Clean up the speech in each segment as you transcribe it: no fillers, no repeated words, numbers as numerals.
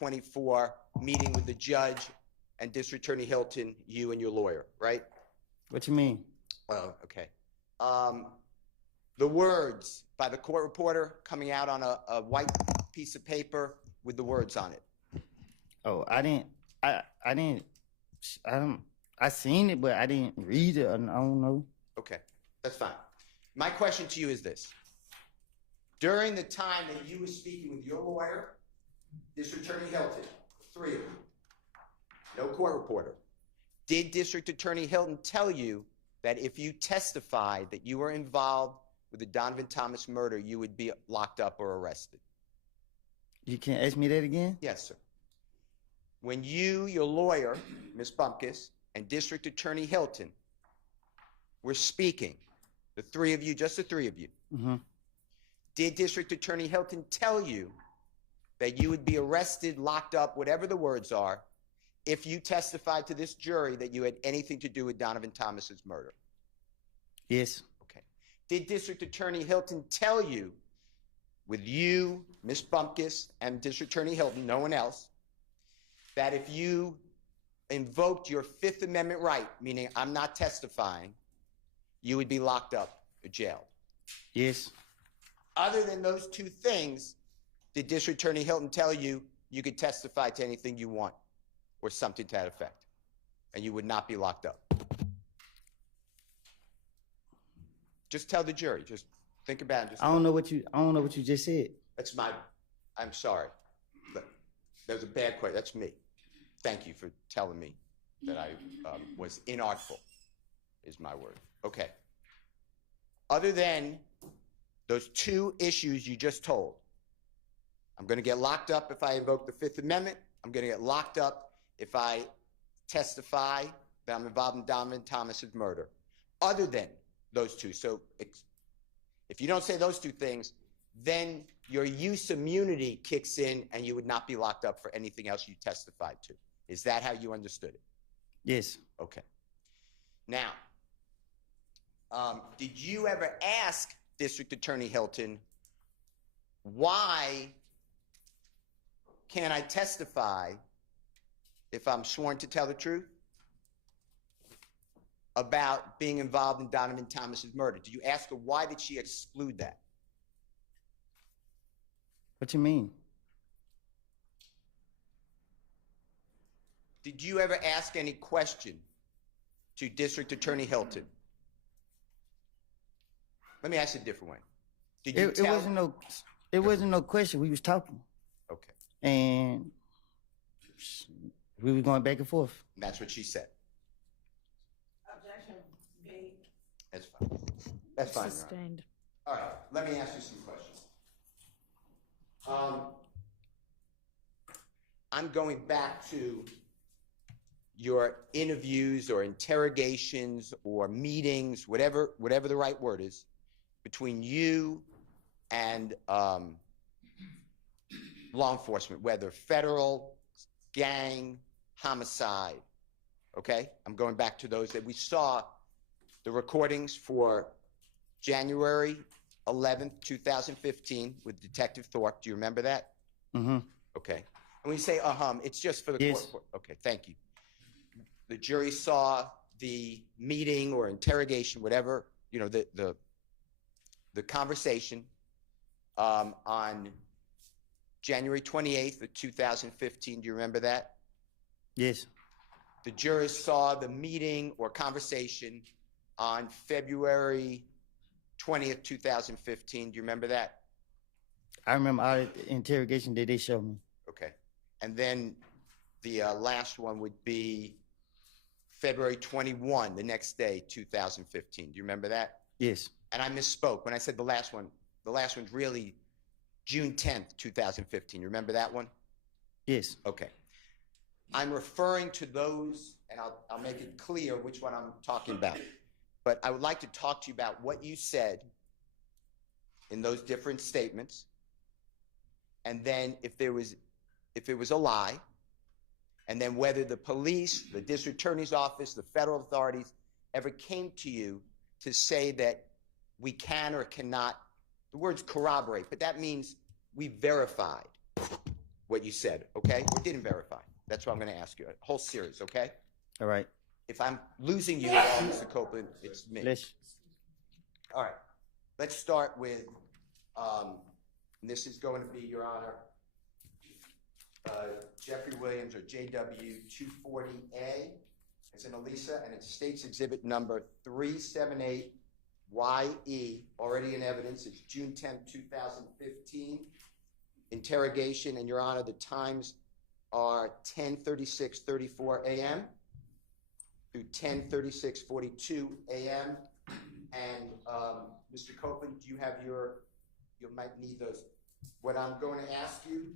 24 meeting with the judge and District Attorney Hilton, you and your lawyer, right? What you mean? Oh, okay. The words by the court reporter coming out on a white piece of paper with the words on it. Oh, I seen it, but I didn't read it. I don't know. Okay, that's fine. My question to you is this. During the time that you were speaking with your lawyer, District Attorney Hilton, the three of you, no court reporter, did District Attorney Hilton tell you that if you testified that you were involved with the Donovan Thomas murder, you would be locked up or arrested? You can't ask me that again? Yes, sir. When you, your lawyer, Ms. Bumpkus, and District Attorney Hilton were speaking, the three of you, just the three of you, did District Attorney Hilton tell you that you would be arrested, locked up, whatever the words are, if you testified to this jury that you had anything to do with Donovan Thomas's murder? Yes. Okay. Did District Attorney Hilton tell you, with you, Ms. Bumpkus, and District Attorney Hilton, no one else, that if you invoked your Fifth Amendment right, meaning I'm not testifying, you would be locked up or jailed? Yes. Other than those two things, did District Attorney Hilton tell you you could testify to anything you want or something to that effect, and you would not be locked up? Just tell the jury. Just think about it. I don't know what you just said. That's my. I'm sorry. But that was a bad question. That's me. Thank you for telling me that I was inartful, is my word. Okay. Other than those two issues you just told, I'm going to get locked up if I invoke the Fifth Amendment. I'm going to get locked up if I testify that I'm involved in Donovan Thomas's murder. Other than those two. So if you don't say those two things, then your use immunity kicks in and you would not be locked up for anything else you testified to. Is that how you understood it? Yes. Okay. Now, did you ever ask District Attorney Hilton, why can't I testify if I'm sworn to tell the truth about being involved in Donovan Thomas's murder? Did you ask her why did she exclude that? What you mean? Did you ever ask any question to District Attorney Hilton? Let me ask it a different way. Did you tell? It wasn't no question. We was talking. Okay. And we were going back and forth. And that's what she said. Objection. Made. That's fine. That's fine. Sustained. All right. Let me ask you some questions. I'm going back to your interviews or interrogations or meetings, whatever the right word is, between you and law enforcement, whether federal, gang, homicide, okay? I'm going back to those that we saw the recordings for January 11th, 2015 with Detective Thorpe. Do you remember that? Mm-hmm. Okay. And when you say, it's just for the Yes. court. Okay, thank you. The jury saw the meeting or interrogation, whatever, the conversation on January 28th of 2015. Do you remember that? Yes. The jurors saw the meeting or conversation on February 20th, 2015. Do you remember that? I remember our interrogation that they showed me. Okay. And then the last one would be February 21, the next day, 2015. Do you remember that? Yes. And I misspoke when I said the last one. The last one's really June 10th, 2015. You remember that one? Yes. Okay. I'm referring to those, and I'll make it clear which one I'm talking about. But I would like to talk to you about what you said in those different statements, and then if it was a lie, and then whether the police, the district attorney's office, the federal authorities ever came to you to say that we can or cannot, the word's corroborate, but that means we verified what you said, okay? Or didn't verify. That's what I'm going to ask you. A whole series, okay? All right. If I'm losing you at all, Mr. Copeland, it's me. Let's. All right. Let's start with, this is going to be, Your Honor, Jeffery Williams, or JW240A. It's an Elisa, and it's State's Exhibit number 378YE, already in evidence. It's June 10, 2015. Interrogation, and Your Honor, the times are 10:36:34 a.m. through 10:36:42 a.m. And Mr. Copeland, do you have you might need those. What I'm going to ask you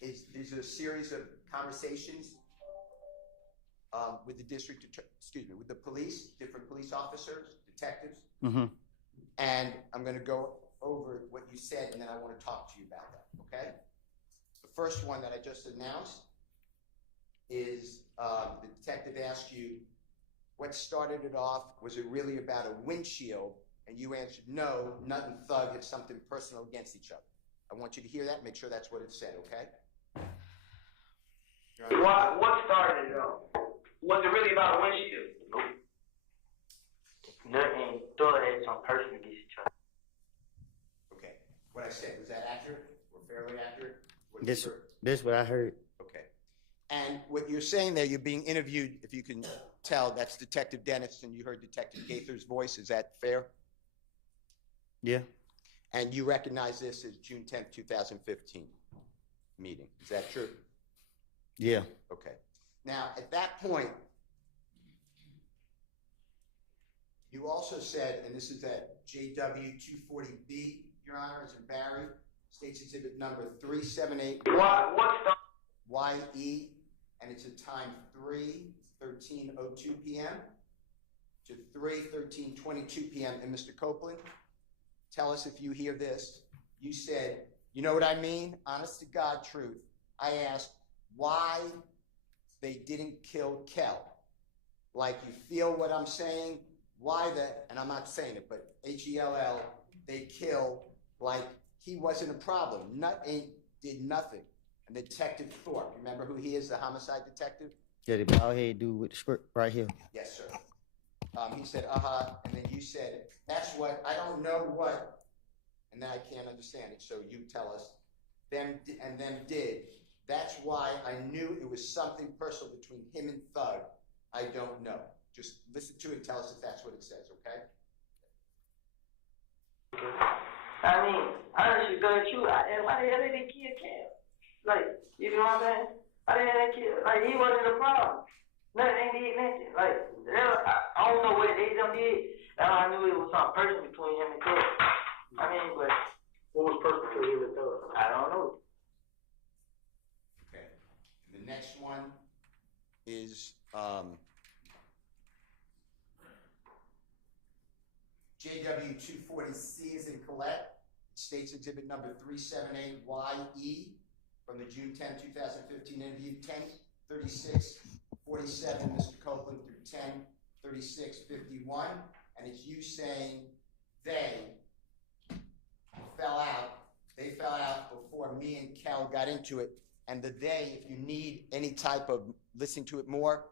is, these are a series of conversations with the with the police, different police officers, detectives. Mm-hmm. And I'm going to go over what you said, and then I want to talk to you about that, okay? The first one that I just announced is the detective asked you, what started it off? Was it really about a windshield? And you answered, no, Nut and Thug had something personal against each other. I want you to hear that, make sure that's what it said, okay? What started it off? Was it really about a windshield? Nope. Nut and Thug had some personal against each other. Okay. What I said, was that accurate or fairly accurate? This what I heard. Okay. And what you're saying there, you're being interviewed, if you can tell, that's Detective Dennis, and you heard Detective Gaither's voice. Is that fair? Yeah. And you recognize this as June 10th, 2015 meeting. Is that true? Yeah. Okay. Now, at that point, you also said, and this is at JW240B, Your Honor, it's in Barry, State's Exhibit number 378. YE, and it's at time 3:13:02 p.m. to 3:13:22 p.m. And Mr. Copeland, tell us if you hear this. You said, you know what I mean? Honest to God truth. I asked why they didn't kill Kel. Like, you feel what I'm saying? Why and I'm not saying it, but HELL, they kill like he wasn't a problem. Did nothing. And Detective Thorpe, remember who he is, the homicide detective? Yeah, the bald head dude with the script right here. Yes, sir. He said, and then you said, that's what, I don't know what, and then I can't understand it, so you tell us, them did. That's why I knew it was something personal between him and Thug. I don't know. Just listen to it and tell us if that's what it says, okay? I mean, honestly, Thug, why the hell did they kill Cam? Like, you know what I'm saying? Why the hell they kill? Like, he wasn't a problem. Nothing ain't did nothing. Like, I don't know what they done did. I knew it was something personal between him and Thug. I mean, but what was personal between him and Thug? I don't know. Okay. The next one is JW240C is in Colette. State's Exhibit number 378YE from the June 10, 2015 interview, 10:36:47, Mr. Copeland, through 10:36:51. And it's you saying they fell out before me and Kel got into it. And the they, if you need any type of listening to it more,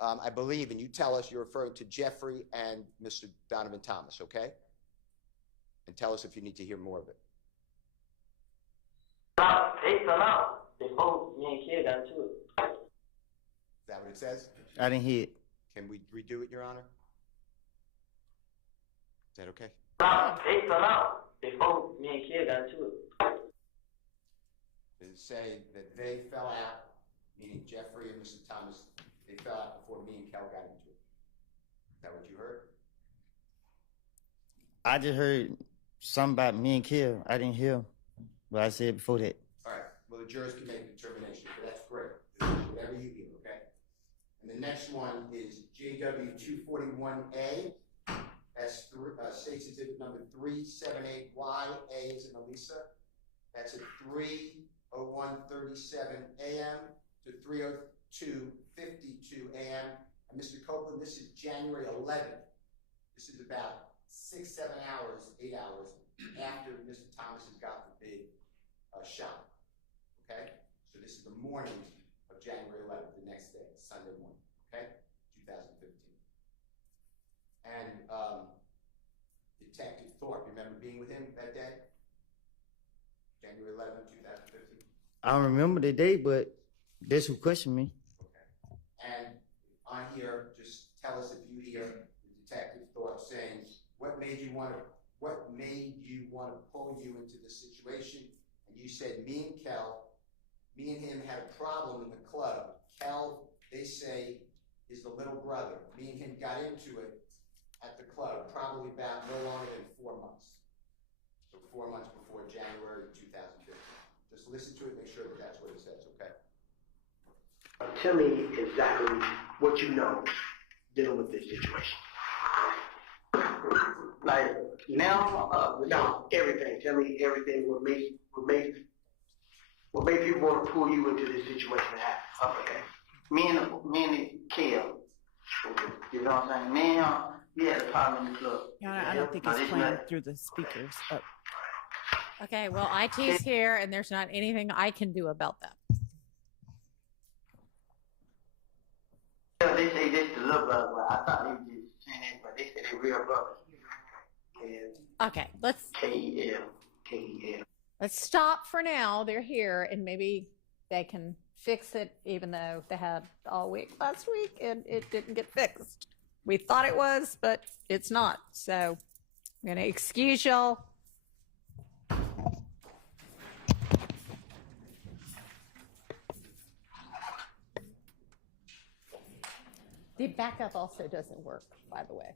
I believe, and you tell us you're referring to Jeffrey and Mr. Donovan Thomas, okay? And tell us if you need to hear more of it. They fell out before me and Kid got into it. Is that what it says? I didn't hear it. Can we redo it, Your Honor? Is that okay? They fell out before me and Kid got into it. Does it say that they fell out, meaning Jeffrey and Mr. Thomas, they fell out before me and Kel got into it? Is that what you heard? I just heard something about me and Kill. I didn't hear what I said before that. All right. Well, the jurors can make a determination, but that's great. Whatever you hear, okay? And the next one is JW241A. That's State's Exhibit number 378YA is in Elisa. That's at 3:01:37 a.m. to 3:02:52 a.m. And Mr. Copeland, this is January 11th. This is about 6, 7 hours, 8 hours after Mr. Thomas has got the big shot. okay? So this is the morning of January 11th, the next day, Sunday morning, okay? 2015. And Detective Thorpe, remember being with him that day? January 11th, 2015? I don't remember the date, but that's who questioned me. Okay. And on here, just tell us if you hear Detective Thorpe saying, what made you want to pull you into this situation? And you said, me and him had a problem in the club. Kel, they say, is the little brother. Me and him got into it at the club, probably about no longer than 4 months. So 4 months before January 2015. Just listen to it, make sure that that's what it says, okay? Tell me exactly what you know dealing with this situation. Like now, without everything. Tell me everything. What made people want to pull you into this situation to happen? Okay. Me and Kel. You know what I'm saying? Me and him, we had a problem in the club. I don't think it's playing through the speakers. Oh. Okay, well, IT's here, and there's not anything I can do about that. Yeah, they say this the little brother, but I thought they were just saying it, but they said they real brothers. Okay, let's K-E-L. let's stop for now. They're here, and maybe they can fix it, even though they had all week last week, and it didn't get fixed. We thought it was, but it's not. So I'm going to excuse y'all. The backup also doesn't work, by the way.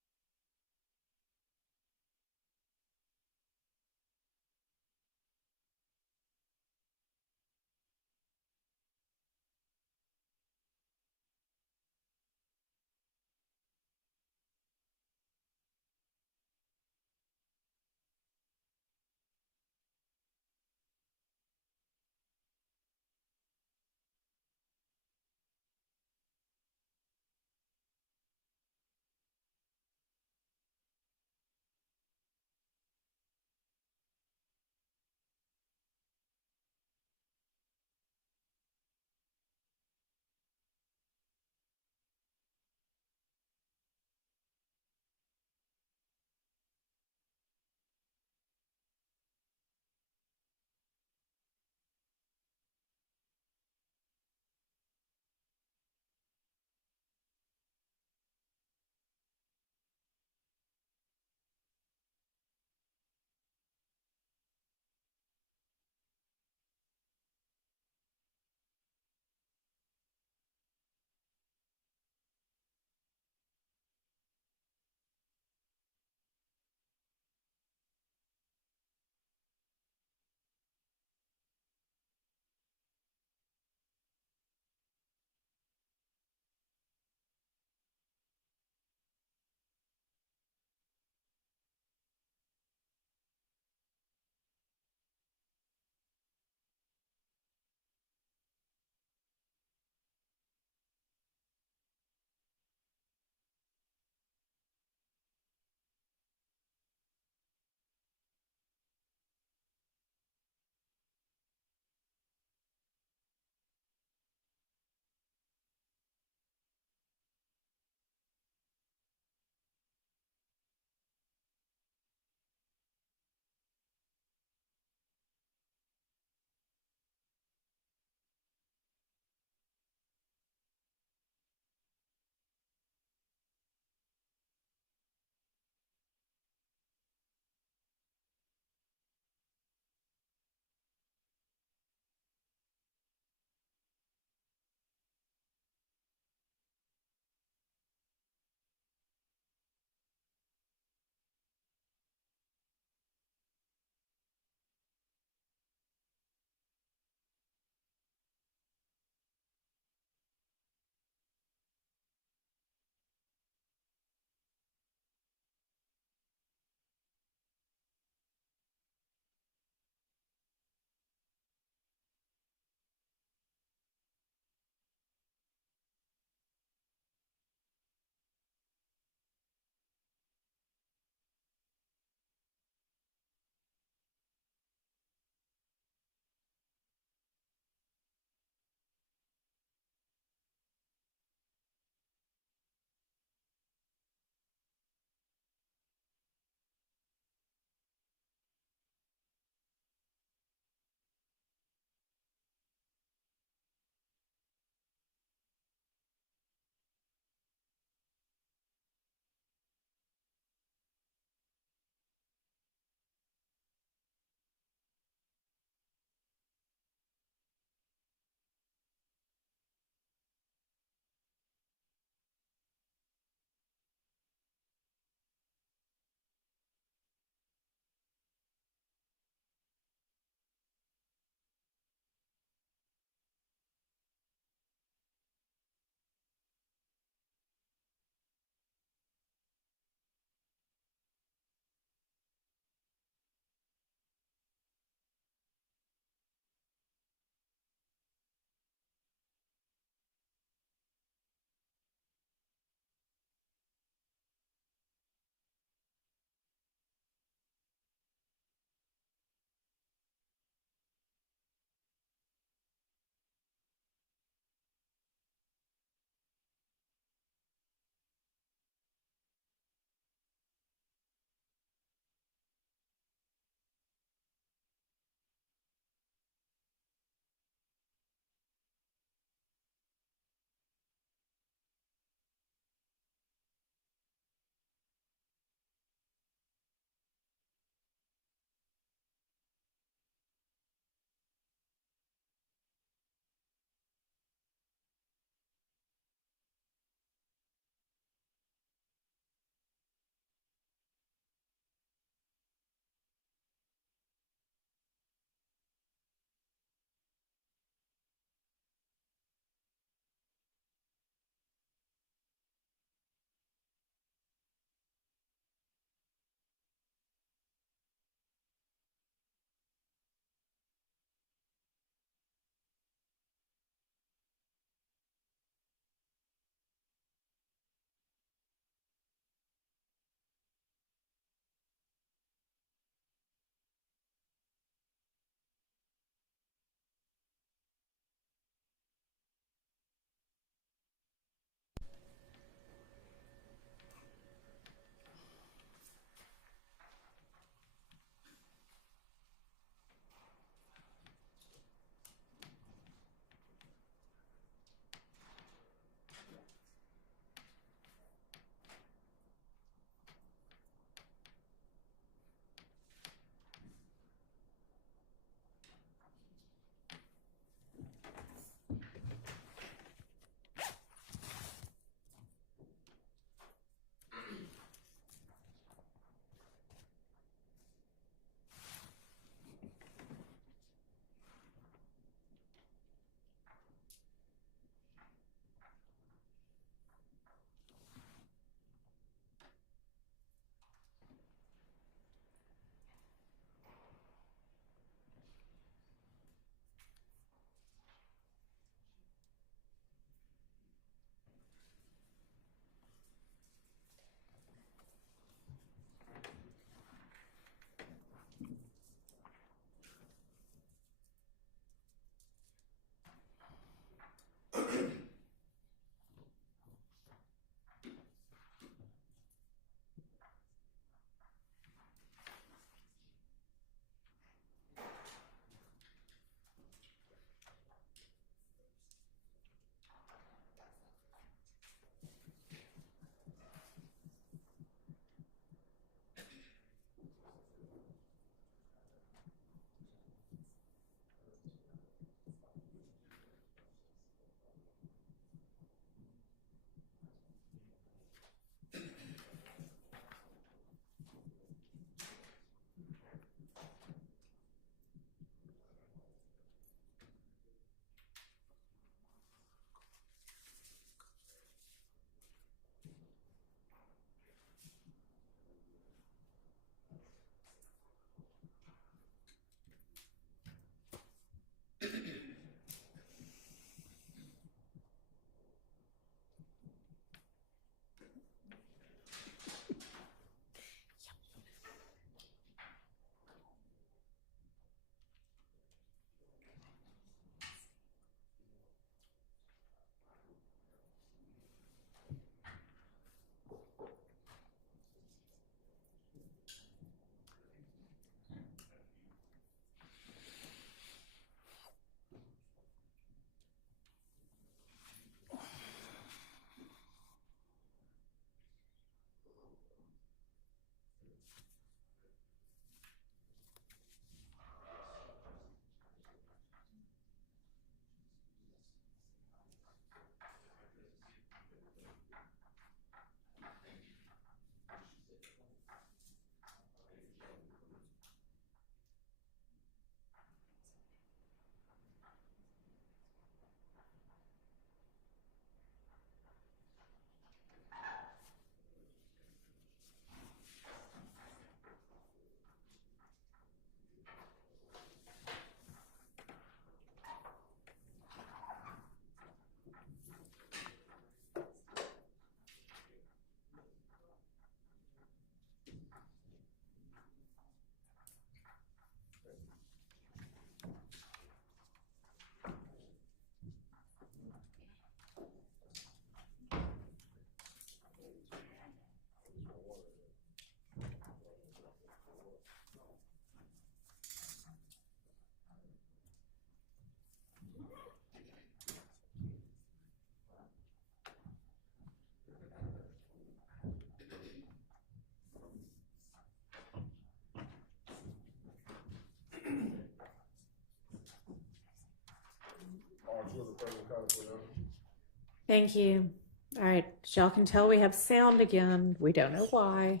Thank you. All right, as y'all can tell, we have sound again. We don't know why.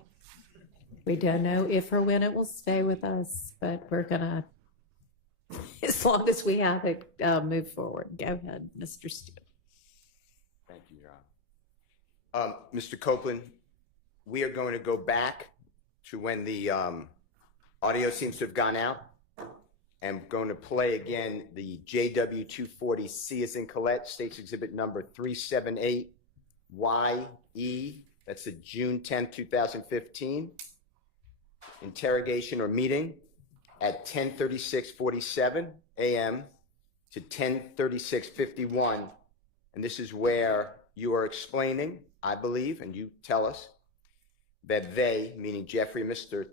We don't know if or when it will stay with us, but we're gonna, as long as we have it, move forward. Go ahead, Mr. Steele. Thank you, Your Honor. Mr. Copeland, we are going to go back to when the audio seems to have gone out. I'm going to play again the JW 240C as in Colette, State's Exhibit number 378YE. That's the June 10, 2015 interrogation or meeting at 10:36:47 a.m. to 10:36:51. And this is where you are explaining, I believe, and you tell us, that they, meaning Jeffrey and Mr.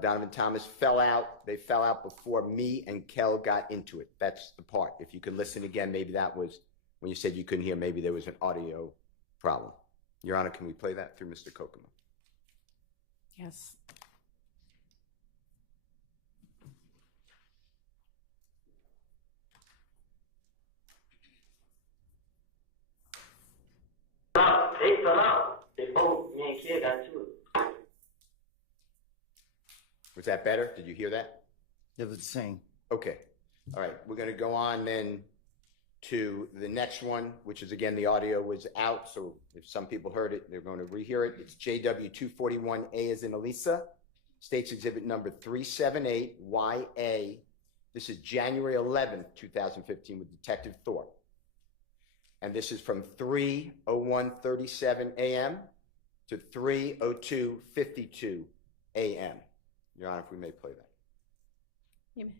Donovan Thomas, fell out. They fell out before me and Kel got into it. That's the part. If you could listen again, maybe that was when you said you couldn't hear, maybe there was an audio problem. Your Honor, can we play that through Mr. Kokomo? Yes. They fell out. They both, me and kid got to it. Was that better? Did you hear that? It was the same. Okay. All right. We're going to go on then to the next one, which is, again, the audio was out. So if some people heard it, they're going to rehear it. It's JW 241A as in Elisa, State's Exhibit number 378YA. This is January 11th, 2015 with Detective Thorpe. And this is from 3:01:37 a.m. to 3:02:52 a.m. Your Honor, if we may play that. You may.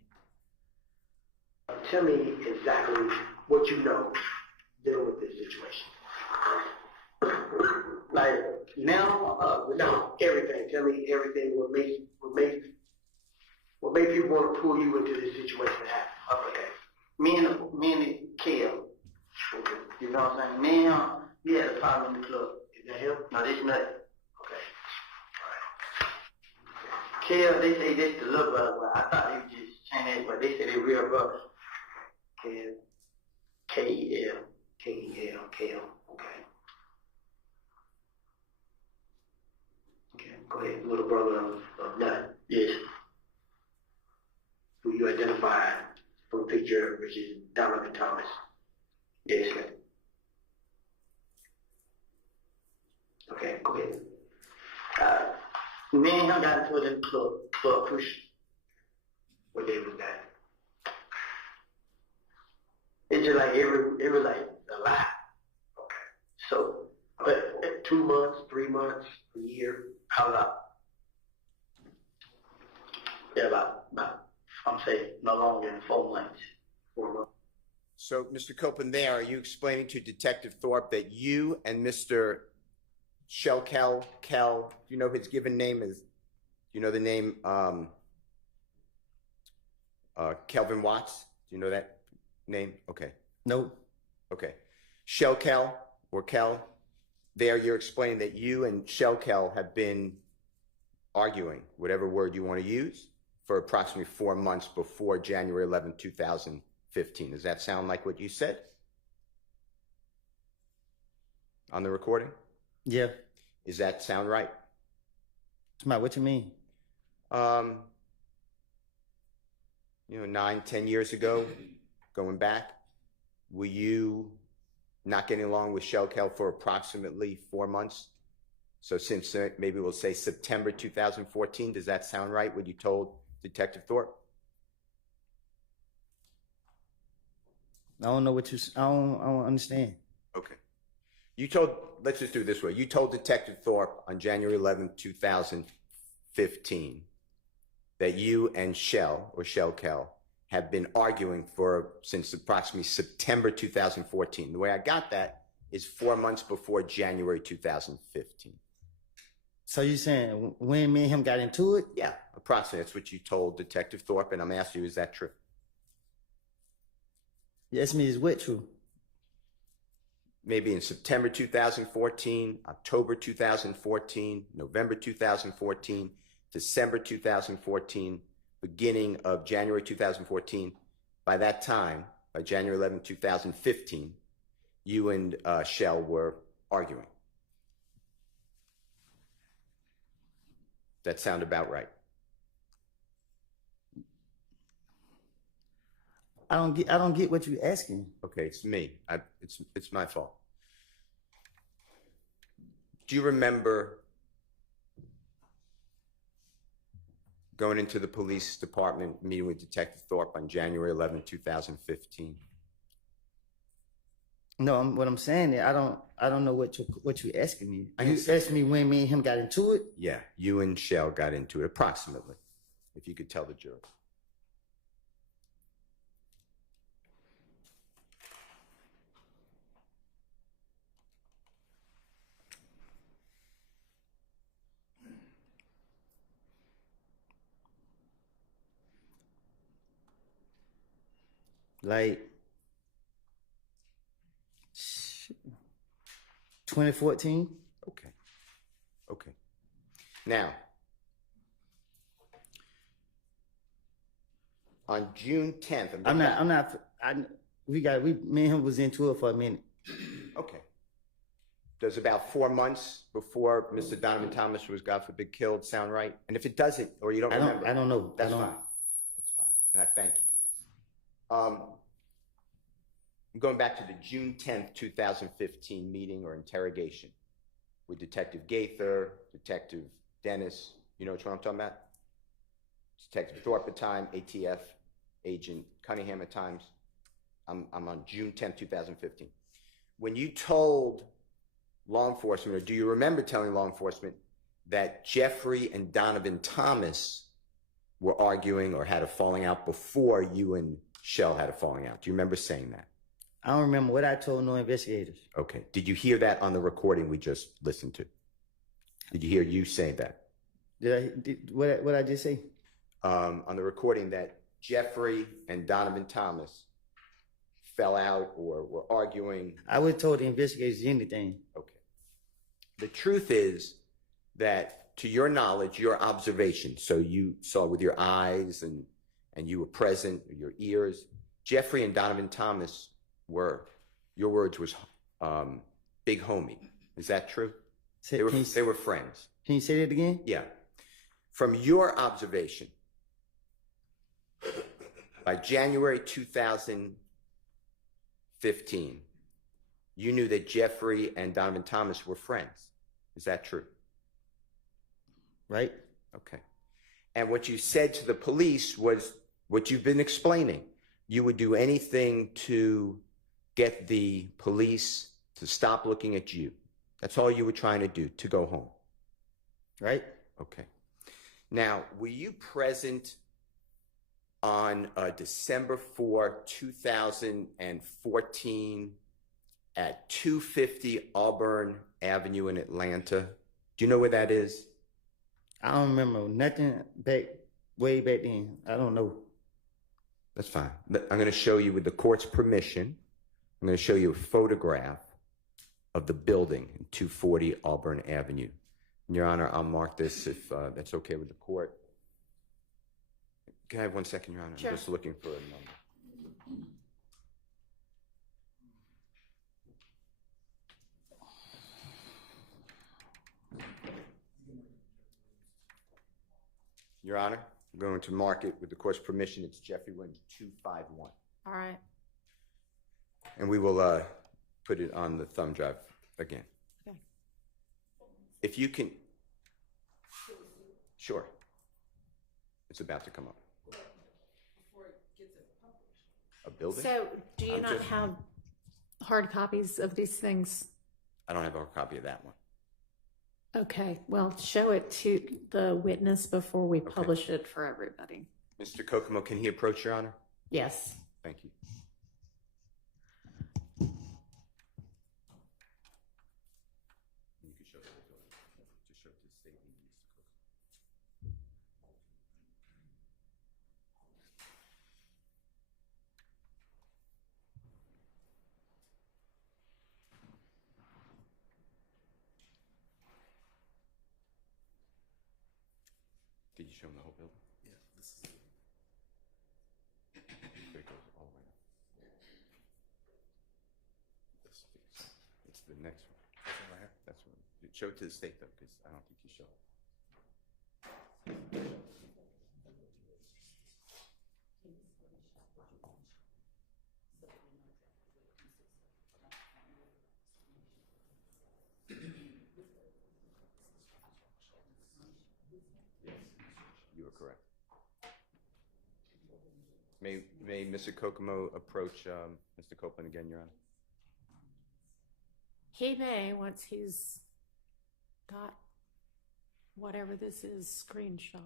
Tell me exactly what you know dealing with this situation. Like now, without everything. Tell me everything. What made people want to pull you into this situation to happen? Okay. Me and the Kel. Okay. You know what I'm saying? Man, we had a problem in the club. Is that him? No, this nothing. Okay. All right. Kel, they say this the little brother, but I thought he was just saying that, but they say they real brother. Kel. K-E-L. K-E-L. Kel. Okay. Okay, go ahead. Little brother of nothing. Yes. Who you identified from a picture, which is Donovan Thomas. Yes, sir. Okay, go ahead. Me and him got into it in the club push. What day was that? It's just like it was like a lot. Okay. So, but 2 months, 3 months, a year, how long? Yeah, about I'm saying no longer than 4 months. 4 months. So, Mr. Copeland, there, are you explaining to Detective Thorpe that you and Mr. Kel, do you know his given name is, do you know the name Kelvin Watts? Do you know that name? Okay. Nope. Okay. Kel, or Kel, there you're explaining that you and Kel have been arguing, whatever word you want to use, for approximately 4 months before January 11, 2015. Does that sound like what you said on the recording? Yeah. Does that sound right? Smart, what you mean? 9, 10 years ago, going back, were you not getting along with Kel for approximately 4 months? So since maybe we'll say September 2014, does that sound right, what you told Detective Thorpe? I don't know what I don't understand. Okay. Let's just do it this way. You told Detective Thorpe on January 11, 2015 that you and Kel have been arguing since approximately September 2014. The way I got that is 4 months before January 2015. So you saying when me and him got into it? Yeah, approximately. That's what you told Detective Thorpe, and I'm asking you, is that true? Yes, me is what true? Maybe in September 2014, October 2014, November 2014, December 2014, beginning of January 2014. By that time, by January 11, 2015, you and Shell were arguing. That sound about right? I don't get what you're asking. Okay, it's me. It's my fault. Do you remember going into the police department, meeting with Detective Thorpe on January 11, 2015? No, what I'm saying is I don't know what you're asking me. You asked me when me and him got into it? Yeah, you and Shell got into it, approximately, if you could tell the jury. Like 2014. Okay. Now, on June 10th, me and him was into it for a minute. Okay. Does about 4 months before Mr. Donovan Thomas was, God forbid, killed sound right? And if it doesn't, or you don't remember, I don't know. That's fine. That's fine. And I thank you. I'm going back to the June 10th, 2015 meeting or interrogation with Detective Gaither, Detective Dennis. You know which one I'm talking about? Detective Thorpe at the time, ATF Agent Cunningham at times. I'm on June 10th, 2015. When you told law enforcement, or do you remember telling law enforcement that Jeffrey and Donovan Thomas were arguing or had a falling out before you and Shell had a falling out? Do you remember saying that? I don't remember what I told no investigators. Okay. Did you hear that on the recording we just listened to? Did you hear you say that? What I just say? On the recording that Jeffrey and Donovan Thomas fell out or were arguing? I would have told the investigators anything. Okay. The truth is that, to your knowledge, your observation, so you saw with your eyes and you were present, your ears, Jeffrey and Donovan Thomas were, your words was, big homie. Is that true? They were friends. Can you say that again? Yeah. From your observation, by January 2015, you knew that Jeffrey and Donovan Thomas were friends. Is that true? Right. Okay. And what you said to the police was what you've been explaining. You would do anything to get the police to stop looking at you. That's all you were trying to do, to go home. Right. Okay. Now, were you present on December 4, 2014 at 250 Auburn Avenue in Atlanta? Do you know where that is? I don't remember nothing way back then. I don't know. That's fine. I'm going to show you, with the court's permission, I'm going to show you a photograph of the building in 240 Auburn Avenue. Your Honor, I'll mark this if that's okay with the court. Can I have 1 second, Your Honor? Sure. I'm just looking for a number. Your Honor, I'm going to mark it with the court's permission. It's Jeffery Williams, 251. All right. And we will put it on the thumb drive again. Okay. If you can, sure. It's about to come up. A building? So, do you not have hard copies of these things? I don't have a copy of that one. Okay, well, show it to the witness before we publish it for everybody. Mr. Kokomo, can he approach, Your Honor? Yes. Thank you. You can show the whole building. Just show it to the statement, Mr. Kokomo. Did you show him the whole building? Yeah, this is it. There it goes all the way up. This, The next one. That's one. Show it to the state, though, because I don't think you show it. Yes, you are correct. May Mr. Kokomo approach Mr. Copeland again, Your Honor? He may, once he's got whatever this is screenshot.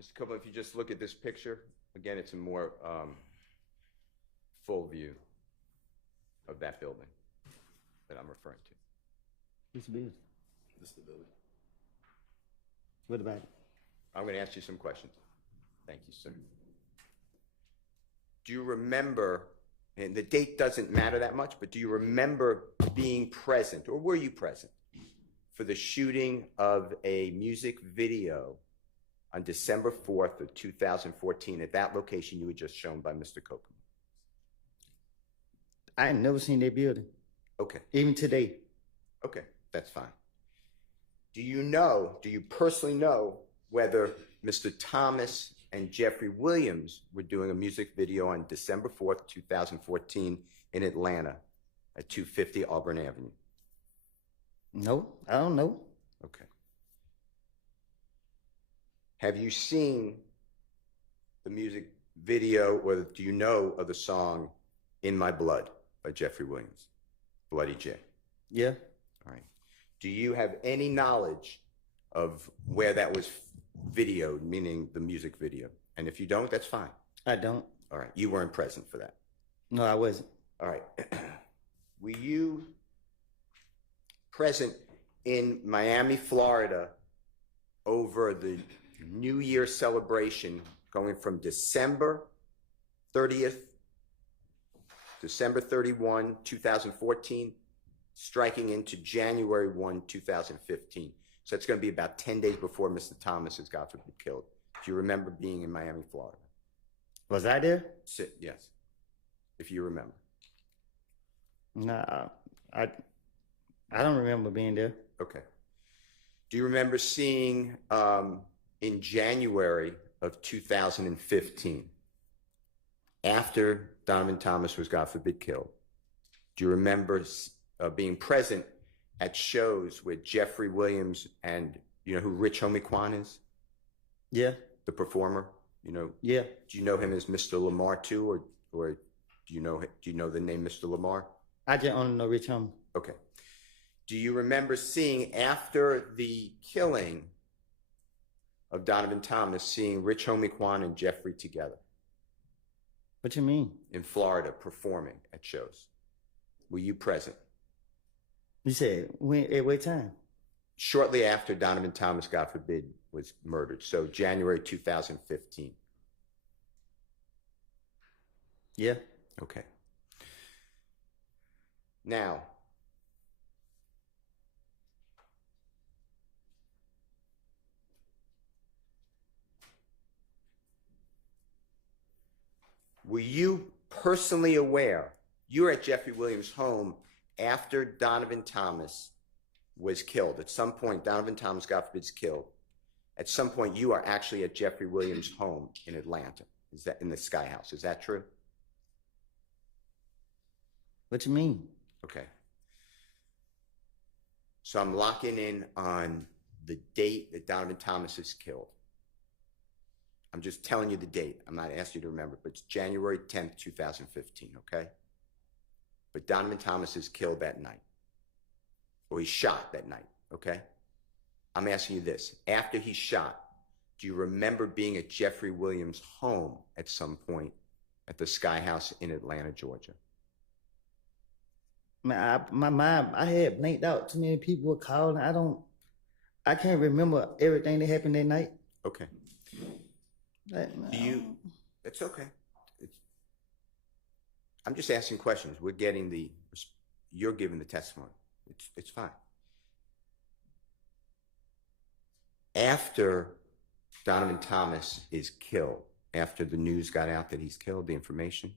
Mr. Copeland, if you just look at this picture, again, it's a more full view of that building that I'm referring to. Which building? This is the building. What about it? I'm going to ask you some questions. Thank you, sir. Do you remember, and the date doesn't matter that much, but do you remember being present, or were you present, for the shooting of a music video on December 4th of 2014 at that location you were just shown by Mr. Kokomo? I ain't never seen that building, Okay, even today. okay, that's fine. Do you personally know whether Mr. Thomas and Jeffery Williams were doing a music video on December 4th, 2014 in Atlanta at 250 Auburn Avenue? No, I don't know. Okay. Have you seen the music video, or do you know of the song In My Blood by Jeffery Williams? Bloody J. Yeah, All right. Do you have any knowledge of where that was videoed, meaning the music video? And if you don't, that's fine. I don't. All right. You weren't present for that. No, I wasn't. All right. Were you present in Miami, Florida over the New Year celebration going from December 30th, December 31, 2014, striking into January 1, 2015? So that's going to be about 10 days before Mr. Thomas is, God forbid, killed. If you remember being in Miami, Florida. Was I there? Yes. If you remember. Nah, I don't remember being there. Okay. Do you remember seeing in January of 2015, after Donovan Thomas was, God forbid, killed, do you remember being present at shows with Jeffery Williams and, you know who Rich Homie Quan is? Yeah, The performer, you know? yeah. Do you know him as Mr. Lamar too, or do you know the name Mr. Lamar? I just only know Rich Homie. Okay. Do you remember seeing, after the killing of Donovan Thomas, seeing Rich Homie Quan and Jeffrey together What you mean? in Florida performing at shows? Were you present? You said when? At what time? Shortly after Donovan Thomas, God forbid, was murdered. So January 2015. Yeah. Okay. Now, were you personally aware, you were at Jeffrey Williams' home after Donovan Thomas was killed? At some point, Donovan Thomas, God forbid, is killed. At some point, you are actually at Jeffrey Williams' home in Atlanta. Is that in the Sky House? Is that true? What you mean? Okay. So I'm locking in on the date that Donovan Thomas is killed. I'm just telling you the date. I'm not asking you to remember, but it's January 10th, 2015, okay? But Donovan Thomas is killed that night. Or he's shot that night, okay? I'm asking you this. After he's shot, do you remember being at Jeffrey Williams' home at some point at the Sky House in Atlanta, Georgia? Man, my mind, I had blanked out. Too many people were calling. I can't remember everything that happened that night. Okay. It's okay. I'm just asking questions. You're giving the testimony. It's fine. After Donovan Thomas is killed, after the news got out that he's killed, the information,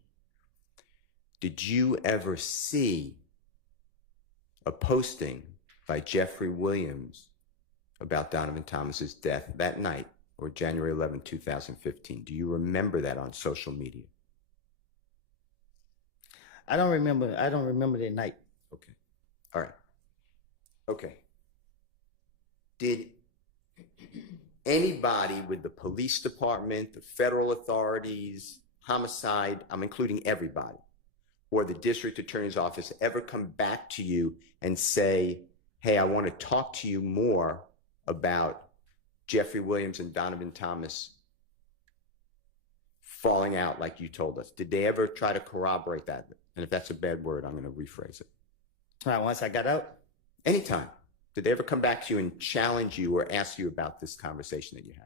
did you ever see a posting by Jeffery Williams about Donovan Thomas's death that night, or January 11, 2015? Do you remember that on social media? I don't remember that night. Okay. All right. Okay. Did anybody with the police department, the federal authorities, homicide, I'm including everybody, or the district attorney's office ever come back to you and say, hey, I want to talk to you more about Jeffery Williams and Donovan Thomas falling out like you told us? Did they ever try to corroborate that? And if that's a bad word, I'm going to rephrase it. All right, once I got out? Anytime. Did they ever come back to you and challenge you or ask you about this conversation that you had?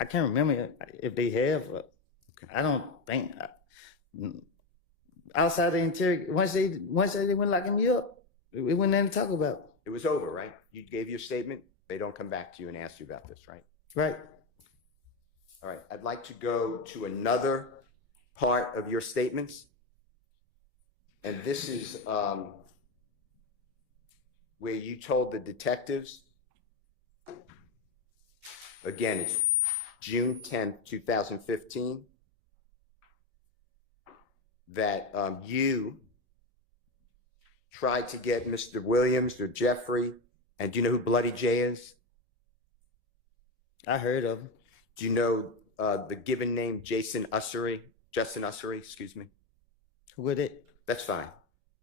I can't remember if they have. Okay. I don't think. Outside the interrogation, once they went locking me up, we wasn't nothing to talk about. It was over, right? You gave your statement. They don't come back to you and ask you about this, right? Right. All right. I'd like to go to another part of your statements. And this is where you told the detectives, again, it's June 10th, 2015, that you tried to get Mr. Williams or Jeffrey, and do you know who Bloody J is? I heard of him. Do you know the given name Justin Ussery, excuse me? Who was it? That's fine.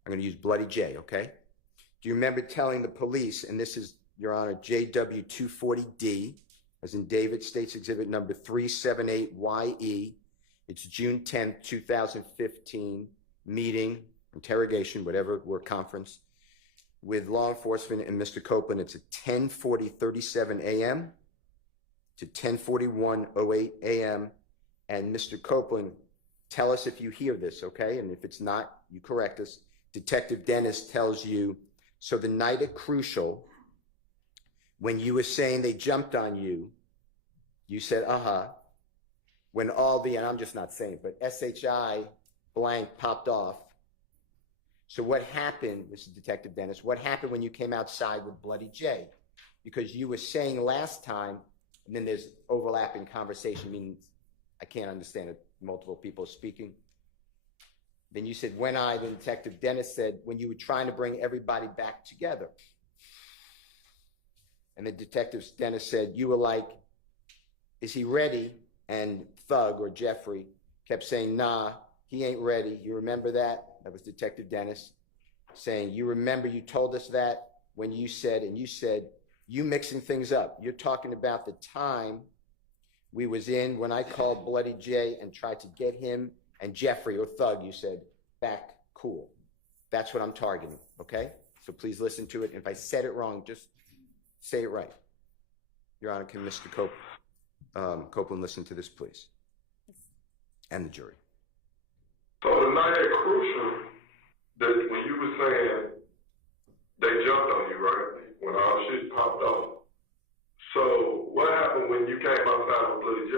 I'm going to use Bloody J, okay? Do you remember telling the police, and this is, Your Honor, JW240D, as in David States Exhibit number 378YE, it's June 10th, 2015, meeting, interrogation, whatever, or conference, with law enforcement and Mr. Copeland. It's at 10:40:37 a.m. to 10:41:08 a.m. And Mr. Copeland, tell us if you hear this, okay? And if it's not, you correct us. Detective Dennis tells you, so the night at Crucial, when you were saying they jumped on you, you said, when all the, and I'm just not saying, but SHI blank popped off. So what happened, Mr. Detective Dennis, what happened when you came outside with Bloody J? Because you were saying last time, and then there's overlapping conversation, meaning I can't understand it, multiple people speaking. Then you said, then Detective Dennis said, when you were trying to bring everybody back together. And the Detective Dennis said, you were like, is he ready? And Thug, or Jeffrey, kept saying, nah, he ain't ready. You remember that? That was Detective Dennis saying, you remember you told us that when you said, and you said, you mixing things up. You're talking about the time we was in when I called Bloody J and tried to get him and Jeffrey, or Thug, you said, back cool. That's what I'm targeting, okay? So please listen to it. If I said it wrong, just say it right. Your Honor, can Mr. Copeland listen to this, please? And the jury. So the night at Crucial, that when you were saying they jumped on you, right? When all shit popped off. So what happened when you came outside with Bloody J?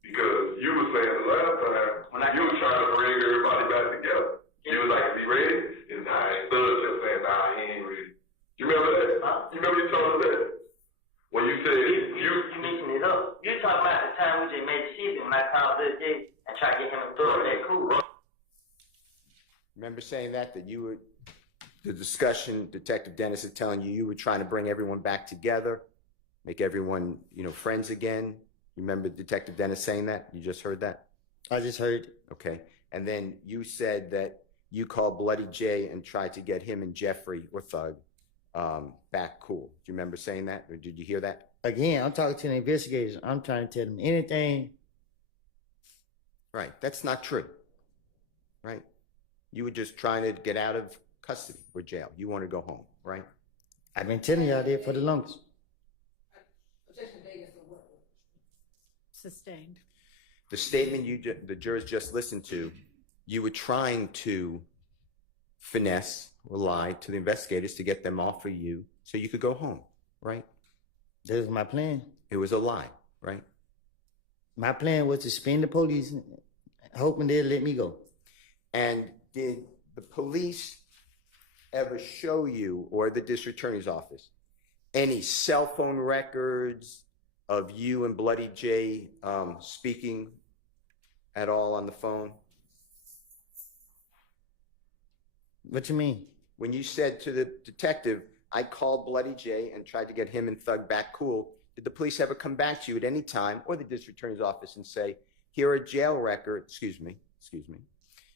Because you were saying the last time you were trying to bring everybody back together. You was like, is he ready? And Thug kept saying, nah, he ain't ready. You remember that? You remember you told us that? When you said you mixing it up. You're talking about the time we just made the shit when I called Bloody J and tried to get him to throw that cool. Remember saying that you were, the discussion, Detective Dennis is telling you were trying to bring everyone back together, make everyone, friends again. You remember Detective Dennis saying that? You just heard that? I just heard. Okay. And then you said that you called Bloody J and tried to get him and Jeffrey, or Thug, back cool. Do you remember saying that? Or did you hear that? Again, I'm talking to the investigators. I'm trying to tell them anything. Right. That's not true. Right? You were just trying to get out of custody or jail. You want to go home, right? I've been telling y'all that for the longest. Sustained. The statement the jurors just listened to, you were trying to finesse or lie to the investigators to get them off of you so you could go home, right? That was my plan. It was a lie, right? My plan was to spin the police, hoping they'd let me go. And did the police ever show you, or the district attorney's office, any cell phone records of you and Bloody J speaking at all on the phone? What you mean? When you said to the detective, I called Bloody J and tried to get him and Thug back cool, did the police ever come back to you at any time, or the district attorney's office, and say, here are jail records, excuse me,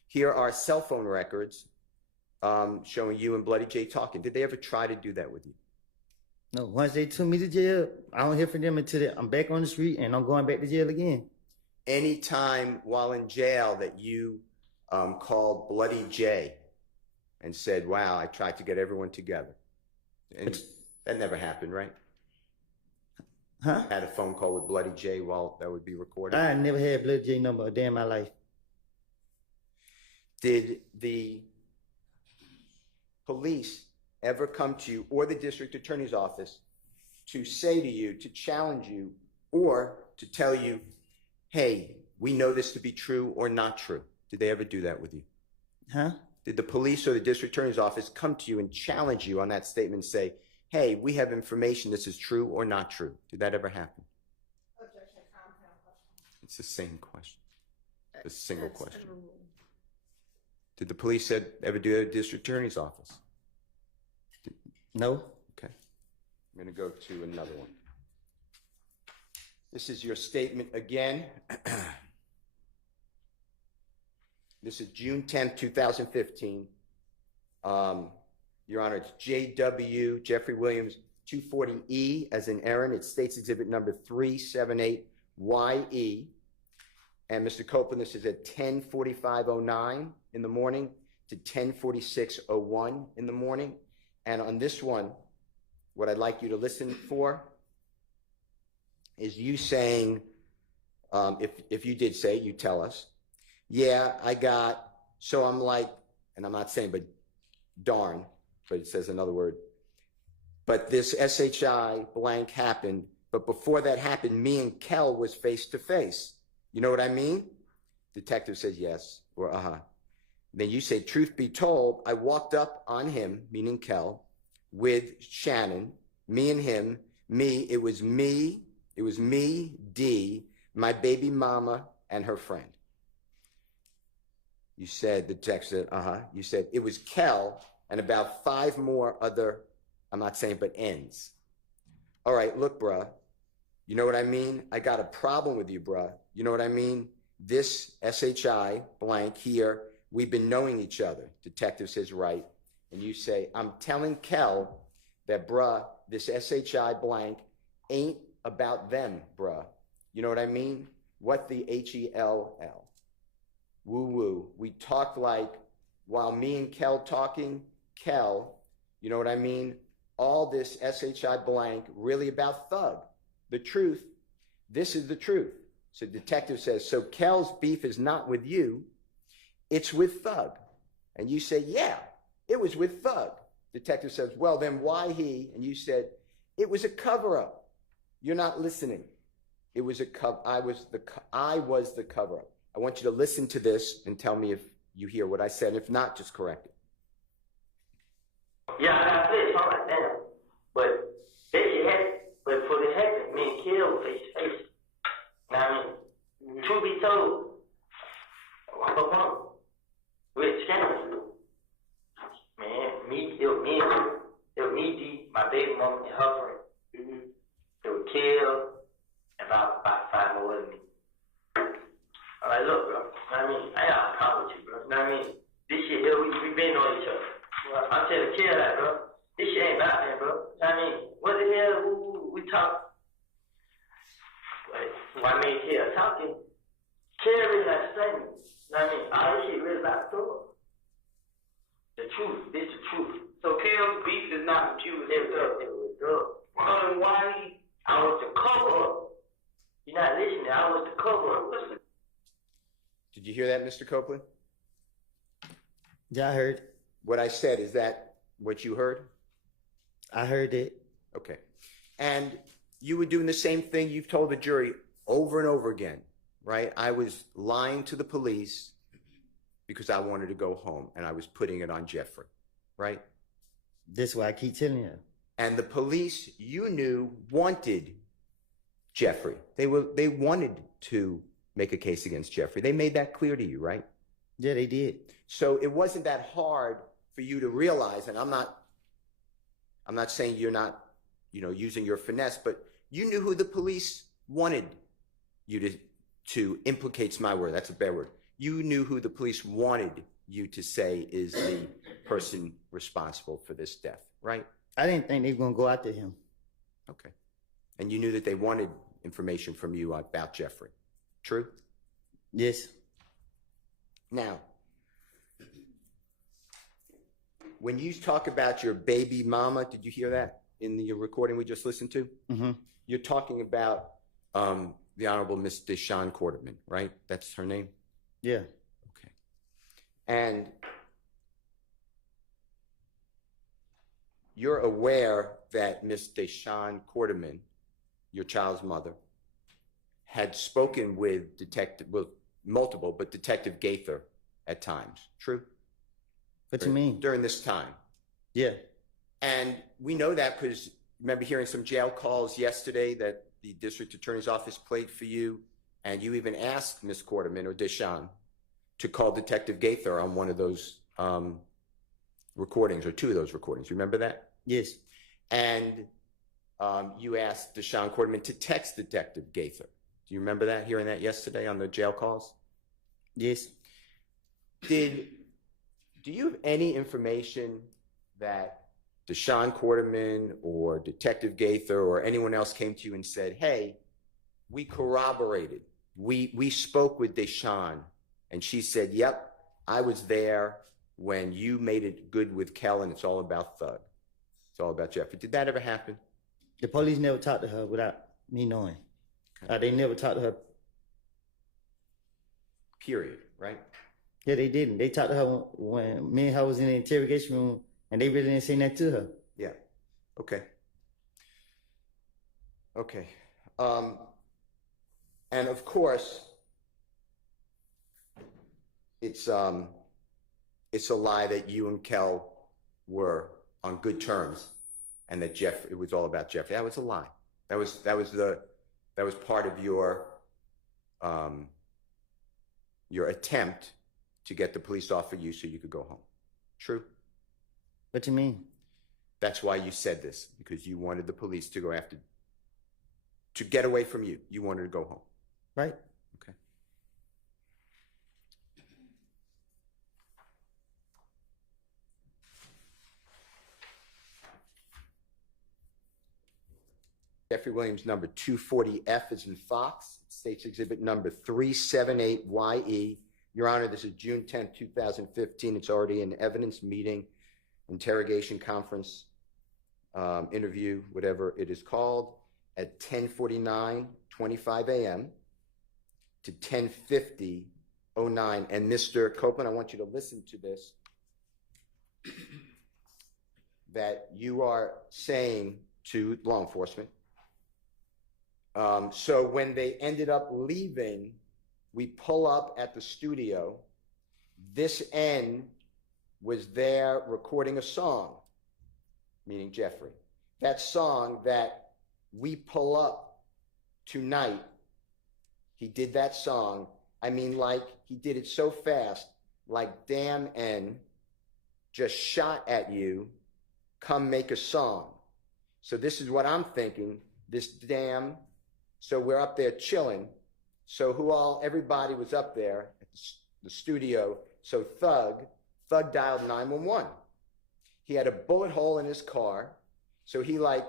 here are cell phone records showing you and Bloody J talking? Did they ever try to do that with you? No, once they took me to jail, I don't hear from them until I'm back on the street and I'm going back to jail again. Any time while in jail that you called Bloody J and said, wow, I tried to get everyone together? And that never happened, right? Huh? Had a phone call with Bloody J while that would be recorded? I never had Bloody J number a day in my life. Did the police ever come to you, or the district attorney's office, to say to you, to challenge you, or to tell you, hey, we know this to be true or not true? Did they ever do that with you? Huh? Did the police or the district attorney's office come to you and challenge you on that statement and say, hey, we have information, this is true or not true? Did that ever happen? It's the same question. The single question. Did the police ever do that at the district attorney's office? No. Okay. I'm going to go to another one. This is your statement again. This is June 10th, 2015. Your Honor, it's JW, Jeffery Williams, 240E as in Aaron. It states exhibit number 378YE. And Mr. Copeland, this is at 10:45:09 in the morning to 10:46:01 in the morning. And on this one, what I'd like you to listen for is you saying, if you did say, you tell us, yeah, so I'm like, and I'm not saying, but darn, but it says another word, but this SHI blank happened, but before that happened, me and Kel was face to face. You know what I mean? Detective says yes, or uh-huh. Then you say, truth be told, I walked up on him, meaning Kel, with Shannon, me and him, it was me, D, my baby mama, and her friend. You said, the detective said, uh-huh. You said, it was Kel and about 5 more other, I'm not saying, but ends. All right, look, bruh, you know what I mean? I got a problem with you, bruh. You know what I mean? This SHI blank here, we've been knowing each other. Detective says, right. And you say, I'm telling Kel that, bruh, this SHI blank ain't about them, bruh. You know what I mean? What the HELL? Woo-woo. We talked like, while me and Kel talking, Kel, you know what I mean? All this SHI blank really about Thug. The truth, this is the truth. So detective says, so Kel's beef is not with you, it's with Thug. And you say, yeah, it was with Thug. Detective says, well, then why he? And you said, it was a cover-up. You're not listening. It was I was the cover-up. I want you to listen to this and tell me if you hear what I said. If not, just correct it. Yeah, I said something like that. But that shit happened. But for this happened, me and Kill face to face. Now, I mean, truth be told, I'm a bum. With Shannon. Man, it was me, D, my baby mama, and her friend. It was Kill, and about 5 more with me. I'm like, look, bro, I mean, I got a problem with you, bro. You know what I mean? This shit here, we been on each other. I'm telling Kill that, bro. This shit ain't about that, bro. You know what I mean? What the hell, we talk? Like, why me and Kill talking? Kill really not saying. You know what I mean? All this shit really about Thug. The truth, this the truth. So Kill's beef is not with you, it was Thug. Well, why I was the cover up. You're not listening, I was the cover up. Listen. Did you hear that, Mr. Copeland? Yeah, I heard. What I said, is that what you heard? I heard it. Okay. And you were doing the same thing you've told the jury over and over again. right? I was lying to the police because I wanted to go home, and I was putting it on Jeffrey, right? This is why I keep telling you. And the police, you knew, wanted Jeffrey. They wanted to make a case against Jeffrey. They made that clear to you, right? Yeah, they did. So it wasn't that hard for you to realize, and I'm not saying you're not, using your finesse, but you knew who the police wanted you to implicate's my word. That's a bad word. You knew who the police wanted you to say is the person responsible for this death, right? I didn't think they were going to go after him. Okay. And you knew that they wanted information from you about Jeffrey. True? Yes. Now, when you talk about your baby mama, did you hear that in the recording we just listened to? Mm-hmm. You're talking about the Honorable Miss Deshawn Quarterman, right? That's her name? Yeah. Okay. And you're aware that Miss Deshawn Quarterman, your child's mother, had spoken with multiple, but Detective Gaither at times. True? What you mean? During this time. Yeah. And we know that because remember hearing some jail calls yesterday that the district attorney's office played for you, and you even asked Miss Quarterman or Deshawn to call Detective Gaither on one of those recordings, or two of those recordings. You remember that? Yes. And you asked Deshawn Quarterman to text Detective Gaither. Do you remember that, hearing that yesterday on the jail calls? Yes. Do you have any information that Deshawn Quarterman or Detective Gaither or anyone else came to you and said, hey, we corroborated, we spoke with Deshawn, and she said, yep, I was there when you made it good with Kel, and it's all about Thug. It's all about Jeffrey. Did that ever happen? The police never talked to her without me knowing. Okay. They never talked to her. Period, right? Yeah, they didn't. They talked to her when me and her was in the interrogation room, and they really didn't say that to her. Yeah. Okay. Okay. And of course, it's a lie that you and Kel were on good terms, and that it was all about Jeffrey. That was a lie. That was part of your attempt to get the police off of you so you could go home. True? What you mean? That's why you said this, because you wanted the police to to get away from you. You wanted to go home. Right. Okay. Jeffery Williams, number 240F is in Fox, State's Exhibit number 378YE. Your Honor, this is June 10th, 2015. It's already an evidence meeting, interrogation conference, interview, whatever it is called, at 10:49:25 a.m. to 10:50:09. And Mr. Copeland, I want you to listen to this, that you are saying to law enforcement. So when they ended up leaving, we pull up at the studio. This end was there recording a song, meaning Jeffrey. That song that we pull up tonight, he did that song. I mean, like, he did it so fast, like, damn N just shot at you, come make a song. So this is what I'm thinking, this damn, so we're up there chilling. So everybody was up there at the studio. So Thug dialed 911. He had a bullet hole in his car. So he want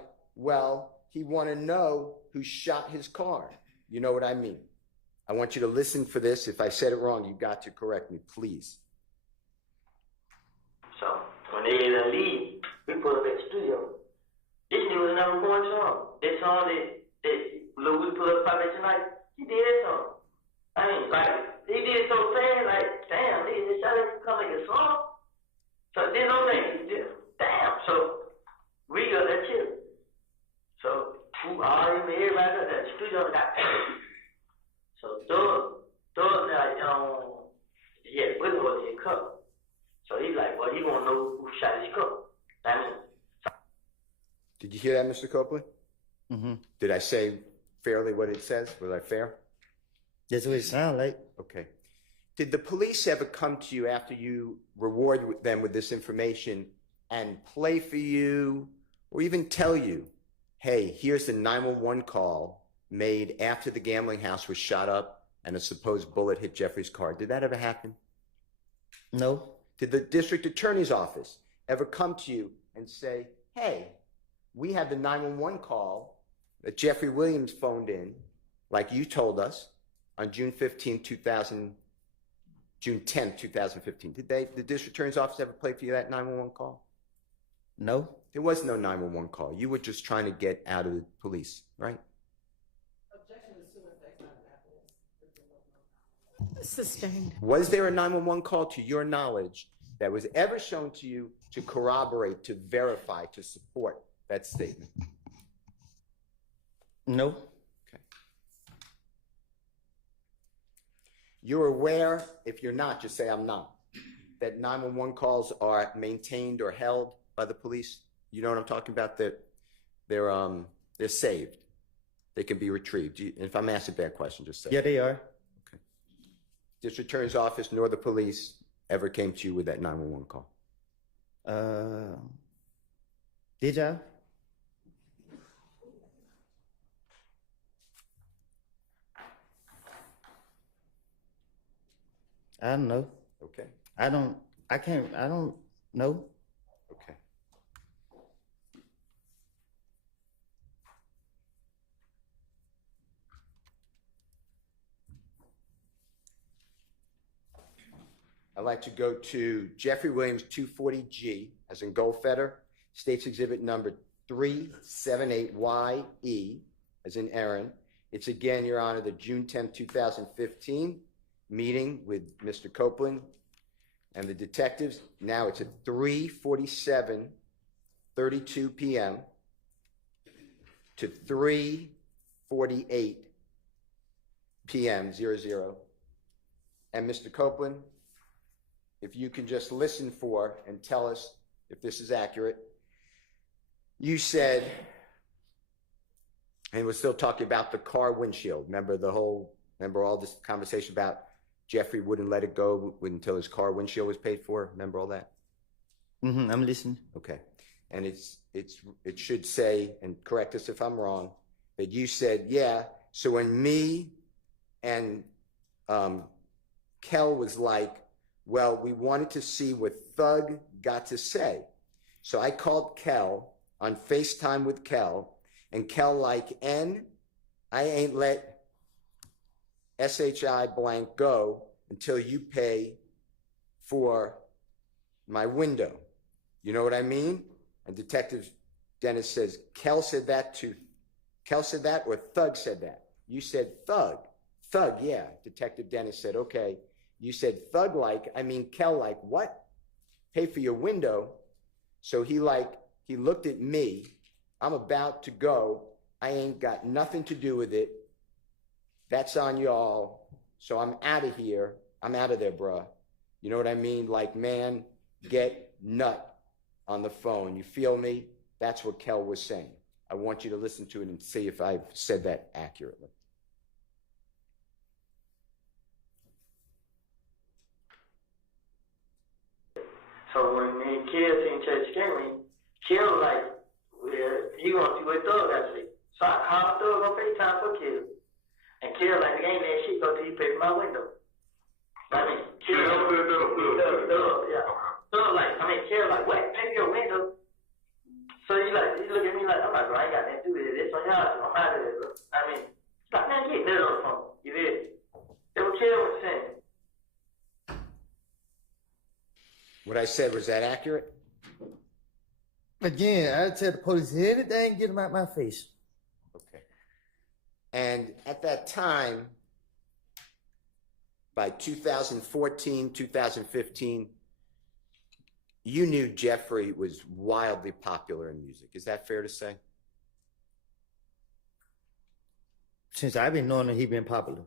to know who shot his car. You know what I mean? I want you to listen for this. If I said it wrong, you got to correct me, please. So when they leave, we pull up at the studio. This nigga was not recording song. That song that we pull up probably tonight, he did that song. I mean, like, he did it so fast, like, damn, nigga just shot us to come make a song. So there's no thing. Damn. So we got that shit. So everybody got that studio got so Doug So he's like, well, he want to know who shot his cousin. I mean, Did you hear that, Mr. Copeland? Mm-hmm. Did I say fairly what it says? Was I fair? That's what it sounds like. Okay. Did the police ever come to you after you reward them with this information and play for you or even tell you, hey, here's the 911 call made after the gambling house was shot up and a supposed bullet hit Jeffrey's car? Did that ever happen? No. Did the district attorney's office ever come to you and say, hey, we had the 911 call that Jeffery Williams phoned in, like you told us, on June 10th, 2015. Did the district attorney's office ever play for you that 911 call? No. There was no 911 call. You were just trying to get out of the police, right? Sustained. Was there a 911 call to your knowledge that was ever shown to you to corroborate, to verify, to support that statement? No. Okay. You're aware, if you're not, just say I'm not, that 911 calls are maintained or held by the police? You know what I'm talking about? That they're saved. They can be retrieved. If I'm asking a bad question, just say. Yeah, they are. Okay. District Attorney's Office nor the police ever came to you with that 911 call? Did y'all? I don't know. Okay. I don't know. Okay. I'd like to go to Jeffery Williams 240G, as in Goldfeder, State's Exhibit number 378YE, as in Aaron. It's again, Your Honor, the June 10th, 2015 meeting with Mr. Copeland and the detectives. Now it's at 3:47:32 p.m. to 3:48 p.m. 00. And Mr. Copeland, if you can just listen for and tell us if this is accurate. You said, and we're still talking about the car windshield. Remember all this conversation about Jeffrey wouldn't let it go until his car windshield was paid for? Remember all that? Mm-hmm, I'm listening. Okay. And it should say, and correct us if I'm wrong, that you said, yeah, so when me and Kel was like, well, we wanted to see what Thug got to say. So I called Kel on FaceTime with Kel, and Kel like, I ain't let SHI blank go until you pay for my window. You know what I mean? And Detective Dennis says, Kel said that or Thug said that? You said Thug. Thug, yeah. Detective Dennis said, okay. You said Thug like, I mean Kel like, what? Pay for your window. So he looked at me. I'm about to go. I ain't got nothing to do with it. That's on y'all. So I'm out of here. I'm out of there, bruh. You know what I mean? Like, man, get nut on the phone. You feel me? That's what Kel was saying. I want you to listen to it and see if I've said that accurately. so when me and Kill seen Church Henry, Kill like, well, he gonna see what Thug got to say. So I called Thug on FaceTime for Kill. And Kill like, ain't that shit go till you pay for my window. I mean, Kill like, what? Pay for your window? So he look at me like, I'm like, bro, I ain't got nothing to do with it. It's on y'all. I'm out of there, bro. I mean, he's like, man, get that on the phone. You did. It was Kill was saying. What I said, was that accurate? Again, I tell the police anything, get them out my face. Okay. And at that time, by 2014, 2015, you knew Jeffrey was wildly popular in music. Is that fair to say? Since I've been knowing that he's been popular.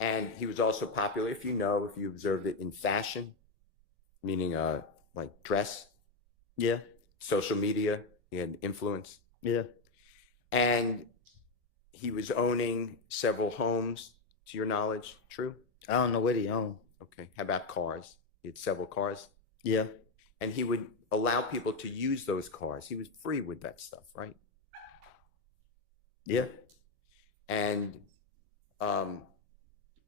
And he was also popular, if you observed it, in fashion. Meaning, like dress, Yeah, social media, he had influence. yeah. And he was owning several homes, to your knowledge, true? I don't know what he owned. Okay. How about cars? He had several cars. Yeah, And he would allow people to use those cars. He was free with that stuff, right? yeah. And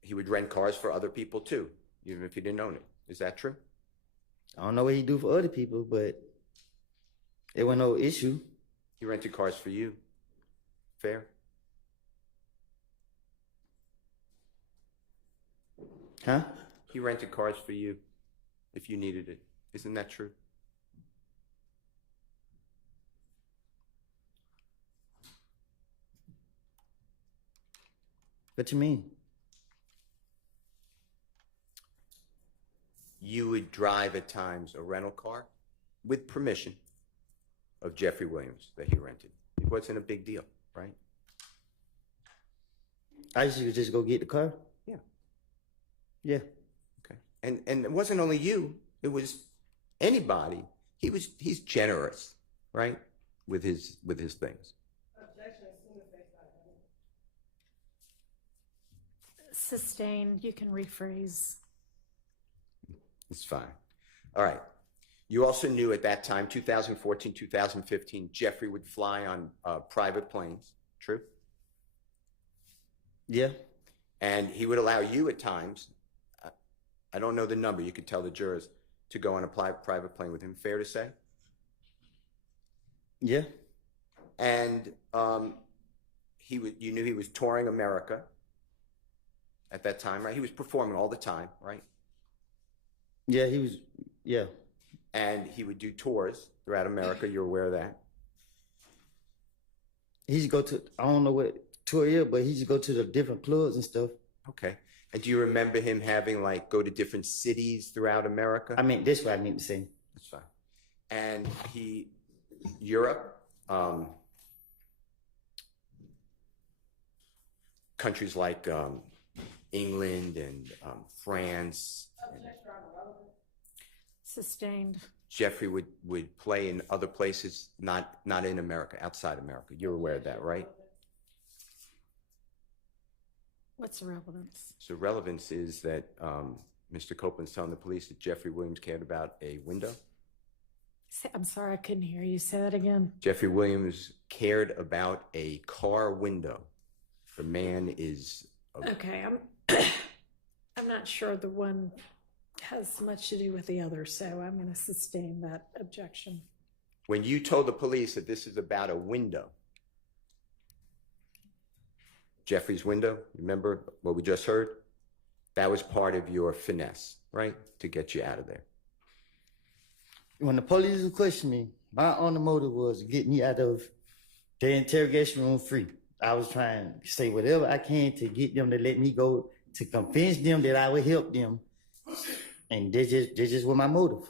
he would rent cars for other people too, even if he didn't own it. Is that true? I don't know what he do for other people, but it wasn't no issue. He rented cars for you. Fair? Huh? He rented cars for you if you needed it. Isn't that true? What you mean? You would drive at times a rental car with permission of Jeffery Williams that he rented. It wasn't a big deal, right? I used to just go get the car. Yeah. Yeah. Okay. And it wasn't only you, it was anybody. He's generous, right? With his things. Sustained, you can rephrase. It's fine. All right. You also knew at that time, 2014, 2015, Jeffrey would fly on private planes. True? Yeah. And he would allow you at times, I don't know the number, you could tell the jurors, to go on a private plane with him. Fair to say? Yeah. And you knew he was touring America at that time, right? He was performing all the time, right? Yeah, he was. Yeah. And he would do tours throughout America. You're aware of that? He used to go to, I don't know what tour is, but he used to go to the different clubs and stuff. Okay. And do you remember him having, like, go to different cities throughout America? I mean, that's what I mean to say. That's fine. And Europe, countries like England and France. Sustained. Jeffrey would play in other places, not in America, outside America. You're aware of that, right? What's the relevance? So relevance is that Mr. Copeland's telling the police that Jeffrey Williams cared about a window. I'm sorry, I couldn't hear you. Say that again. Jeffrey Williams cared about a car window. The man is... Okay, I'm not sure the one has much to do with the other, so I'm going to sustain that objection. When you told the police that this is about a window, Jeffrey's window, remember what we just heard? That was part of your finesse, right? To get you out of there. When the police would question me, my only motive was to get me out of the interrogation room free. I was trying to say whatever I can to get them to let me go, to convince them that I would help them. And this just was my motive.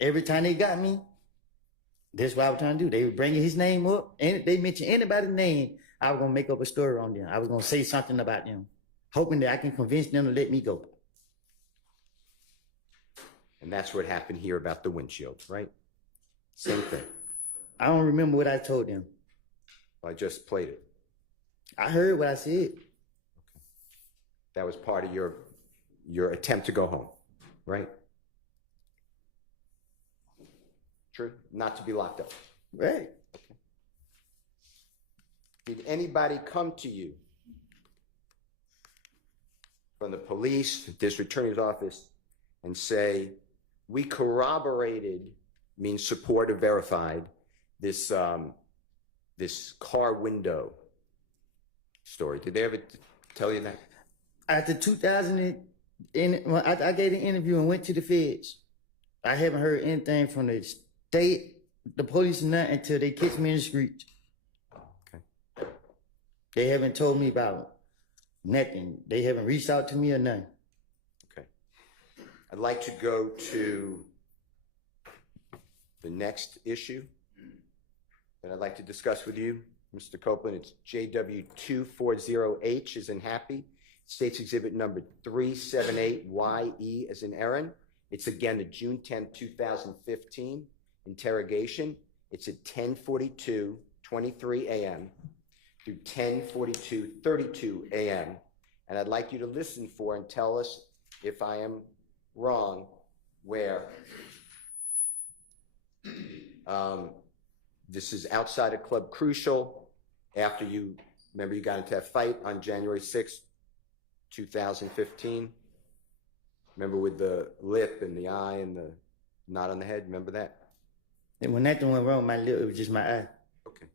Every time they got me, that's what I was trying to do. They were bringing his name up, and they mentioned anybody's name, I was going to make up a story on them. I was going to say something about them, hoping that I can convince them to let me go. And that's what happened here about the windshield, right? Same thing. I don't remember what I told them. I just played it. I heard what I said. Okay. That was part of your attempt to go home, right? True? Not to be locked up. Right. Okay. Did anybody come to you from the police, the district attorney's office, and say, we corroborated, means support or verified, this car window story? Did they ever tell you that? After 2000, when I gave an interview and went to the feds, I haven't heard anything from the state, the police, or nothing until they catch me in the street. Okay. They haven't told me about nothing. They haven't reached out to me or nothing. Okay. I'd like to go to the next issue that I'd like to discuss with you, Mr. Copeland. It's JW240H as in happy, State's Exhibit number 378YE as in Aaron, It's again the June 10th, 2015 interrogation. It's at 10:42:23 a.m. through 10:42:32 a.m. And I'd like you to listen for and tell us if I am wrong where this is outside of Club Crucial after you, remember you got into that fight on January 6th, 2015. Remember with the lip and the eye and the knot on the head, remember that? And when nothing went wrong, my lip, it was just my eye. Okay.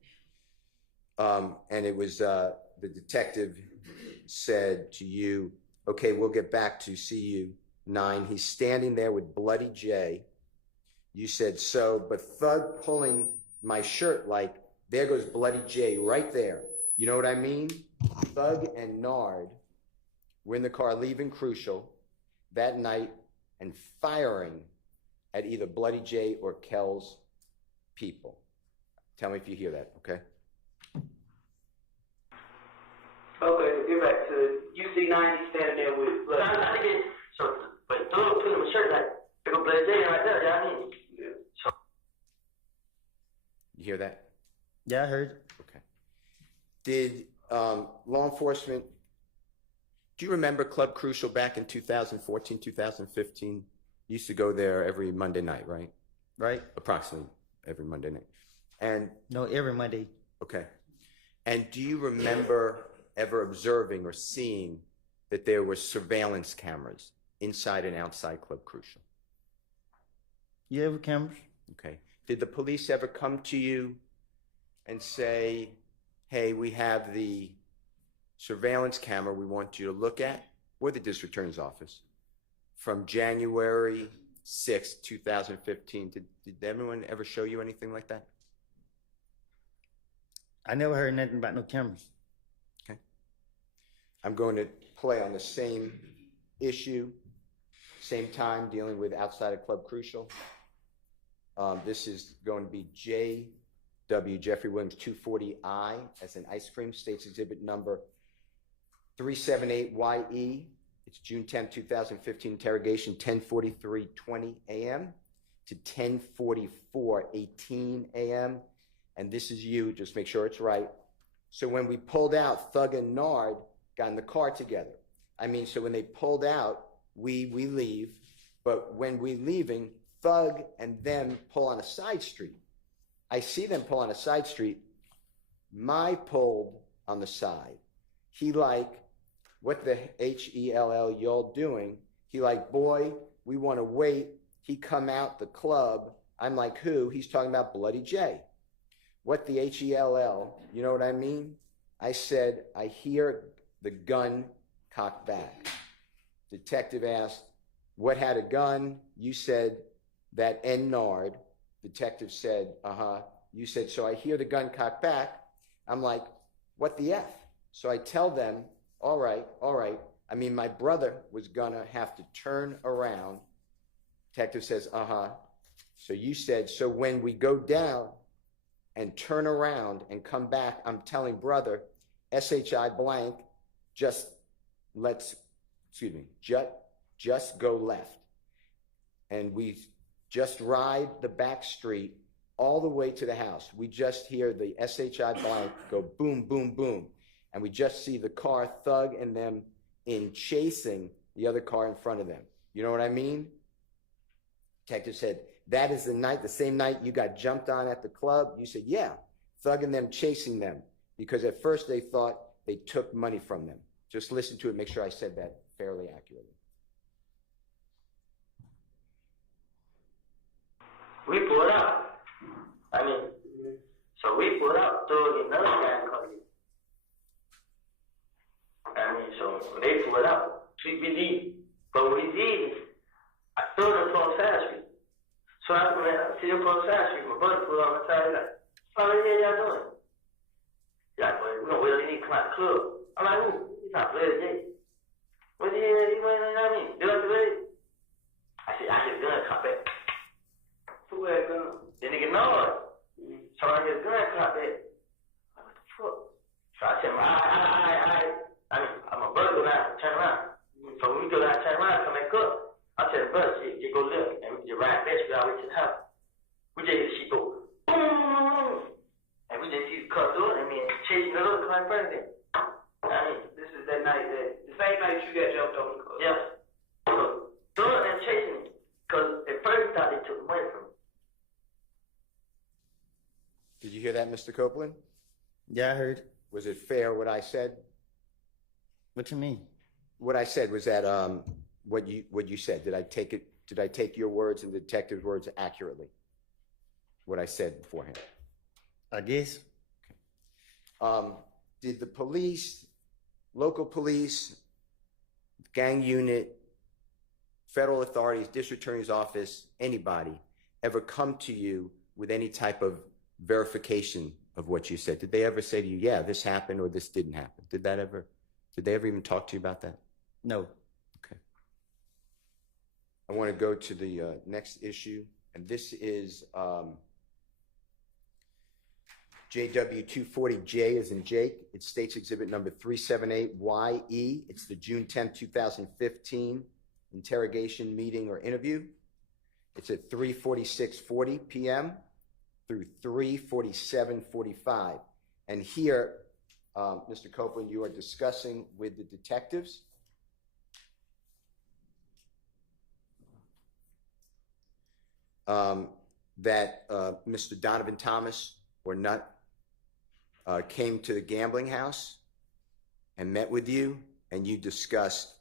And it was, the detective said to you, okay, we'll get back to see you 9. He's standing there with Bloody J. You said, so, but Thug pulling my shirt like, there goes Bloody J right there. You know what I mean? Thug and Nard were in the car leaving Crucial that night and firing at either Bloody J or Kel's people. Tell me if you hear that, okay? Okay, get back to you see 90 standing there with blood. I think so, but Thug put him a shirt like, there go Bloody J right there, you know what I mean? So. You hear that? Yeah, I heard. Okay. Did law enforcement, do you remember Club Crucial back in 2014, 2015? You used to go there every Monday night, right? Right. Approximately every Monday night. And no, every Monday. Okay. And do you remember ever observing or seeing that there were surveillance cameras inside and outside Club Crucial? You ever cameras? Okay. Did the police ever come to you and say, hey, we have the surveillance camera we want you to look at, or the district attorney's office, from January 6th, 2015? Did anyone ever show you anything like that? I never heard nothing about no cameras. Okay. I'm going to play on the same issue, same time, dealing with outside of Club Crucial. This is going to be J.W. Jeffery Williams 240I as an ice cream, states exhibit number 378YE. It's June 10, 2015 interrogation, 10:43:20 a.m. to 10:44:18 a.m. And this is you, just make sure it's right. So when we pulled out, Thug and Nard got in the car together. I mean, so when they pulled out, we leave, but when we're leaving, Thug and them pull on a side street. I see them pull on a side street. My pulled on the side. He like, what the Hell y'all doing? He like, boy, we want to wait. He come out the club. I'm like, who? He's talking about Bloody J. What the Hell? You know what I mean? I said, I hear the gun cocked back. Detective asked, what had a gun? You said, that N Nard. Detective said, uh-huh. You said, so I hear the gun cocked back. I'm like, what the F? So I tell them, all right. I mean, my brother was gonna have to turn around. Detective says, uh-huh. So you said, so when we go down and turn around and come back, I'm telling brother, SHI blank, just go left. And we just ride the back street all the way to the house. We just hear the SHI blank go boom, boom, boom. And we just see the car, Thug and them in chasing the other car in front of them. You know what I mean? Detective said, that is the same night you got jumped on at the club? You said, yeah, Thug and them chasing them. Because at first they thought they took money from them. Just listen to it, make sure I said that fairly accurately. We pulled up. I mean, so we pulled up, Thug and another guy come in. I mean, so they pulled up. We leave. But when we leave, I threw them on Side Street. So I see them on Side Street. My brother pulled on my side. He's like, what the hell y'all doing? He's like, well, we need to come out the club. I'm like, who? He's not Bloody J. What the hell you know what I mean? Do it to me? I said, I hear the gun come back. Who had a gun? The nigga Nard. So I hear the gun come back. What the fuck? So I said, I mean, my brother go down, turn around. So when we go down, turn around, come back up. I said, us, you go look, and you ride fast, we always to the house. We just hear the shit go, boom, and we just see the car door, and then chasing the other car in front of them. I mean, This is that night the same night you got jumped on the car. yeah. So, door and chasing me, because at first we thought they took money from me. Did you hear that, Mr. Copeland? Yeah, I heard. Was it fair what I said? What you mean? What I said was that what you said. Did I take your words and the detective's words accurately? What I said beforehand. I guess. Did the police, local police, gang unit, federal authorities, district attorney's office, anybody ever come to you with any type of verification of what you said? Did they ever say to you, yeah, this happened or this didn't happen? Did they ever even talk to you about that? No. Okay. I want to go to the next issue, and this is JW240J as in Jake. It states exhibit number 378YE. It's the June 10, 2015 interrogation, meeting, or interview. It's at 3:46:40 p.m. through 3:47:45. And here, Mr. Copeland, you are discussing with the detectives that Mr. Donovan Thomas, or Nut, came to the gambling house and met with you, and you discussed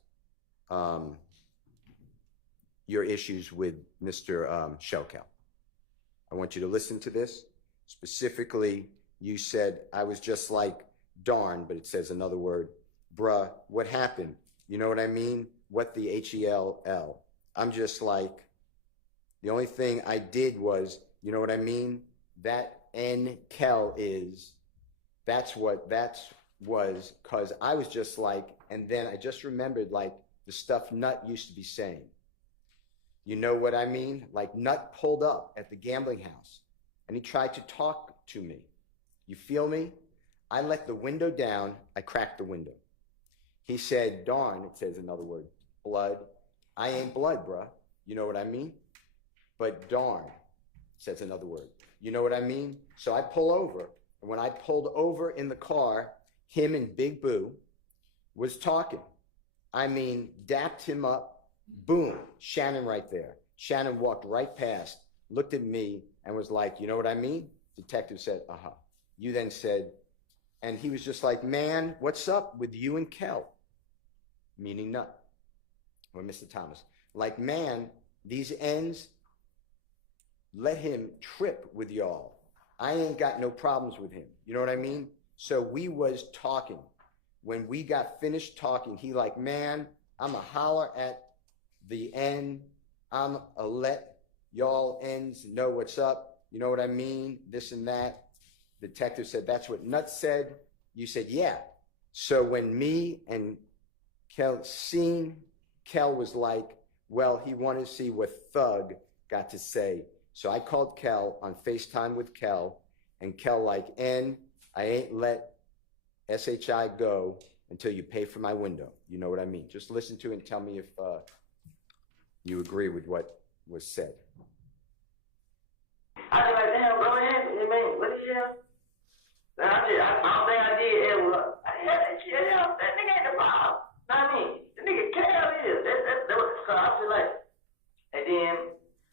your issues with Mr. Shelkow. I want you to listen to this. Specifically, you said, I was just like, darn, but it says another word, bruh, what happened? You know what I mean? What the HELL? I'm just like, the only thing I did was, you know what I mean? That N-Kel is, that was, cause I was just like, and then I just remembered like the stuff Nut used to be saying. You know what I mean? Like Nut pulled up at the gambling house and he tried to talk to me. You feel me? I let the window down. I cracked the window. He said, darn, it says another word, blood. I ain't blood, bruh. You know what I mean? But darn, says another word. You know what I mean? So I pull over. And when I pulled over in the car, him and Big Boo was talking. I mean, dapped him up. Boom, Shannon right there. Shannon walked right past, looked at me, and was like, you know what I mean? Detective said, uh-huh. You then said, and he was just like, man, what's up with you and Kel? Meaning Nut, or Mr. Thomas. Like, man, these ends, let him trip with y'all. I ain't got no problems with him. You know what I mean? So we was talking. When we got finished talking, he like, man, I'ma holler at the end. I'ma let y'all ends know what's up. You know what I mean? This and that. Detective said, that's what Nut said. You said, yeah. So when me and Kel seen, Kel was like, well, he wanted to see what Thug got to say. So I called Kel on FaceTime with Kel, and Kel like, N, I ain't let SHI go until you pay for my window. You know what I mean? Just listen to it and tell me if you agree with what was said. I was like, damn, go ahead, you mean, what is it? And I don't think I did ever. I didn't have that shit, that nigga ain't the problem. Know what I mean? The nigga Cal is. That was, so I feel like, and then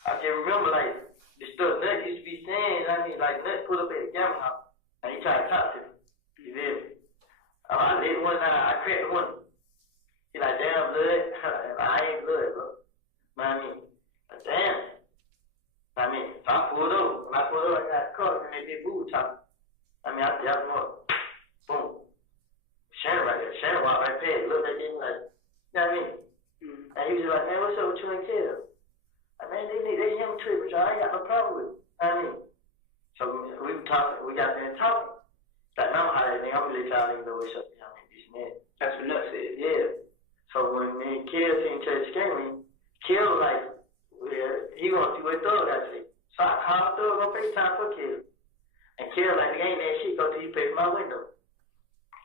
I just remember like, the stuff Nut used to be saying, I mean, like Nut put up at the gambling house, and he tried to talk to me. You feel me? I did one time, I cracked one. He like, damn, blood. I ain't blood, bro. Know what I mean? Like, damn. I mean, so I pulled over. When I pulled over, I got caught, and they did boo talking. I mean, I jabbed him up. Boom. Shannon right there. Shannon walked right past, looked at him like, you know what I mean? Mm-hmm. And he was like, man, what's up with you and Kel? I mean, they young trip, but y'all ain't got no problem with it. You know what I mean? So we were talking, we got there talking. Like, now I'm hollering, I'm gonna let y'all niggas know what's up, you know what I mean? This and that. That's what Nut said. Yeah. So when me and Kel seen each other scaring, Kel like, well, he gonna see what Thug got to say. So I called Thug on FaceTime for Kel. And Kel like, nigga ain't that shit, go till you pay for my window.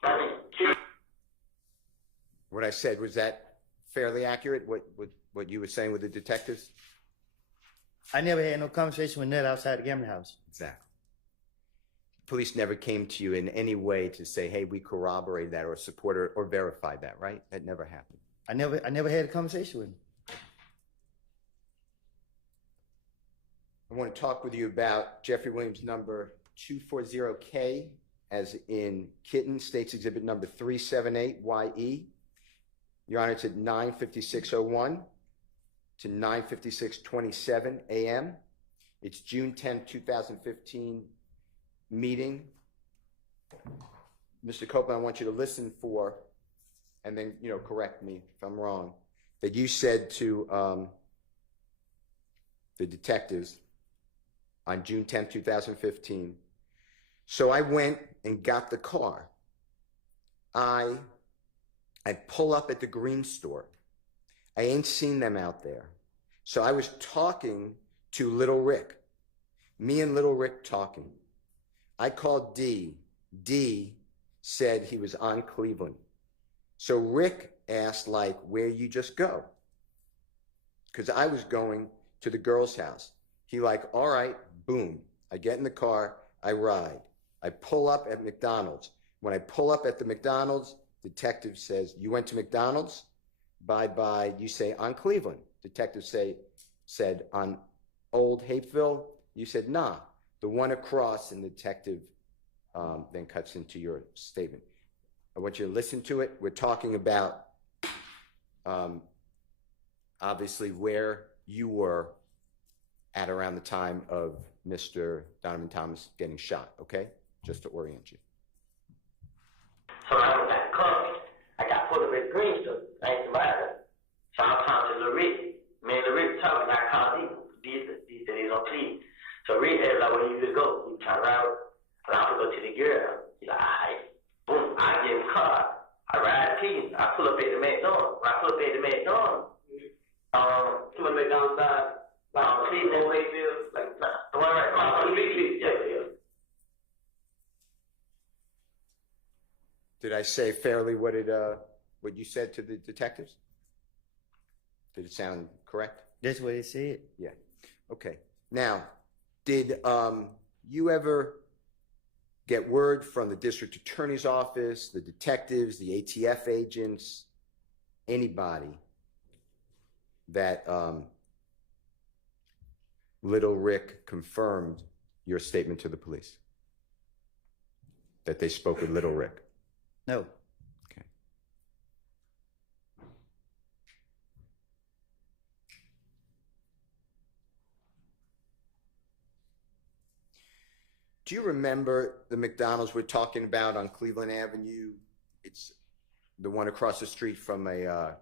I mean, Kel. What I said, was that fairly accurate, what what you were saying with the detectives? I never had no conversation with Ned outside the gambling house. Exactly. Police never came to you in any way to say, hey, we corroborate that or support or verify that, right? That never happened. I never had a conversation with him. I want to talk with you about Jeffery Williams number 240K, as in Kitten, States Exhibit number 378YE. Your Honor, it's at 9:56:01 to 9:56:27 a.m. It's June 10, 2015 meeting. Mr. Copeland, I want you to listen for, and then, correct me if I'm wrong, that you said to the detectives on June 10, 2015, so I went and got the car. I pull up at the green store. I ain't seen them out there. So I was talking to Little Rick. Me and Little Rick talking. I called D. D said he was on Cleveland. So Rick asked, where you just go? Because I was going to the girl's house. He all right, boom. I get in the car, I ride. I pull up at McDonald's. When I pull up at the McDonald's, detective says, you went to McDonald's? Bye-bye. You say, on Cleveland. Detective said, on Old Hapeville? You said, nah, the one across, and the detective then cuts into your statement. I want you to listen to it. We're talking about, obviously, where you were at around the time of Mr. Donovan Thomas getting shot, okay? Just to orient you. So I went back to college. I got pulled up at Green Store. I ain't survived. So I talked to Lil Rick. Me and Lil Rick talking. I called him. He said he's on Cleveland. So Rick asked, where you just go? We turn around. And I want to go to the girl. He's like, all right. Boom. I get in the car. I ride to him. I pull up at the McDonald's. When I pull up at the McDonald's, to the McDonald's side, Cleveland, Wakefield, the one right on the street, yeah. Did I say fairly what you said to the detectives? Did it sound correct? That's what he said. Yeah. Okay. Now, did you ever get word from the district attorney's office, the detectives, the ATF agents, anybody that Little Rick confirmed your statement to the police? That they spoke with Little Rick? No. Okay. Do you remember the McDonald's we're talking about on Cleveland Avenue? It's the one across the street from a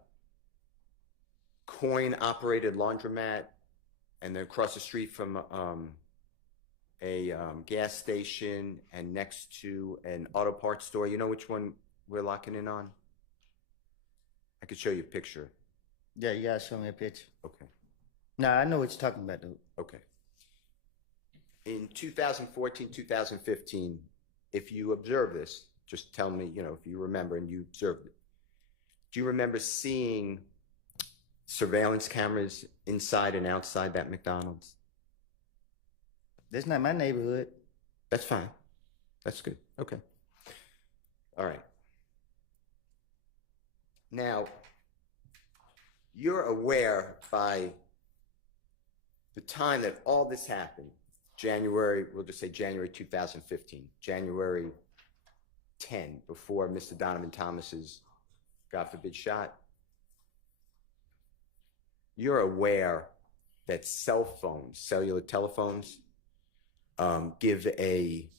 coin-operated laundromat, and then across the street from a gas station, and next to an auto parts store. You know which one we're locking in on? I could show you a picture. Yeah, you gotta show me a picture. Okay. Nah, I know what you're talking about, dude. Okay. In 2014, 2015, if you observe this, just tell me, if you remember and you observed it. Do you remember seeing surveillance cameras inside and outside that McDonald's? That's not my neighborhood. That's fine. That's good. Okay. All right. Now, you're aware by the time that all this happened, we'll just say January 2015, January 10, before Mr. Donovan Thomas's, God forbid, shot, you're aware that cell phones, cellular telephones, give a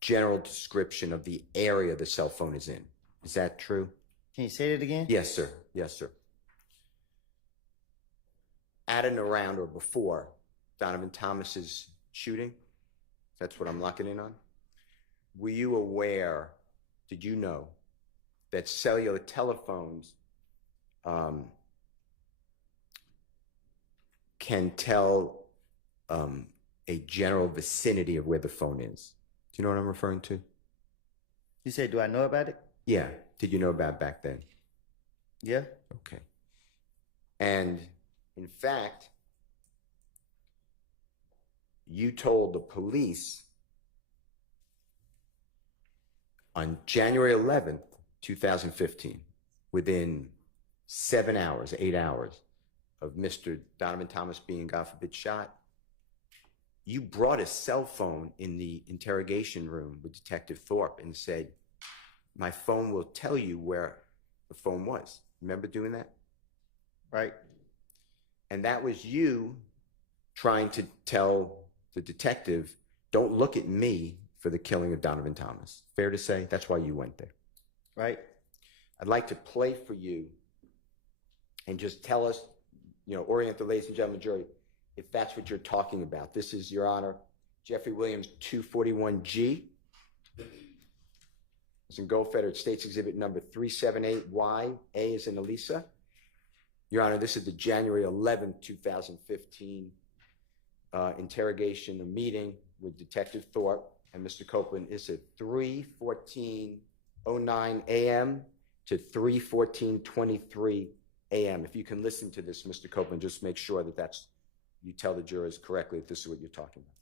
general description of the area the cell phone is in. Is that true? Can you say it again? Yes, sir. Yes, sir. At and around or before Donovan Thomas's shooting, that's what I'm locking in on. Were you aware, did you know, that cellular telephones can tell a general vicinity of where the phone is? Do you know what I'm referring to? You said, do I know about it? Yeah. Did you know about it back then? Yeah. Okay. And in fact, you told the police on January 11th, 2015, within 7 hours, 8 hours of Mr. Donovan Thomas being, God forbid, shot, you brought a cell phone in the interrogation room with Detective Thorpe and said, my phone will tell you where the phone was. Remember doing that? Right. And that was you trying to tell the detective, don't look at me for the killing of Donovan Thomas. Fair to say? That's why you went there. Right. I'd like to play for you and just tell us, orient the ladies and gentlemen jury, if that's what you're talking about. This is, Your Honor, Jeffery Williams 241G. It's in Gold Federal States Exhibit number 378Y. A is in Elisa. Your Honor, this is the January 11th, 2015 interrogation, a meeting with Detective Thorpe and Mr. Copeland. It's at 3:14:09 a.m. to 3:14:23 a.m. If you can listen to this, Mr. Copeland, just make sure that you tell the jurors correctly if this is what you're talking about.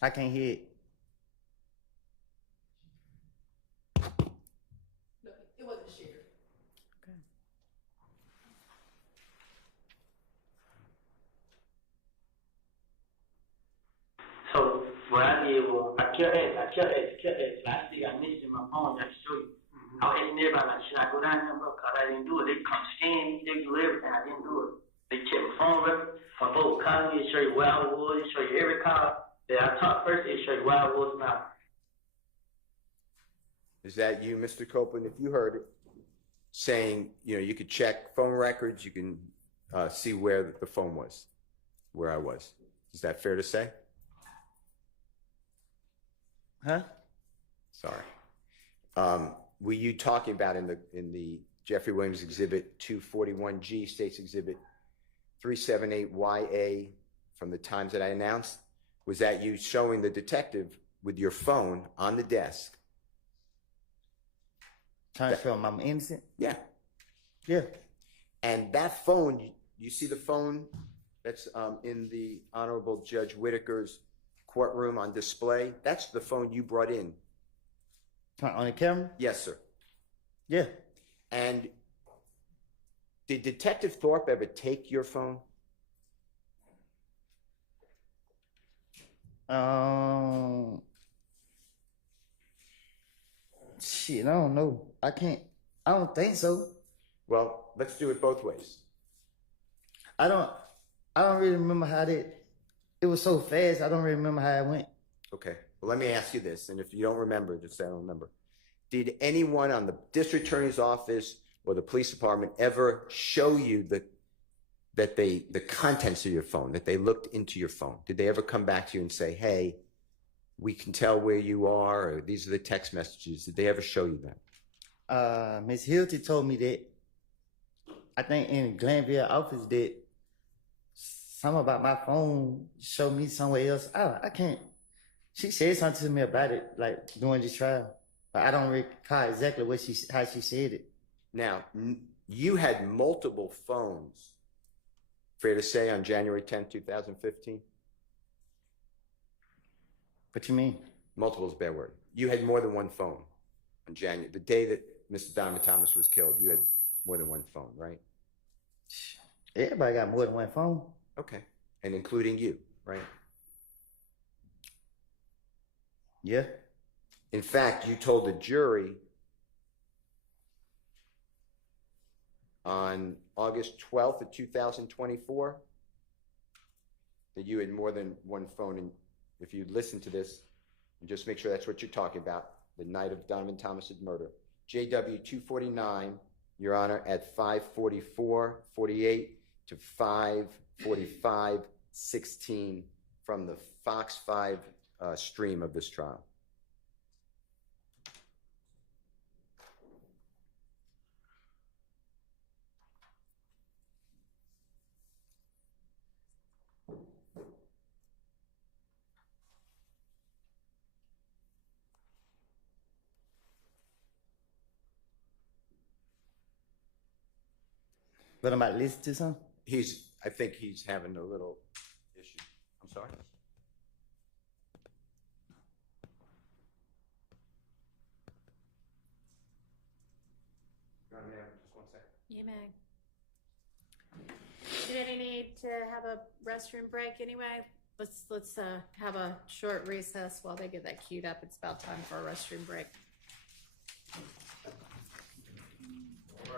I can't hear it. It wasn't shared. Okay. So what I did was I kept asking. Last thing I missed in my phone, I show you. I was asking everybody, like, should I go down there, bro? Cause I didn't do it. They come scan me, they do everything. I didn't do it. They check my phone record, my vote copy, they show you where I was, they show you every call that I talked first, they show you where I was now. Is that you, Mr. Copeland? If you heard it, saying, you could check phone records, you can see where the phone was, where I was. Is that fair to say? Huh? Sorry. Were you talking about in the Jeffery Williams Exhibit 241G, States Exhibit 378YA, from the times that I announced? Was that you showing the detective with your phone on the desk? Trying to show him I'm innocent? Yeah. Yeah. And that phone, you see the phone that's in the Honorable Judge Whitaker's courtroom on display? That's the phone you brought in. On the camera? Yes, sir. Yeah. And did Detective Thorpe ever take your phone? Shit, I don't know. I don't think so. Well, let's do it both ways. I don't really remember how it was so fast. I don't really remember how it went. Okay. Well, let me ask you this, and if you don't remember, just say I don't remember. Did anyone on the district attorney's office or the police department ever show you the contents of your phone, that they looked into your phone? Did they ever come back to you and say, hey, we can tell where you are, or these are the text messages? Did they ever show you that? Miss Hilty told me that, I think in Glanville office, that something about my phone showed me somewhere else. I can't. She said something to me about it, like during this trial. But I don't recall exactly how she said it. Now, you had multiple phones, fair to say, on January 10th, 2015? What you mean? Multiple is a bad word. You had more than one phone on January, the day that Mr. Donovan Thomas was killed. You had more than one phone, right? Everybody got more than one phone. Okay. And including you, right? Yeah. In fact, you told the jury on August 12th of 2024 that you had more than one phone. And if you listen to this, and just make sure that's what you're talking about, the night of Donovan Thomas's murder. JW 249, Your Honor, at 5:44:48 to 5:45:16 from the Fox 5 stream of this trial. What am I listening to something? I think he's having a little issue. I'm sorry? Just 1 second. You may. Do any need to have a restroom break anyway? Let's have a short recess while they get that queued up. It's about time for a restroom break.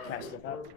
Pass it out.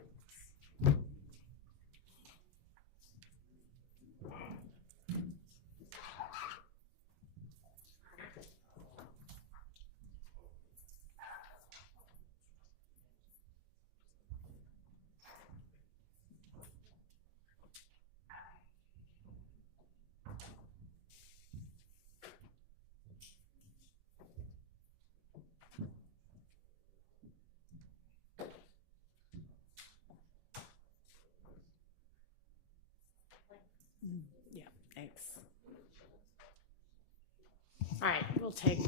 Yeah, thanks. All right, we'll take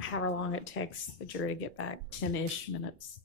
however long it takes the jury to get back, 10-ish minutes.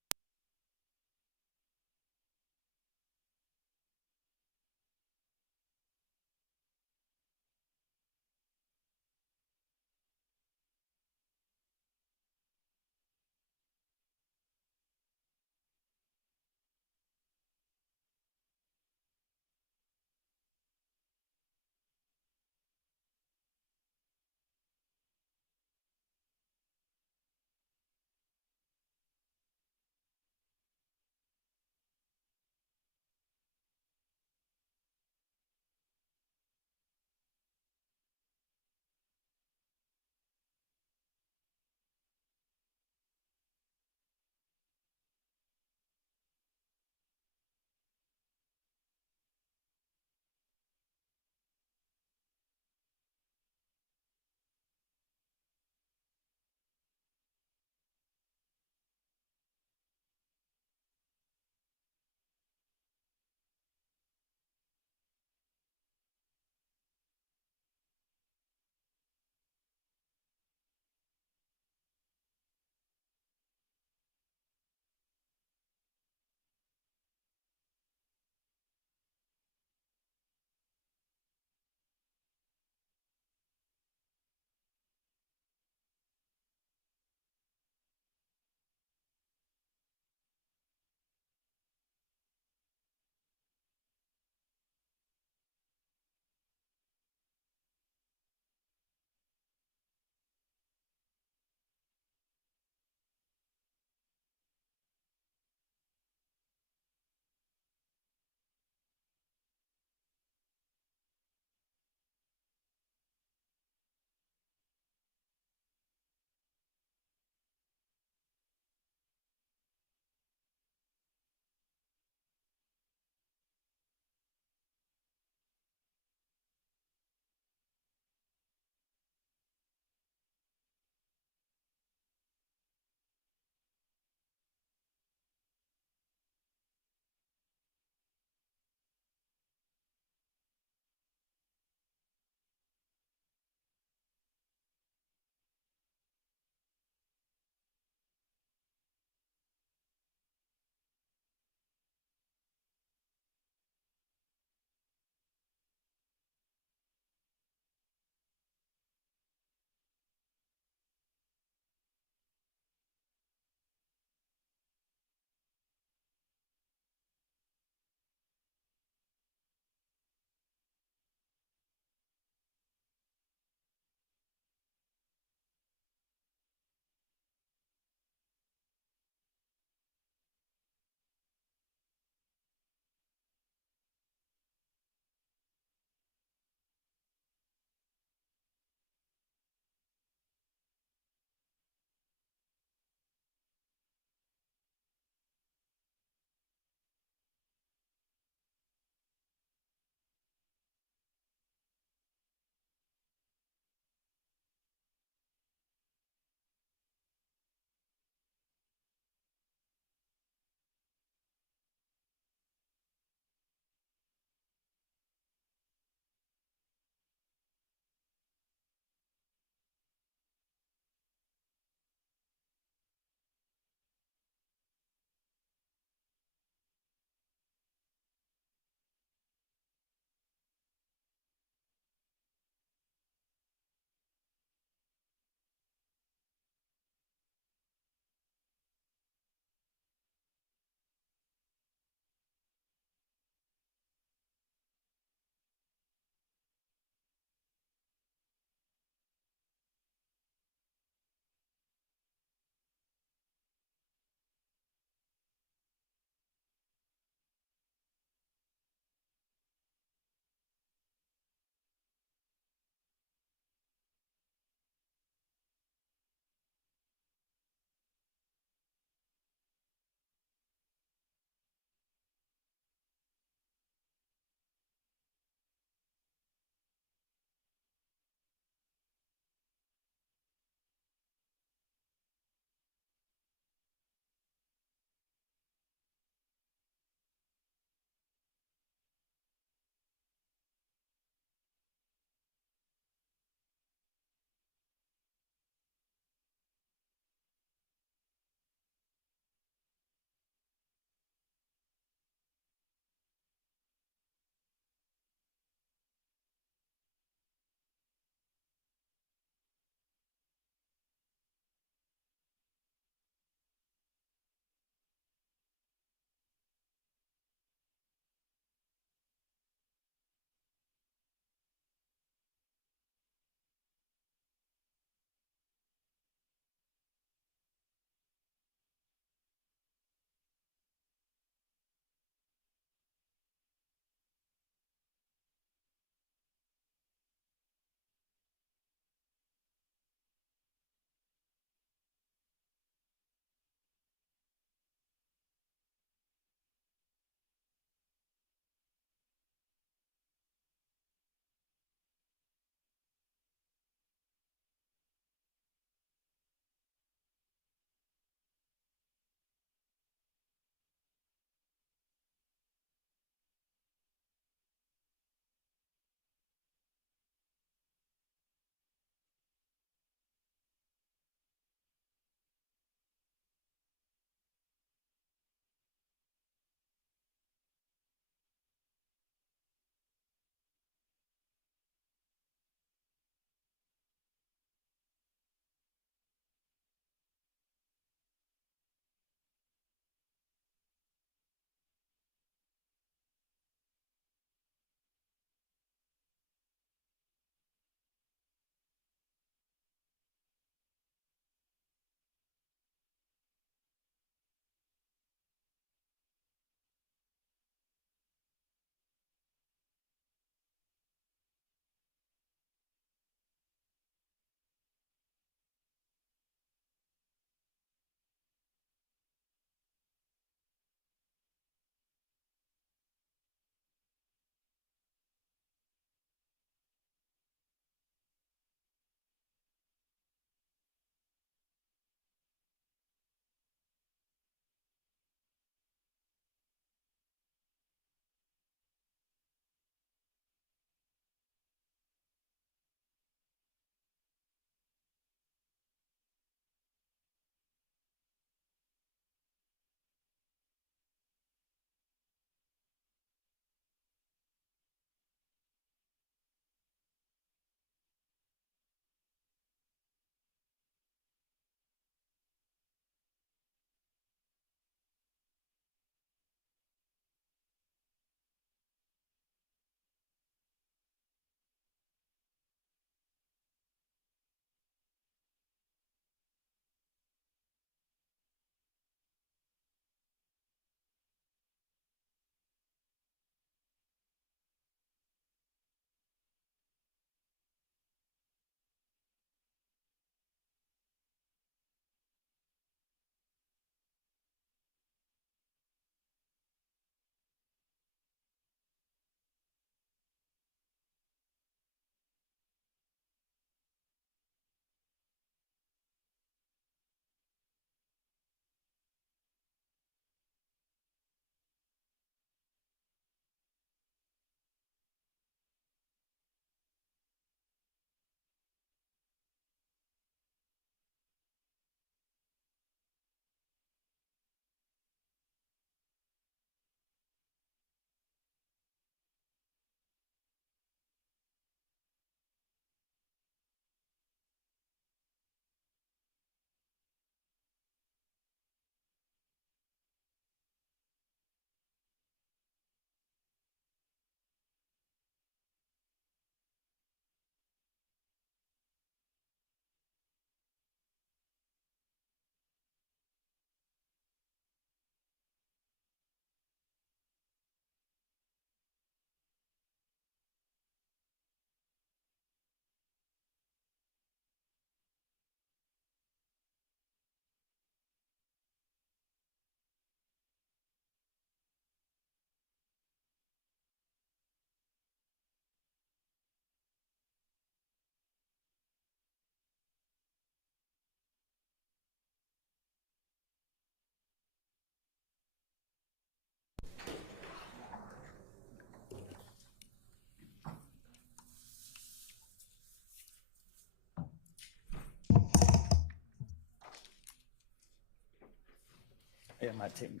Yeah, my team.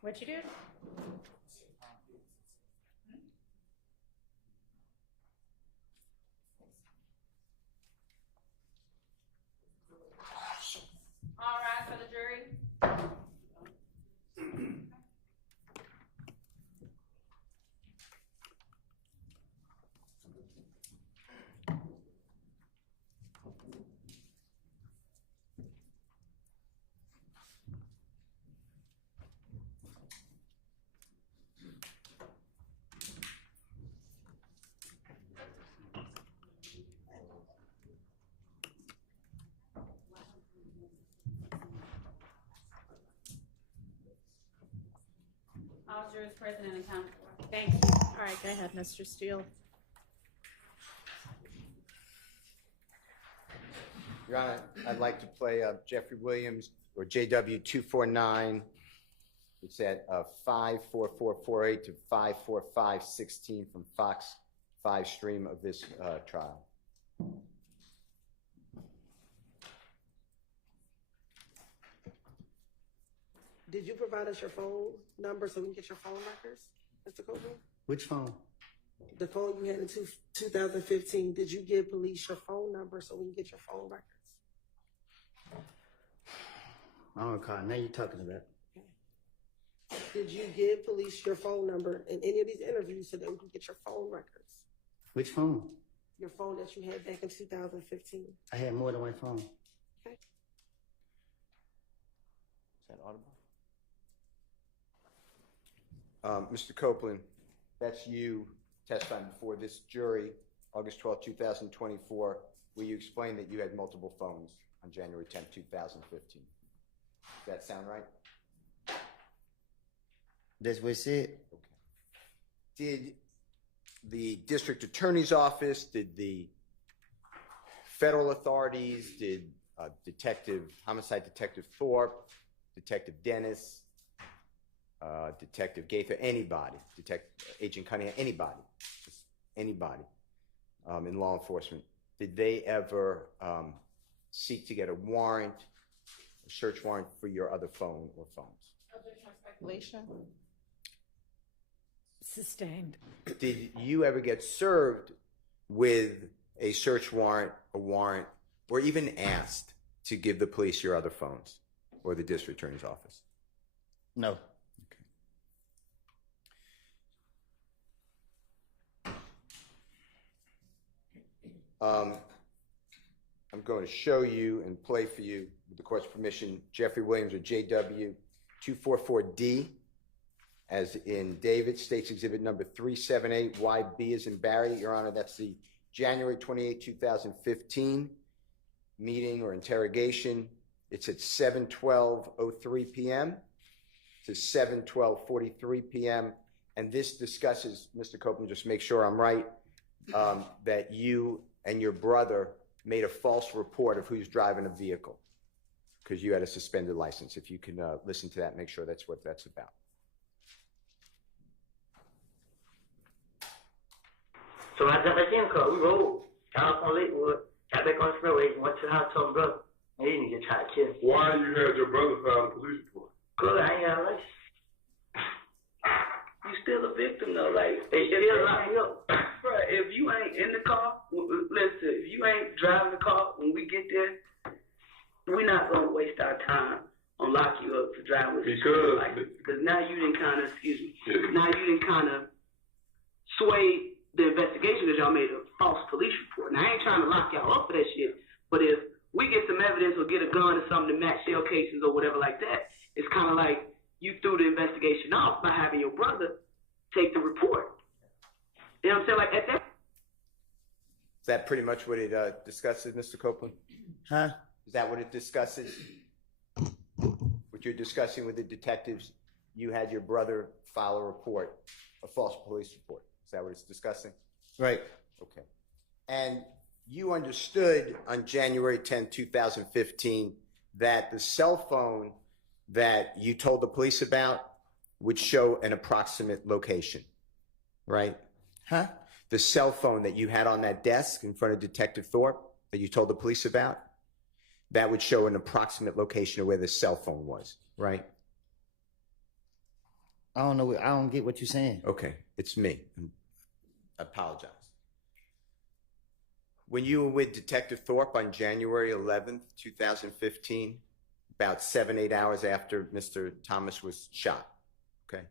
What you do? All right, for the jury. Officer is present and accounted for. Thank you. All right, go ahead, Mr. Steele. Your Honor, I'd like to play Jeffery Williams, or JW 249. It's at 54448 to 54516 from Fox 5 stream of this trial. Did you provide us your phone number so we can get your phone records, Mr. Copeland? Which phone? The phone you had in 2015, did you give police your phone number so we can get your phone records? I don't recall. Now you're talking about. Did you give police your phone number in any of these interviews so that we can get your phone records? Which phone? Your phone that you had back in 2015. I had more than one phone. Okay. Is that audible? Mr. Copeland, that's you testifying before this jury, August 12, 2024, where you explained that you had multiple phones on January 10, 2015. Does that sound right? That's what it said. Okay. Did the district attorney's office, did the federal authorities, did homicide detective Thorpe, Detective Dennis, Detective Gaither, anybody, Agent Cunningham, anybody, just anybody in law enforcement, did they ever seek to get a warrant, a search warrant for your other phone or phones? Alicia? Sustained. Did you ever get served with a search warrant, a warrant, or even asked to give the police your other phones or the district attorney's office? No. I'm going to show you and play for you, with the court's permission, Jeffery Williams, or JW 244D, as in David, State's Exhibit number 378, YB as in Barry. Your Honor, that's the January 28, 2015 meeting or interrogation. It's at 7:12:03 p.m. to 7:12:43 p.m. And this discusses, Mr. Copeland, just make sure I'm right, that you and your brother made a false report of who's driving a vehicle because you had a suspended license. If you can listen to that, make sure that's what that's about. So I jumped back in the car. We rolled. Got off on Lakewood. Got back on the freeway. Went to the house, told my brother. Man, he didn't get tried to kill me. Why you had your brother file a police report? Cause I ain't got a license. You still a victim though, like They still lock me up. bruh, if you ain't in the car, listen, if you ain't driving the car when we get there, we're not gonna waste our time on lock you up for driving with because now you didn't kind of, now you didn't kind of sway the investigation because y'all made a false police report. Now I ain't trying to lock y'all up for that shit, but if we get some evidence or get a gun or something to match shell cases or whatever like that, it's kind of like you threw the investigation off by having your brother take the report. You know what I'm saying? Like at that. Is that pretty much what it discusses, Mr. Copeland? Huh? Is that what it discusses? What you're discussing with the detectives, you had your brother file a report, a false police report. Is that what it's discussing? Right. Okay. And you understood on January 10, 2015, that the cell phone that you told the police about would show an approximate location, right? Huh? The cell phone that you had on that desk in front of Detective Thorpe that you told the police about, that would show an approximate location of where the cell phone was, right? I don't know. I don't get what you're saying. Okay, it's me. I apologize. When you were with Detective Thorpe on January 11th, 2015, about 7-8 hours after Mr. Thomas was shot, okay?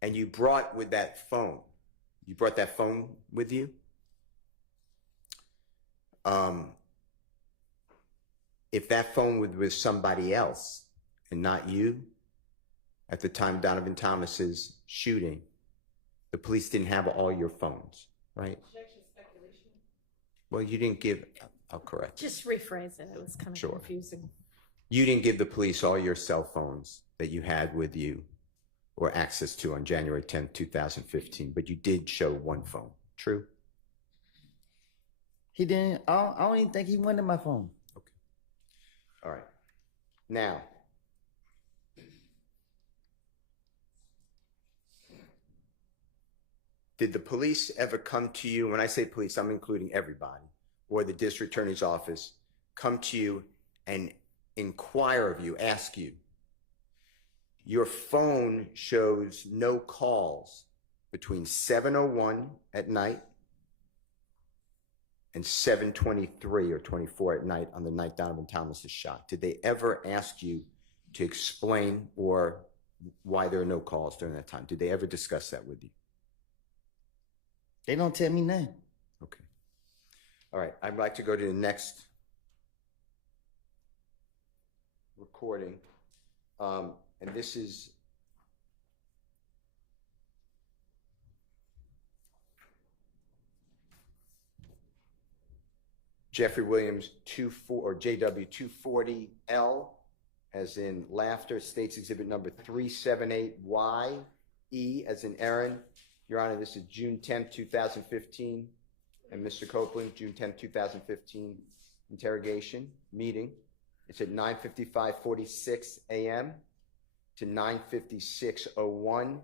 And you brought with that phone, you brought that phone with you? If that phone was with somebody else and not you, at the time Donovan Thomas's shooting, the police didn't have all your phones, right? Well, you didn't give, I'll correct. Just rephrase it. It was kind of Sure. confusing. You didn't give the police all your cell phones that you had with you or access to on January 10th, 2015, but you did show one phone. True? He didn't. I don't even think he wanted my phone. Okay. All right. Now, did the police ever come to you? When I say police, I'm including everybody, or the district attorney's office, come to you and inquire of you, ask you, your phone shows no calls between 7:01 at night and 7:23 or 24 at night on the night Donovan Thomas is shot. Did they ever ask you to explain or why there are no calls during that time? Did they ever discuss that with you? They don't tell me nothing. Okay. All right. I'd like to go to the next recording. And this is Jeffery Williams 24 or JW 240L, as in laughter, states exhibit number 378YE, as in Aaron. Your Honor, this is June 10th, 2015. And Mr. Copeland, June 10th, 2015, interrogation, meeting. It's at 9:55:46 a.m. to 9:56:01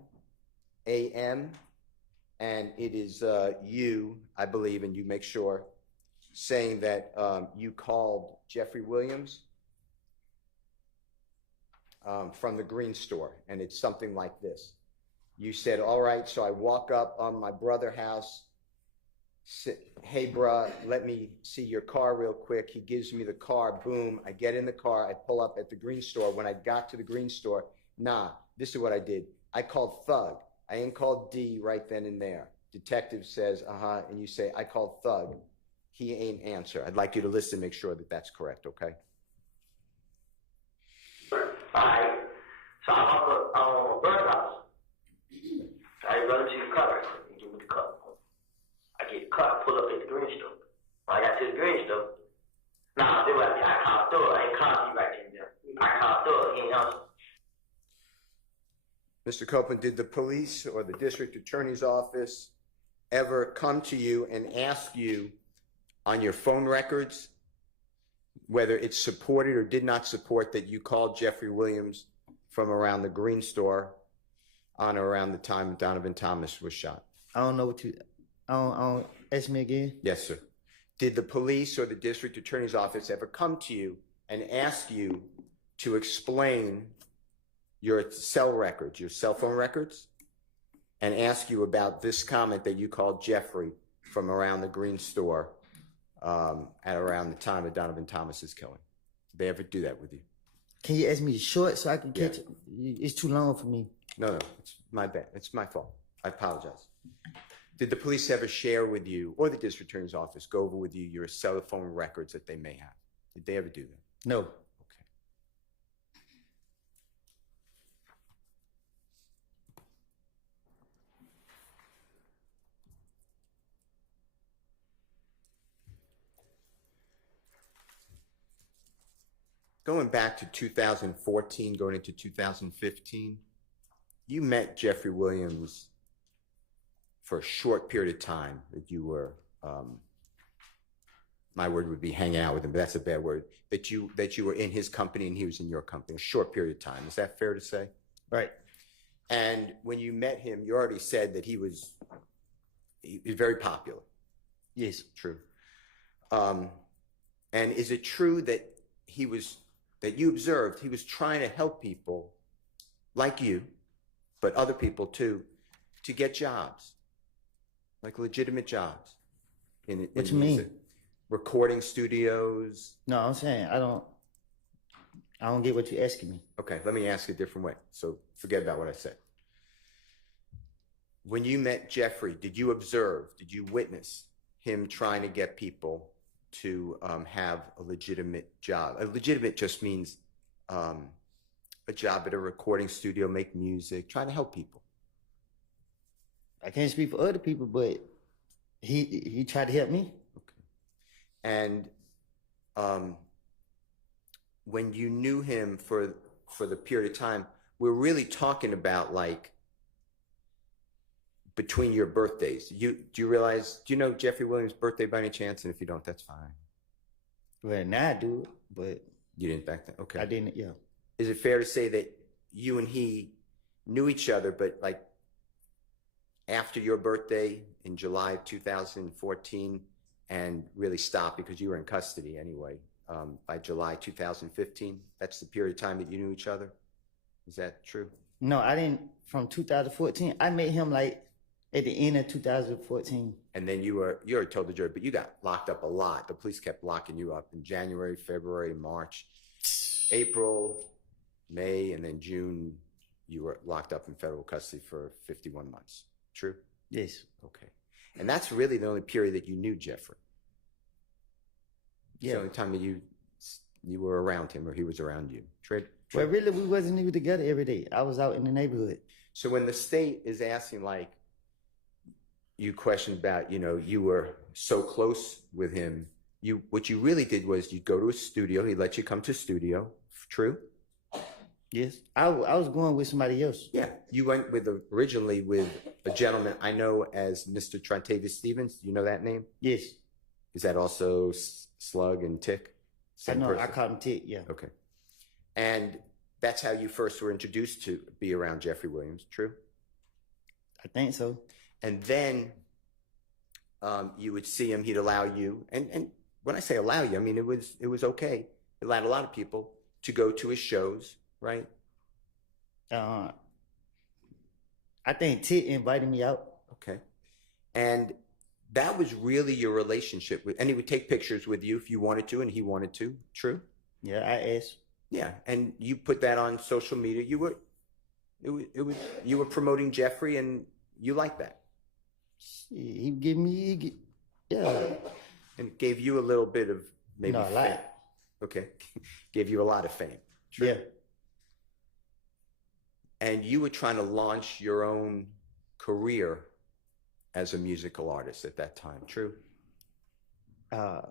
a.m. And it is you, I believe, and you make sure, saying that you called Jeffery Williams from the green store. And it's something like this. You said, all right, so I walk up on my brother's house. Hey, bruh, let me see your car real quick. He gives me the car. Boom. I get in the car. I pull up at the green store. When I got to the green store, nah, this is what I did. I called Thug. I ain't called D right then and there. Detective says, uh-huh, and you say, I called Thug. He ain't answer. I'd like you to listen, make sure that that's correct, okay? All right. So I'm up at my brother's house. I run to the car. He give me the car. I get the car, pull up at the green store. When I got to the green store, nah, they were like, I called Thug. I ain't called you right there. I called Thug. He ain't answer. Mr. Copeland, did the police or the district attorney's office ever come to you and ask you on your phone records whether it supported or did not support that you called Jeffery Williams from around the green store on or around the time Donovan Thomas was shot? I don't know what you. I don't. Ask me again. Yes, sir. Did the police or the district attorney's office ever come to you and ask you to explain your cell records, your cell phone records, and ask you about this comment that you called Jeffery from around the green store at around the time of Donovan Thomas's killing? Did they ever do that with you? Can you ask me short so I can catch it? It's too long for me. No, it's my bad. It's my fault. I apologize. Did the police ever share with you, or the district attorney's office go over with you your cell phone records that they may have? Did they ever do that? No. Okay. Going back to 2014, going into 2015, you met Jeffery Williams for a short period of time that you were, my word would be hanging out with him, but that's a bad word, that you were in his company and he was in your company, a short period of time. Is that fair to say? Right. And when you met him, you already said that he was very popular. Yes. True. And is it true that that you observed, he was trying to help people like you, but other people too, to get jobs, like legitimate jobs. What you mean? Recording studios. No, I'm saying I don't get what you're asking me. Okay, let me ask it a different way. So forget about what I said. When you met Jeffrey, did you witness him trying to get people to have a legitimate job? A legitimate just means a job at a recording studio, make music, trying to help people. I can't speak for other people, but he tried to help me. Okay. And when you knew him for the period of time, we're really talking about like between your birthdays. Do you know Jeffery Williams' birthday by any chance? And if you don't, that's fine. Well, now I do, but you didn't back then. Okay, I didn't. Yeah. Is it fair to say that you and he knew each other, but like after your birthday in July of 2014, and really stopped because you were in custody anyway? By July 2015, that's the period of time that you knew each other. Is that true? No, I didn't. From 2014, I met him like at the end of 2014. And then you already told the jury, but you got locked up a lot. The police kept locking you up in January, February, March, April, May, and then June. You were locked up in federal custody for 51 months. True? Yes. Okay. And that's really the only period that you knew Jeffrey. Yeah. It's the only time that you were around him or he was around you. True? Well, really, we wasn't even together every day. I was out in the neighborhood. So when the state is asking, like, you questioned about, you were so close with him, what you really did was you'd go to a studio, he'd let you come to a studio. True? Yes. I was going with somebody else. Yeah. You went originally with a gentleman I know as Mr. Trontavious Stevens. Do you know that name? Yes. Is that also Slug and Tick? Same person? I called him Tick, yeah. Okay. And that's how you first were introduced to be around Jeffery Williams, true? I think so. And then you would see him, he'd allow you, and when I say allow you, I mean it was okay. He allowed a lot of people to go to his shows, right? I think Tick invited me out. Okay. And that was really your relationship with, and he would take pictures with you if you wanted to and he wanted to, true? Yeah, I asked. Yeah, and you put that on social media. You were promoting Jeffrey, and you liked that. He gave me, yeah. And it gave you a little bit of maybe a fame. lot. Okay, gave you a lot of fame. True. Yeah. And you were trying to launch your own career as a musical artist at that time. True. I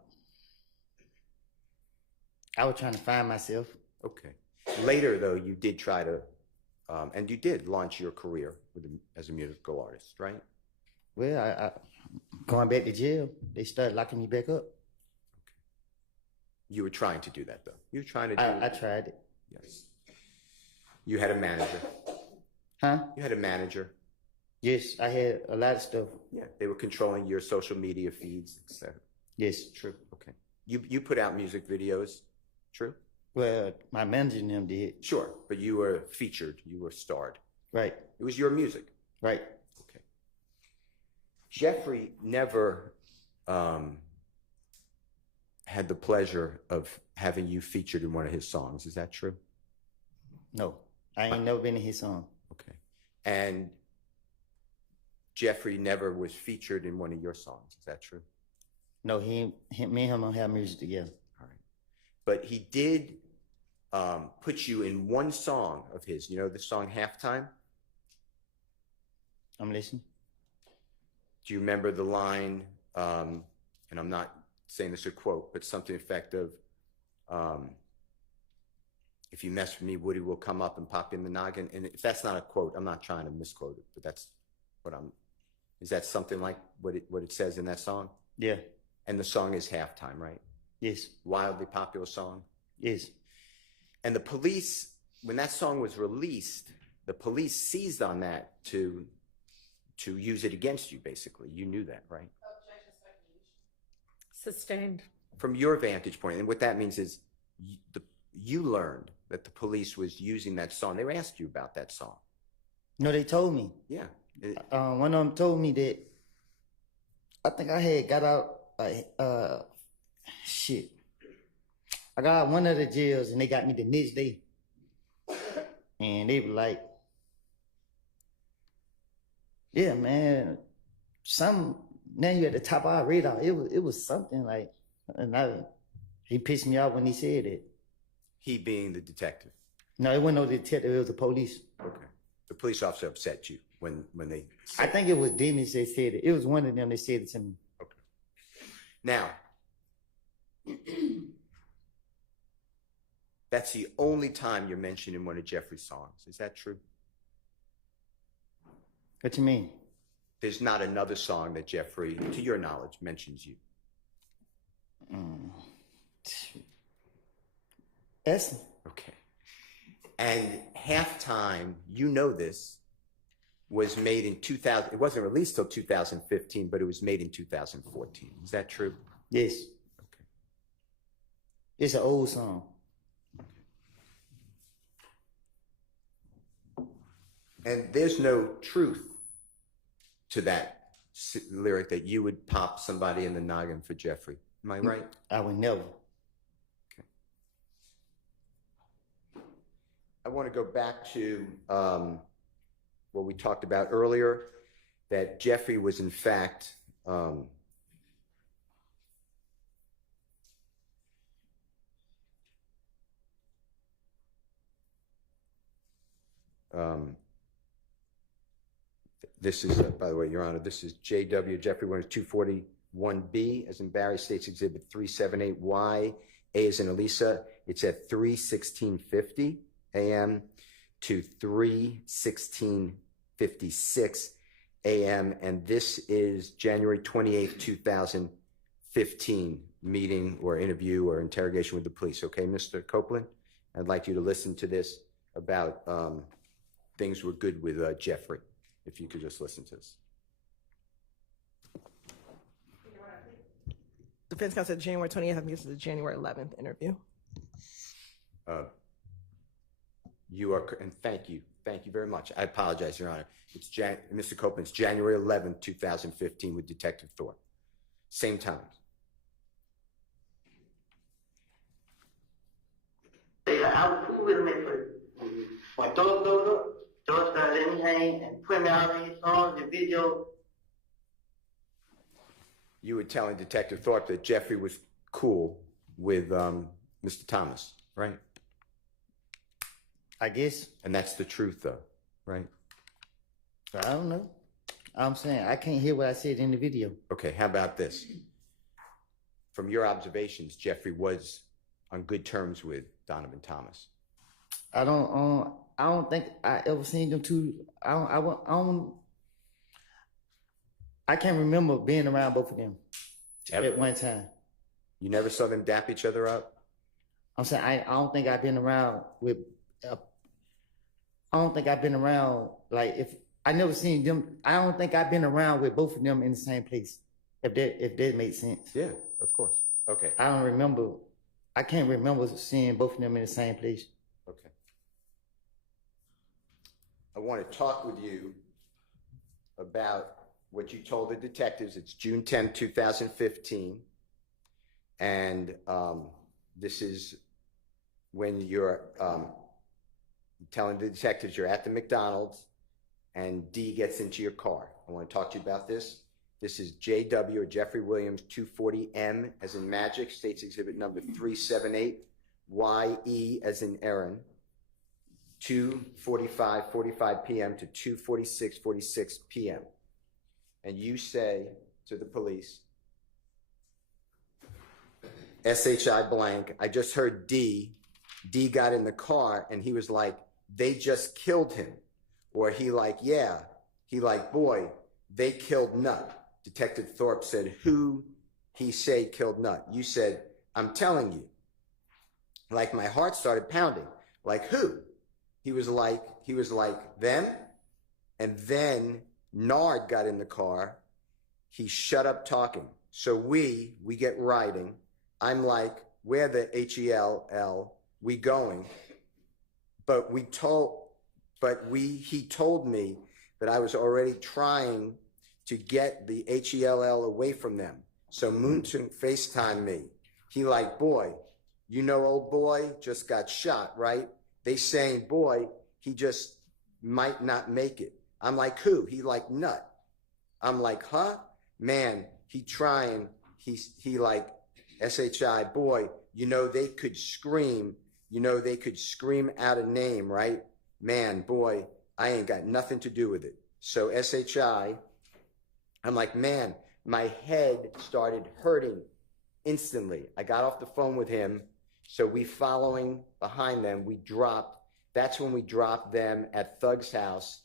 was trying to find myself. Okay. Later, though, you did try to, and you did launch your career as a musical artist, right? Well, I going back to jail, they started locking me back up. Okay. You were trying to do that, though. You were trying to do I tried it. Yes. You had a manager. Huh? You had a manager. Yes, I had a lot of stuff. Yeah, they were controlling your social media feeds, etc. Yes. True. Okay. You put out music videos. True. Well, my manager and them did. Sure, but you were featured. You were starred. Right. It was your music. Right. Okay. Jeffrey never had the pleasure of having you featured in one of his songs. Is that true? No, I ain't never been in his song. Okay. And Jeffrey never was featured in one of your songs. Is that true? No, me and him don't have music together. All right. But he did put you in one song of his. You know the song Halftime? I'm listening. Do you remember the line, and I'm not saying this a quote, but something effective, if you mess with me, Woody will come up and pop you in the noggin. And if that's not a quote, I'm not trying to misquote it, but that's what is that something like what it says in that song? Yeah. And the song is Halftime, right? Yes. Wildly popular song? Yes. And the police, when that song was released, the police seized on that to use it against you, basically. You knew that, right? Sustained. From your vantage point, and what that means is you learned that the police was using that song. They asked you about that song. No, they told me. Yeah. One of them told me that I think I had got out shit. I got out one of the jails and they got me the next day. And they were like, yeah, man, now you at the top of our radar. It was something like, and he pissed me off when he said it. He being the detective? No, it wasn't no detective, it was the police. Okay. The police officer upset you when they I think it was Dennis that said it. It was one of them that said it to me. Okay. Now, that's the only time you're mentioned in one of Jeffrey's songs. Is that true? What you mean? There's not another song that Jeffrey, to your knowledge, mentions you. Yes. Okay. And Halftime, you know this, was made in 2000. It wasn't released till 2015, but it was made in 2014. Is that true? Yes. Okay. It's an old song. And there's no truth to that lyric that you would pop somebody in the noggin for Jeffrey. Am I right? I would never. Okay. I want to go back to what we talked about earlier, that Jeffrey was in fact this is, by the way, Your Honor, this is J.W. Jeffrey Williams 241B, as in Barry States Exhibit 378Y, A as in Elisa. It's at 3:16:50 a.m. to 3:16:56 a.m. And this is January 28th, 2015 meeting or interview or interrogation with the police. Okay, Mr. Copeland, I'd like you to listen to this about things were good with Jeffrey. If you could just listen to this. Defense counsel said January 20th. I think this is the January 11th interview. You are, and thank you very much. I apologize, Your Honor. It's Mr. Copeland, it's January 11th, 2015 with Detective Thorpe. Same time. I was cool with him at first. When doors opened up, George started letting me hang and put me out on his songs and videos. You were telling Detective Thorpe that Jeffrey was cool with Mr. Thomas, right? I guess. And that's the truth, though, right? I don't know. I'm saying I can't hear what I said in the video. Okay, how about this? From your observations, Jeffrey was on good terms with Donovan Thomas. I don't think I ever seen them two. I can't remember being around both of them at one time. You never saw them dap each other up? I'm saying I don't think I've been around with. I don't think I've been around like if I never seen them. I don't think I've been around with both of them in the same place. If that makes sense. Yeah, of course. Okay. I don't remember. I can't remember seeing both of them in the same place. Okay. I want to talk with you about what you told the detectives. It's June 10, 2015. And this is when you're telling the detectives you're at the McDonald's and D gets into your car. I want to talk to you about this. This is JW or Jeffrey Williams 240M as in Magic, States Exhibit number 378, YE as in Aaron, 2:45 p.m. to 2:46 p.m. And you say to the police, SHI blank, I just heard D got in the car and he was like, they just killed him. Or he like, yeah. He like, boy, they killed Nut. Detective Thorpe said, who he say killed Nut? You said, I'm telling you. Like my heart started pounding. Like who? He was like, them? And then Nard got in the car. He shut up talking. So we get riding. I'm like, where the HELL we going, but he told me that I was already trying to get the HELL away from them. So Moonton FaceTimed me. He like, boy, you know old boy just got shot, right? They saying, boy, he just might not make it. I'm like, who? He like, nut. I'm like, huh? Man, he trying. He like, SHI, boy, you know they could scream. You know they could scream out a name, right? Man, boy, I ain't got nothing to do with it. So SHI, I'm like, man, my head started hurting instantly. I got off the phone with him. So we following behind them. We dropped. That's when we dropped them at Thug's house.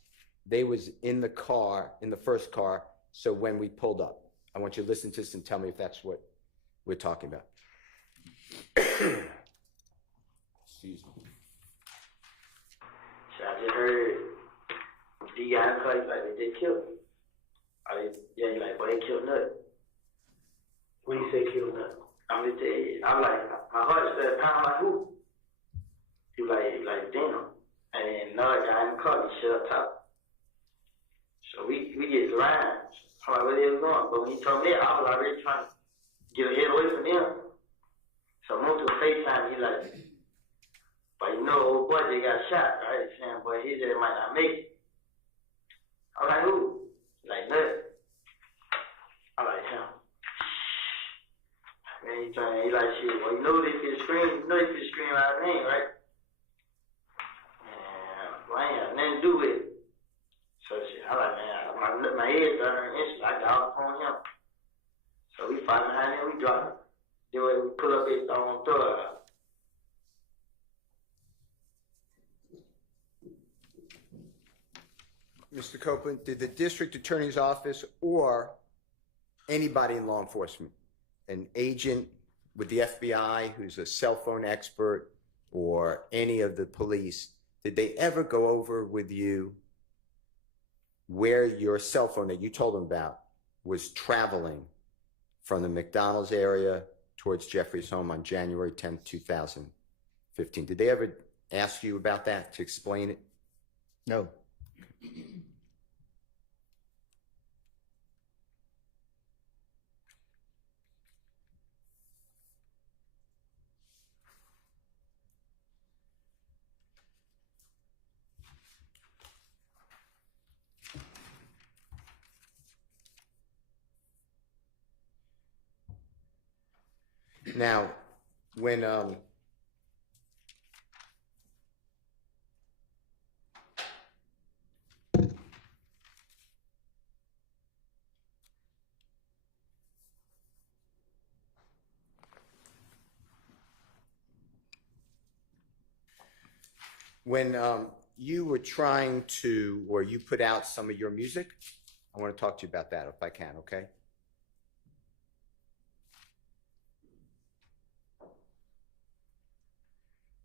They was in the car, in the first car. So when we pulled up, I want you to listen to this and tell me if that's what we're talking about. Excuse me. So I just heard the guy call you like they killed him. Yeah, he like, boy, they killed Nut. When you say kill Nut, I'm gonna tell you, I'm like, my heart started pounding like who? He like, damn. And then another guy in the car, he shut up top. So we get the line. I'm like, where they was going? But when he told me that, I was already trying to get a head away from them. So I moved to a FaceTime, he like, but you know, old boy, they got shot, right? He's saying, boy, his head might not make it. I'm like, who? He like, Nut. I'm like, him. Man, he like, shit, well, you know they could scream, out of name, right? And, well, I ain't got nothing to do with it. So shit, I like, man, my head started hurting instantly. I got off on him. So we fight behind him, we drop him. Then we pull up his own throw. Mr. Copeland, did the district attorney's office or anybody in law enforcement, an agent with the FBI who's a cell phone expert or any of the police, did they ever go over with you where your cell phone that you told them about was traveling from the McDonald's area towards Jeffrey's home on January 10th, 2015? Did they ever ask you about that to explain it? No. Now, when you were trying to, or you put out some of your music, I want to talk to you about that if I can, okay?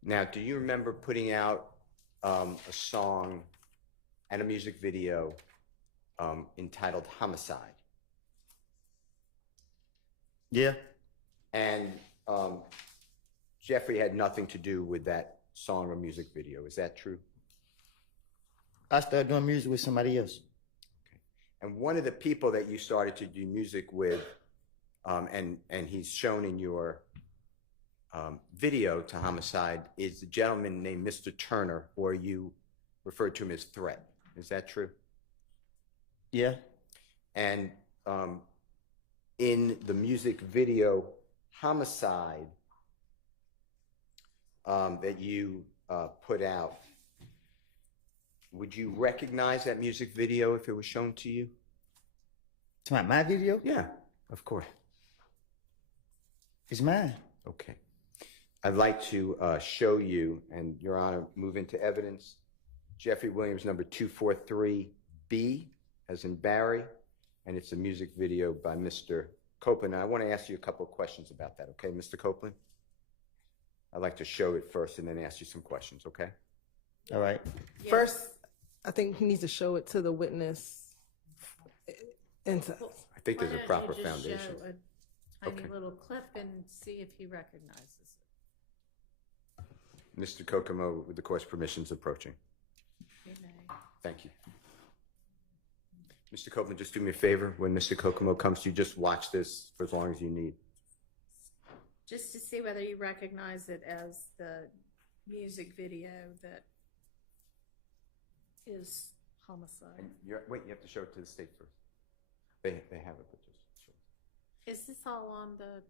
Now, do you remember putting out a song and a music video entitled Homicide? Yeah. And Jeffrey had nothing to do with that song or music video. Is that true? I started doing music with somebody else. Okay. And one of the people that you started to do music with, and he's shown in your video to Homicide, is a gentleman named Mr. Turner, or you referred to him as Threat. Is that true? Yeah. And in the music video Homicide that you put out, would you recognize that music video if it was shown to you? It's my video? Yeah, of course. It's mine. Okay. I'd like to show you, and Your Honor, move into evidence, Jeffery Williams, number 243B, as in Barry, and it's a music video by Mr. Copeland. And I want to ask you a couple of questions about that, okay, Mr. Copeland? I'd like to show it first and then ask you some questions, okay? All right. Yeah. First, I think he needs to show it to the witness. I think there's a proper foundation. tiny Okay. little clip and see if he recognizes it. Mr. Kokomo, with the court's permissions approaching. He may. Thank you. Mr. Copeland, just do me a favor. When Mr. Kokomo comes to you, just watch this for as long as you need. Just to see whether you recognize it as the music video that is homicide. And wait, you have to show it to the state first. They have it, but just show it. Is this all on the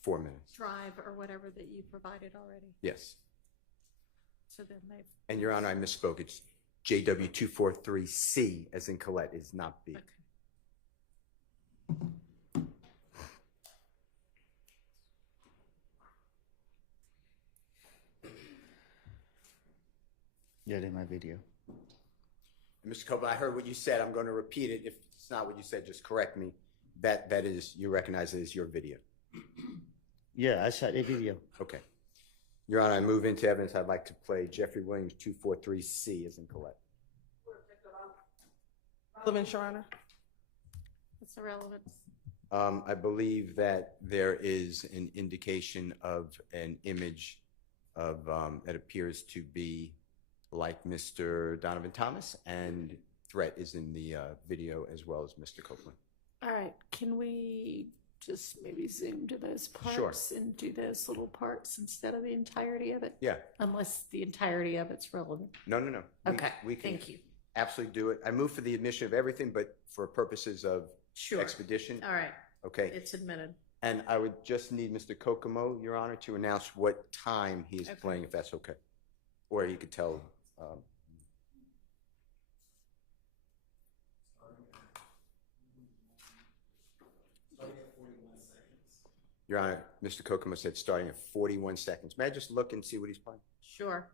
4 minutes. drive or whatever that you provided already? Yes. So then they've. And Your Honor, I misspoke. It's JW243C, as in Colette, is not B. Okay. Yeah, they my video. And Mr. Copeland, I heard what you said. I'm going to repeat it. If it's not what you said, just correct me. That is, you recognize it as your video. Yeah, I shot that video. Okay. Your Honor, I move into evidence. I'd like to play Jeffery Williams 243C, as in Colette. Relevance, Your Honor. What's the relevance? I believe that there is an indication of an image of that appears to be like Mr. Donovan Thomas, and threat is in the video as well as Mr. Copeland. All right, can we just maybe zoom to those Sure. parts and do those little parts instead of the entirety of it? Yeah. Unless the entirety of it's relevant. No. Okay, We can thank you. absolutely do it. I move for the admission of everything, but for purposes of Sure. expedition. All right. Okay. It's admitted. And I would just need Mr. Kokomo, Your Honor, to announce what time he is Okay. playing, if that's okay. Or he could tell. Your Honor, Mr. Kokomo said starting at 41 seconds. May I just look and see what he's playing? Sure.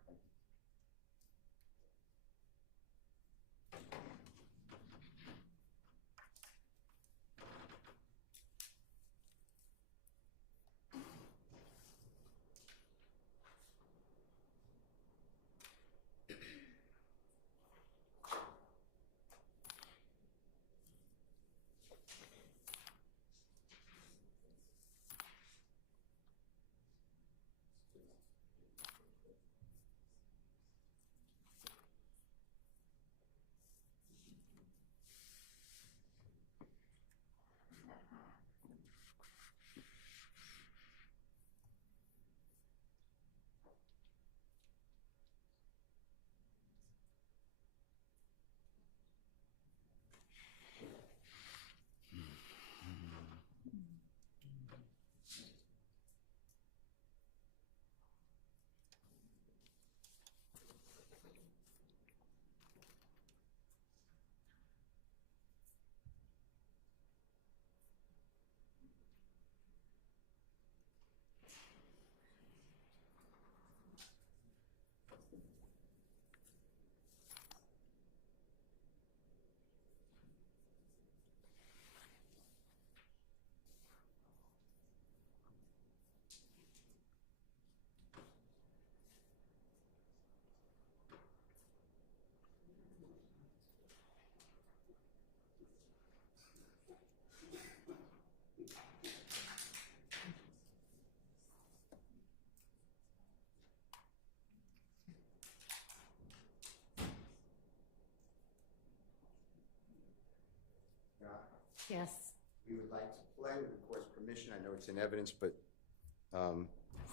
Yes. We would like to play, with the court's permission. I know it's in evidence, but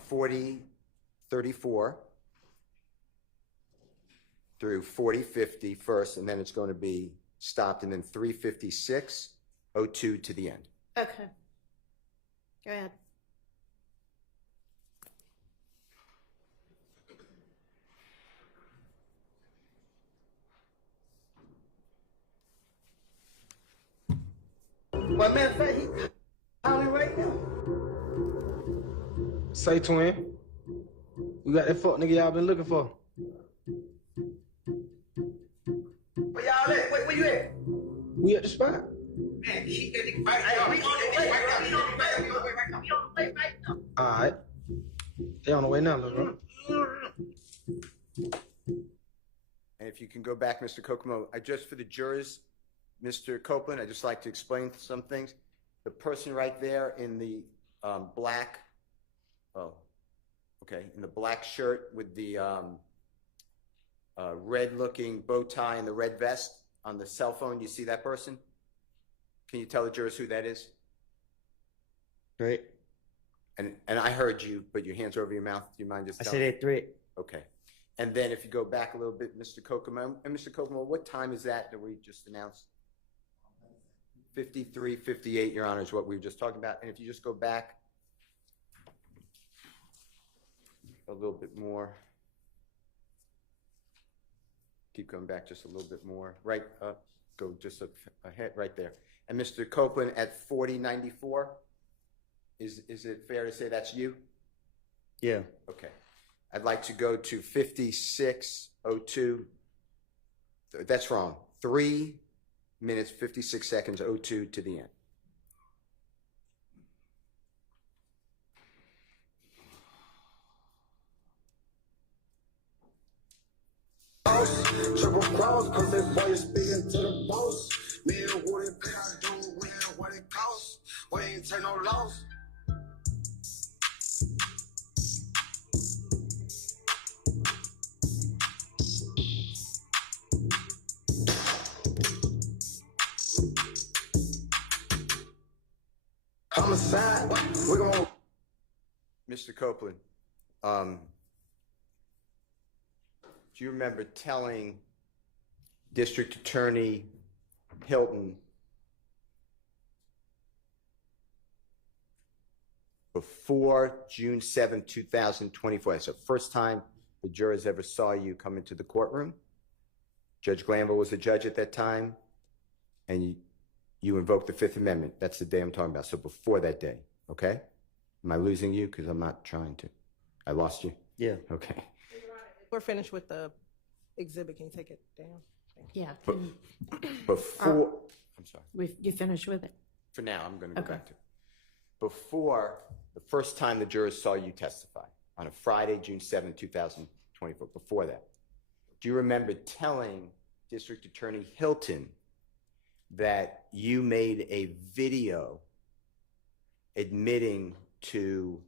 40:34 through 40:50 first, and then it's going to be stopped, and then 3:56:02 to the end. Okay. Go ahead. Well, matter of fact, he calling right now. Say, twin, we got that fuck nigga y'all been looking for. Where y'all at? Where you at? We at the spot. Man, she got the fight. We on the way right now. We on the way right now. All right. They on the way now, little bro. And if you can go back, Mr. Kokomo, for the jurors, Mr. Copeland, I'd just like to explain some things. the person right there in the black, oh, okay, in the black shirt with the red-looking bow tie and the red vest on the cell phone, you see that person? Can you tell the jurors who that is? Threat. And I heard you, but your hands are over your mouth. Do you mind just I telling said that threat. Okay. And then if you go back a little bit, Mr. Kokomo, and Mr. Kokomo, what time is that we just announced? 53:58, Your Honor, is what we were just talking about. And if you just go back a little bit more, keep going back just a little bit more, right up, go just ahead, right there. And Mr. Copeland at 4094, is it fair to say that's you? Yeah. Okay. I'd like to go to 56:02. That's wrong. 3 minutes, 56 seconds, 02 to the end. Triple cross, cause that boy is speaking to the boss. Me and what it pay, I do it, what it costs. We ain't take no loss. Homicide, we're gonna. Mr. Copeland, do you remember telling District Attorney Hilton before June 7, 2024, that's the first time the jurors ever saw you come into the courtroom? Judge Glanville was the judge at that time, and you invoked the Fifth Amendment. That's the day I'm talking about. So before that day, okay? Am I losing you? Because I'm not trying to. I lost you? Yeah. Okay. We're finished with the exhibit. Can you take it down? Yeah. Before, I'm sorry. You finished with it? For now, I'm going to go back to it. Before the first time the jurors saw you testify, on a Friday, June 7, 2024, before that, do you remember telling District Attorney Hilton that you made a video admitting to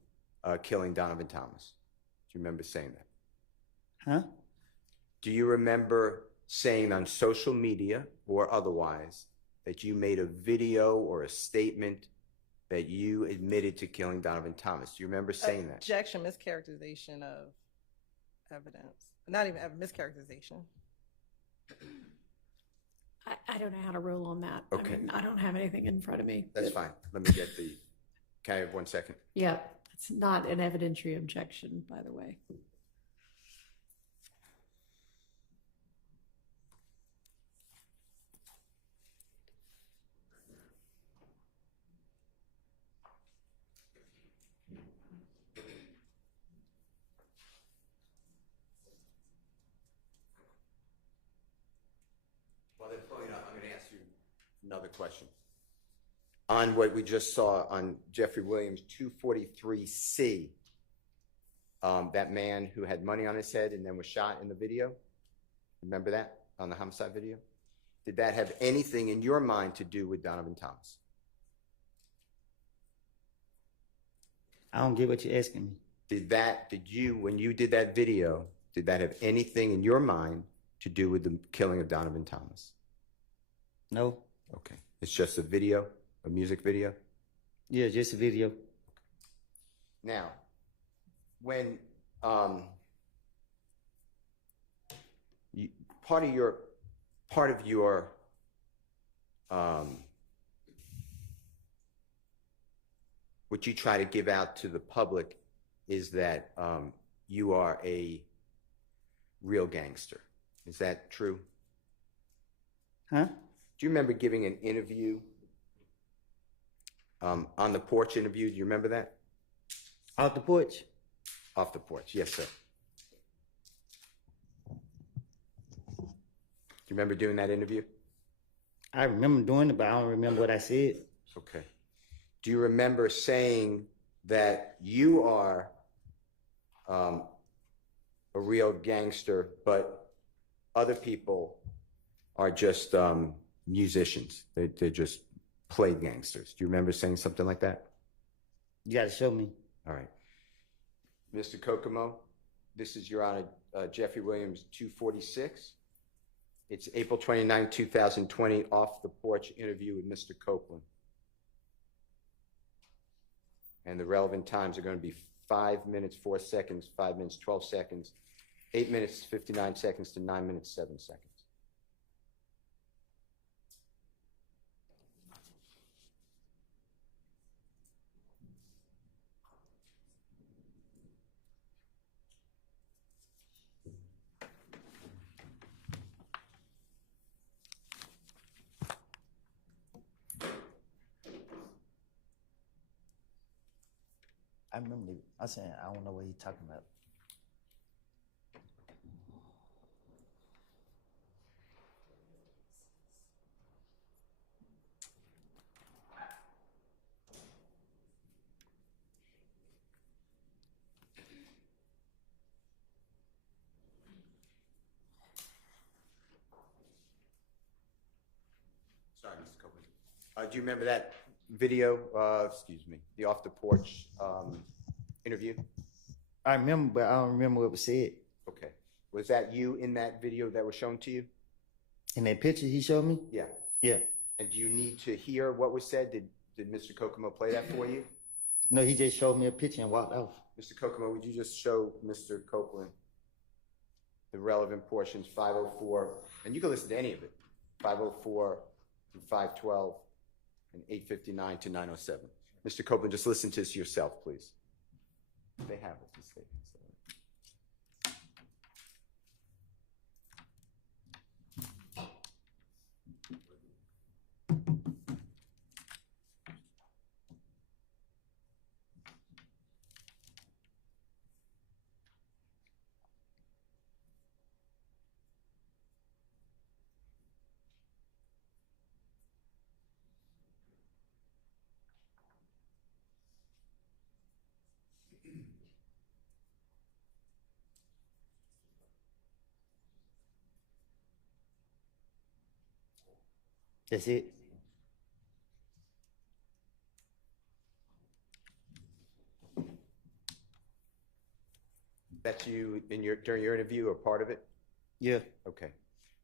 killing Donovan Thomas? Do you remember saying that? Huh? Do you remember saying on social media or otherwise that you made a video or a statement that you admitted to killing Donovan Thomas? Do you remember saying that? Objection, mischaracterization of evidence. Not even mischaracterization. I don't know how to rule on that. Okay. I mean, I don't have anything in front of me. That's fine. Let me get the, can I have 1 second? Yeah, it's not an evidentiary objection, by the way. While they're pulling it up, I'm going to ask you another question. On what we just saw on Jeffery Williams 243C, that man who had money on his head and then was shot in the video, remember that on the homicide video? Did that have anything in your mind to do with Donovan Thomas? I don't get what you're asking me. Did you, when you did that video, did that have anything in your mind to do with the killing of Donovan Thomas? No. Okay. It's just a video, a music video? Yeah, just a video. Now, when part of your what you try to give out to the public is that you are a real gangster. Is that true? Huh? Do you remember giving an interview on the porch interview? Do you remember that? Off the porch? Off the porch, yes, sir. Do you remember doing that interview? I remember doing it, but I don't remember what I said. Okay. Do you remember saying that you are a real gangster, but other people are just musicians? They're just played gangsters. Do you remember saying something like that? You got to show me. All right. Mr. Kokomo, this is Your Honor, Jeffery Williams, 246. It's April 29, 2020, off the porch interview with Mr. Copeland. And the relevant times are going to be 5 minutes, 4 seconds, 5 minutes, 12 seconds, 8 minutes, 59 seconds to 9 minutes, 7 seconds. I remember. I said I don't know what he's talking about. Sorry, Mr. Copeland. Do you remember that video, excuse me, the off the porch interview? I remember, but I don't remember what was said. Okay. Was that you in that video that was shown to you? In that picture he showed me? Yeah. Yeah. And do you need to hear what was said? Did Mr. Kokomo play that for you? No, he just showed me a picture and walked off. Mr. Kokomo, would you just show Mr. Copeland the relevant portions, 504, and you can listen to any of it, 504 and 512 and 859 to 907. Mr. Copeland, just listen to this yourself, please. They have it. That's it. That's you in during your interview or part of it? Yeah. Okay.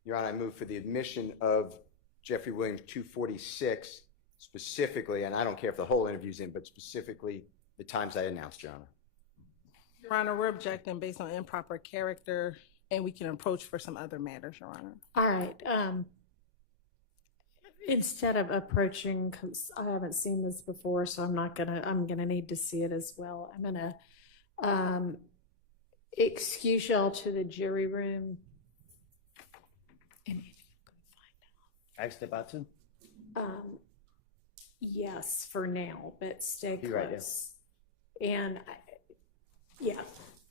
Your Honor, I move for the admission of Jeffery Williams 246 specifically, and I don't care if the whole interview's in, but specifically the times I announced, Your Honor. Your Honor, we're objecting based on improper character, and we can approach for some other matters, Your Honor. All right. Instead of approaching, because I haven't seen this before, so I'm gonna need to see it as well. I'm gonna excuse y'all to the jury room. And I step out too. Yes, for now, but stay Be close. right there. And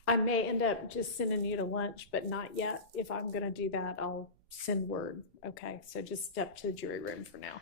I may end up just sending you to lunch, but not yet. If I'm gonna do that, I'll send word. Okay, so just step to the jury room for now.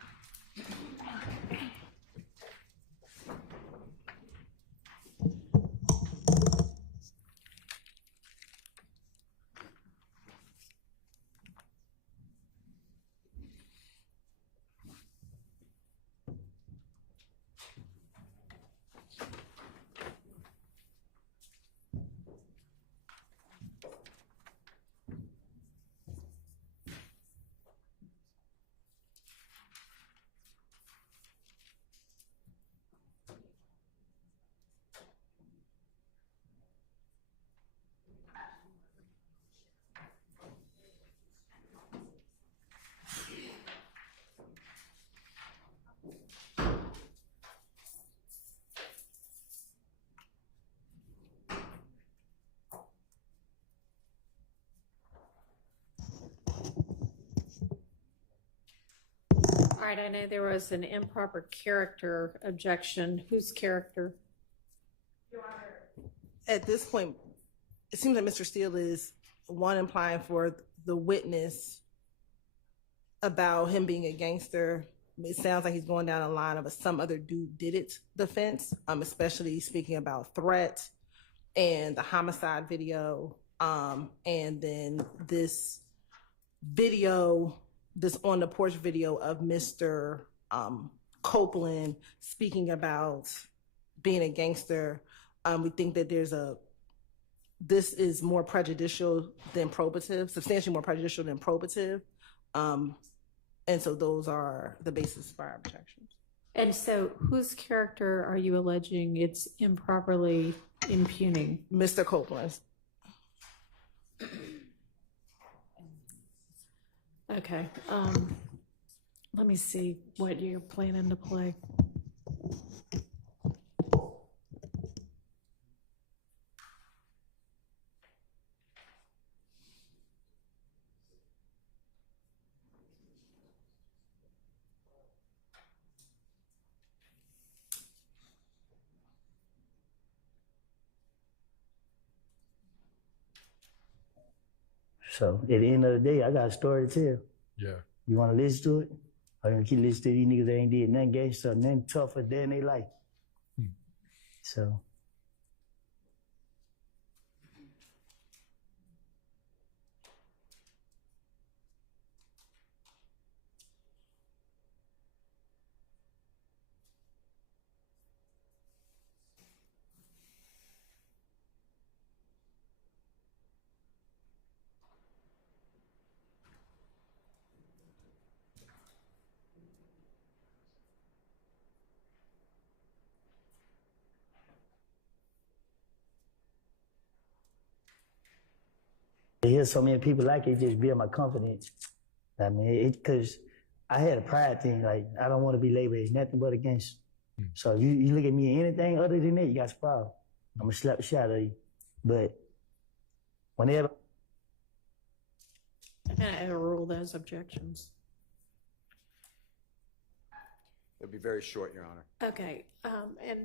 All right, I know there was an improper character objection. Whose character? At this point, it seems like Mr. Steele is implying for the witness about him being a gangster. It sounds like he's going down a line of a some other dude did it defense, especially speaking about threat and the homicide video, and then this video, this on the porch video of Mr. Copeland speaking about being a gangster, we think that this is more prejudicial than probative, substantially more prejudicial than probative. And so those are the basis for our objections. And so whose character are you alleging it's improperly impugning? Mr. Copeland's. Okay. Let me see what you're planning to play. So at the end of the day, I got a story to tell. Yeah. You want to listen to it? Or you keep listening to these niggas that ain't did nothing gangster, nothing tougher than they life. So. To hear so many people like it just build my confidence. I mean, because I had a pride thing, like, I don't want to be labeled as nothing but a gangster. So you look at me anything other than that, you got a problem. I'm going to slap the shit out of you. But whenever... I'm going to overrule those objections. It'll be very short, Your Honor. Okay. And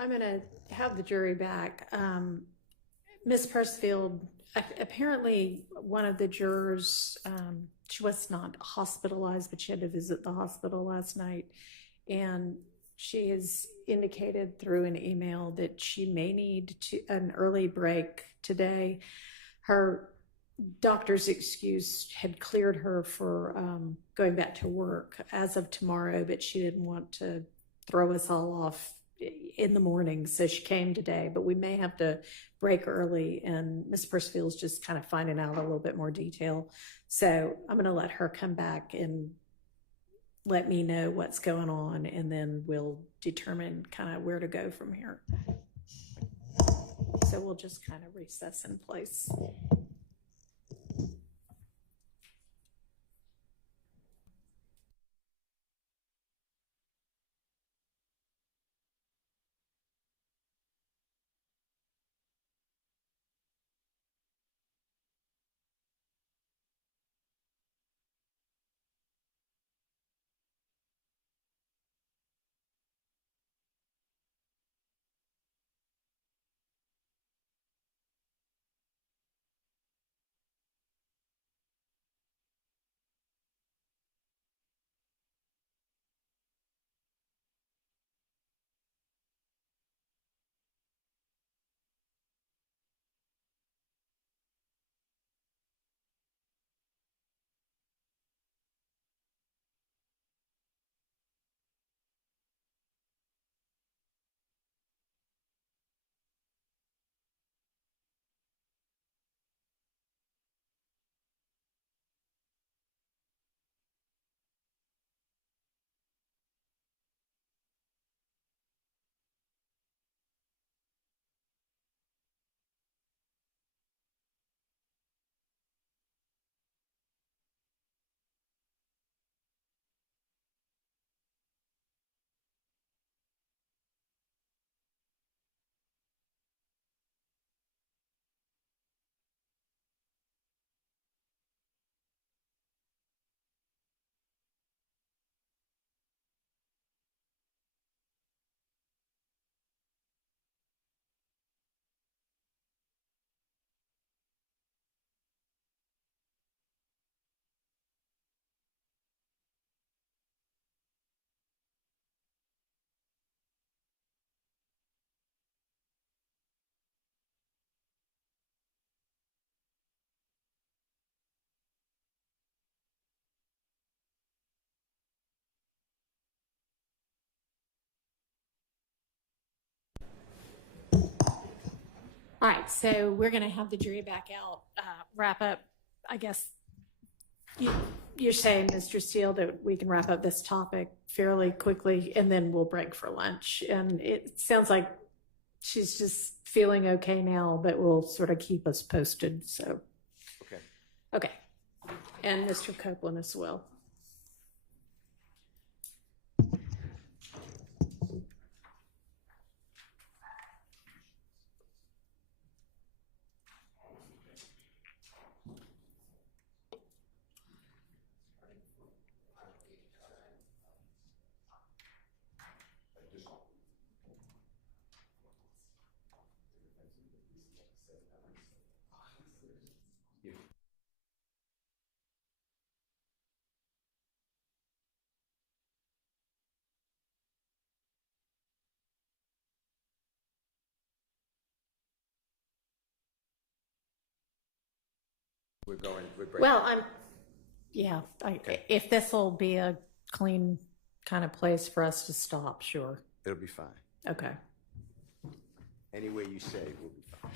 I'm going to have the jury back. Ms. Persfield, apparently one of the jurors, she was not hospitalized, but she had to visit the hospital last night. And she has indicated through an email that she may need an early break today. Her doctor's excuse had cleared her for going back to work as of tomorrow, but she didn't want to throw us all off in the morning, so she came today, but we may have to break early, and Ms. Persfield's just kind of finding out a little bit more detail. So I'm going to let her come back and let me know what's going on, and then we'll determine kind of where to go from here. So we'll just kind of recess in place. All right, so we're going to have the jury back out, wrap up. I guess you're saying, Mr. Steele, that we can wrap up this topic fairly quickly, and then we'll break for lunch. And it sounds like she's just feeling okay now, but will sort of keep us posted. So, okay, and Mr. Copeland as well. We're breaking. Well, if this will be a clean kind of place for us to stop, sure. It'll be fine. Okay. Any way you say will be fine.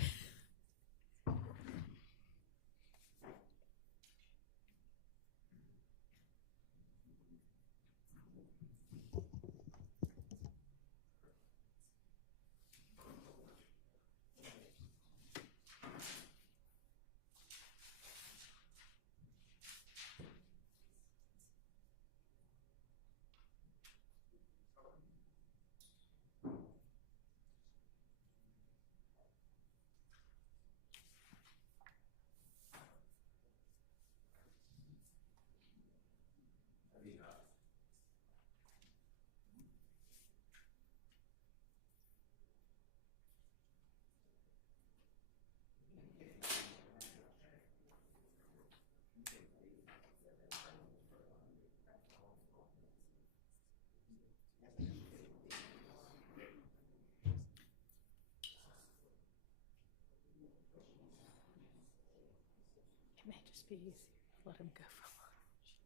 It may just be easier to let him go for lunch.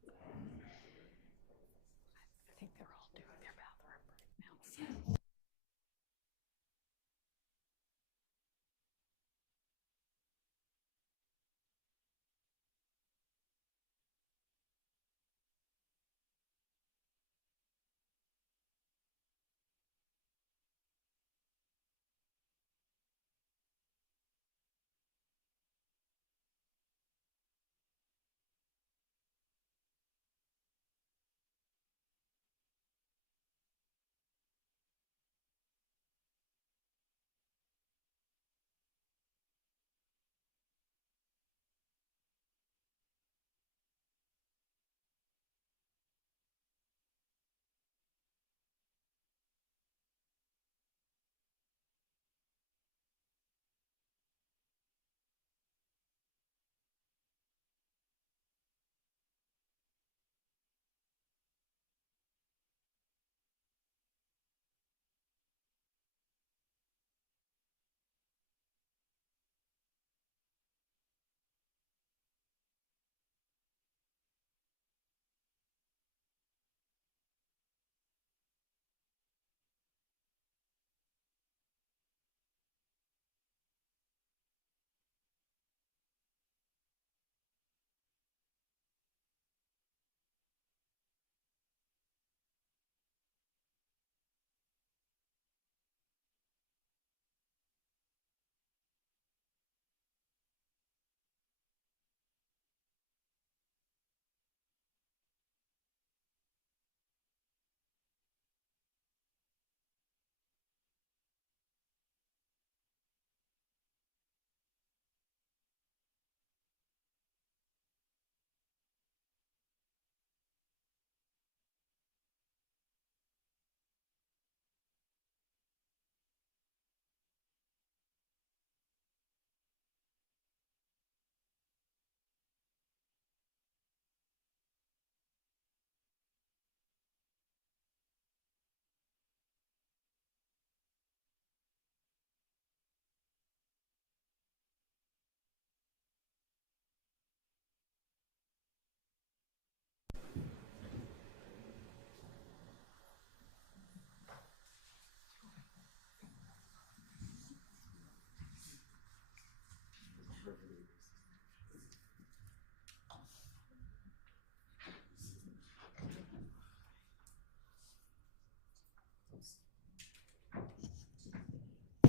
I think they're all doing their bathroom break now. So.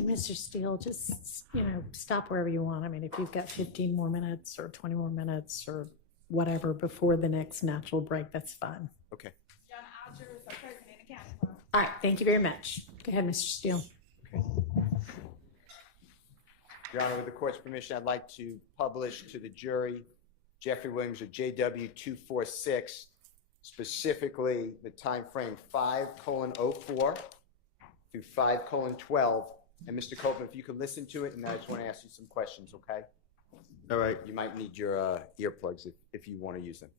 And Mr. Steele, just, stop wherever you want. I mean, if you've got 15 more minutes or 20 more minutes or whatever before the next natural break, that's fine. Okay. All right, thank you very much. Go ahead, Mr. Steele. Your Honor, with the court's permission, I'd like to publish to the jury Jeffery Williams or JW 246, specifically the time frame 5:04 through 5:12. And Mr. Copeland, if you could listen to it, and I just want to ask you some questions, okay? All right. You might need your earplugs if you want to use them.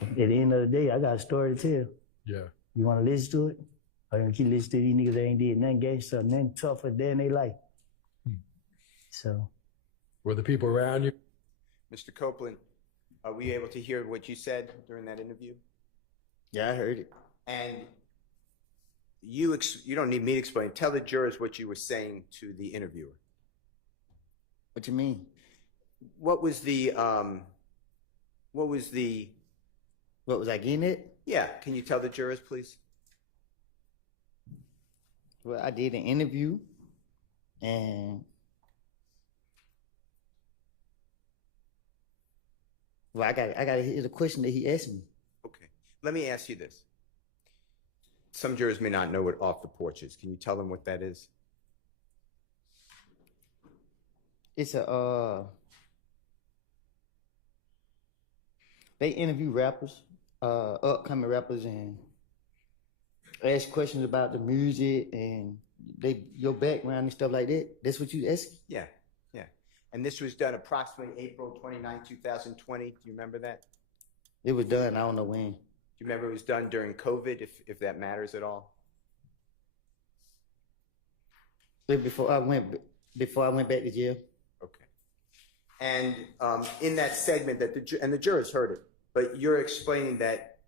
At the end of the day, I got a story to tell. Yeah. You want to listen to it? Or you gonna keep listening to these niggas that ain't did nothing gangster, nothing tougher than they life. So. Were the people around you? Mr. Copeland, are we able to hear what you said during that interview? Yeah, I heard it. And you don't need me to explain. Tell the jurors what you were saying to the interviewer. What you mean? What was I getting at? Yeah, can you tell the jurors, please? Well, I did an interview, and I got to hear the question that he asked me. Okay, let me ask you this. Some jurors may not know what off the porch is. Can you tell them what that is? It's they interview rappers, upcoming rappers, and ask questions about the music and your background and stuff like that. That's what you ask? Yeah. And this was done approximately April 29, 2020. Do you remember that? It was done. I don't know when. Do you remember it was done during COVID, if that matters at all? Before I went back to jail. Okay. And in that segment, the jurors heard it, but you're explaining that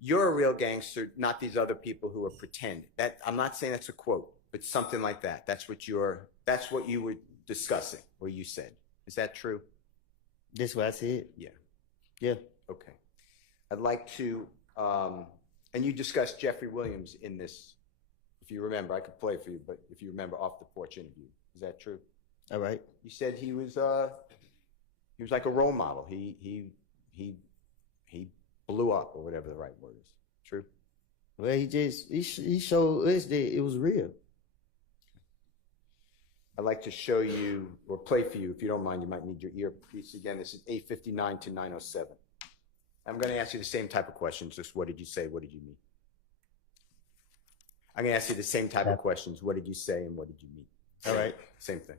you're a real gangster, not these other people who are pretend. That I'm not saying that's a quote, but something like that. That's what you were discussing, or you said. Is that true? That's what I said. Yeah. Yeah. Okay. I'd like to, and you discussed Jeffery Williams in this. If you remember, I could play for you, but if you remember off the porch interview, is that true? All right. You said he was like a role model. He blew up, or whatever the right word is. True? Well, he showed us that it was real. I'd like to show you, or play for you, if you don't mind, you might need your earpiece again. This is 859 to 907. I'm going to ask you the same type of questions, just what did you say, what did you mean? I'm going to ask you the same type of questions, what did you say and what did you mean? All right, same thing.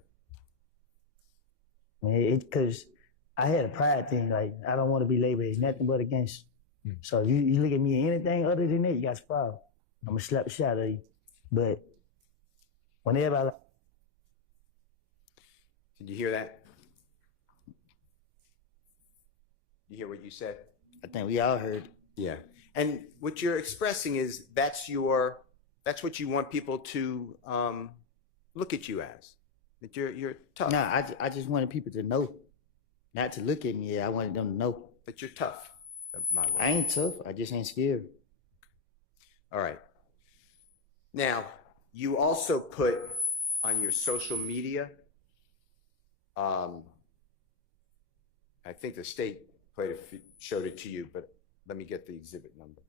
Because I had a pride thing, like, I don't want to be labeled as nothing but a gangster. So you look at me anything other than that, you got a problem. I'm going to slap the shit out of you. But whenever I... Did you hear that? You hear what you said? I think we all heard. Yeah. And what you're expressing is that's what you want people to look at you as. That you're tough. Nah, I just wanted people to know. Not to look at me. I wanted them to know. That you're tough. I ain't tough. I just ain't scared. All right. Now, you also put on your social media, I think the state showed it to you, but let me get the exhibit number.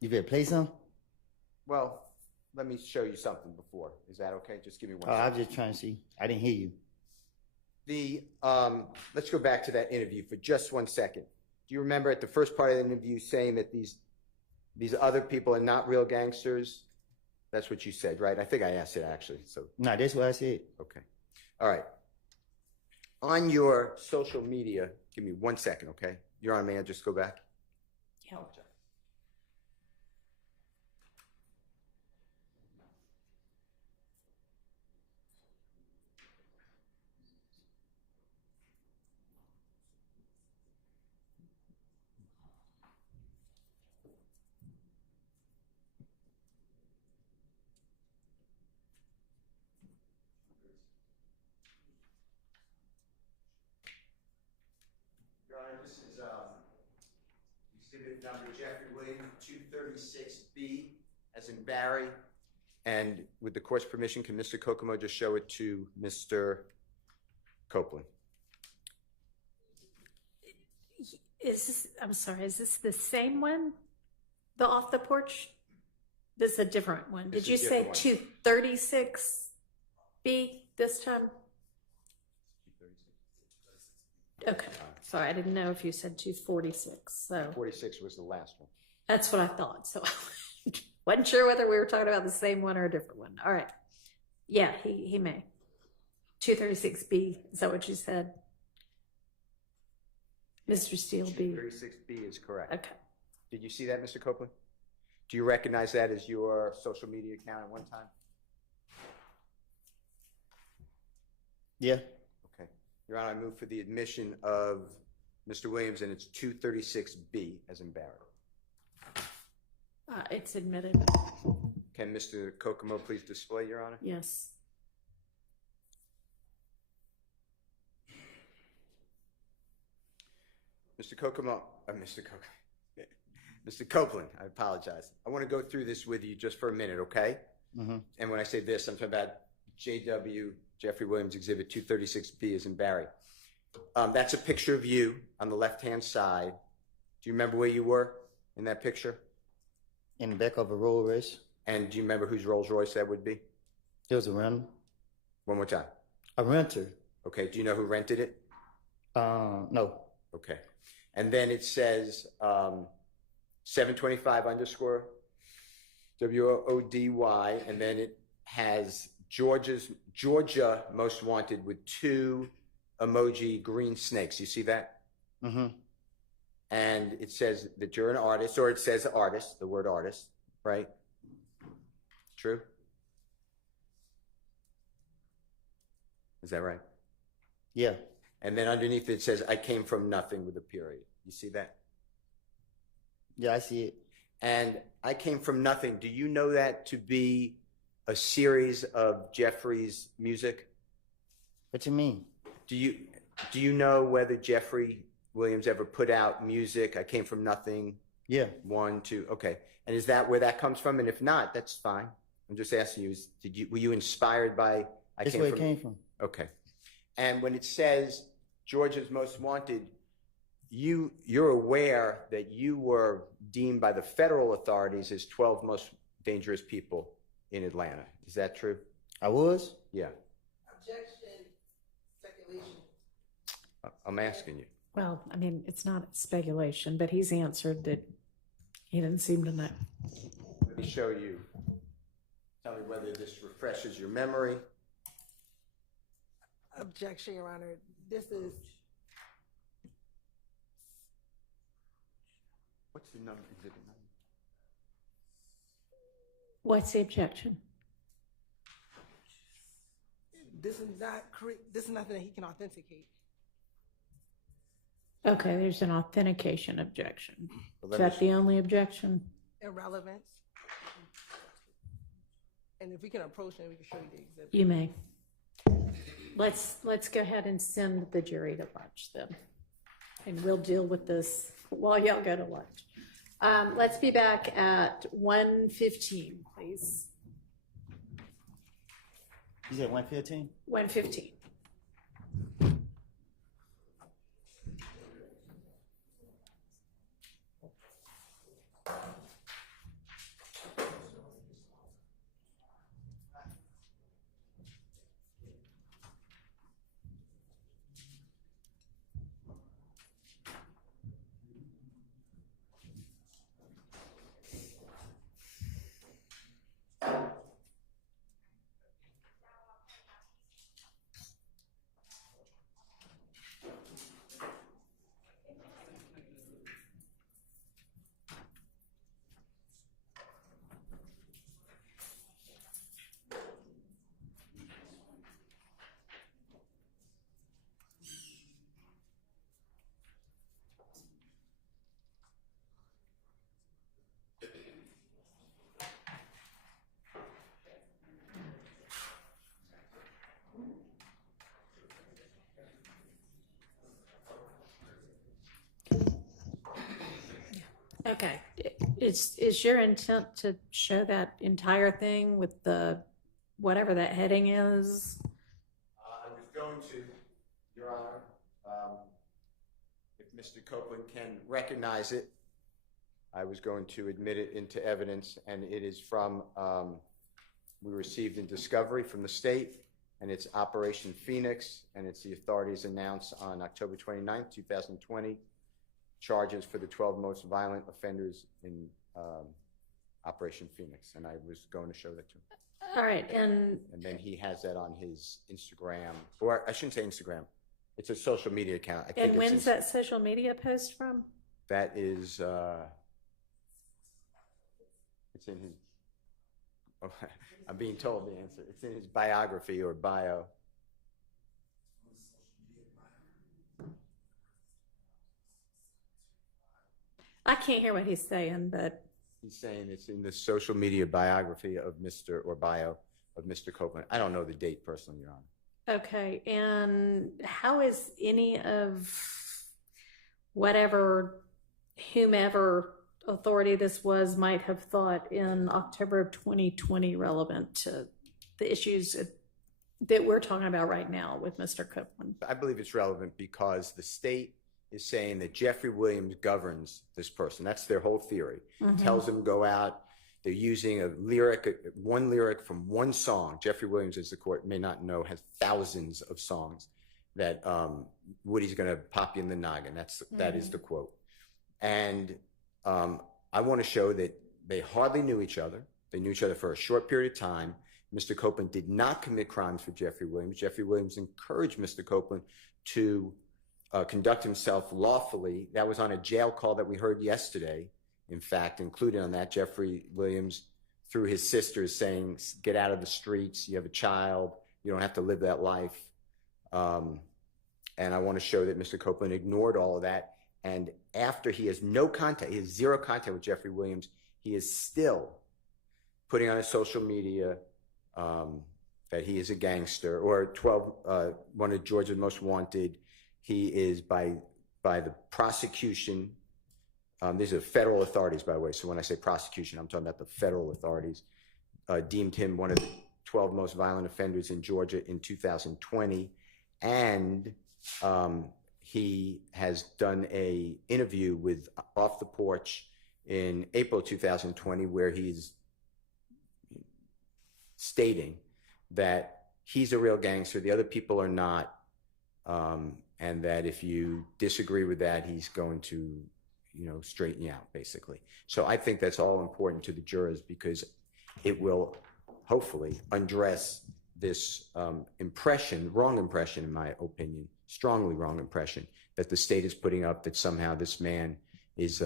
You better play some? Well, let me show you something before. Is that okay? Just give me one second. second. I'm just trying to see. I didn't hear you. Let's go back to that interview for just 1 second. Do you remember at the first part of the interview saying that these other people are not real gangsters? That's what you said, right? I think I asked it actually. So no, that's what I said. Okay. All right. On your social media, give me 1 second, okay? Your Honor, may I just go back? Yeah. exhibit number Jeffery Williams, 236B, as in Barry. And with the court's permission, can Mr. Kokomo just show it to Mr. Copeland? I'm sorry, is this the same one? The off the porch? This is a different one. Did you say 236B this time? Okay, sorry, I didn't know if you said 246, so. 46 was the last one. That's what I thought, so I wasn't sure whether we were talking about the same one or a different one. All right. Yeah, he may. 236B, is that what you said? Mr. Steele B. 236B is correct. Okay. Did you see that, Mr. Copeland? Do you recognize that as your social media account at one time? Yeah. Okay. Your Honor, I move for the admission of Mr. Williams, and it's 236B, as in Barry. It's admitted. Can Mr. Kokomo please display, Your Honor? Yes. Mr. Copeland, I apologize. I want to go through this with you just for a minute, okay? Mm-hmm. And when I say this, I'm talking about JW, Jeffery Williams Exhibit 236B, as in Barry. That's a picture of you on the left-hand side. Do you remember where you were in that picture? In the back of a Rolls Royce. And do you remember whose Rolls Royce that would be? It was a rental. One more time. A renter. Okay. Do you know who rented it? No. Okay. And then it says 725 underscore WODY, and then it has Georgia Most Wanted with 2 emoji green snakes. You see that? Mm-hmm. And it says that you're an artist, or it says artist, the word artist, right? True? Is that right? Yeah. And then underneath it says, I came from nothing with a period. You see that? Yeah, I see it. And I came from nothing. Do you know that to be a series of Jeffrey's music? What you mean? Do you know whether Jeffery Williams ever put out music? I came from nothing. Yeah. 1, 2. Okay. And is that where that comes from? And if not, that's fine. I'm just asking you, were you inspired by That's where it came from. Okay. And when it says Georgia's Most Wanted, you're aware that you were deemed by the federal authorities as 12 most dangerous people in Atlanta. Is that true? I was? Yeah. Objection. Speculation. I'm asking you. Well, I mean, it's not speculation, but he's answered that he didn't seem to know. Let me show you. Tell me whether this refreshes your memory. Objection, Your Honor. This is. What's the number? Exhibit number? What's the objection? This is nothing that he can authenticate. Okay, there's an authentication objection. Well, Is that the only objection? Irrelevance. And if we can approach him, we can show you the exhibit. You may. Let's go ahead and send the jury to lunch then. And we'll deal with this while y'all go to lunch. Let's be back at 1:15, please. You said 1:15? 1:15. Okay. Is your intent to show that entire thing with the whatever that heading is? I was going to, Your Honor, if Mr. Copeland can recognize it, I was going to admit it into evidence, and it is from, we received in discovery from the state, and it's Operation Phoenix, and it's the authorities announced on October 29th, 2020, charges for the 12 most violent offenders in Operation Phoenix, and I was going to show that to him. All right, and then he has that on his Instagram, or I shouldn't say Instagram. It's a social media account. I think and when's that social media post from? That is, it's in his, oh, I'm being told the answer. It's in his biography or bio. I can't hear what he's saying, but He's saying it's in the social media biography of Mr. or bio of Mr. Copeland. I don't know the date personally, Your Honor. okay. And how is any of whomever authority this was might have thought in October of 2020 relevant to the issues that we're talking about right now with Mr. Copeland? I believe it's relevant because the state is saying that Jeffery Williams governs this person. That's their whole theory. Tells them go out. They're using one lyric from one song. Jeffery Williams, as the court may not know, has thousands of songs that Woody's going to pop you in the noggin. That is the quote. And I want to show that they hardly knew each other. They knew each other for a short period of time. Mr. Copeland did not commit crimes for Jeffery Williams. Jeffery Williams encouraged Mr. Copeland to conduct himself lawfully. That was on a jail call that we heard yesterday. In fact, included on that, Jeffery Williams, through his sisters, saying, get out of the streets, you have a child, you don't have to live that life. And I want to show that Mr. Copeland ignored all of that. And after he has no contact, he has zero contact with Jeffery Williams, he is still putting on his social media that he is a gangster, or one of Georgia's most wanted. He is by the prosecution. These are federal authorities, by the way. So when I say prosecution, I'm talking about the federal authorities. Deemed him one of the 12 most violent offenders in Georgia in 2020. And he has done an interview with Off the Porch in April 2020, where he's stating that he's a real gangster, the other people are not, and that if you disagree with that, he's going to, straighten you out, basically. So I think that's all important to the jurors because it will hopefully undress this wrong impression, in my opinion, strongly wrong impression that the state is putting up that somehow this man is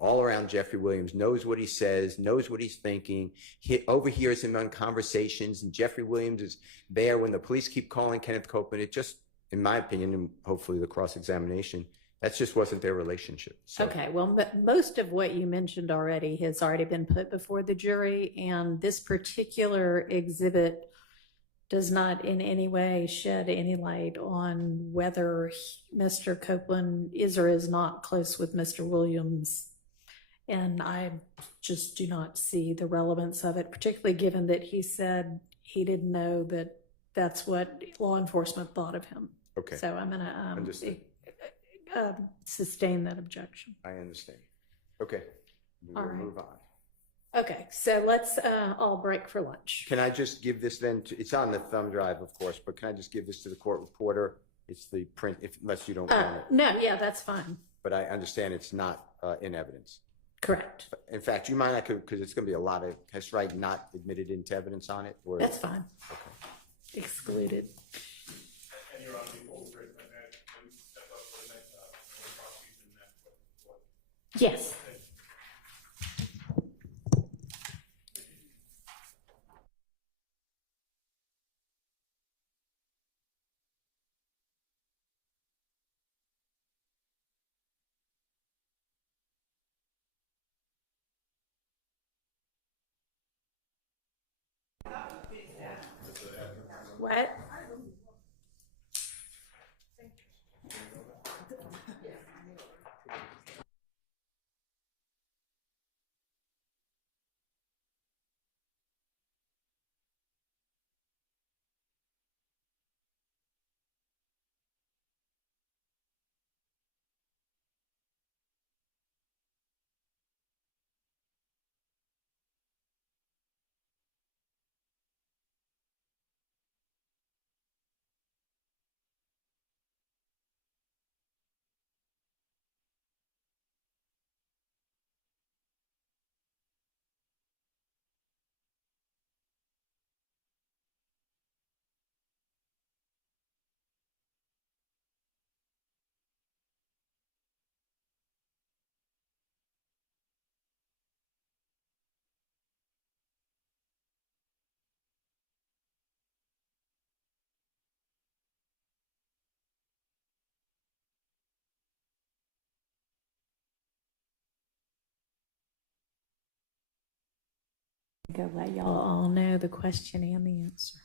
all around Jeffery Williams, knows what he says, knows what he's thinking, he overhears him on conversations, and Jeffery Williams is there when the police keep calling Kenneth Copeland. It just, in my opinion, and hopefully the cross-examination, that just wasn't their relationship. So. Okay, well, most of what you mentioned already has already been put before the jury, and this particular exhibit does not in any way shed any light on whether Mr. Copeland is or is not close with Mr. Williams. And I just do not see the relevance of it, particularly given that he said he didn't know that that's what law enforcement thought of him. Okay. So I'm going to sustain that objection. I understand. Okay. We will move on. Okay, so let's all break for lunch. Can I just give this then it's on the thumb drive, of course, but can I just give this to the court reporter? It's the print, unless you don't want it. No, yeah, that's fine. But I understand it's not in evidence. Correct. In fact, you mind because it's going to be a lot of, has Wright not admitted into evidence on it? Or, that's fine. Okay. Excluded. And you're on before we break and step up for the next prosecution and Yes. What? think I'll let y'all all know the question and the answer.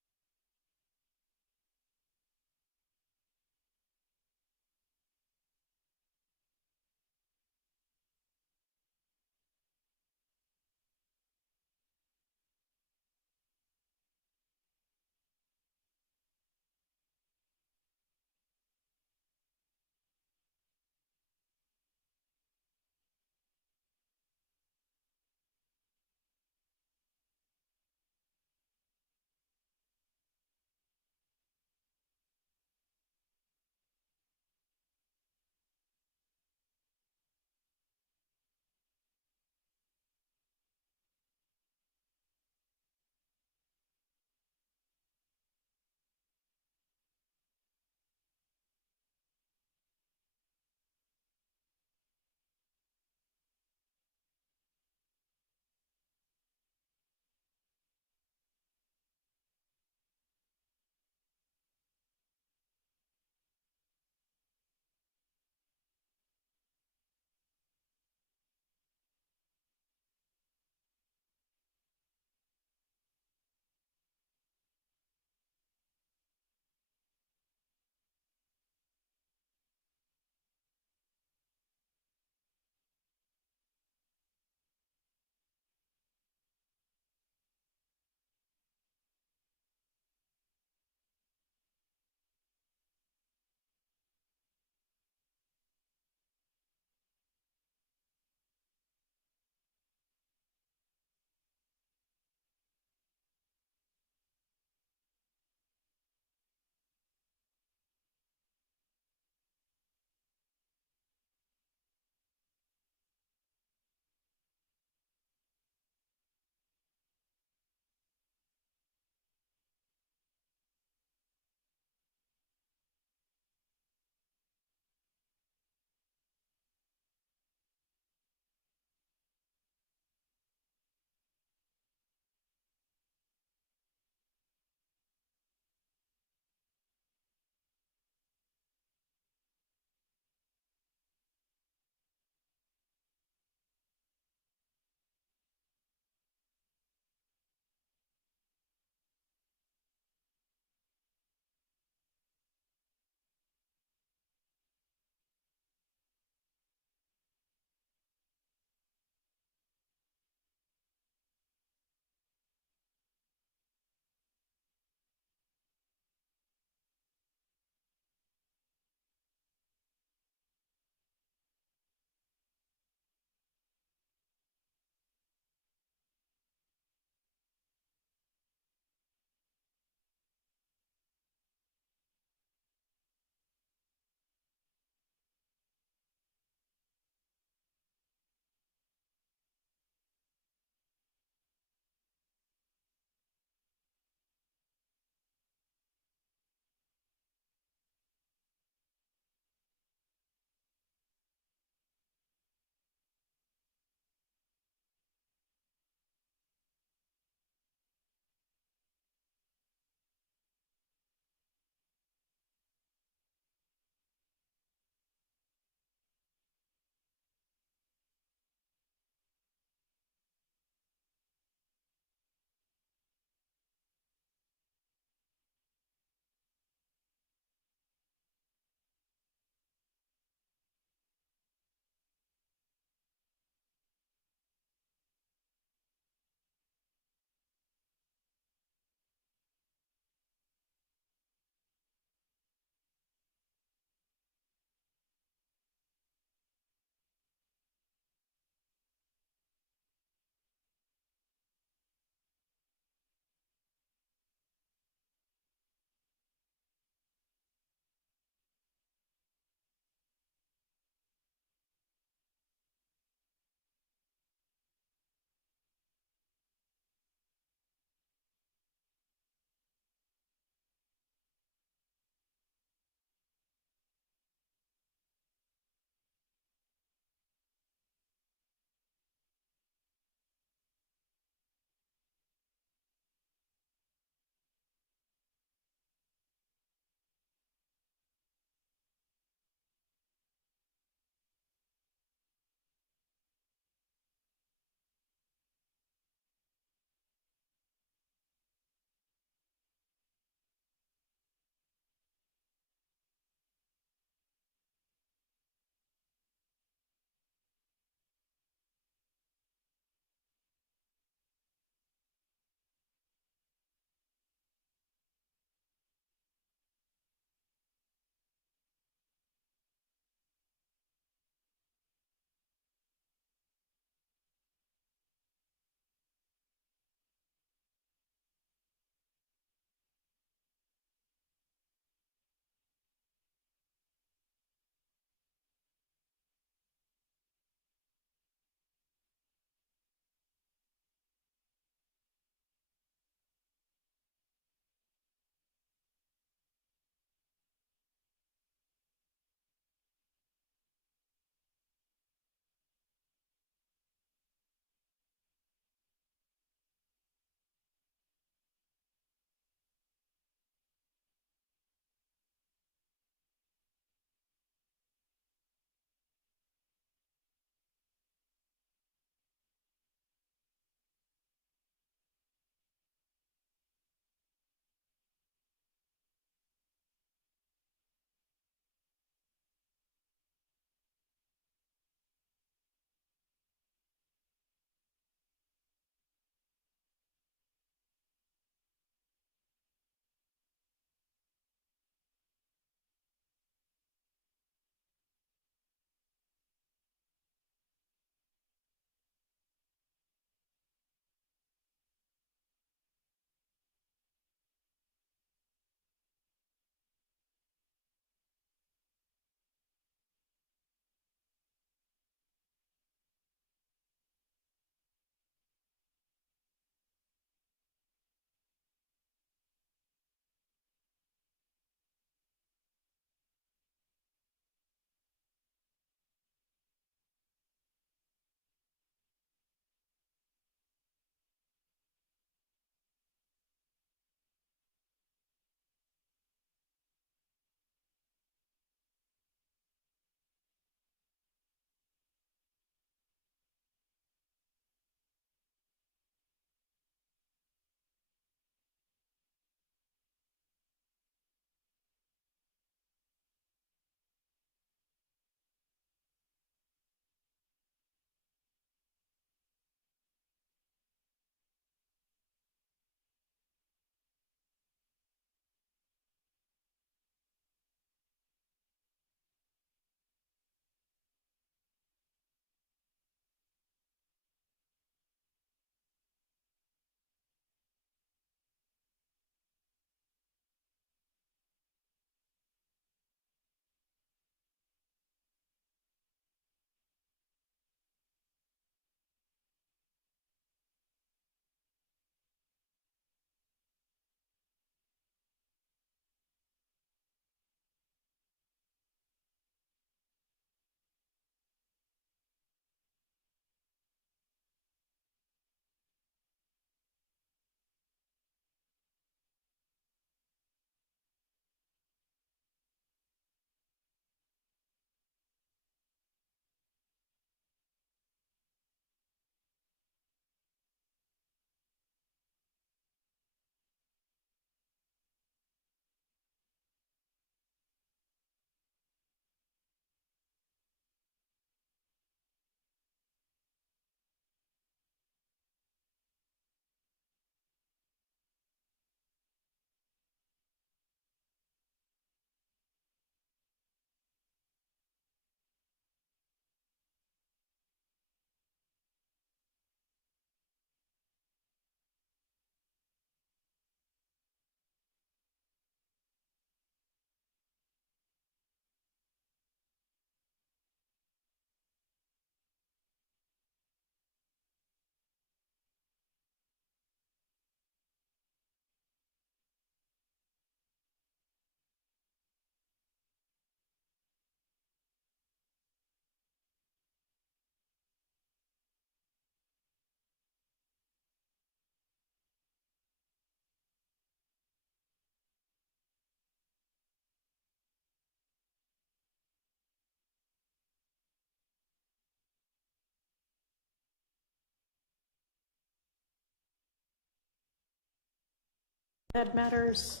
That matters.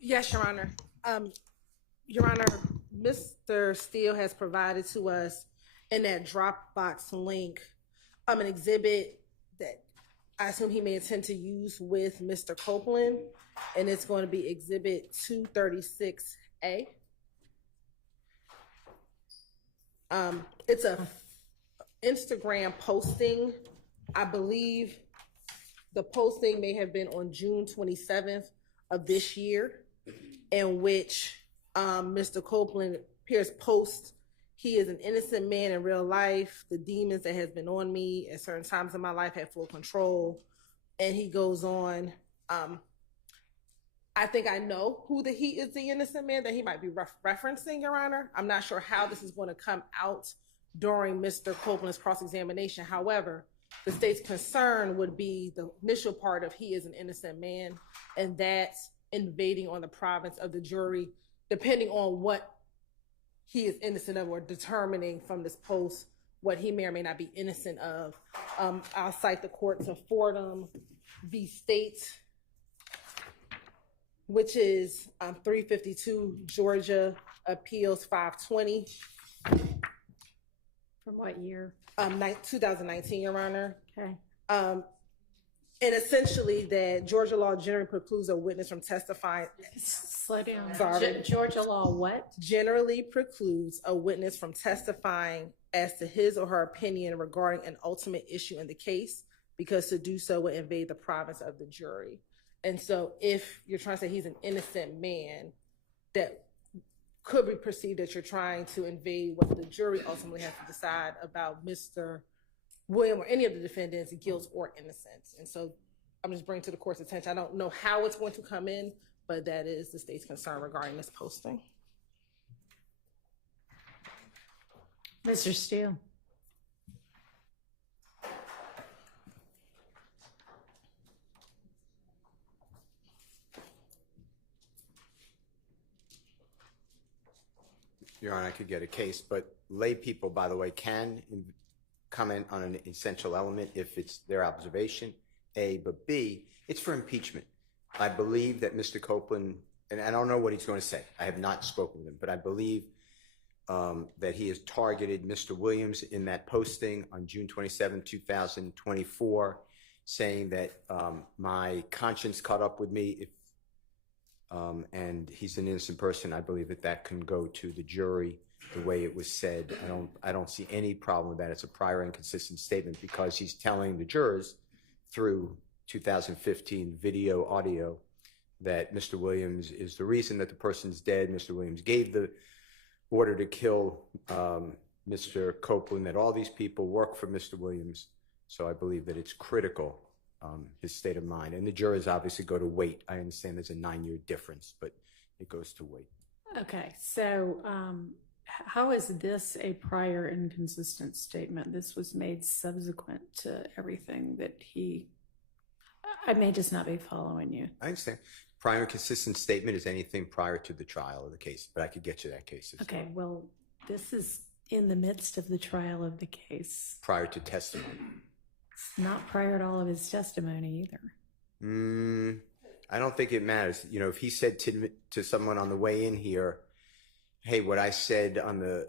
Yes, Your Honor. Your Honor, Mr. Steele has provided to us in that Dropbox link an exhibit that I assume he may intend to use with Mr. Copeland, and it's going to be Exhibit 236A. It's a Instagram posting. I believe the posting may have been on June 27th of this year, in which Mr. Copeland appears post, he is an innocent man in real life. The demons that has been on me at certain times in my life had full control. And he goes on, I think I know who he is the innocent man that he might be referencing, Your Honor. I'm not sure how this is going to come out during Mr. Copeland's cross-examination. However, the state's concern would be the initial part of he is an innocent man, and that's invading on the province of the jury, depending on what he is innocent of or determining from this post what he may or may not be innocent of. I'll cite the court to Fordham v. State, which is 352 Georgia Appeals 520. From what year? 2019, Your Honor. Okay. And essentially that Georgia law generally precludes a witness from testifying. Slow down. Sorry. Georgia law what? Generally precludes a witness from testifying as to his or her opinion regarding an ultimate issue in the case, because to do so would invade the province of the jury. And so if you're trying to say he's an innocent man, that could be perceived that you're trying to invade what the jury ultimately has to decide about Mr. William or any of the defendants' guilt or innocence. And so I'm just bringing to the court's attention, I don't know how it's going to come in, but that is the state's concern regarding this posting. Mr. Steele. Your Honor, I could get a case, but lay people, by the way, can comment on an essential element if it's their observation, A, but B, it's for impeachment. I believe that Mr. Copeland, and I don't know what he's going to say. I have not spoken with him, but I believe that he has targeted Mr. Williams in that posting on June 27, 2024, saying that my conscience caught up with me if and he's an innocent person. I believe that that can go to the jury the way it was said. I don't see any problem with that. It's a prior inconsistent statement because he's telling the jurors through 2015 video, audio, that Mr. Williams is the reason that the person's dead. Mr. Williams gave the order to kill Mr. Copeland, that all these people work for Mr. Williams. So I believe that it's critical, his state of mind. And the jurors obviously go to weight. I understand there's a 9-year difference, but it goes to weight. Okay, so how is this a prior inconsistent statement? This was made subsequent to everything that I may just not be following you. I understand. Prior inconsistent statement is anything prior to the trial of the case, but I could get you that case. Okay, well, this is in the midst of the trial of the case. Prior to testimony. It's not prior to all of his testimony either. I don't think it matters. You know, if he said to someone on the way in here, hey, what I said on the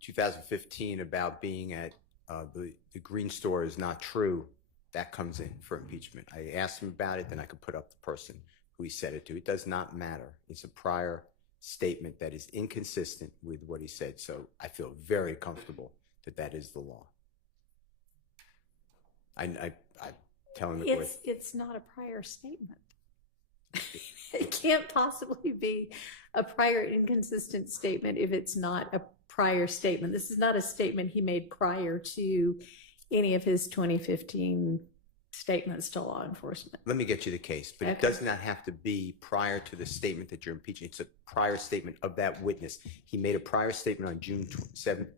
2015 about being at the green store is not true, that comes in for impeachment. I asked him about it, then I could put up the person who he said it to. It does not matter. It's a prior statement that is inconsistent with what he said. So I feel very comfortable that that is the law. I tell him it's not a prior statement. It can't possibly be a prior inconsistent statement if it's not a prior statement. This is not a statement he made prior to any of his 2015 statements to law enforcement. Let me get you the case, but It does not have to be prior to the statement that you're impeaching. It's a prior statement of that witness. He made a prior statement on June 27,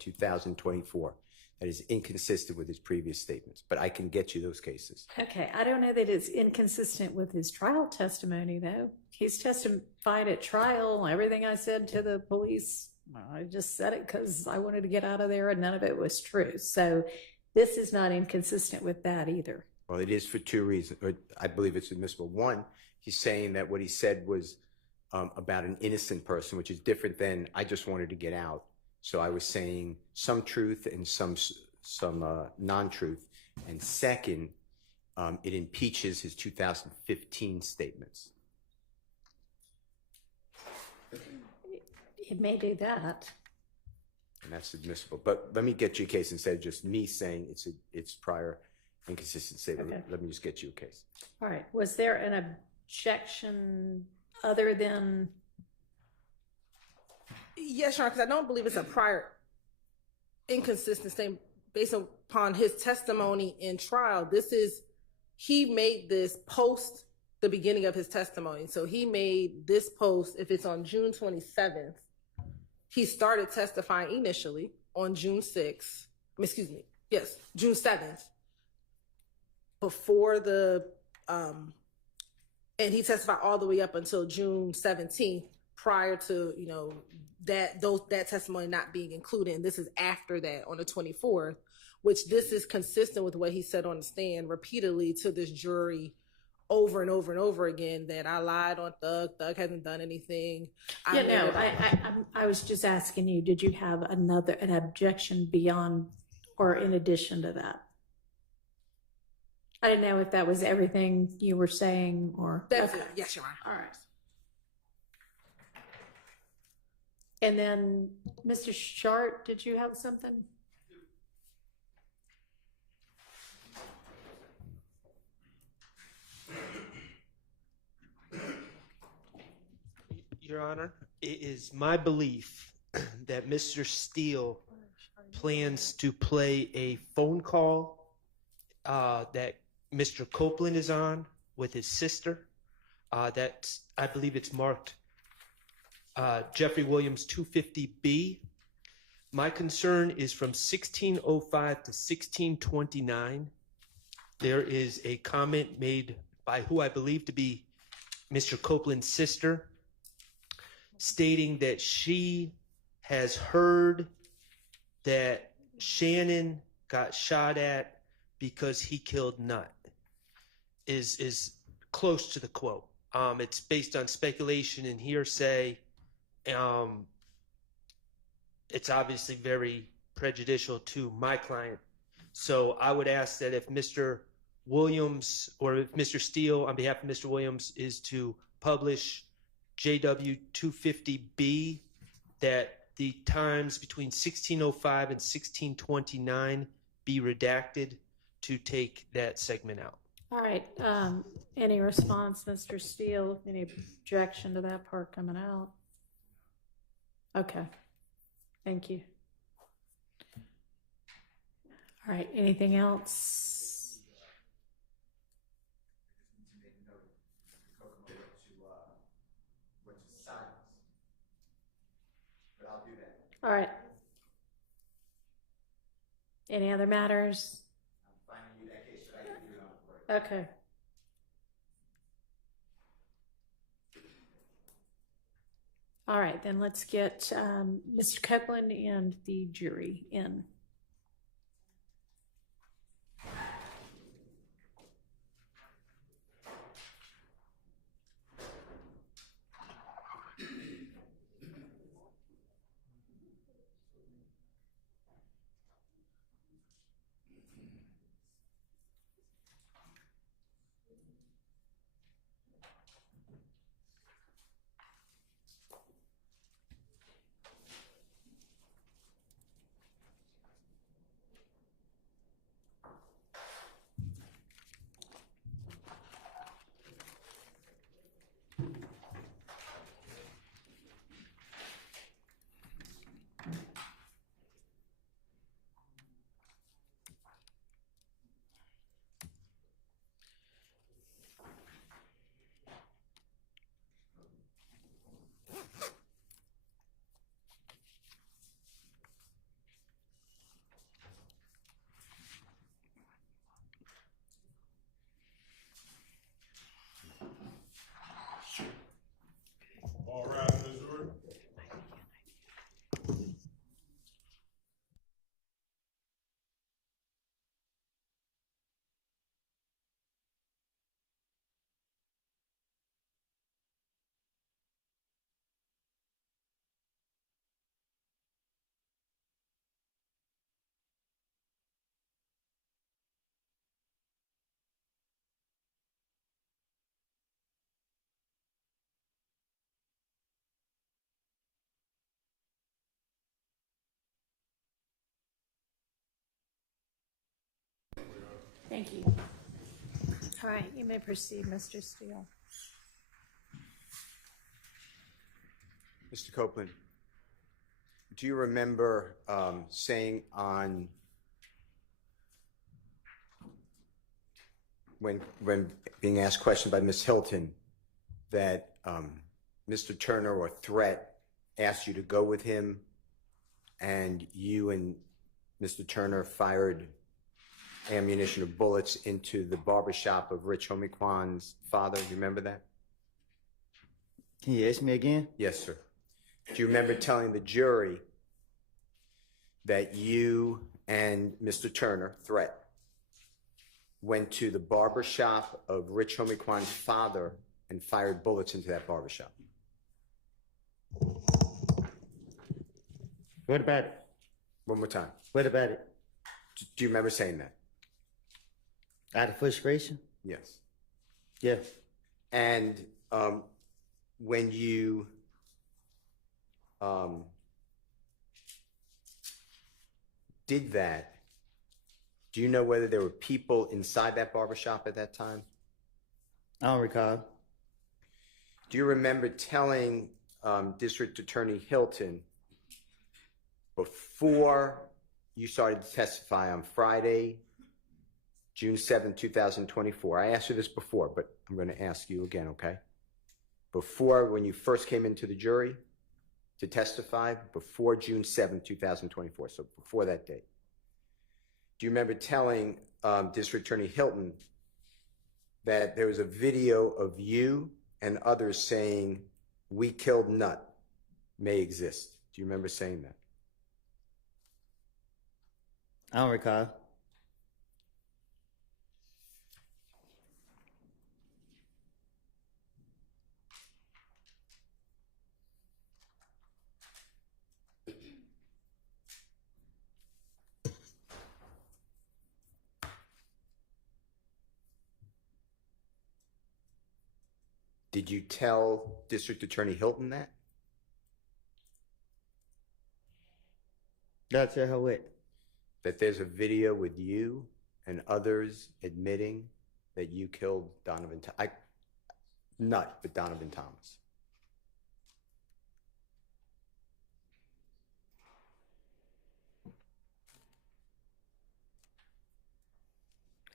2024. That is inconsistent with his previous statements, but I can get you those cases. Okay, I don't know that it's inconsistent with his trial testimony, though. He's testified at trial. Everything I said to the police, I just said it because I wanted to get out of there, and none of it was true. So this is not inconsistent with that either. Well, it is for two reasons, or I believe it's admissible. One, he's saying that what he said was about an innocent person, which is different than I just wanted to get out. So I was saying some truth and some non-truth. And second, it impeaches his 2015 statements. It may do that. And that's admissible. But let me get you a case instead of just me saying it's prior inconsistent statement. Okay. Let me just get you a case. All right. Was there an objection other than? Yes, Your Honor, because I don't believe it's a prior inconsistent statement based upon his testimony in trial. He made this post the beginning of his testimony. So he made this post, if it's on June 27th, he started testifying initially on June 6th, June 7th, before and he testified all the way up until June 17th, prior to, that testimony not being included. And this is after that on the 24th, which this is consistent with what he said on the stand repeatedly to this jury over and over and over again, that I lied on Thug. Thug hasn't done anything. I was just asking you, did you have an objection beyond or in addition to that? I didn't know if that was everything you were saying or. That's it. Yes, Your Honor. All right. And then, Mr. Shart, did you have something? Your Honor, it is my belief that Mr. Steele plans to play a phone call that Mr. Copeland is on with his sister. That I believe it's marked Jeffery Williams 250B. My concern is from 1605 to 1629. There is a comment made by who I believe to be Mr. Copeland's sister, stating that she has heard that Shannon got shot at because he killed Nutt, is close to the quote. It's based on speculation and hearsay. It's obviously very prejudicial to my client. So I would ask that if Mr. Williams or if Mr. Steele, on behalf of Mr. Williams, is to publish JW 250B, that the times between 1605 and 1629 be redacted to take that segment out. All right. Any response, Mr. Steele? Any objection to that part coming out? Okay. Thank you. All right. Anything else? All right. Any other matters? Okay. All right, then let's get Mr. Copeland and the jury in. Thank you. All right, you may proceed, Mr. Steele. Mr. Copeland, do you remember saying on when being asked questions by Ms. Hilton that Mr. Turner or Threat asked you to go with him, and you and Mr. Turner fired ammunition or bullets into the barbershop of Rich Homiequan's father? Do you remember that? Can you ask me again? Yes, sir. Do you remember telling the jury that you and Mr. Turner, Threat, went to the barbershop of Rich Homiequan's father and fired bullets into that barbershop? What about it? One more time. What about it? Do you remember saying that? Out of frustration? Yes. Yeah. And when you did that, do you know whether there were people inside that barbershop at that time? I don't recall. Do you remember telling District Attorney Hilton before you started to testify on Friday, June 7, 2024? I asked you this before, but I'm going to ask you again, okay? Before, when you first came into the jury to testify, before June 7, 2024, so before that date, do you remember telling District Attorney Hilton that there was a video of you and others saying, "We killed Nut," may exist? Do you remember saying that? I don't recall. Did you tell District Attorney Hilton that? Did I tell her what? That there's a video with you and others admitting that you killed Donovan, not but Donovan Thomas.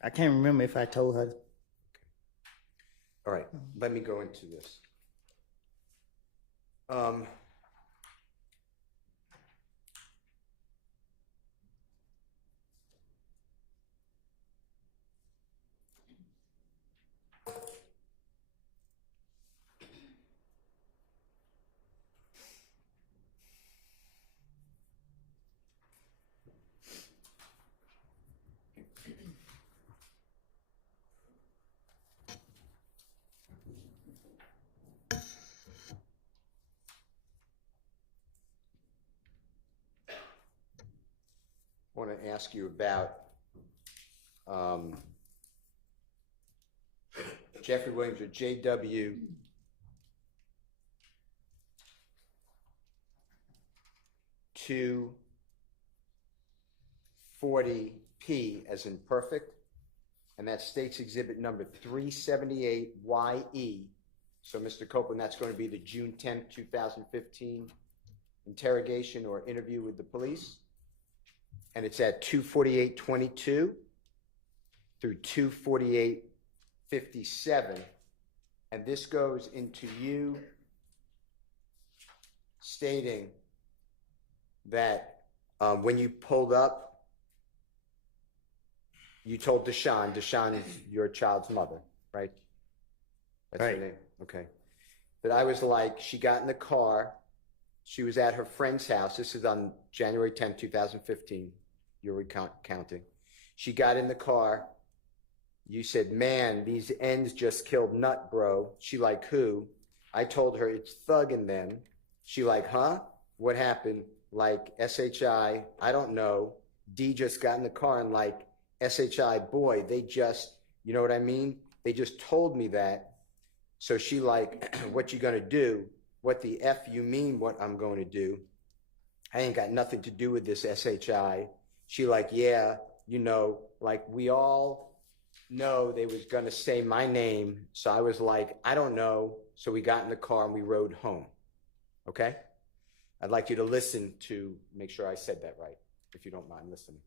I can't remember if I told her. All right, let me go into this. I want to ask you about Jeffery Williams, or JW, (240P) as in perfect, and that states exhibit number 378YE. So, Mr. Copeland, that's going to be the June 10th, 2015 interrogation or interview with the police. And it's at 248:22 through 248:57. And this goes into you stating that when you pulled up, you told Deshawn is your child's mother, right? That's right. Her name. Okay. That I was like, she got in the car, she was at her friend's house. This is on January 10, 2015. You're recounting. She got in the car. You said, "Man, these ends just killed Nut, bro." She like, "Who?" I told her, "It's Thug and them." She like, "Huh? What happened?" Like, SHI, I don't know. D just got in the car and like, SHI, boy, they just, you know what I mean? They just told me that. So she like, "What you gonna do?" "What the F you mean what I'm going to do? I ain't got nothing to do with this, SHI." She like, "Yeah, you know, like we all know they was gonna say my name, so I was like, I don't know. So we got in the car and we rode home. Okay? I'd like you to listen to make sure I said that right, if you don't mind listening.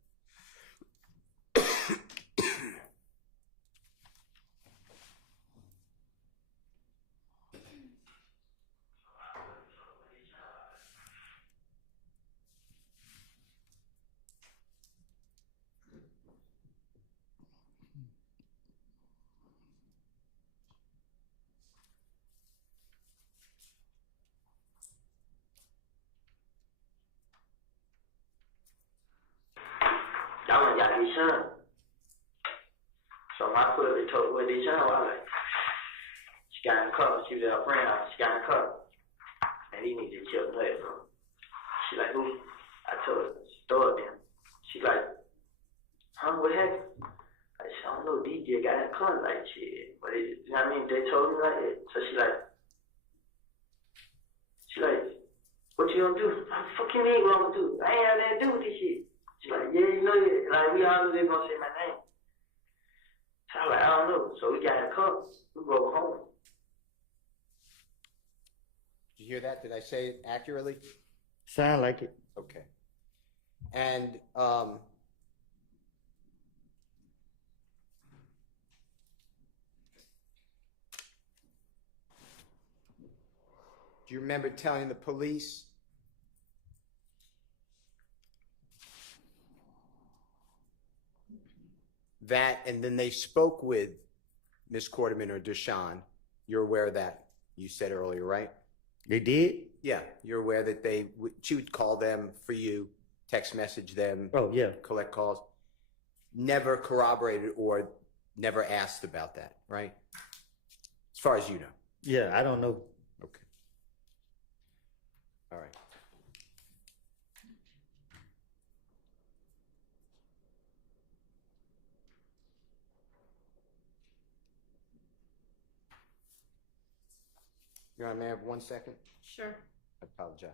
Y'all ain't got any son. So my cousin told where they son was like, she got in the car, she was at her friend's house, she got in the car. And he needed to chill play from. She like, who? I told her, she throw it in. She like, huh, what happened? I said, I don't know, DJ got in the car like shit. But it, you know what I mean? They told me like it. So she like, what you gonna do? What the fuck you mean what I'm gonna do? I ain't had nothing to do with this shit. She's like, yeah, you know it. Like, we all knew they gonna say my name. So I was like, I don't know. So we got in the car. We drove home. Did you hear that? Did I say it accurately? Sound like it. Okay. And do you remember telling the police that, and then they spoke with Miss Quarterman or Deshawn? You're aware of that? You said earlier, right? They did? Yeah, you're aware that she would call them for you, text message them. Oh, yeah. Collect calls. Never corroborated or never asked about that, right? As far as you know. Yeah, I don't know. Okay. All right. Your Honor, may I have 1 second? Sure. I apologize.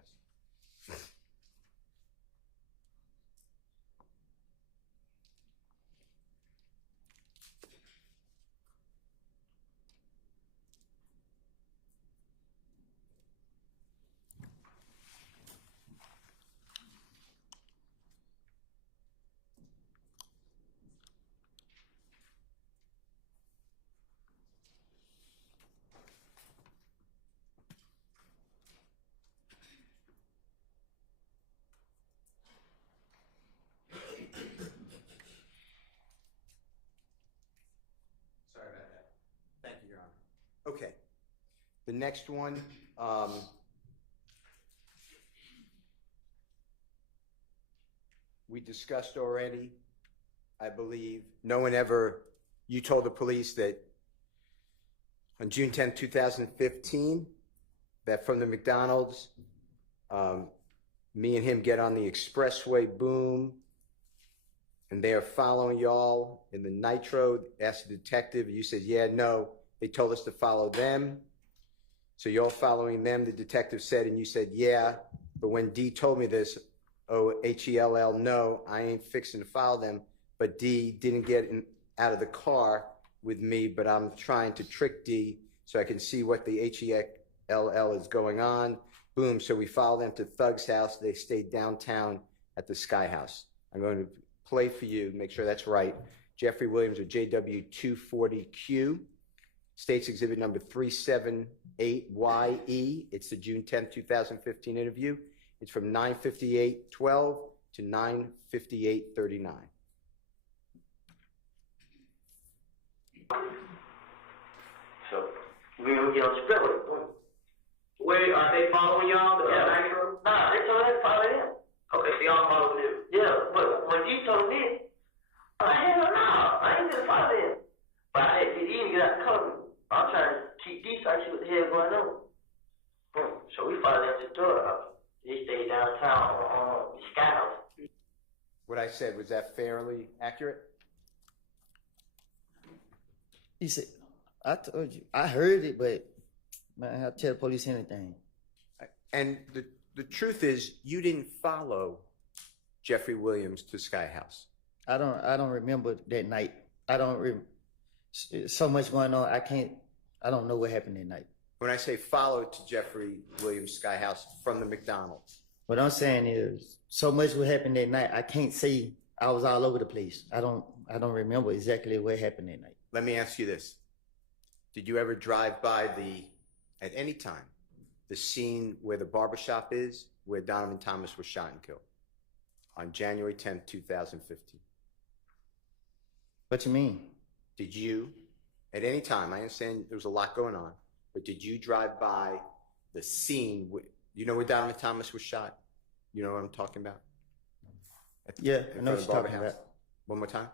Sorry about that. Thank you, Your Honor. Okay. The next one, we discussed already, I believe. You told the police that on June 10th, 2015, that from the McDonald's, me and him get on the expressway, boom, and they are following y'all in the Nitro. Asked the detective, you said, yeah, no. They told us to follow them. So you're following them, the detective said, and you said, yeah. But when D told me this, O-H-E-L-L, no, I ain't fixing to follow them. But D didn't get out of the car with me, but I'm trying to trick D so I can see what the H-E-L-L is going on. Boom, so we follow them to Thug's house. They stayed downtown at the Sky House. I'm going to play for you, make sure that's right. Jeffery Williams or JW240Q, State's Exhibit number 378YE. It's the June 10th, 2015 interview. It's from 9:58:12 to 9:58:39. So we gonna get on the spell. Wait, are they following y'all? Yeah. Nah, they told us to follow them. Okay, so y'all follow them. Yeah, but when he told me, hell no, I ain't gonna follow them. But I had to even get out the cover. I'm trying to keep these, I see what the hell going on. So we followed them to the door. They stayed downtown on the Sky House. What I said, was that fairly accurate? He said, I told you. I heard it, but man, I have to tell the police anything. And the truth is, you didn't follow Jeffery Williams to Sky House. I don't remember that night. So much going on. I don't know what happened that night. When I say follow to Jeffery Williams Sky House from the McDonald's. What I'm saying is, so much what happened that night. I can't say I was all over the place. I don't remember exactly what happened that night. Let me ask you this. Did you ever drive by at any time, the scene where the barbershop is, where Donovan Thomas was shot and killed on January 10th, 2015? What you mean? Did you, at any time, I understand there was a lot going on, but did you drive by the scene, you know where Donovan Thomas was shot? You know what I'm talking about? Yeah, I know what you're talking about. One more time?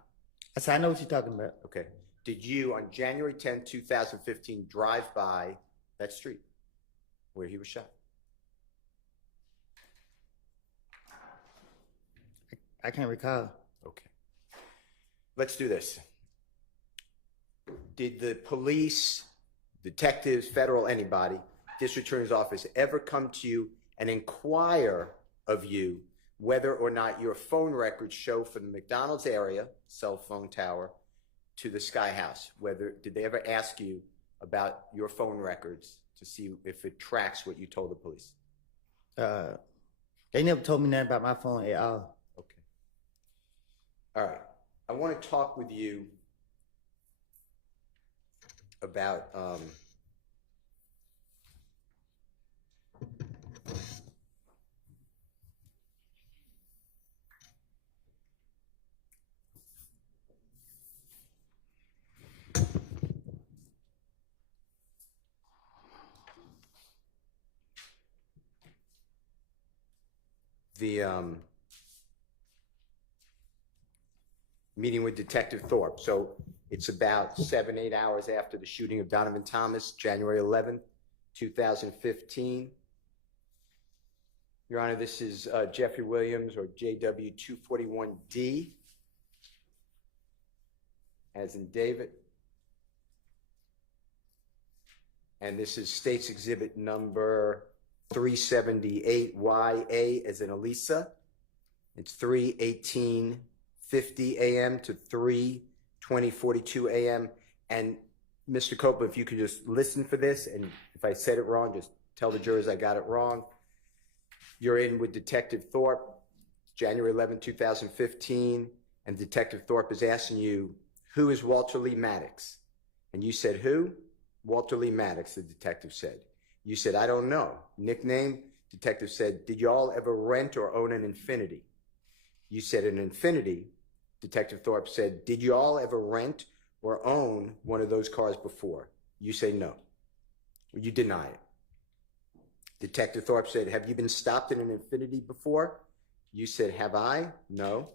I said, I know what you're talking about. Okay. Did you, on January 10th, 2015, drive by that street where he was shot? I can't recall. Okay. Let's do this. Did the police, detectives, federal, anybody, district attorney's office ever come to you and inquire of you whether or not your phone records show from the McDonald's area, cell phone tower, to the Sky House? Did they ever ask you about your phone records to see if it tracks what you told the police? They never told me nothing about my phone at all. Okay. All right. I want to talk with you about the meeting with Detective Thorpe. So it's about 7-8 hours after the shooting of Donovan Thomas, January 11th, 2015. Your Honor, this is Jeffery Williams, or JW241D, as in David. And this is State's Exhibit number 378YA, as in Elisa. It's 3:18:50 a.m. to 3:20:42 a.m. And Mr. Copeland, if you could just listen for this, and if I said it wrong, just tell the jurors I got it wrong. You're in with Detective Thorpe, January 11, 2015, and Detective Thorpe is asking you, who is Walter Lee Maddox? And you said, who? Walter Lee Maddox, the detective said. You said, I don't know. Nickname? Detective said, did you all ever rent or own an Infiniti? You said, an Infiniti. Detective Thorpe said, did you all ever rent or own one of those cars before? You say no. You deny it. Detective Thorpe said, have you been stopped in an Infiniti before? You said, have I? No.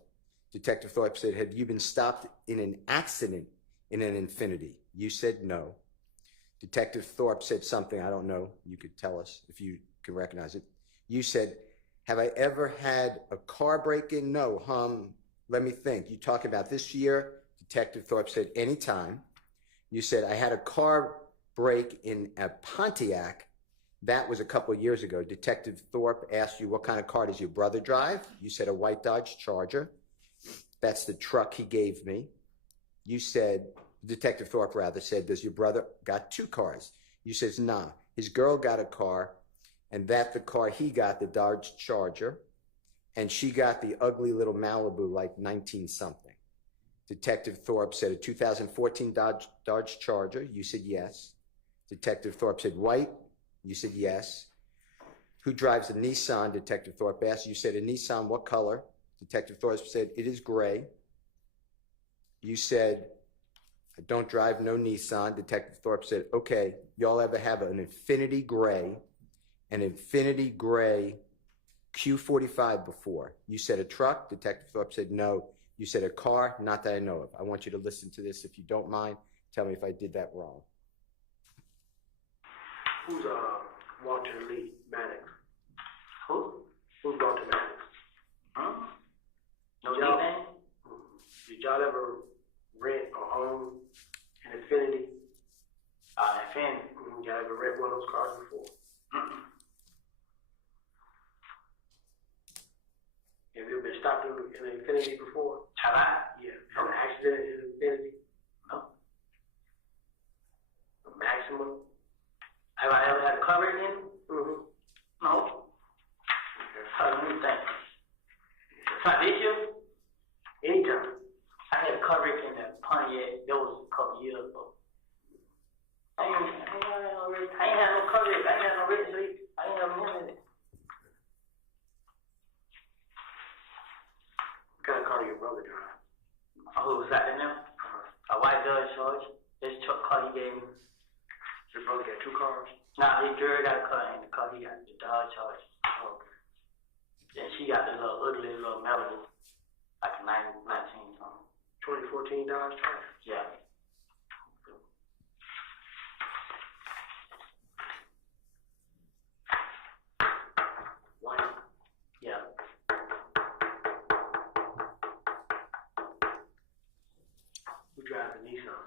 Detective Thorpe said, have you been stopped in an accident in an Infiniti? You said no. Detective Thorpe said something, I don't know, you could tell us if you can recognize it. You said, have I ever had a car break-in? No, let me think. You talk about this year? Detective Thorpe said, anytime. You said, I had a car break in a Pontiac. That was a couple of years ago. Detective Thorpe asked you, what kind of car does your brother drive? You said, a white Dodge Charger. That's the truck he gave me. You said, Detective Thorpe rather said, does your brother got two cars? You says, nah, his girl got a car, and that the car he got, the Dodge Charger, and she got the ugly little Malibu, like 19-something. Detective Thorpe said, a 2014 Dodge Charger. You said yes. Detective Thorpe said, white. You said yes. Who drives a Nissan? Detective Thorpe asked. You said, a Nissan, what color? Detective Thorpe said, it is gray. You said, I don't drive no Nissan. Detective Thorpe said, okay, y'all ever have an Infiniti Gray Q45 before? You said a truck. Detective Thorpe said no. You said a car, not that I know of. I want you to listen to this if you don't mind. Tell me if I did that wrong. Who's Walter Lee Maddox? Who? Who's Walter Maddox? Huh? No name? Did y'all ever rent or own an Infiniti? Infiniti. Y'all ever rent one of those cars before? Have you ever been stopped in an Infiniti before? Have I? Yeah. From an accident in an Infiniti? No. asked him, have I ever had a car wreck in? Mm-hmm. No. So let me think. So this year, anytime. I had a car wreck in the Pontiac. That was a couple years ago. I ain't had no wreck. I ain't had no car wreck. I ain't had no wreck. I ain't had none of it. Gotta call your brother drive. Oh, who was that in there? A white Dodge Charge. This truck car he gave me. Your brother got two cars? Nah, his girl got a car, and the car he got the Dodge Charge. Oh. Then she got the little ugly little metal, like a 19 something. 2014 Dodge Charger? Yeah. White? Yeah. Who drives a Nissan?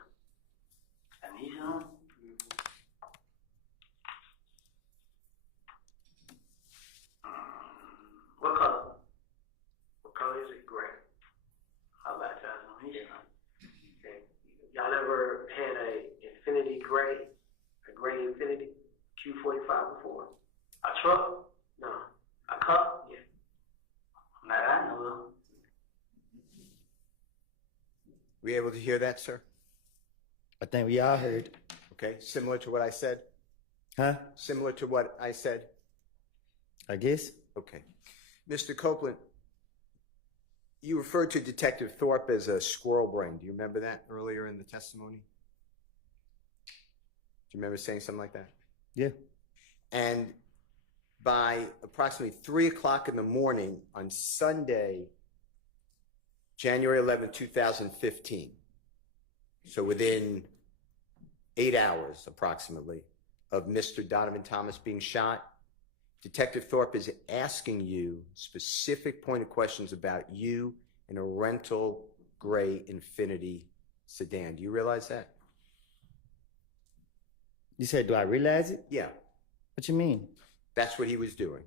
A Nissan? What color? What color is it? Gray. How about that? Nissan. Okay. Y'all ever had a Infinity Gray? A gray Infinity Q45 before? A truck? No. A cup? Yeah. Not that I know of. Were you able to hear that, sir? I think we all heard. Okay, similar to what I said? Huh? Similar to what I said? I guess. Okay. Mr. Copeland, you referred to Detective Thorpe as a squirrel brain. Do you remember that earlier in the testimony? Do you remember saying something like that? Yeah. And by approximately 3 o'clock in the morning on Sunday, January 11, 2015, so within 8 hours approximately of Mr. Donovan Thomas being shot, Detective Thorpe is asking you specific pointed questions about you in a rental gray Infinity sedan. Do you realize that? You said, do I realize it? Yeah. What you mean? That's what he was doing.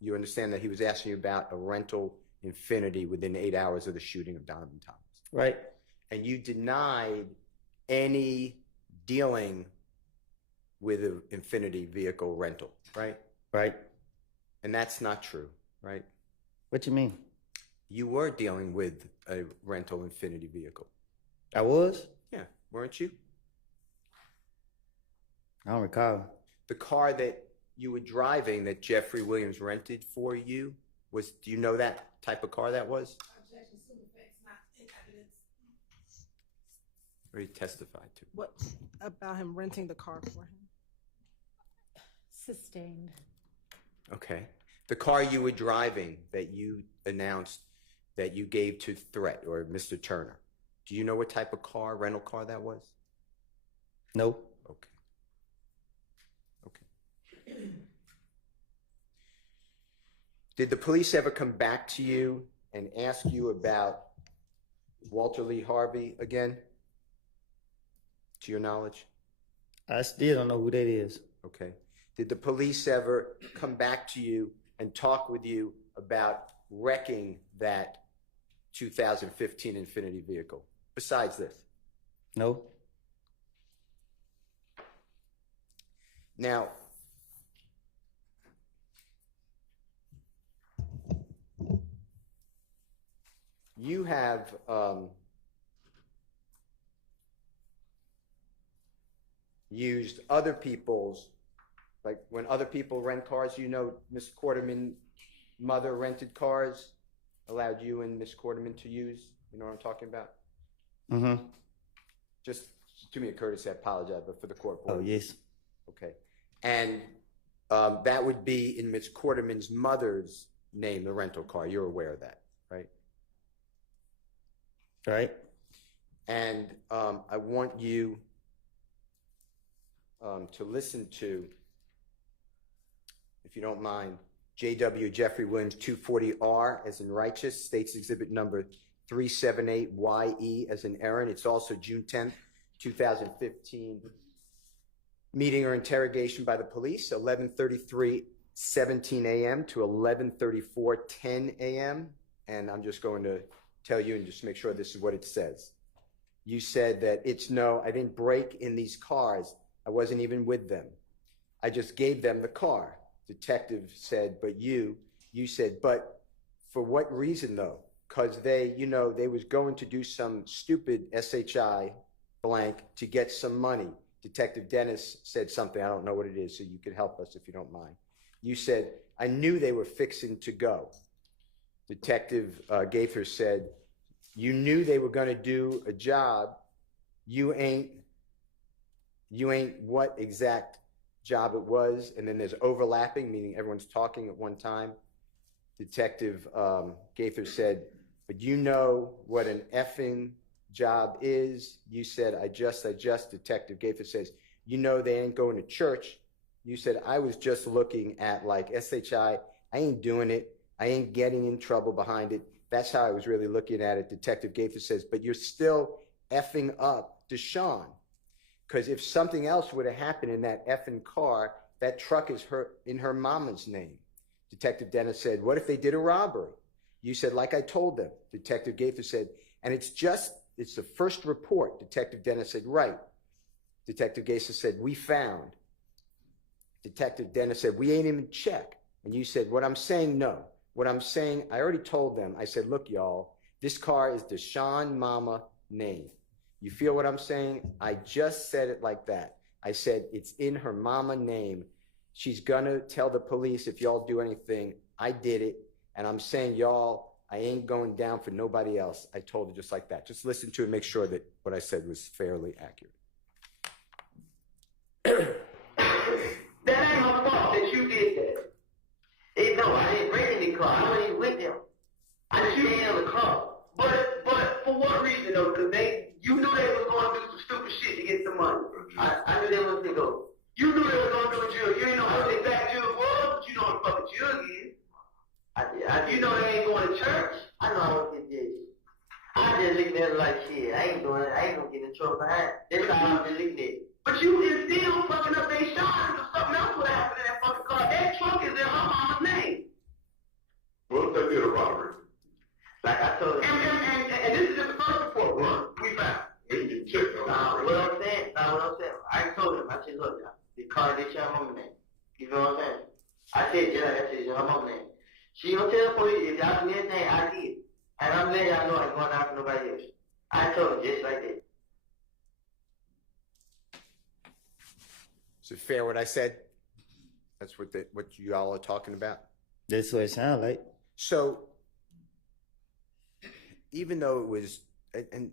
You understand that he was asking you about a rental Infinity within 8 hours of the shooting of Donovan Thomas. Right. And you denied any dealing with an Infinity vehicle rental, right? Right. And that's not true, right? What you mean? You were dealing with a rental Infinity vehicle. I was? Yeah, weren't you? I don't recall. The car that you were driving that Jeffery Williams rented for you was, do you know that type of car that was? Or he testified to? What about him renting the car for him? Sustained. Okay. The car you were driving that you announced that you gave to Threat or Mr. Turner, do you know what type of car, rental car that was? No. Okay. Okay. Did the police ever come back to you and ask you about Walter Lee Harvey again? To your knowledge? I still don't know who that is. Okay. Did the police ever come back to you and talk with you about wrecking that 2015 Infinity vehicle besides this? No. Now, you have used other people's, like when other people rent cars, you know, Miss Quarterman's mother rented cars, allowed you and Miss Quarterman to use. You know what I'm talking about? Mm-hmm. Just do me a courtesy, I apologize, but for the court. Oh, yes. Okay. And that would be in Miss Quarterman's mother's name, the rental car. You're aware of that, right? Right. And I want you to listen to, if you don't mind, J.W. Jeffery Williams 240R as in righteous, states exhibit number 378YE as in Aaron. It's also June 10th, 2015 meeting or interrogation by the police, 11:33:17 a.m. to 11:34:10 a.m. And I'm just going to tell you and just make sure this is what it says. You said that I didn't break in these cars. I wasn't even with them. I just gave them the car. Detective said, but you said, but for what reason though? Because they was going to do some stupid SHI blank to get some money. Detective Dennis said something, I don't know what it is, so you could help us if you don't mind. You said, I knew they were fixing to go. Detective Gaither said, you knew they were going to do a job. You ain't what exact job it was. And then there's overlapping, meaning everyone's talking at one time. Detective Gaither said, but you know what an effing job is. You said, I just. Detective Gaither says, you know they ain't going to church. You said, I was just looking at like SHI. I ain't doing it. I ain't getting in trouble behind it. That's how I was really looking at it. Detective Gaither says, but you're still effing up Deshaun. Because if something else would have happened in that effing car, that truck is in her mama's name. Detective Dennis said, what if they did a robbery? You said, like I told them. Detective Gaither said, and it's the first report. Detective Dennis said, right. Detective Gaither said, we found. Detective Dennis said, we ain't even check. And you said, what I'm saying, no. What I'm saying, I already told them. I said, look, y'all, this car is Deshaun Mama name. You feel what I'm saying? I just said it like that. I said, it's in her mama name. She's gonna tell the police if y'all do anything. I did it. And I'm saying, y'all, I ain't going down for nobody else. I told her just like that. Just listen to it and make sure that what I said was fairly accurate. That ain't my fault that you did that. No, I didn't break any car. I wasn't even with them. I just stayed in the car. But for what reason though? Because you knew they was going to do some stupid shit to get some money. I knew they was going to go. You knew they was going to do a jug. You didn't know what the exact jug was, but you know what the fucking jug is. You know they ain't going to church. I know I was getting this. I just looking at it like shit. I ain't doing it. I ain't gonna get in trouble behind. That's how I'm just looking at it. But you is still fucking up their shot if something else would happen in that fucking car. That truck is in her mama's name. What if they did a robbery? Like I told you. And this is just the first report run we found. And you checked on what I'm saying, I told him, I said, look, the car is your mama's name. You know what I'm saying? I said, yeah, that is your mama's name. She gonna tell the police, if y'all do anything, I did. And I'm letting y'all know I ain't going out for nobody else. I told her just like that. Is it fair what I said? That's what you all are talking about? That's what it sounds like. So, even though it was, and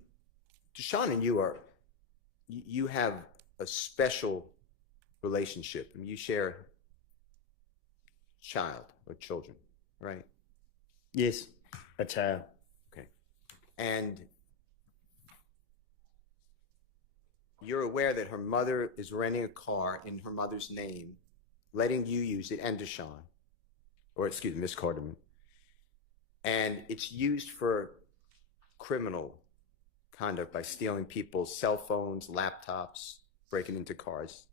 Deshaun and you have a special relationship. I mean, you share a child or children, right? Yes, a child. Okay. And you're aware that her mother is renting a car in her mother's name, letting you use it, and Deshaun, or excuse me, Miss Carterman, and it's used for criminal conduct by stealing people's cell phones, laptops, breaking into cars.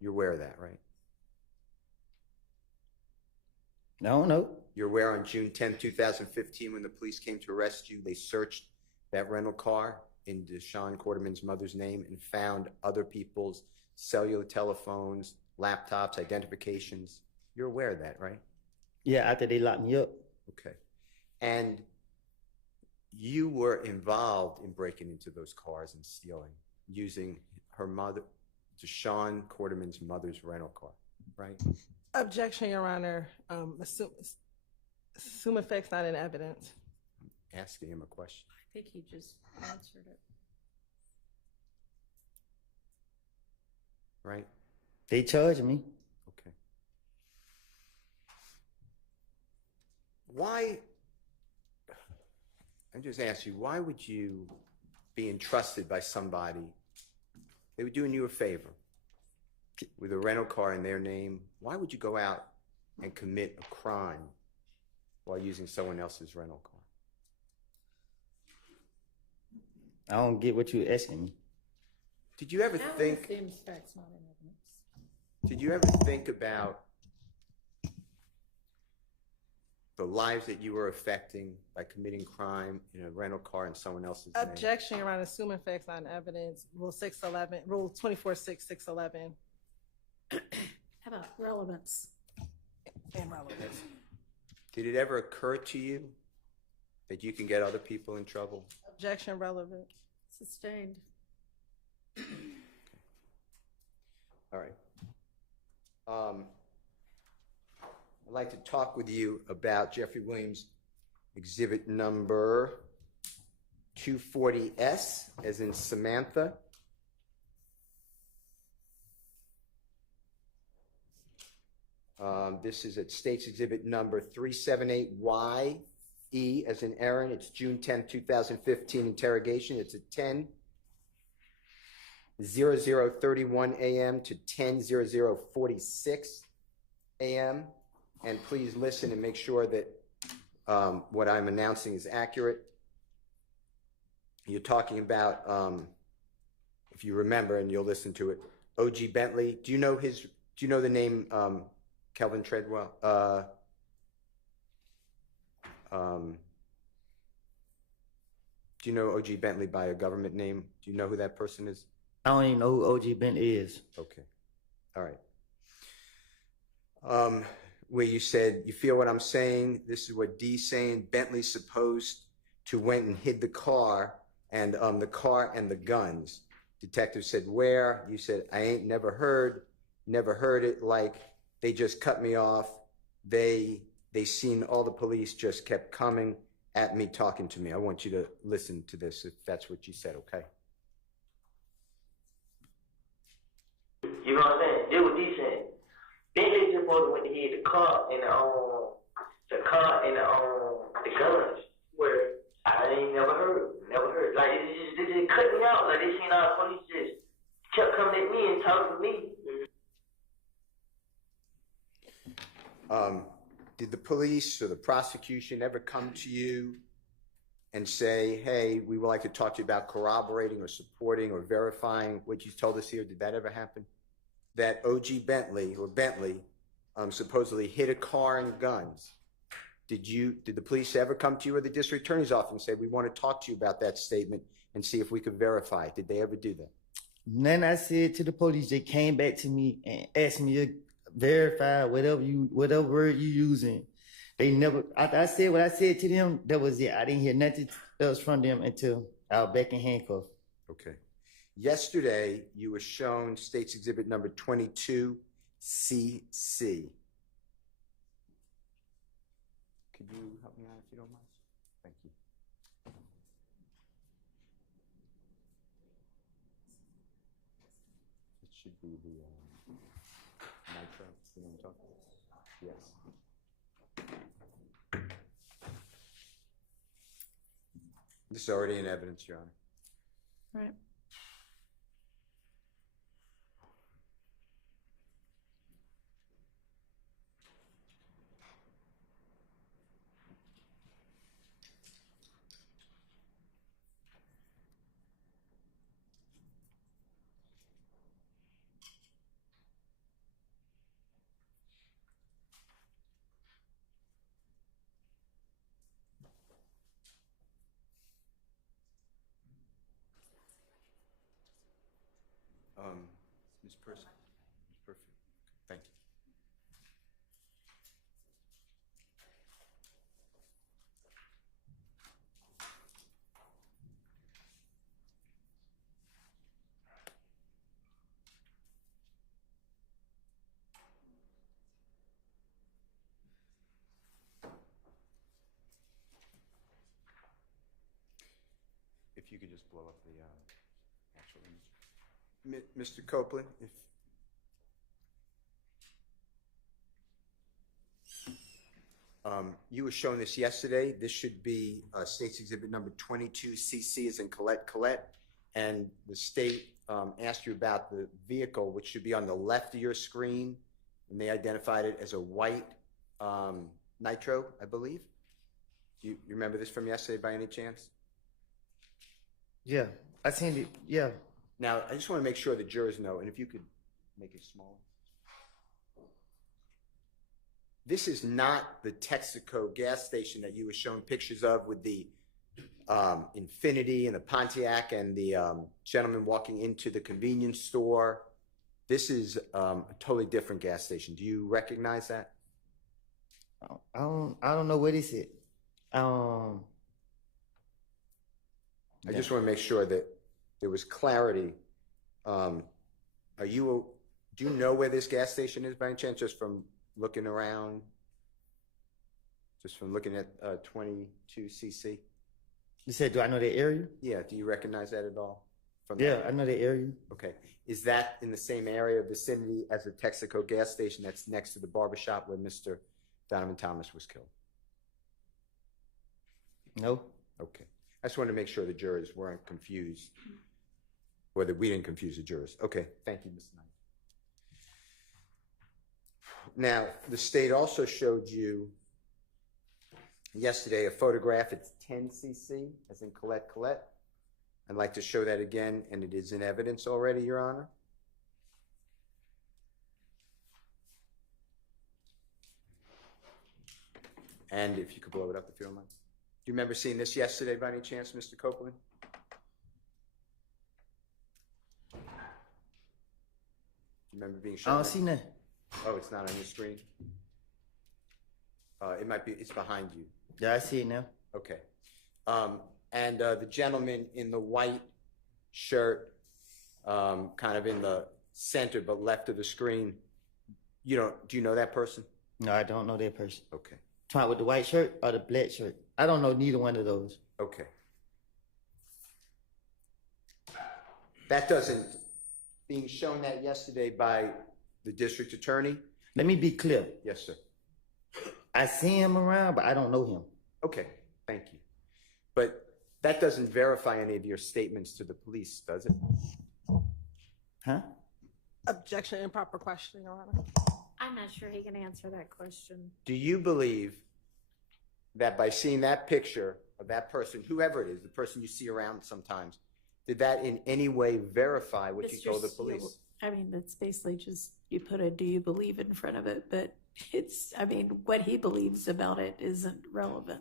You're aware of that, right? No. You're aware on June 10, 2015, when the police came to arrest you, they searched that rental car in Deshaun Quarterman's mother's name and found other people's cellular telephones, laptops, identifications. You're aware of that, right? Yeah, after they locked me up. Okay. And you were involved in breaking into those cars and stealing, using her mother, Deshaun Quarterman's mother's rental car, right? Objection, Your Honor. Assume effect's not in evidence. I'm asking him a question. I think he just answered it. Right? They charged me. Okay. Why, I'm just asking you, why would you be entrusted by somebody? They were doing you a favor with a rental car in their name. Why would you go out and commit a crime while using someone else's rental car? I don't get what you're asking me. Did you ever think? Did you ever think about the lives that you were affecting by committing crime in a rental car in someone else's name? Objection, Your Honor. Assume effect's not in evidence. Rule 611, Rule 24-6, 611. How about relevance? And relevance. Did it ever occur to you that you can get other people in trouble? Objection relevant. Sustained. All right. I'd like to talk with you about Jeffery Williams exhibit number 240S, as in Samantha. This is at State's exhibit number 378YE, as in Aaron. It's June 10, 2015 interrogation. It's at 10:00:31 a.m. to 10:00:46 a.m. And please listen and make sure that what I'm announcing is accurate. You're talking about, if you remember, and you'll listen to it, O.G. Bentley. Do you know the name Kelvin Treadwell? Do you know O.G. Bentley by a government name? Do you know who that person is? I don't even know who O.G. Bentley is. Okay. All right. Where you said, you feel what I'm saying? This is what D's saying. Bentley's supposed to went and hid the car and the guns. Detective said, where? You said, I ain't never heard it. Like, they just cut me off. They seen all the police just kept coming at me, talking to me. I want you to listen to this if that's what you said, okay? You know what I'm saying? This what he said. Bentley just supposed to went to hit the car and the guns. Where I ain't never heard. Like they just cut me out. Like they seen all the police just kept coming at me and talking to me. Did the police or the prosecution ever come to you and say, hey, we would like to talk to you about corroborating or supporting or verifying what you told us here? Did that ever happen? That O.G. Bentley supposedly hit a car and guns. Did the police ever come to you or the district attorney's office and say, we want to talk to you about that statement and see if we could verify it? Did they ever do that? Then I said to the police, they came back to me and asked me to verify whatever word you using. They never, after I said what I said to them, that was it. I didn't hear nothing else from them until I was back in handcuffs. Okay. Yesterday, you were shown State's exhibit number 22CC. Could you help me out if you don't mind? Thank you. It should be the nitro. You know what I'm talking about? Yes. This is already in evidence, Your Honor. Right. Ms. Person. Perfect. Thank you. If you could just blow up the actual image. Mr. Copeland, if you were shown this yesterday, this should be State's exhibit number 22CC, as in Colette, and the state asked you about the vehicle, which should be on the left of your screen, and they identified it as a white Nitro, I believe. Do you remember this from yesterday by any chance? Yeah, I seen it, yeah. Now, I just want to make sure the jurors know, and if you could make it smaller. This is not the Texaco gas station that you were shown pictures of with the Infiniti and the Pontiac and the gentleman walking into the convenience store This is a totally different gas station. Do you recognize that? I don't know what he said. I just want to make sure that there was clarity. Do you know where this gas station is by any chance, just from looking around? Just from looking at 22cc? You said, do I know the area? Yeah, do you recognize that at all? Yeah, I know the area. Okay. Is that in the same area, vicinity as the Texaco gas station that's next to the barbershop where Mr. Donovan Thomas was killed? No. Okay. I just wanted to make sure the jurors weren't confused, or that we didn't confuse the jurors. Okay. Thank you, Mr. Knight. Now, the state also showed you yesterday a photograph. It's 10cc, as in Colette. I'd like to show that again, and it is in evidence already, Your Honor. And if you could blow it up, if you don't mind. Do you remember seeing this yesterday by any chance, Mr. Copeland? Do you remember being shown? I don't see nothing. Oh, it's not on your screen? It might be, it's behind you. Yeah, I see it now. Okay. And the gentleman in the white shirt, kind of in the center but left of the screen, do you know that person? No, I don't know that person. Okay. Trying with the white shirt or the black shirt? I don't know neither one of those. Okay. That doesn't, being shown that yesterday by the district attorney? Let me be clear. Yes, sir. I see him around, but I don't know him. Okay, thank you. But that doesn't verify any of your statements to the police, does it? Huh? Objection, improper question, Your Honor. I'm not sure he can answer that question. Do you believe that by seeing that picture of that person, whoever it is, the person you see around sometimes, did that in any way verify what you told the police? I mean, that's basically just, you put a do you believe in front of it, but what he believes about it isn't relevant.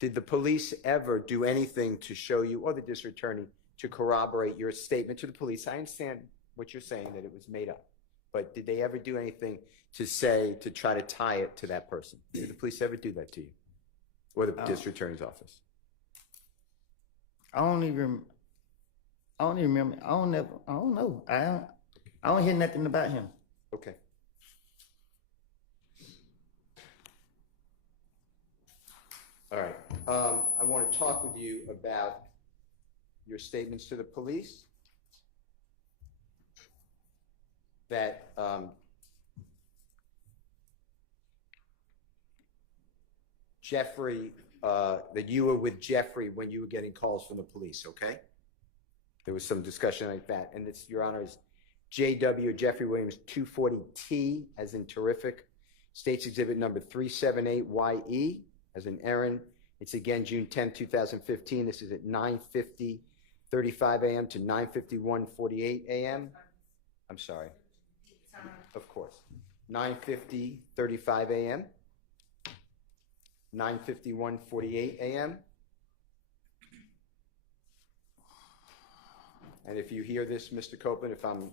Did the police ever do anything to show you, or the district attorney, to corroborate your statement to the police? I understand what you're saying, that it was made up. But did they ever do anything to say, to try to tie it to that person? Did the police ever do that to you? Or the district attorney's office? I don't even remember. I don't know. I don't hear nothing about him. Okay. All right. I want to talk with you about your statements to the police. That Jeffrey, that you were with Jeffrey when you were getting calls from the police, okay? There was some discussion like that. And it's, Your Honor, is JW, Jeffery Williams, 240T, as in terrific. States Exhibit number 378YE, as in Aaron. It's again June 10, 2015. This is at 9:50:35 a.m. to 9:51:48 a.m. I'm sorry. Of course. 9:50:35 a.m. 9:51:48 a.m. And if you hear this, Mr. Copeland, if I'm,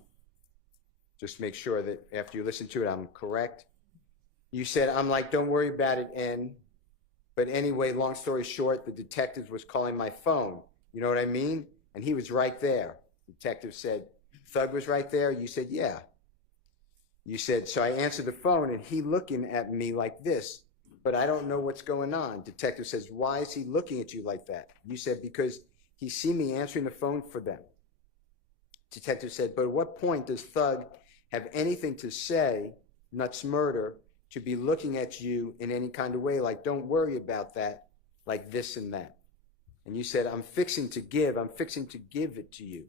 just make sure that after you listen to it, I'm correct. You said, I'm like, don't worry about it, N. But anyway, long story short, the detective was calling my phone. You know what I mean? And he was right there. The detective said, Thug was right there? You said, yeah. You said, so I answered the phone and he looking at me like this, but I don't know what's going on. Detective says, why is he looking at you like that? You said, because he see me answering the phone for them. Detective said, but at what point does Thug have anything to say, nuts murder, to be looking at you in any kind of way, like don't worry about that, like this and that? And you said, I'm fixing to give it to you.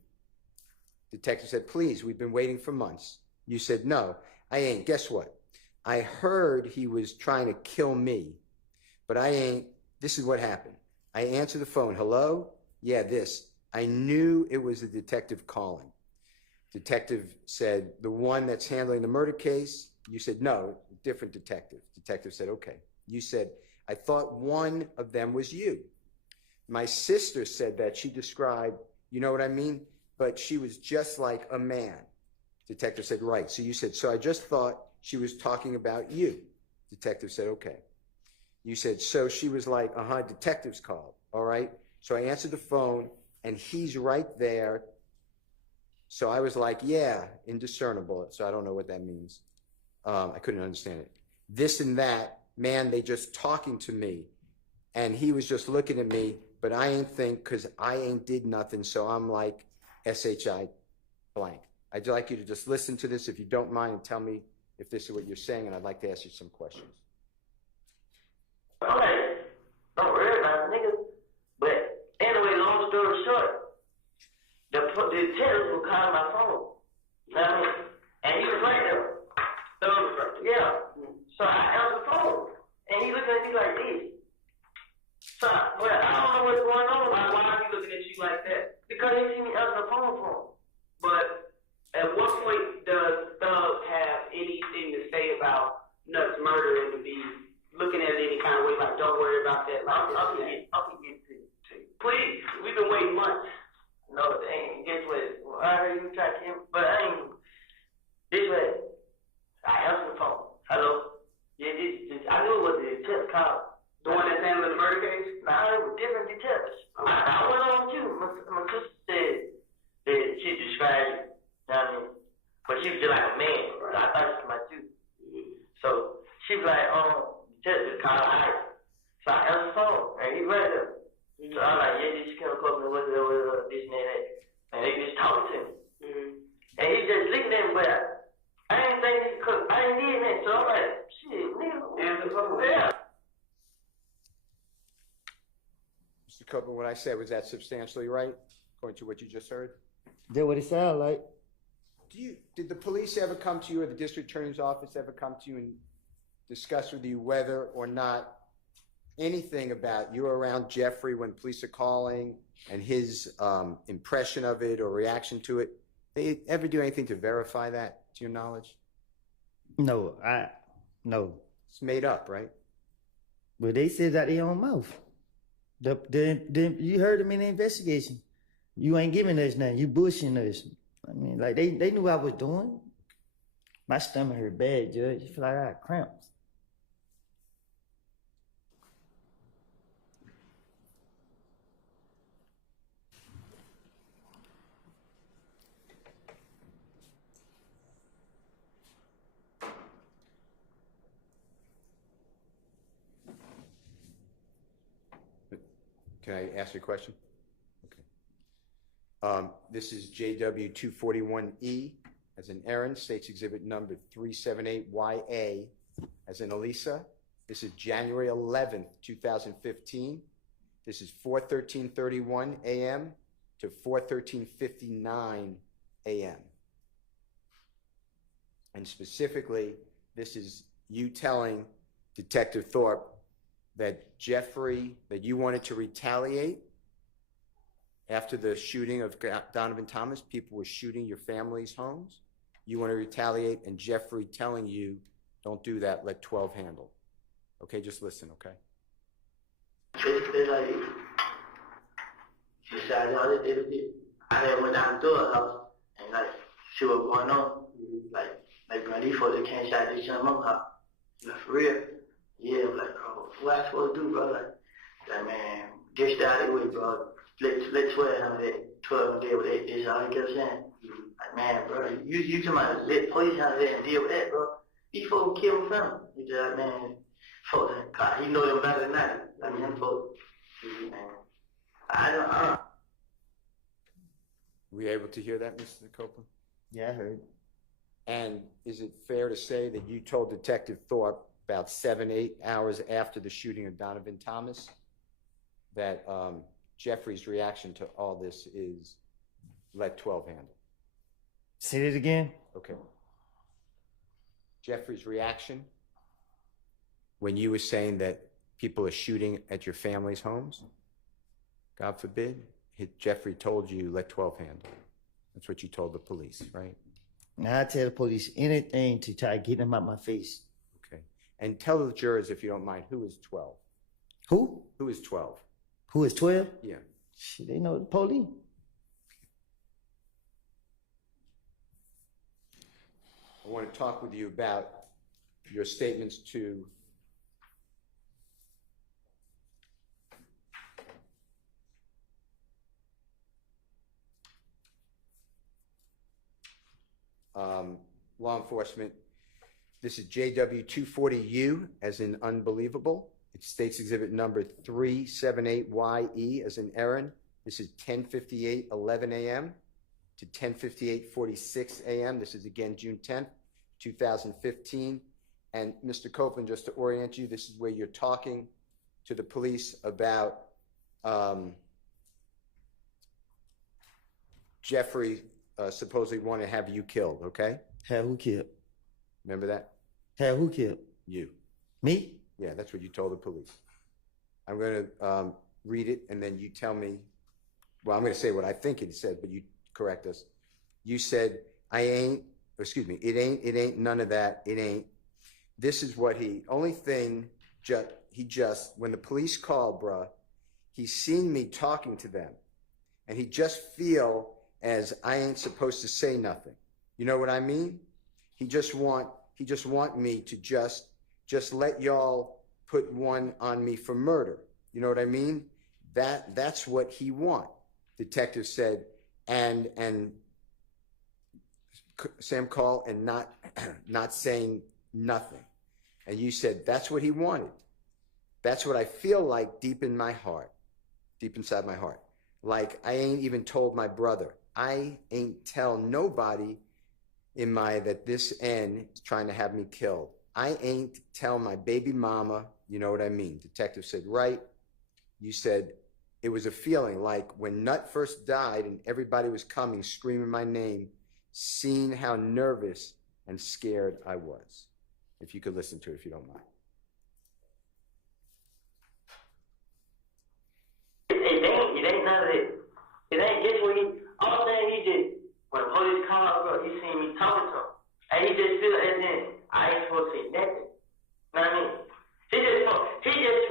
Detective said, please, we've been waiting for months. You said, no, I ain't. Guess what? I heard he was trying to kill me, but I ain't. This is what happened. I answered the phone. Hello? Yeah, this. I knew it was the detective calling. Detective said, the one that's handling the murder case? You said, no, different detective. Detective said, okay. You said, I thought one of them was you. My sister said that she described, you know what I mean? But she was just like a man. Detective said, right. So you said, so I just thought she was talking about you. Detective said, okay. You said, so she was like, detective's called. All right. So I answered the phone and he's right there. So I was like, yeah, indiscernible. So I don't know what that means. I couldn't understand it. This and that, man, they just talking to me. And he was just looking at me, but I ain't think, because I ain't did nothing. So I'm like, SHI blank. I'd like you to just listen to this if you don't mind and tell me if this is what you're saying, and I'd like to ask you some questions. Okay, don't worry about it, nigga. But anyway, long story short, the terrorist will call my phone. You know what I mean? And he was right there. Yeah. So I answered the phone, and he looking at me like this. So, well, I don't know what's going on. Why are he looking at you like that? Because he see me answer the phone for him. But at what point does Thug have anything to say about Nuts murder and to be looking at it any kind of way, like, don't worry about that? Like, I'll get to you. please, we've been waiting months. No, it ain't. Guess what? Well, I heard you try to him, but I ain't. This way. I answered the phone. Hello? Yeah, this I knew it was the detective call. The one that's handling the murder case? Nah, it was different detectives. I went on with you. My sister said that she described you. You know what I mean? But she was just like a man. Right? I thought she was my too. So she was like, detective call Ice. So I answered the phone, and he right there. So I'm like, yeah, this chemical company, what's this and that. And they just talking to me. And he just looking at me, but I ain't think he could. I ain't need that. So I'm like, shit, nigga. Yeah. Mr. Copeland, what I said, was that substantially right, according to what you just heard? That what it sound like. Did the police ever come to you, or the district attorney's office ever come to you and discuss with you whether or not anything about you were around Jeffrey when police are calling and his impression of it or reaction to it? They ever do anything to verify that, to your knowledge? No. It's made up, right? But they said that their own mouth. You heard them in the investigation. You ain't giving us nothing. You bushing us. I mean, like they knew what I was doing. My stomach hurt bad, Judge. I feel like I got cramps. Can I ask you a question? Okay. This is JW 241E as an Aaron, states exhibit number 378YA as in Elisa. This is January 11th, 2015. This is 4:13:31 a.m. to 4:13:59 a.m. And specifically, this is you telling Detective Thorpe that Jeffrey, that you wanted to retaliate after the shooting of Donovan Thomas. People were shooting your family's homes. You want to retaliate, and Jeffrey telling you, don't do that, let 12 handle. Okay, just listen, okay? Basically, like, she said, I had went down to the house and, like, see what going on. Like, when these folks can't shot this young mom house. Like, for real. Yeah, I'm like, bro, what I supposed to do, bro? Like, man, get out of the way, bro. Let 12 handle that. 12 deal with that. That's all he kept saying. Like, man, bro, you talking about let police handle that and deal with that, bro. These folks kill my family. He just like, man, folks, God, he know them better than that. I mean, them folks, man. I don't. Were you able to hear that, Mr. Copeland? Yeah, I heard. And is it fair to say that you told Detective Thorpe about 7-8 hours after the shooting of Donovan Thomas that Jeffrey's reaction to all this is let 12 handle? Say it again. Okay. Jeffrey's reaction when you were saying that people are shooting at your family's homes, God forbid, Jeffrey told you let 12 handle. That's what you told the police, right? Now I tell the police anything to try to get them out my face. Okay. And tell the jurors, if you don't mind, who is 12? Who? Who is 12? Who is 12? Yeah. Shit, they know the police. I want to talk with you about your statements to law enforcement. This is JW240U as in unbelievable. It states exhibit number 378YE as in Aaron. This is 10:58:11 a.m. to 10:58:46 a.m. This is again June 10th, 2015. And Mr. Copeland, just to orient you, this is where you're talking to the police about Jeffrey supposedly want to have you killed, okay? Have who killed? Remember that? Have who killed? You. Me? Yeah, that's what you told the police. I'm going to read it, and then you tell me. Well, I'm going to say what I think it said, but you correct us. You said, it ain't none of that. It ain't. This is what only thing, when the police called, bruh, he seen me talking to them, and he just feel as I ain't supposed to say nothing. You know what I mean? He just want me to just let y'all put one on me for murder. You know what I mean? That's what he want. Detective said, and Sam called and not saying nothing. And you said, that's what he wanted. That's what I feel like deep in my heart, deep inside my heart. Like I ain't even told my brother. I ain't tell nobody that this N is trying to have me killed. I ain't tell my baby mama, you know what I mean? Detective said, right. You said, it was a feeling like when Nut first died and everybody was coming, screaming my name, seeing how nervous and scared I was. If you could listen to it, if you don't mind. It ain't none of it. It ain't just what all thing he did. When the police called, bro, he seen me talking to him. And he just feel as in, I ain't supposed to say nothing. You know what I mean? He just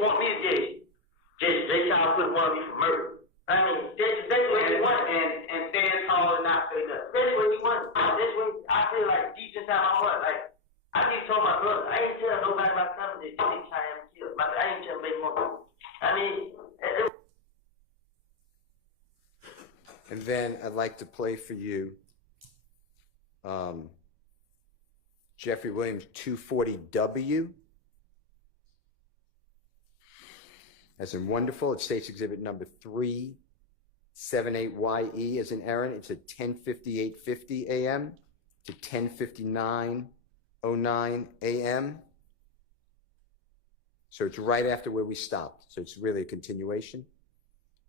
want me to just let y'all put one of me for murder. I mean, that's what he want. And stand tall and not say nothing. That's what he want. That's what I feel like deep inside my heart. Like, I just told my brother, I ain't telling nobody about something that they try to kill. I ain't telling baby mama. I mean, and then I'd like to play for you Jeffery Williams 240W. As in wonderful, it states exhibit number 378YE as in Aaron. It's at 10:58:50 a.m. to 10:59:09 a.m. So it's right after where we stopped. So it's really a continuation.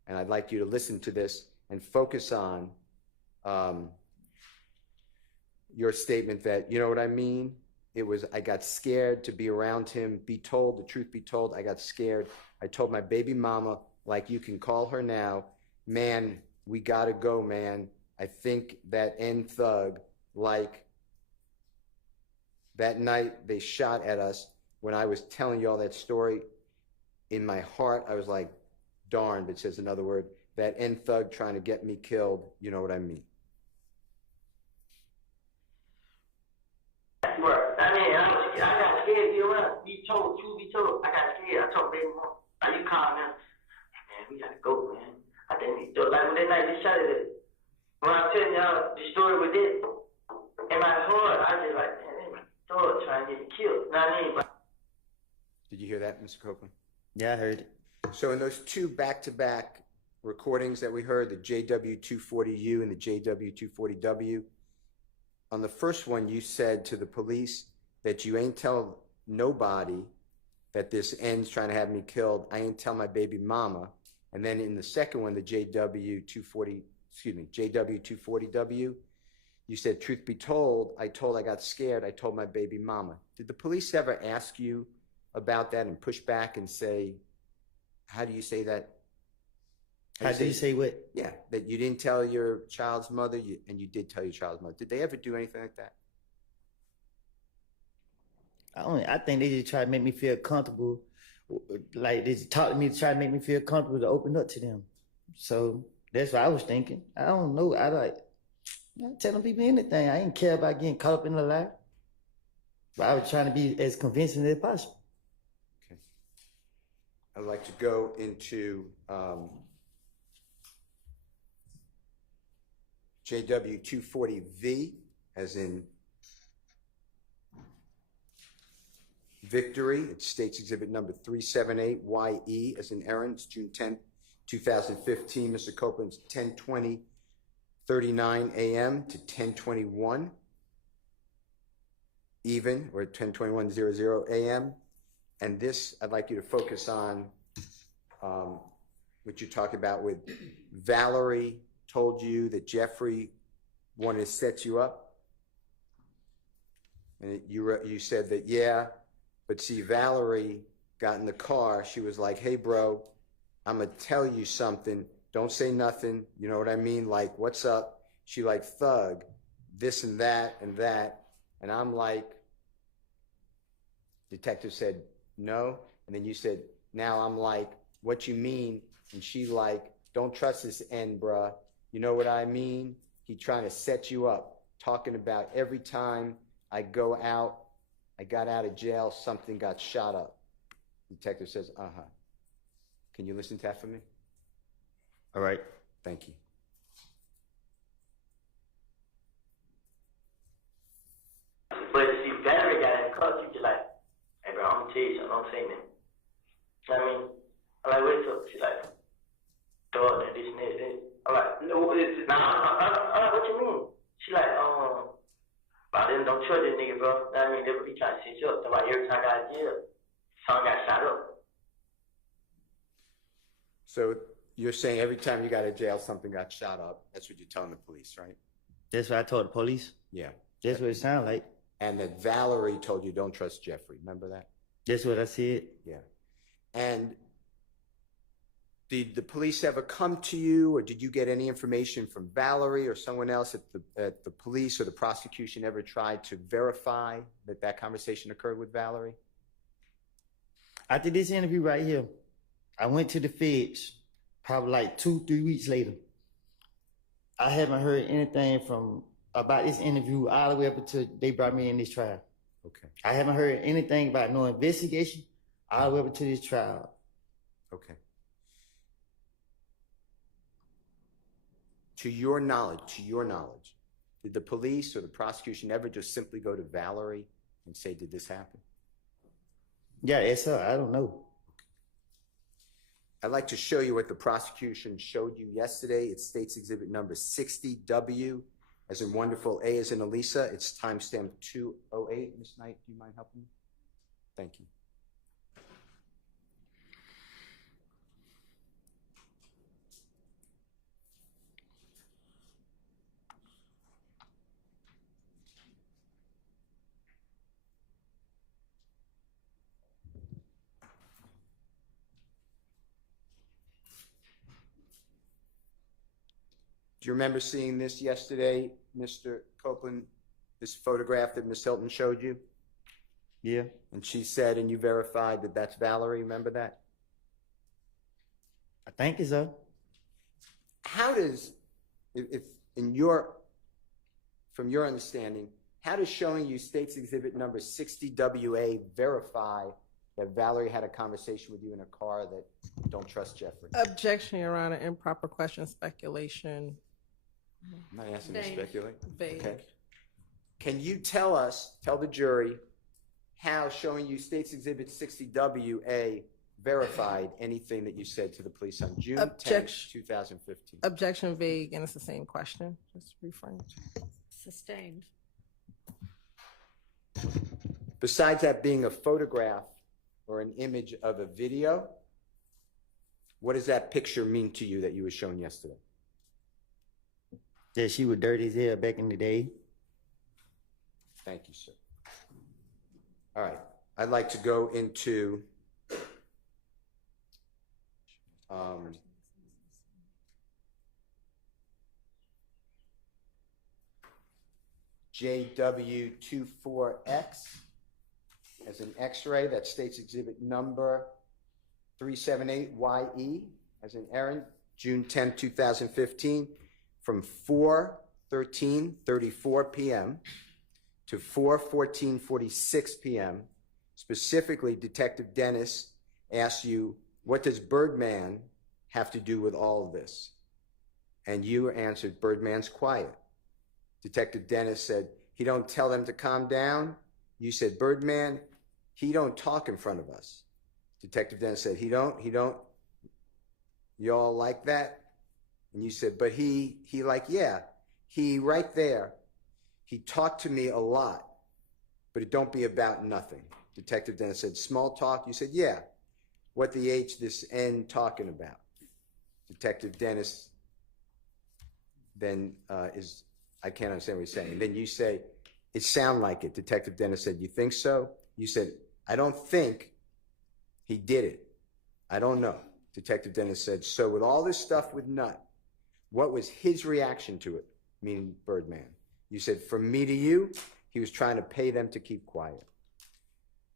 And I'd like you to listen to this and focus on your statement that, you know what I mean? It was, I got scared to be around him, be told, the truth be told, I got scared. I told my baby mama, like you can call her now, man, we gotta go, man. I think that N thug, like that night they shot at us, when I was telling you all that story, in my heart, I was like, darn, but it says another word, that N thug trying to get me killed, you know what I mean? I mean, I got scared to be around. Be told, truth be told, I got scared. I told baby mom, like you called me, man, we gotta go, man. I think we do. Like when that night they shot at it. When I'm telling y'all the story with it, in my heart, I just like, man, they my thug trying to get me killed. You know what I mean? Did you hear that, Mr. Copeland? Yeah, I heard it. So in those two back-to-back recordings that we heard, the JW240U and the JW240W, on the first one, you said to the police that you ain't tell nobody that this N's trying to have me killed. I ain't tell my baby mama. And then in the second one, the JW240W, you said, truth be told, I got scared. I told my baby mama. Did the police ever ask you about that and push back and say, how do you say that? How do you say what? Yeah, that you didn't tell your child's mother, and you did tell your child's mother. Did they ever do anything like that? I think they just try to make me feel comfortable. Like they just talk to me to try to make me feel comfortable to open up to them. So that's what I was thinking. I don't know. I like not telling people anything. I ain't care about getting caught up in a lie. But I was trying to be as convincing as possible. Okay. I'd like to go into JW 240V, as in Victory. It states exhibit number 378YE, as in Aaron. It's June 10th, 2015. Mr. Copeland's 10:20:39 a.m. to 10:21 even, or 10:21:00 a.m. And this, I'd like you to focus on what you're talking about with Valerie told you that Jeffrey wanted to set you up. And you said that, yeah, but see, Valerie got in the car. She was like, hey, bro, I'm going to tell you something. Don't say nothing. You know what I mean? Like, what's up? She like, thug, this and that and that. And I'm like, detective said, no. And then you said, now I'm like, what you mean? And she like, don't trust this end, bruh. You know what I mean? He trying to set you up, talking about every time I go out, I got out of jail, something got shot up. Detective says, uh-huh. Can you listen to that for me? All right. Thank you. But see, Valerie got in the car, she was like, hey bro, I'm gonna tell you something, don't say nothing. You know what I mean? I'm like, what's up? She's like, dog, this and this. I'm like, no, it's nah, what you mean? She like, I didn't don't trust this nigga, bro. You know what I mean? They would be trying to set you up. That's why every time I got in jail, son got shot up. So you're saying every time you got out of jail, something got shot up. That's what you're telling the police, right? That's what I told the police. Yeah. That's what it sounded like. And that Valerie told you don't trust Jeffrey. Remember that? That's what I said. Yeah. And did the police ever come to you, or did you get any information from Valerie or someone else at the police or the prosecution ever tried to verify that that conversation occurred with Valerie? After this interview right here, I went to the feds probably like 2-3 weeks later. I haven't heard anything from about this interview all the way up until they brought me in this trial. Okay. I haven't heard anything about no investigation all the way up until this trial. Okay. To your knowledge, did the police or the prosecution ever just simply go to Valerie and say, did this happen? Yeah, it's her. I don't know. I'd like to show you what the prosecution showed you yesterday. It states exhibit number 60W, as in wonderful, A as in Elisa. It's timestamp 208. Ms. Knight, do you mind helping me? Thank you. Do you remember seeing this yesterday, Mr. Copeland, this photograph that Ms. Hilton showed you? Yeah. And she said, and you verified that that's Valerie, remember that? I think it's her. How does, if from your understanding, how does showing you states exhibit number 60WA verify that Valerie had a conversation with you in a car that don't trust Jeffrey? Objection, Your Honor. Improper question, speculation. I'm not asking you to speculate. Vague. Okay. Can you tell the jury, how showing you states exhibit 60WA verified anything that you said to the police on June 10th, 2015? Objection, vague, and it's the same question. Just reframe. Sustained. Besides that being a photograph or an image of a video, what does that picture mean to you that you were shown yesterday? That she was dirty as hell back in the day. Thank you, sir. All right. I'd like to go into JW24X as an X-ray that states exhibit number 378YE as in Aaron, June 10, 2015, from 4:13:34 p.m. to 4:14:46 p.m. Specifically, Detective Dennis asked you, what does Birdman have to do with all of this? And you answered, Birdman's quiet. Detective Dennis said, he don't tell them to calm down. You said, Birdman, he don't talk in front of us. Detective Dennis said, he don't. You all like that? And you said, but he like, yeah, he right there. He talked to me a lot, but it don't be about nothing. Detective Dennis said, small talk. You said, yeah. What the H, this N talking about? Detective Dennis then I can't understand what he's saying. And then you say, it sound like it. Detective Dennis said, you think so? You said, I don't think he did it. I don't know. Detective Dennis said, so with all this stuff with Nut, what was his reaction to it? Meaning Birdman. You said, from me to you, he was trying to pay them to keep quiet.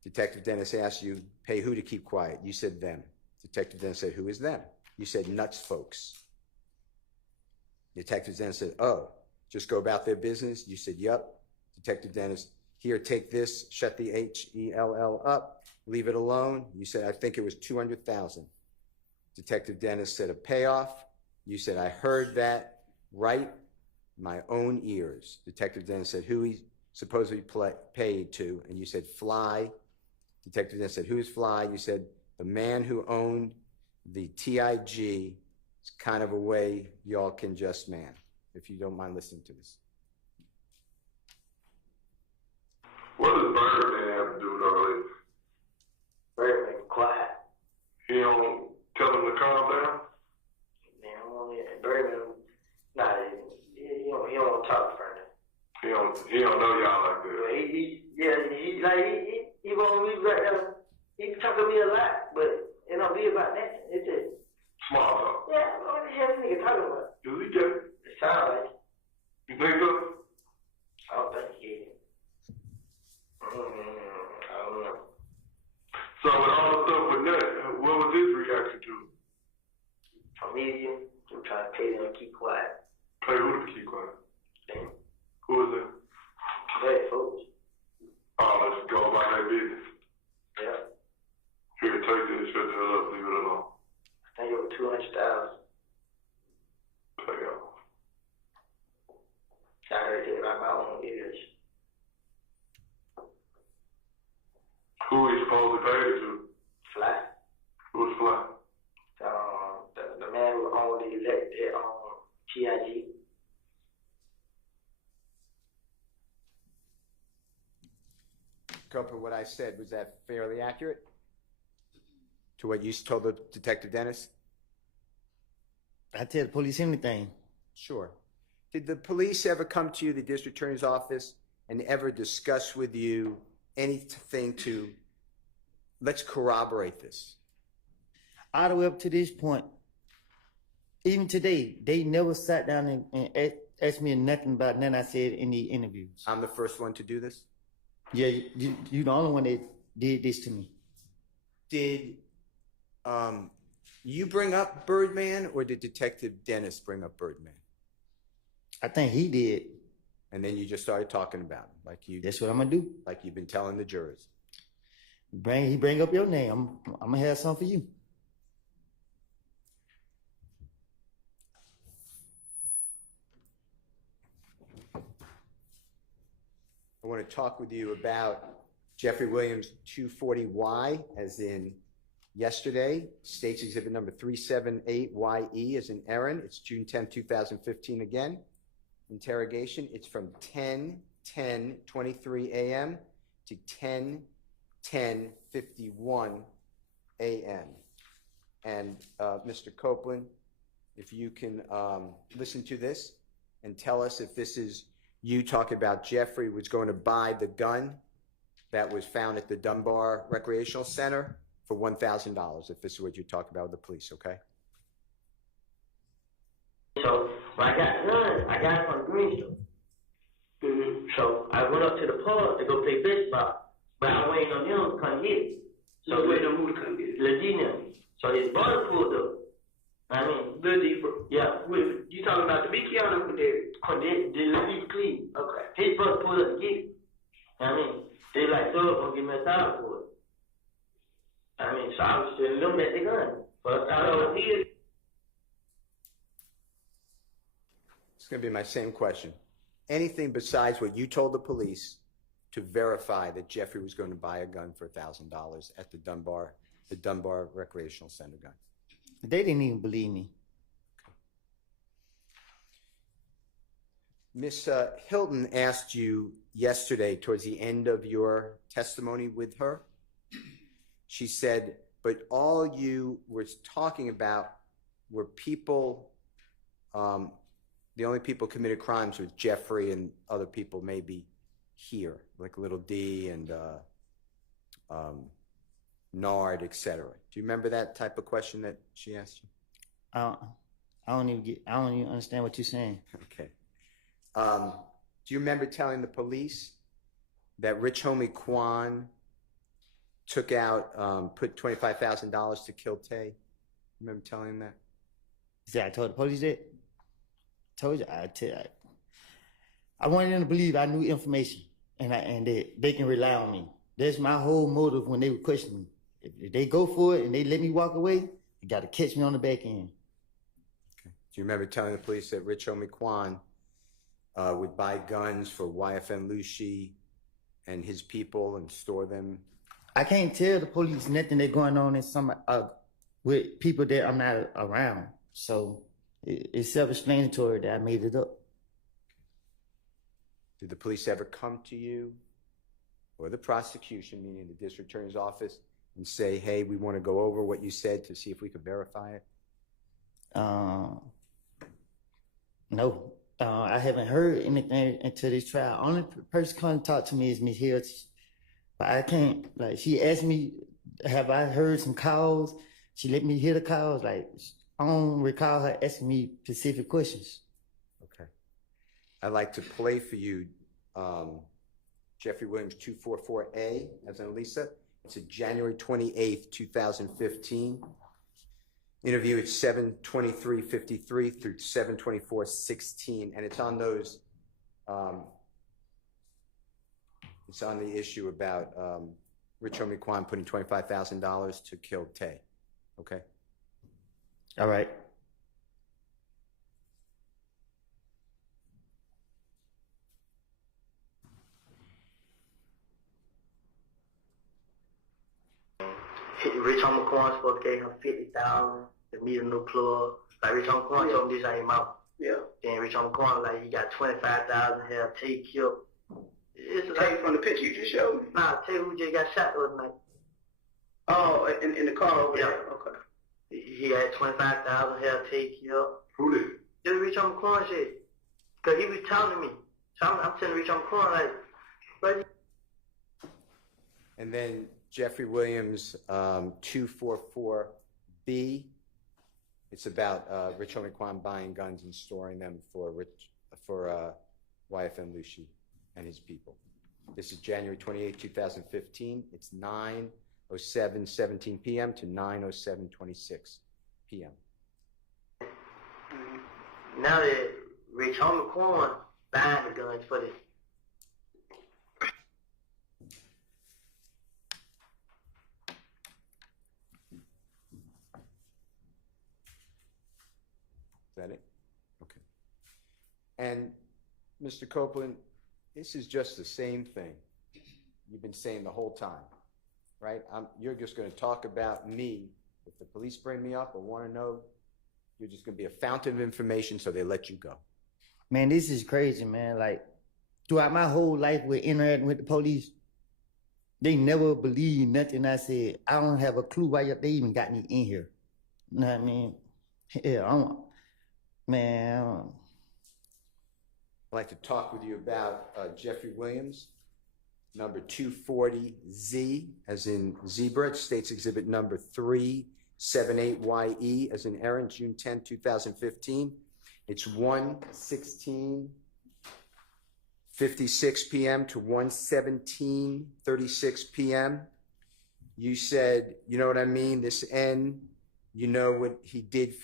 Detective Dennis asked you, pay who to keep quiet? You said them. Detective Dennis said, who is them? You said Nuts folks. Detective Dennis said, oh, just go about their business? You said, yup. Detective Dennis, here, take this, shut the HELL up, leave it alone. You said, I think it was $200,000. Detective Dennis said, a payoff. You said, I heard that right my own ears. Detective Dennis said, who he supposedly paid to? And you said, Fly. Detective Dennis said, who's Fly? You said, the man who owned the TIG. It's kind of a way y'all can just man, if you don't mind listening to this. What does Birdman have to do with all this? Birdman quiet. He don't tell him to calm down? Man, Birdman, nah, he don't want to talk for him. He don't know y'all like that. He won't be right there. He talk to me a lot, but it don't be about that. It's just small talk. Yeah, what the hell this nigga talking about? Does he get it? It sounds like it. You think so? I don't think he get it. I don't know. So with all the stuff with Nut, what was his reaction to it? Comedian, I'm trying to pay them to keep quiet. Pay who to keep quiet? Them. Who is that? Bad folks. Oh, let's go about that business. Yeah. Here, take this, shut the hell up, leave it alone. I think it was 200,000. Pay off. I heard it by my own ears. Who he supposed to pay it to? Fly. Who's Fly? The man who owned the TIG. Copa, what I said, was that fairly accurate to what you told the Detective Dennis? I tell the police anything. Sure. Did the police ever come to you, the district attorney's office, and ever discuss with you anything to, let's corroborate this? All the way up to this point, even today, they never sat down and asked me nothing about nothing I said in the interviews. I'm the first one to do this? Yeah, you the only one that did this to me. Did you bring up Birdman, or did Detective Dennis bring up Birdman? I think he did. And then you just started talking about him, like you. That's what I'm gonna do. Like you've been telling the jurors. He bring up your name. I'm gonna have something for you. I want to talk with you about Jeffery Williams 240Y, as in yesterday. State's exhibit number 378YE, as in Aaron. It's June 10, 2015 again. Interrogation. It's from 10:10:23 a.m. to 10:10:51 a.m. And Mr. Copeland, if you can listen to this and tell us if this is you talking about Jeffrey was going to buy the gun that was found at the Dunbar Recreational Center for $1,000, if this is what you're talking about with the police, okay? So when I got the gun, I got it from the green store. So I went up to the pub to go play baseball, but I waiting on them to come get it. So you waiting on who to come get it? Ladina. So his brother pulled up. I mean, yeah. You talking about the big kid or the Quindet? Quindet, the Cleveland. Okay. His brother pulled up to get it. I mean, they like, so gonna give me a time for it. I mean, so I was sending them at the gun. But I don't see it. It's going to be my same question. Anything besides what you told the police to verify that Jeffrey was going to buy a gun for $1,000 at the Dunbar Recreational Center gun? They didn't even believe me. Miss Hilton asked you yesterday towards the end of your testimony with her. She said, but all you were talking about were people, the only people committed crimes was Jeffrey and other people maybe here, like Little D and Nard, etc. Do you remember that type of question that she asked you? I don't even understand what you're saying. Okay. Do you remember telling the police that Rich Homie Quan took out, put $25,000 to kill Tay? Remember telling him that? Yeah, I told the police that. Told you, I wanted them to believe I knew information and that they can rely on me. That's my whole motive when they would question me. If they go for it and they let me walk away, they got to catch me on the back end. Okay. Do you remember telling the police that Rich Homie Quan would buy guns for YFN Lucy and his people and store them? I can't tell the police nothing that's going on in some with people that I'm not around. So it's self-explanatory that I made it up. Did the police ever come to you or the prosecution, meaning the district attorney's office, and say, hey, we want to go over what you said to see if we could verify it? No. I haven't heard anything until this trial. Only person come talk to me is Miss Hill. But I can't, like, she asked me, have I heard some calls? She let me hear the calls. Like, I don't recall her asking me specific questions. Okay. I'd like to play for you Jeffery Williams 244A as an Elisa. It's a January 28th, 2015. Interview at 7:23:53 through 7:24:16, and it's on those. It's on the issue about Rich Homie Quan putting $25,000 to kill Tay. Okay. All right. Rich Homie Quan supposed to give him 50,000 to meet a new plug. Like Rich Homie Quan told him this ain't out. Yeah. Then Rich Homie Quan like he got 25,000 have Tay killed. It's like from the picture you just showed me. Nah, Tay who just got shot the other night. Oh, in the car over there. Okay. He had 25,000 have Tay killed. Who did? Just Rich Homie Quan shit. Cause he was telling me. So I'm telling Rich Homie Quan like, but. And then Jeffery Williams 244B. It's about Rich Homie Quan buying guns and storing them for YFN Lucy and his people. This is January 28, 2015. It's 9:07:17 p.m. to 9:07:26 p.m. Now that Rich Homie Quan buying the guns for this. Is that it? Okay. And Mr. Copeland, this is just the same thing you've been saying the whole time, right? You're just going to talk about me. If the police bring me up or want to know, you're just going to be a fountain of information, so they let you go. Man, this is crazy, man. Like, throughout my whole life with interacting with the police, they never believed nothing I said. I don't have a clue why they even got me in here. You know what I mean? Yeah, man. I'd like to talk with you about Jeffery Williams, number 240Z, as in zebra, State's Exhibit number 378YE, as in Aaron, June 10, 2015. It's 1:16:56 p.m. to 1:17:36 p.m. You said, you know what I mean, this N, you know what he did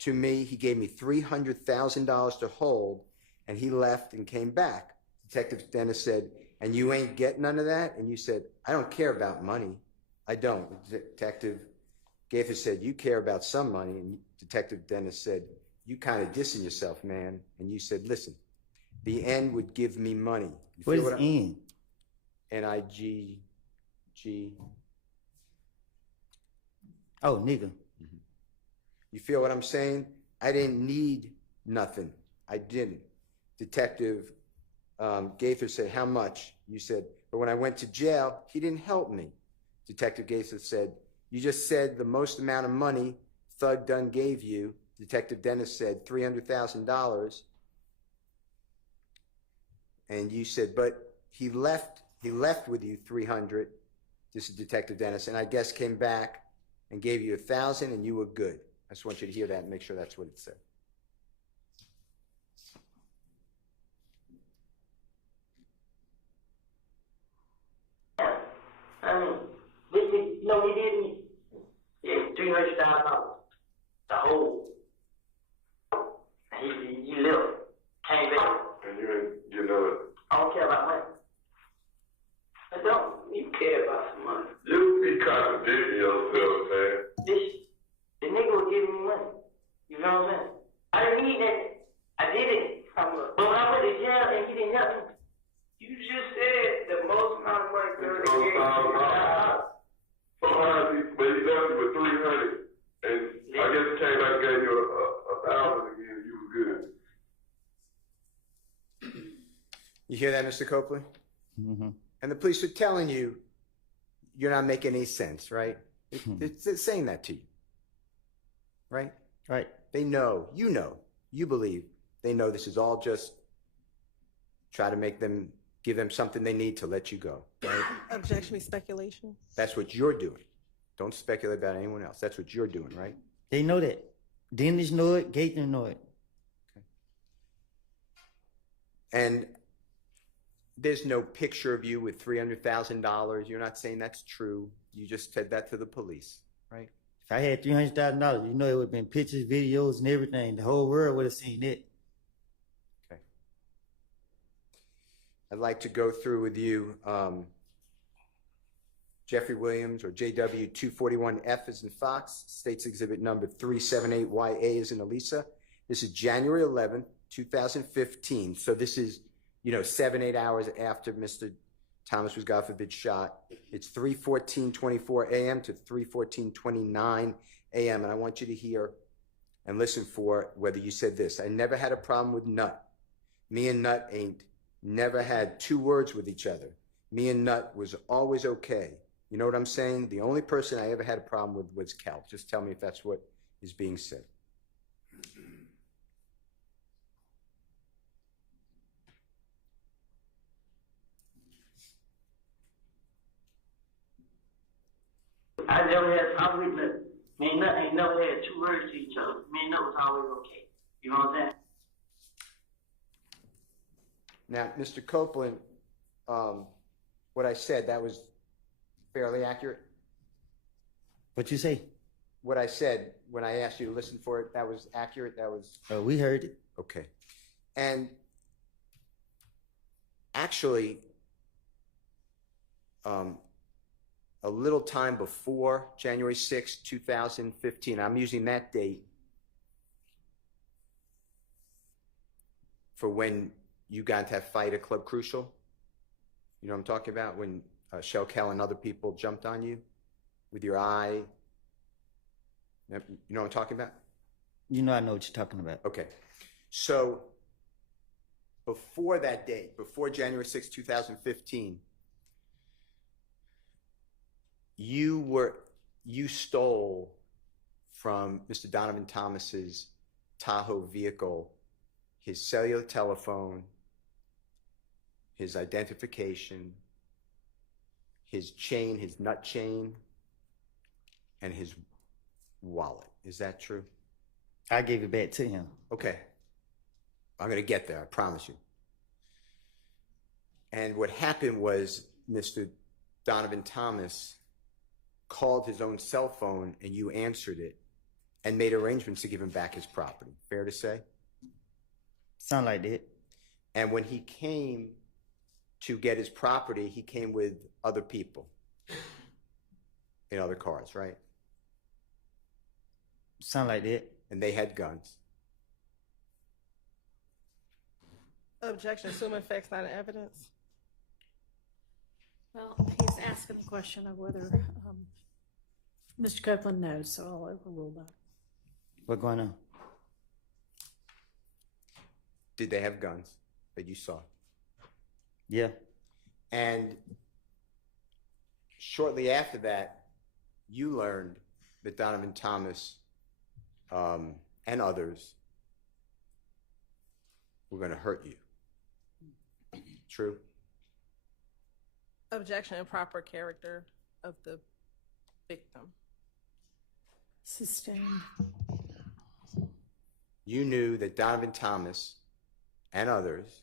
to me? He gave me $300,000 to hold, and he left and came back. Detective Dennis said, and you ain't get none of that, and you said, I don't care about money. I don't. Detective Gaffer said, you care about some money, and Detective Dennis said, you kind of dissing yourself, man. And you said, listen, the N would give me money. What is N? N-I-G-G. Oh, nigga. You feel what I'm saying? I didn't need nothing. I didn't. Detective Gaither said, how much? You said, but when I went to jail, he didn't help me. Detective Gaither said, you just said the most amount of money Thug Dunn gave you. Detective Dennis said $300,000. And you said, but he left with you 300. This is Detective Dennis, and I guess came back and gave you 1,000 and you were good. I just want you to hear that and make sure that's what it said. I mean, he didn't. Yeah, $300,000. The whole. He left. Came back. And you ain't get another. I don't care about money. I don't. You care about some money. You be contradicting yourself, man. The nigga was giving me money. You know what I'm saying? I didn't need that. I did it. But when I went to jail and he didn't help me. You just said the most amount of money Thug gave you. But he left you with 300, and I guess he came back and gave you 1,000 again. You was good. You hear that, Mr. Copley? Mm-hmm. And the police are telling you you're not making any sense, right? It's saying that to you, right? Right. They know, you believe they know this is all just try to make them, give them something they need to let you go, right? Objection, speculation. That's what you're doing. Don't speculate about anyone else. That's what you're doing, right? They know that. Dennis know it, Gaither know it. Okay. And there's no picture of you with $300,000. You're not saying that's true. You just said that to the police, right? If I had $300,000, you know it would have been pictures, videos, and everything. The whole world would have seen it. Okay. I'd like to go through with you Jeffery Williams, or JW 241F as in Fox, State's Exhibit number 378YA as in Elisa. This is January 11th, 2015. So this is, 7-8 hours after Mr. Thomas was, God forbid, shot. It's 3:14:24 a.m. to 3:14:29 a.m. And I want you to hear and listen for whether you said this. I never had a problem with Nut. Me and Nut ain't never had two words with each other. Me and Nut was always okay. You know what I'm saying? The only person I ever had a problem with was Cal. Just tell me if that's what is being said. I never had a problem with nothing. Me and Nut ain't never had two words to each other. Me and Nut was always okay. You know what I'm saying? Now, Mr. Copeland, what I said, that was fairly accurate? What you say? What I said when I asked you to listen for it, that was accurate? That was... we heard it. Okay. And actually, a little time before January 6, 2015, I'm using that date for when you got into that fight at Club Crucial. You know what I'm talking about? When Shell Kell and other people jumped on you with your eye. You know what I'm talking about? I know what you're talking about. Okay. So before that date, before January 6, 2015, you stole from Mr. Donovan Thomas's Tahoe vehicle his cellular telephone, his identification, his chain, his nut chain, and his wallet. Is that true? I gave it back to him. Okay. I'm going to get there, I promise you. And what happened was Mr. Donovan Thomas called his own cell phone and you answered it and made arrangements to give him back his property. Fair to say? Sound like that. And when he came to get his property, he came with other people in other cars, right? Sound like that. And they had guns. Objection, assuming facts not in evidence. Well, he's asking the question of whether Mr. Copeland knows, so I'll overrule that. What's going on? Did they have guns that you saw? Yeah. And shortly after that, you learned that Donovan Thomas and others were going to hurt you. True? Objection, improper character of the victim. Sustained. You knew that Donovan Thomas and others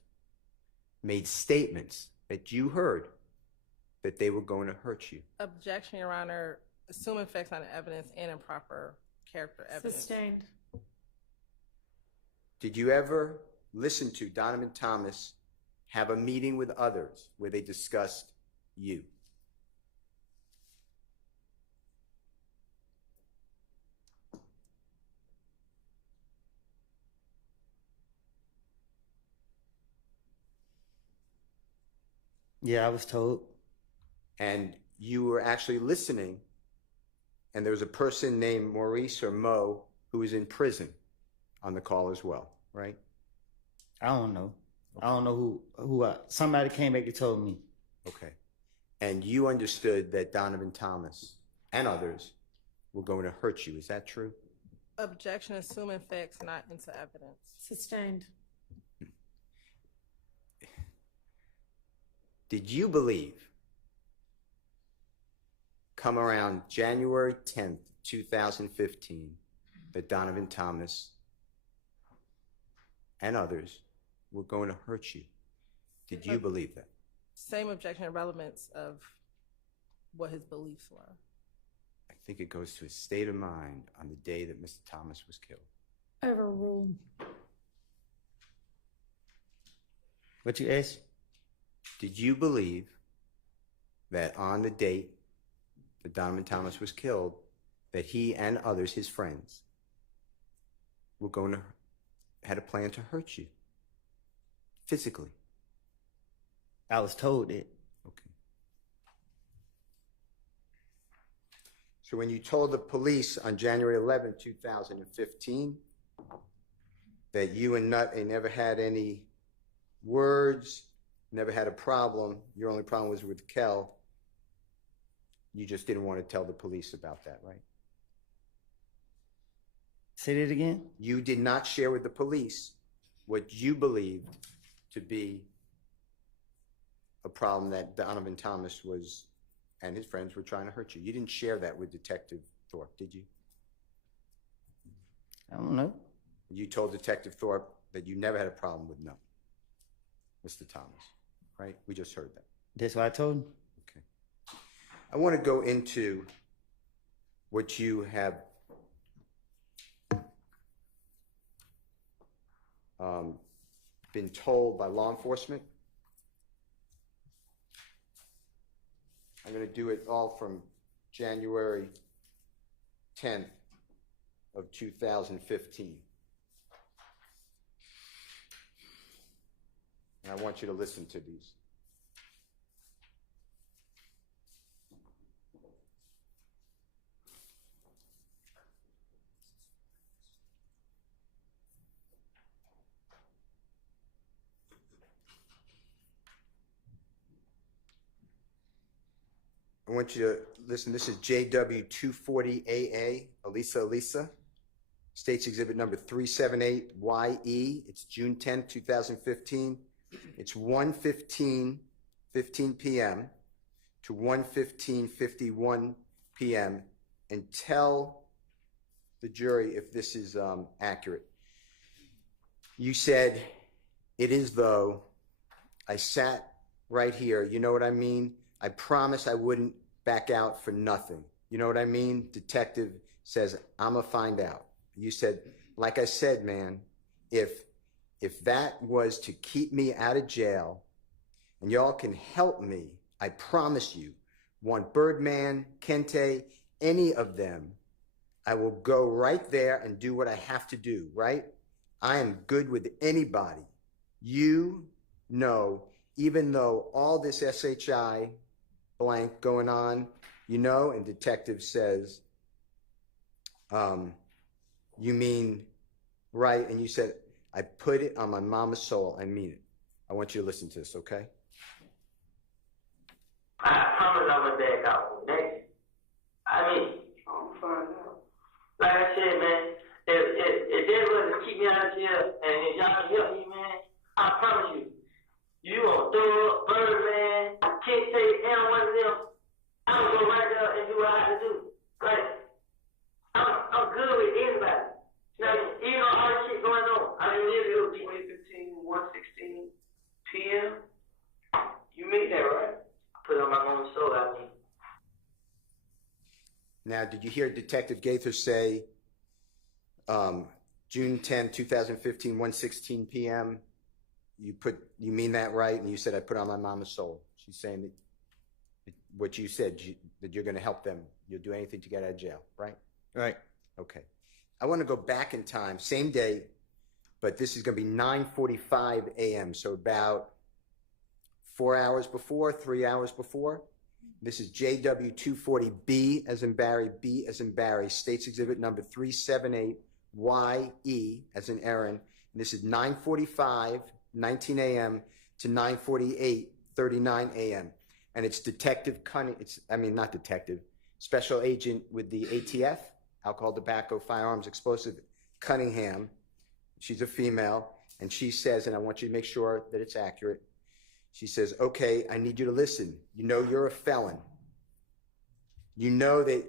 made statements that you heard that they were going to hurt you. Objection, Your Honor, assuming facts not in evidence and improper character evidence. Sustained. Did you ever listen to Donovan Thomas have a meeting with others where they discussed you? Yeah, I was told. And you were actually listening, and there was a person named Maurice or Mo who was in prison on the call as well, right? I don't know. I don't know who somebody came back and told me. Okay. And you understood that Donovan Thomas and others were going to hurt you. Is that true? Objection, assuming facts not into evidence. Sustained. Did you believe, come around January 10th, 2015, that Donovan Thomas and others were going to hurt you? Did you believe that? Same objection and relevance of what his beliefs were. I think it goes to his state of mind on the day that Mr. Thomas was killed. Overruled. What you asked? Did you believe that on the date that Donovan Thomas was killed, that he and others, his friends, were going to, had a plan to hurt you? Physically? I was told it. Okay. So when you told the police on January 11, 2015, that you and Nut never had any words, never had a problem, your only problem was with Kel, you just didn't want to tell the police about that, right? Say that again? You did not share with the police what you believed to be a problem that Donovan Thomas was and his friends were trying to hurt you. You didn't share that with Detective Thorpe, did you? I don't know. You told Detective Thorpe that you never had a problem with Mr. Thomas, right? We just heard that. That's what I told him? Okay. I want to go into what you have been told by law enforcement. I'm going to do it all from January 10th of 2015. And I want you to listen to these. I want you to listen. This is JW240AA, Elisa, States Exhibit number 378YE. It's June 10th, 2015. It's 1:15 p.m. to 1:51 p.m. and tell the jury if this is accurate. You said, "It is though. I sat right here. You know what I mean? I promised I wouldn't back out for nothing. You know what I mean?" Detective says, "I'ma find out." You said, "Like I said, man, if that was to keep me out of jail, and y'all can help me, I promise you, want Birdman, Kente, any of them, I will go right there and do what I have to do, right? I am good with anybody. You know, even though all this SHI blank going on, you know, and detective says, you mean, right? And you said, I put it on my mama's soul. I mean it. I want you to listen to this, okay? I promise I'm gonna back out next. I mean, I'm fine now. Like I said, man, if they was to keep me out of jail and if y'all can help me, man, I promise you, you gonna throw up Birdman, can't say and one of them. I'm gonna go right there and do what I have to do. Like, I'm good with anybody. Now, you know all this shit going on. I mean, it was 2015, 1:16 p.m. You mean that, right? Put on my own soul, I mean. Now, did you hear Detective Gaither say June 10, 2015, 1:16 p.m.? You mean that right? And you said, I put on my mama's soul. She's saying that what you said, that you're going to help them. You'll do anything to get out of jail, right? Right. Okay. I want to go back in time, same day, but this is going to be 9:45 a.m., so about 4 hours before, 3 hours before. This is JW 240B as in Barry, B as in Barry, States Exhibit number 378, YE as in Aaron. And this is 9:45, 19 a.m. to 9:48, 39 a.m. And it's Detective Cunning, not detective, Special Agent with the ATF, Alcohol, Tobacco, Firearms, Explosive, Cunningham. She's a female, and she says, and I want you to make sure that it's accurate, she says, okay, I need you to listen. You know you're a felon. You know that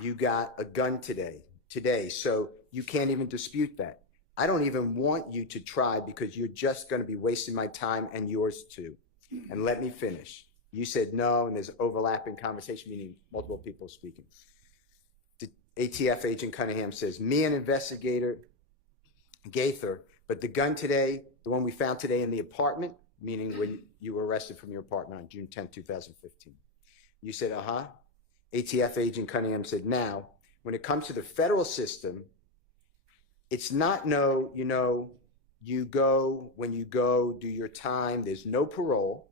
you got a gun today, so you can't even dispute that. I don't even want you to try because you're just going to be wasting my time and yours too. And let me finish. You said no, and there's overlapping conversation, meaning multiple people speaking. The ATF agent Cunningham says, me and investigator Gaither, but the gun today, the one we found today in the apartment, meaning when you were arrested from your apartment on June 10, 2015. You said, ATF agent Cunningham said, now, when it comes to the federal system, it's not you go, when you go, do your time, there's no parole,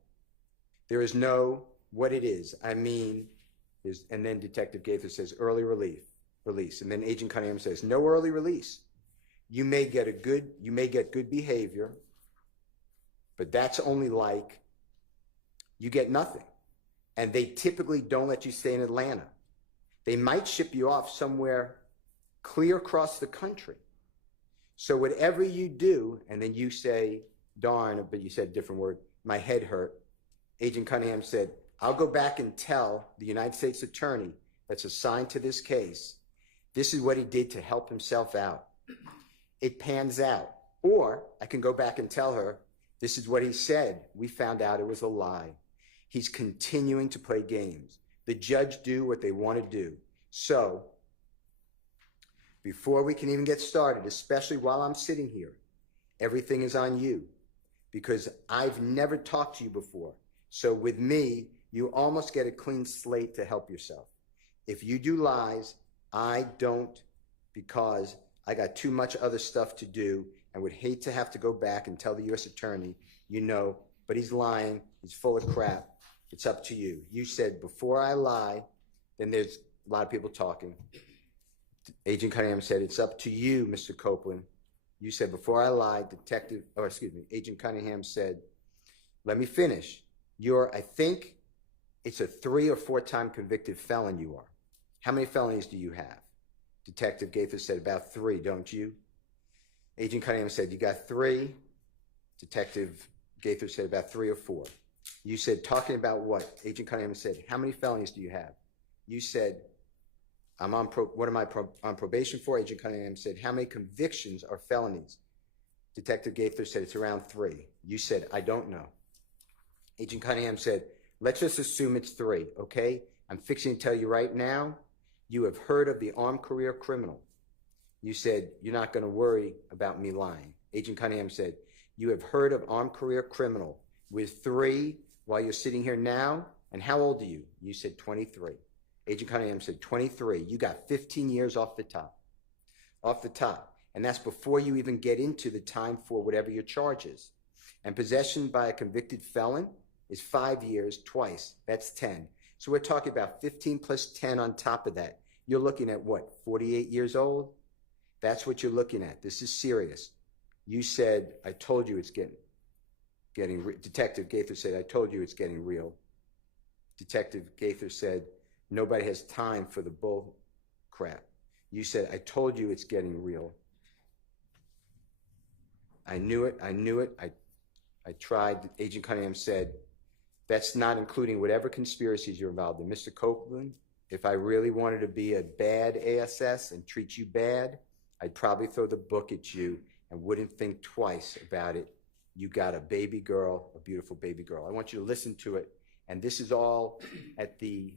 there is no what it is. And then Detective Gaither says, early release. And then Agent Cunningham says, no early release. You may get good behavior, but that's only like you get nothing. And they typically don't let you stay in Atlanta. They might ship you off somewhere clear across the country. So whatever you do, and then you say, darn, but you said a different word, my head hurt. Agent Cunningham said, I'll go back and tell the United States attorney that's assigned to this case, this is what he did to help himself out. It pans out. Or I can go back and tell her, this is what he said. We found out it was a lie. He's continuing to play games. The judge do what they want to do. So before we can even get started, especially while I'm sitting here, everything is on you because I've never talked to you before. So with me, you almost get a clean slate to help yourself. If you do lies, I don't, because I got too much other stuff to do and would hate to have to go back and tell the U.S. attorney, but he's lying, he's full of crap. It's up to you. You said, before I lie, then there's a lot of people talking. Agent Cunningham said, it's up to you, Mr. Copeland. You said, before I lie, Agent Cunningham said, let me finish. I think it's a 3 or 4 time convicted felon you are. How many felonies do you have? Detective Gaither said, about 3, don't you? Agent Cunningham said, you got 3. Detective Gaither said, about 3 or 4. You said, talking about what? Agent Cunningham said, how many felonies do you have? You said, what am I on probation for? Agent Cunningham said, how many convictions are felonies? Detective Gaither said, it's around 3. You said, I don't know. Agent Cunningham said, let's just assume it's 3, okay? I'm fixing to tell you right now, you have heard of the armed career criminal. You said, you're not going to worry about me lying. Agent Cunningham said, you have heard of armed career criminal with 3 while you're sitting here now, and how old are you? You said 23. Agent Cunningham said 23. You got 15 years off the top. Off the top. And that's before you even get into the time for whatever your charge is. And possession by a convicted felon is 5 years twice. That's 10. So we're talking about 15 plus 10 on top of that. You're looking at what, 48 years old? That's what you're looking at. This is serious. You said, I told you it's getting Detective Gaither said, I told you it's getting real. Detective Gaither said, nobody has time for the bull crap. You said, I told you it's getting real. I knew it. I tried. Agent Cunningham said, that's not including whatever conspiracies you're involved in. Mr. Copeland, if I really wanted to be a bad ASS and treat you bad, I'd probably throw the book at you and wouldn't think twice about it. You got a baby girl, a beautiful baby girl. I want you to listen to it. And this is all at the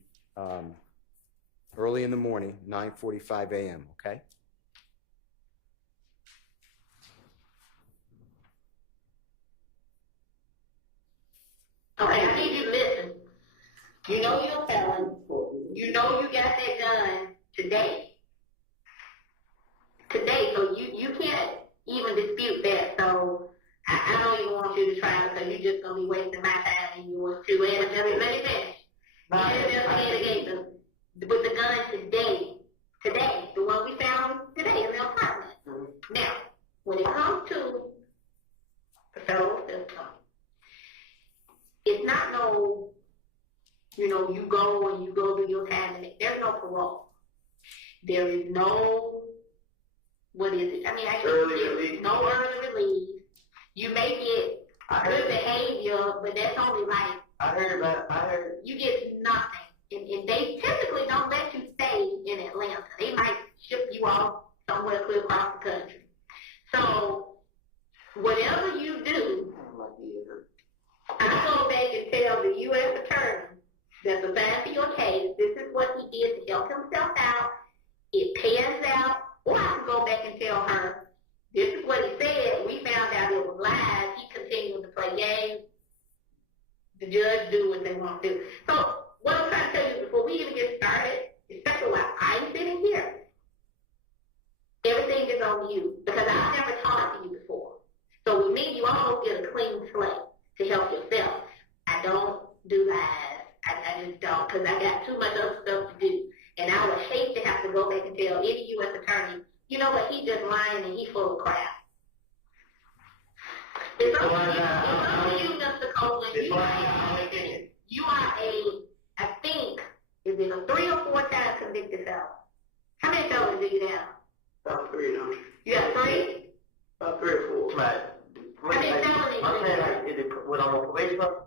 early in the morning, 9:45 a.m., okay? Okay, I need you to listen. You know you're a felon. You know you got that gun today. So you can't even dispute that. So I don't even want you to try because you're just going to be wasting my time and yours too. And let me finish. With the gun today, the one we found today in the apartment. Now, when it comes to the federal system, it's not no, you go do your time and there's no parole. There is no, what is it? I mean, no early release. You may get good behavior, but that's only like, you get nothing. And they typically don't let you stay in Atlanta. They might ship you off somewhere clear across the country. So, whatever you do, I go back and tell the U.S. attorney that's assigned to your case, this is what he did to help himself out. It pans out. Or I can go back and tell her, this is what he said. We found out it was lies. He continued to play games. The judge do what they want to do. So, what I'm trying to tell you before we even get started, especially while I'm sitting here, everything is on you because I've never talked to you before. So with me, you almost get a clean slate to help yourself. I don't do lies. I just don't because I got too much other stuff to do. And I would hate to have to go back and tell any U.S. attorney, you know what, he just lying and he full of crap. It's up to you, Mr. Copeland. You are I think, is it a 3 or 4 times convicted felon? How many felons do you have? About 3, no? You have 3? About 3 or 4. Right. How many felonies? I'm saying, like, is it what I'm on probation for?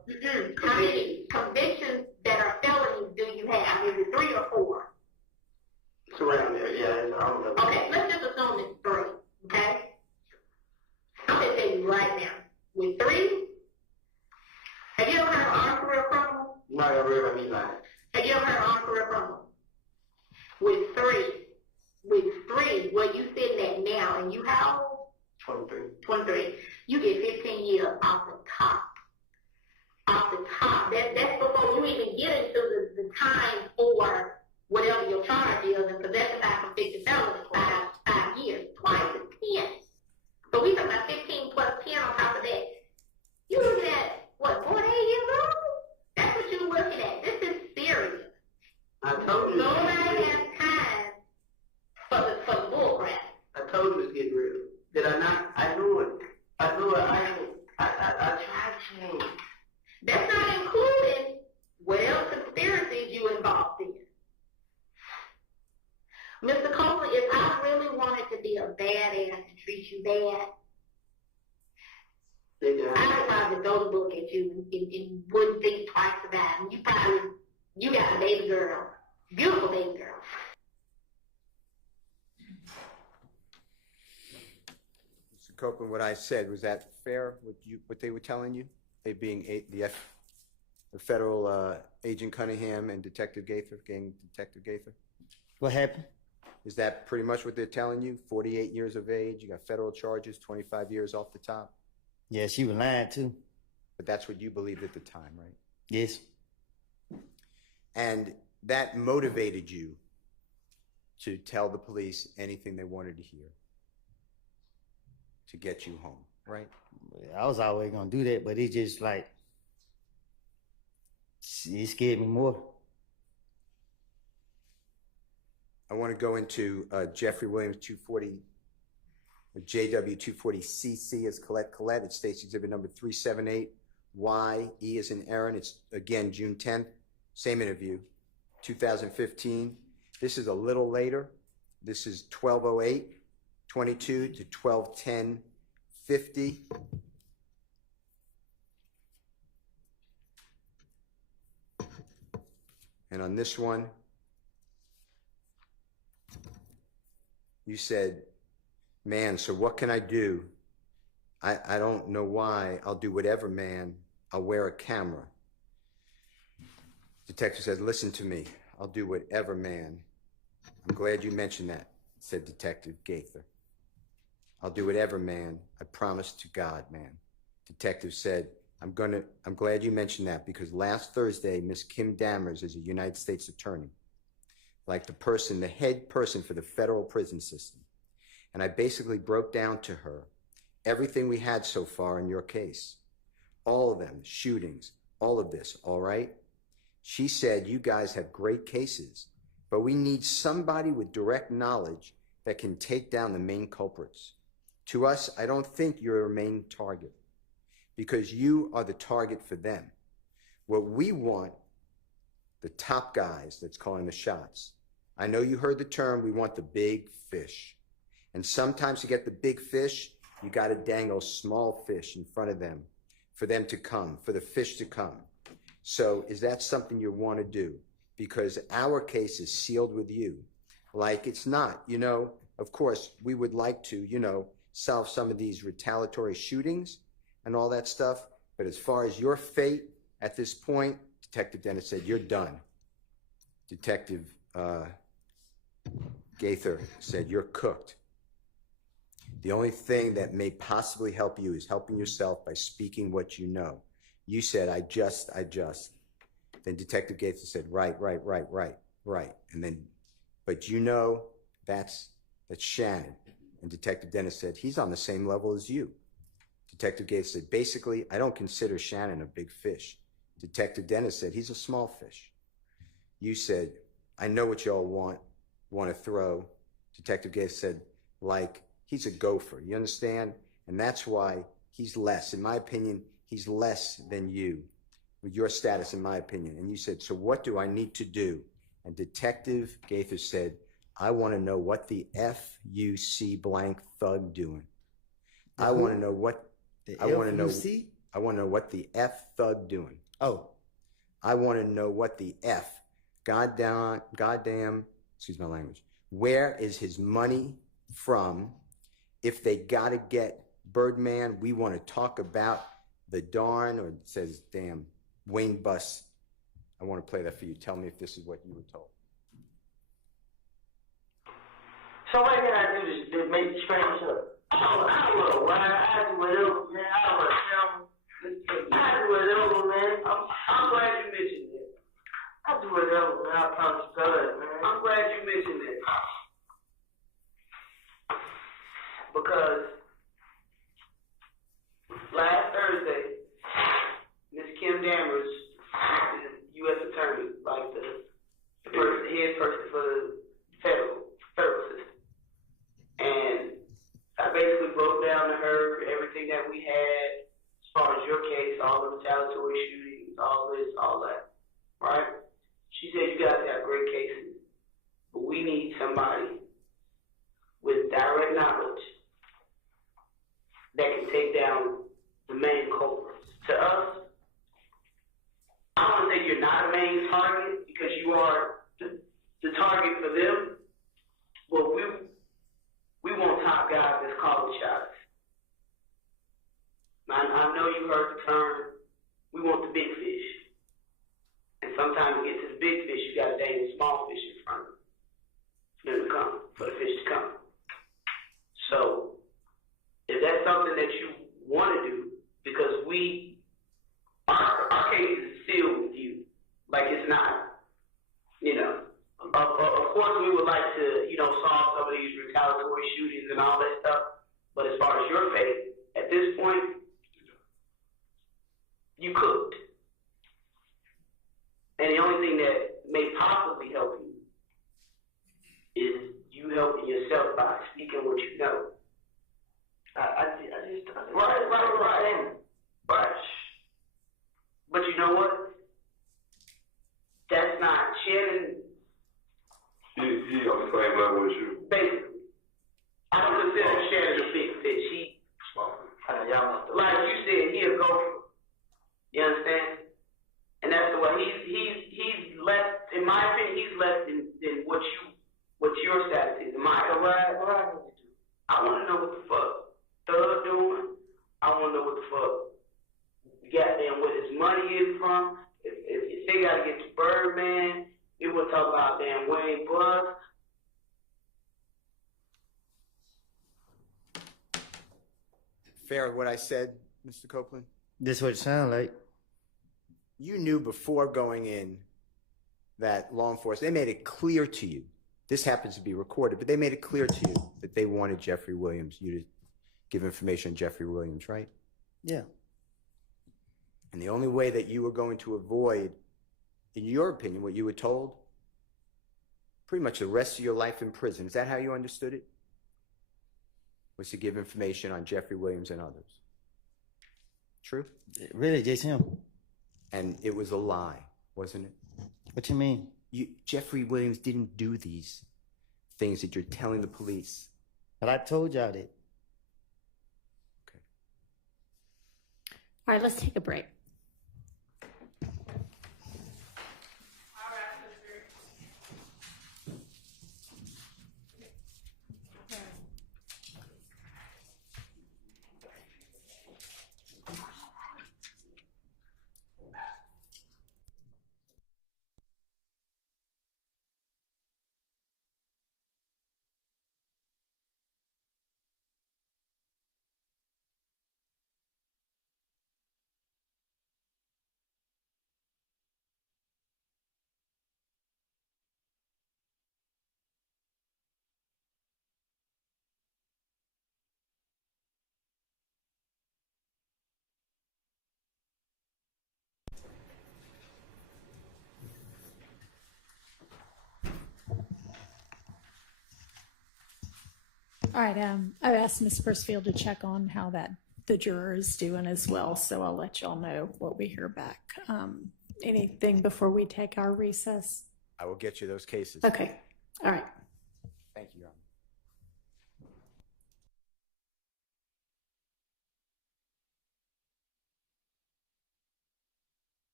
How many convictions that are felonies do you have? Is it 3 or 4? It's around there, yeah. I don't know. Okay, let's just assume it's 3, okay? I'm going to tell you right now. With 3, have you ever heard of armed career criminal? No, I never heard of me lying. Have you ever heard of armed career criminal? With 3, where you sitting at now, and you how old? 23. You get 15 years off the top. Off the top. That's before you even get into the time for whatever your charge is, and possession by convicted felon is 5 years. Twice is 10. So we talking about 15 plus 10 on top of that. You looking at, what, 48 years old? That's what you're looking at. This is serious. I told you. Nobody has time for the bull crap. I told you it's getting real. Did I not? I knew it. I tried to change. That's not including whatever conspiracies you involved in. Mr. Copeland, if I really wanted to be a badass and treat you bad, I'd probably throw the book at you and wouldn't think twice about it. You got a baby girl. Beautiful baby girl. Mr. Copeland, what I said, was that fair, what they were telling you? They being the federal Agent Cunningham and Detective Gaither, Detective Gaither? What happened? Is that pretty much what they're telling you? 48 years of age, you got federal charges, 25 years off the top? Yeah, she was lying too. But that's what you believed at the time, right? Yes. And that motivated you to tell the police anything they wanted to hear to get you home, right? I was always gonna do that, but it just like it scared me more. I want to go into Jeffery Williams 240, JW 240CC as Colette. It states exhibit number 378. YE is in Aaron. It's again June 10th. Same interview, 2015. This is a little later. This is 12:08:22 to 12:10:50. And on this one, you said, man, so what can I do? I don't know why. I'll do whatever, man. I'll wear a camera. Detective said, listen to me. I'll do whatever, man. I'm glad you mentioned that, said Detective Gaither. I'll do whatever, man. I promise to God, man. Detective said, I'm glad you mentioned that because last Thursday, Miss Kim Dammers is a United States attorney, like the head person for the federal prison system. And I basically broke down to her everything we had so far in your case. All of them, shootings, all of this, all right? She said, you guys have great cases, but we need somebody with direct knowledge that can take down the main culprits. To us, I don't think you're a main target because you are the target for them. What we want, the top guys that's calling the shots. I know you heard the term, we want the big fish. And sometimes to get the big fish, you got to dangle small fish in front of them for them to come, for the fish to come. So is that something you want to do? Because our case is sealed with you. Like it's not, of course, we would like to, solve some of these retaliatory shootings and all that stuff. But as far as your fate at this point, Detective Dennis said, you're done. Detective Gaither said, you're cooked. The only thing that may possibly help you is helping yourself by speaking what you know. You said, I just. Then Detective Gaither said, right. And then, but that's Shannon. And Detective Dennis said, he's on the same level as you. Detective Gaither said, basically, I don't consider Shannon a big fish. Detective Dennis said, he's a small fish. You said, I know what y'all want to throw. Detective Gaither said, like, he's a gopher, you understand? And that's why he's less. In my opinion, he's less than you with your status, in my opinion. And you said, so what do I need to do? And Detective Gaither said, I want to know what the F-U-C blank thug doing. I want to know what the I want to know what the F thug doing. Oh, I want to know what the F, goddamn, excuse my language. Where is his money from? If they got to get Birdman, we want to talk about the darn, or it says, damn, Wayne Bus. I want to play that for you. Tell me if this is what you were told. So what can I do to make the strange up? I don't know why. I do whatever, man. I don't want to tell them. I do whatever, man. I'm glad you mentioned that. I do whatever, man. I promise God, man. I'm glad you mentioned that. Because last Thursday, Miss Kim Dammers, the U.S. Attorney, like the head person for the federal system. And I basically broke down to her everything that we had as far as your case, all the retaliatory shootings, all this, all that, right? She said, you guys have great cases, but we need somebody with direct knowledge that can take down the main culprits. To us, I don't want to say you're not a main target because you are the target for them, but we want top guys that's calling shots. Now, I know you heard the term, we want the big fish. And sometimes to get to the big fish, you got to dangle small fish in front of them for them to come, for the fish to come. So, is that something that you want to do? Because our case is sealed Like it's not, you know. Of course, we would like to, you know, solve some of these retaliatory shootings and all that stuff. But as far as your fate, at this point, you could. And the only thing that may possibly help you is you helping yourself by speaking what you know. Right. But you know what? That's not Shannon. He on the same level as you. Basically, I don't consider Shannon a big fish. Like you said, he a gopher. You understand? And that's the way he's less. In my opinion, he's less than what your status is. In my opinion. What I need to do? I want to know what the fuck Thug doing. I want to know what the fuck goddamn where his money is from. If they gotta get to Birdman, we will talk about damn Wayne Buzz. Fair what I said, Mr. Copeland? This what it sound like. You knew before going in that law enforcement, they made it clear to you, this happens to be recorded, but they made it clear to you that they wanted Jeffery Williams, you to give information on Jeffery Williams, right? Yeah. And the only way that you were going to avoid, in your opinion, what you were told, pretty much the rest of your life in prison, is that how you understood it? Was to give information on Jeffery Williams and others. True? Really, just him. And it was a lie, wasn't it? What you mean? Jeffery Williams didn't do these things that you're telling the police. But I told y'all that. All right, let's take a break. All right, I asked Ms. Persfield to check on how the juror is doing as well, so I'll let y'all know what we hear back. Anything before we take our recess? I will get you those cases. Okay, all right. Thank you, Your Honor.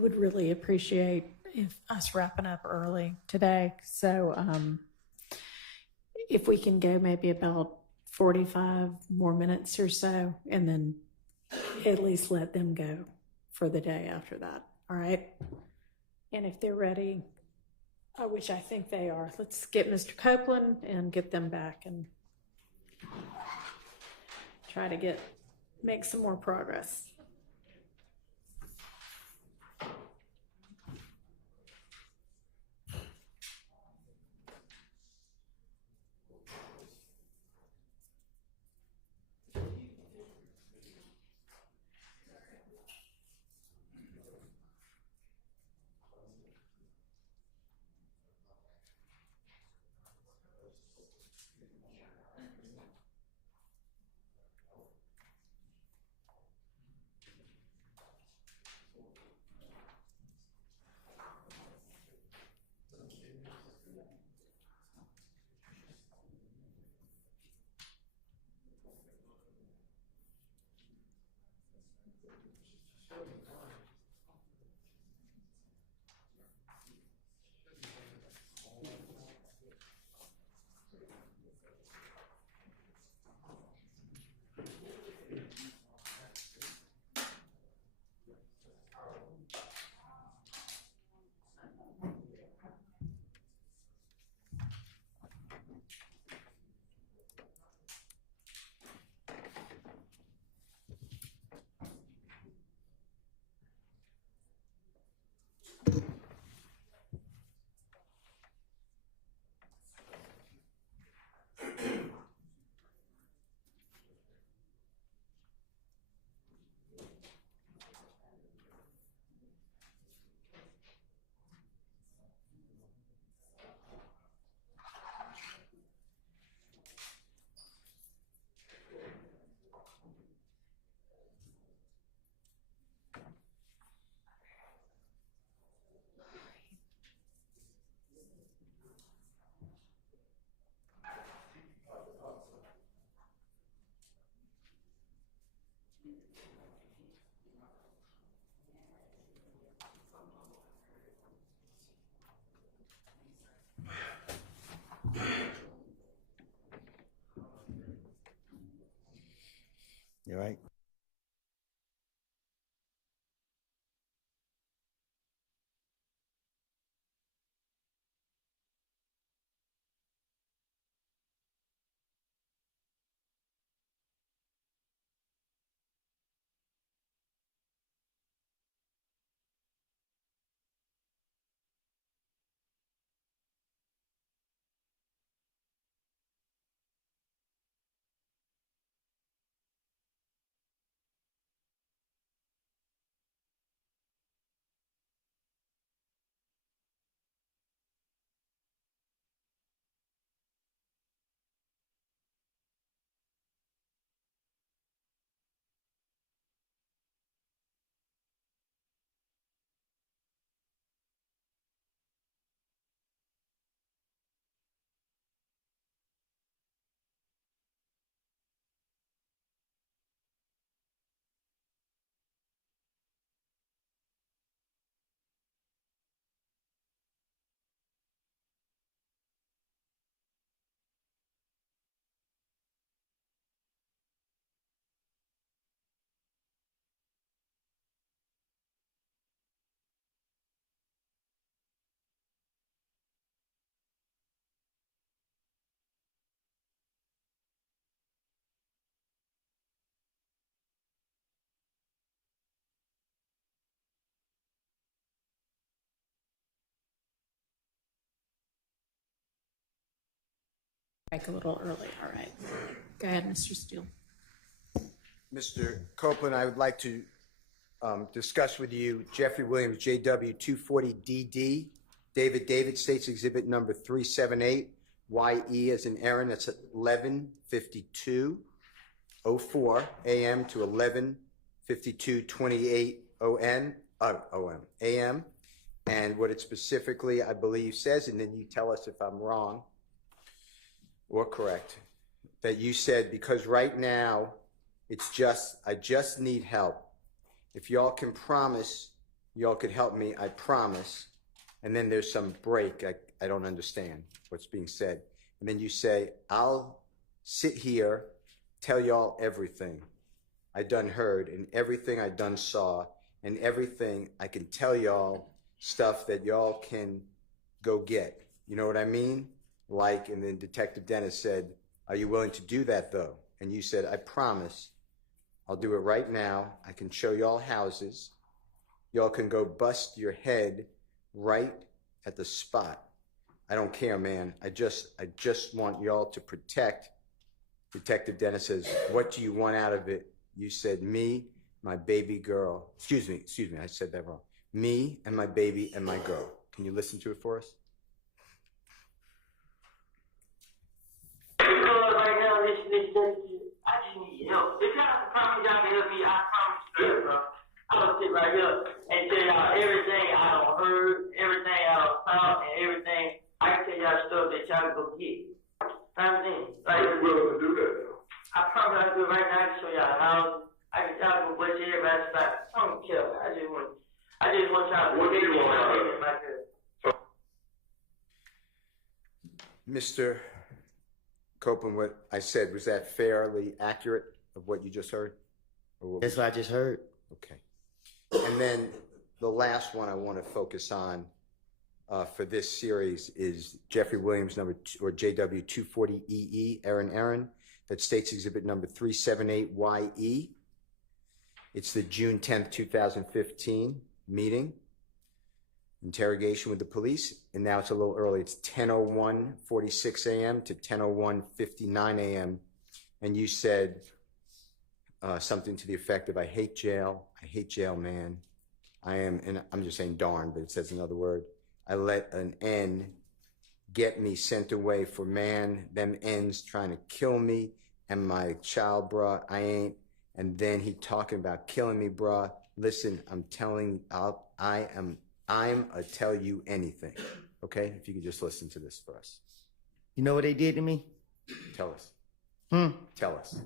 would really appreciate if us wrapping up early today. So if we can go maybe about 45 more minutes or so, and then at least let them go for the day after that. All right. And if they're ready, which I think they are, let's get Mr. Copeland and get them back and try to make some more progress. You right? Break a little early. All right. Go ahead, Mr. Steele. Mr. Copeland, I would like to discuss with you Jeffery Williams, JW 240DD, David States Exhibit number 378, YE as in Aaron, that's at 11:52:04 a.m. to 11:52:28 a.m. And what it specifically, I believe, says, and then you tell us if I'm wrong or correct, that you said, because right now, I just need help. If y'all can promise y'all could help me, I promise. And then there's some break. I don't understand what's being said. And then you say, I'll sit here, tell y'all everything I done heard and everything I done saw and everything I can tell y'all, stuff that y'all can go get. You know what I mean? Like, and then Detective Dennis said, are you willing to do that though? And you said, I promise. I'll do it right now. I can show y'all houses. Y'all can go bust your head right at the spot. I don't care, man. I just want y'all to protect. Detective Dennis says, what do you want out of it? You said, me, my baby girl. Excuse me, I said that wrong. Me and my baby and my girl. Can you listen to it for us? Right now, I just need help. If y'all promise y'all can help me, I promise you, bro. I'll sit right here and tell y'all everything I done heard, everything I done found, and everything. I can tell y'all stuff that y'all can go get. Like, are you willing to do that now? I promise I'll do it right now. I can show y'all a house. I can y'all go butch everybody's spot. I don't care. I just want y'all to What do you want? Mr. Copeland, what I said, was that fairly accurate of what you just heard? That's what I just heard. Okay. And then the last one I want to focus on for this series is Jeffery Williams number or JW 240EE, Aaron, that states exhibit number 378YE. It's the June 10th, 2015 meeting, interrogation with the police, and now it's a little early. It's 10:01:46 a.m. to 10:01:59 a.m. And you said something to the effect of, I hate jail, man. And I'm just saying darn, but it says another word. I let an N get me sent away for man, them N's trying to kill me and my child, bruh, I ain't. And then he talking about killing me, bruh. Listen, I'm a tell you anything. Okay? If you could just listen to this for us. You know what they did to me? Tell us. Tell us.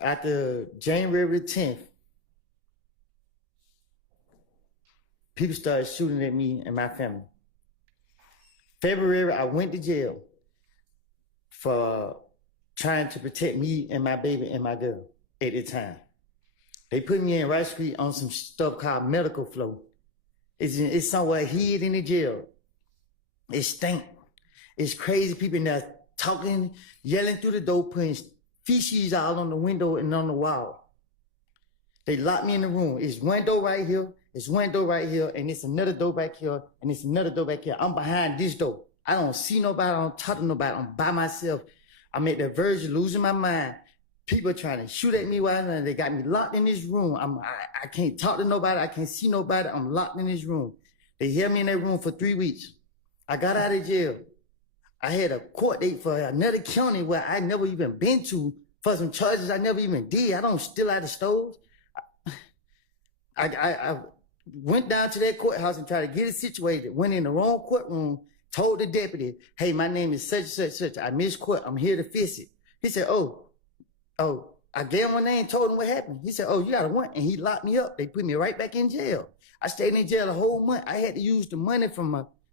After January 10th, people started shooting at me and my family. February, I went to jail for trying to protect me and my baby and my girl at the time. They put me in Rice Street on some stuff called medical flow. It's somewhere hid in the jail. It stink. It's crazy people in there talking, yelling through the door, putting feces all on the window and on the wall. They locked me in the room. It's one door right here, it's one door right here, and it's another door back here, and it's another door back here. I'm behind this door. I don't see nobody, I don't talk to nobody, I'm by myself. I'm at the verge of losing my mind. People trying to shoot at me while they got me locked in this room. I can't talk to nobody, I can't see nobody, I'm locked in this room. They held me in that room for 3 weeks. I got out of jail. I had a court date for another county where I never even been to for some charges I never even did. I don't steal out of stores. I went down to that courthouse and tried to get it situated, went in the wrong courtroom, told the deputy, hey, my name is such, such, such. I missed court. I'm here to fix it. He said, oh, I gave him my name, told him what happened. He said, oh, you got a warrant. And he locked me up. They put me right back in jail. I stayed in jail a whole month. I had to use the money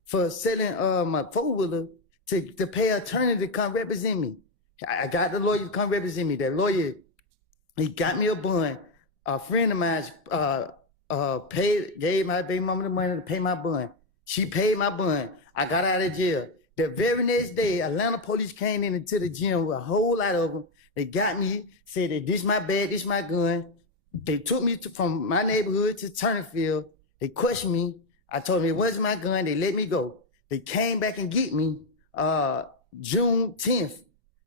for selling my four-wheeler to pay an attorney to come represent me. I got the lawyer to come represent me. That lawyer, he got me a bond. A friend of mine gave my baby mama the money to pay my bond. She paid my bond. I got out of jail. The very next day, Atlanta police came into the gym with a whole lot of them. They got me, said that this my bag, this my gun. They took me from my neighborhood to Turnerfield. They questioned me. I told them it wasn't my gun. They let me go. They came back and get me June 10th.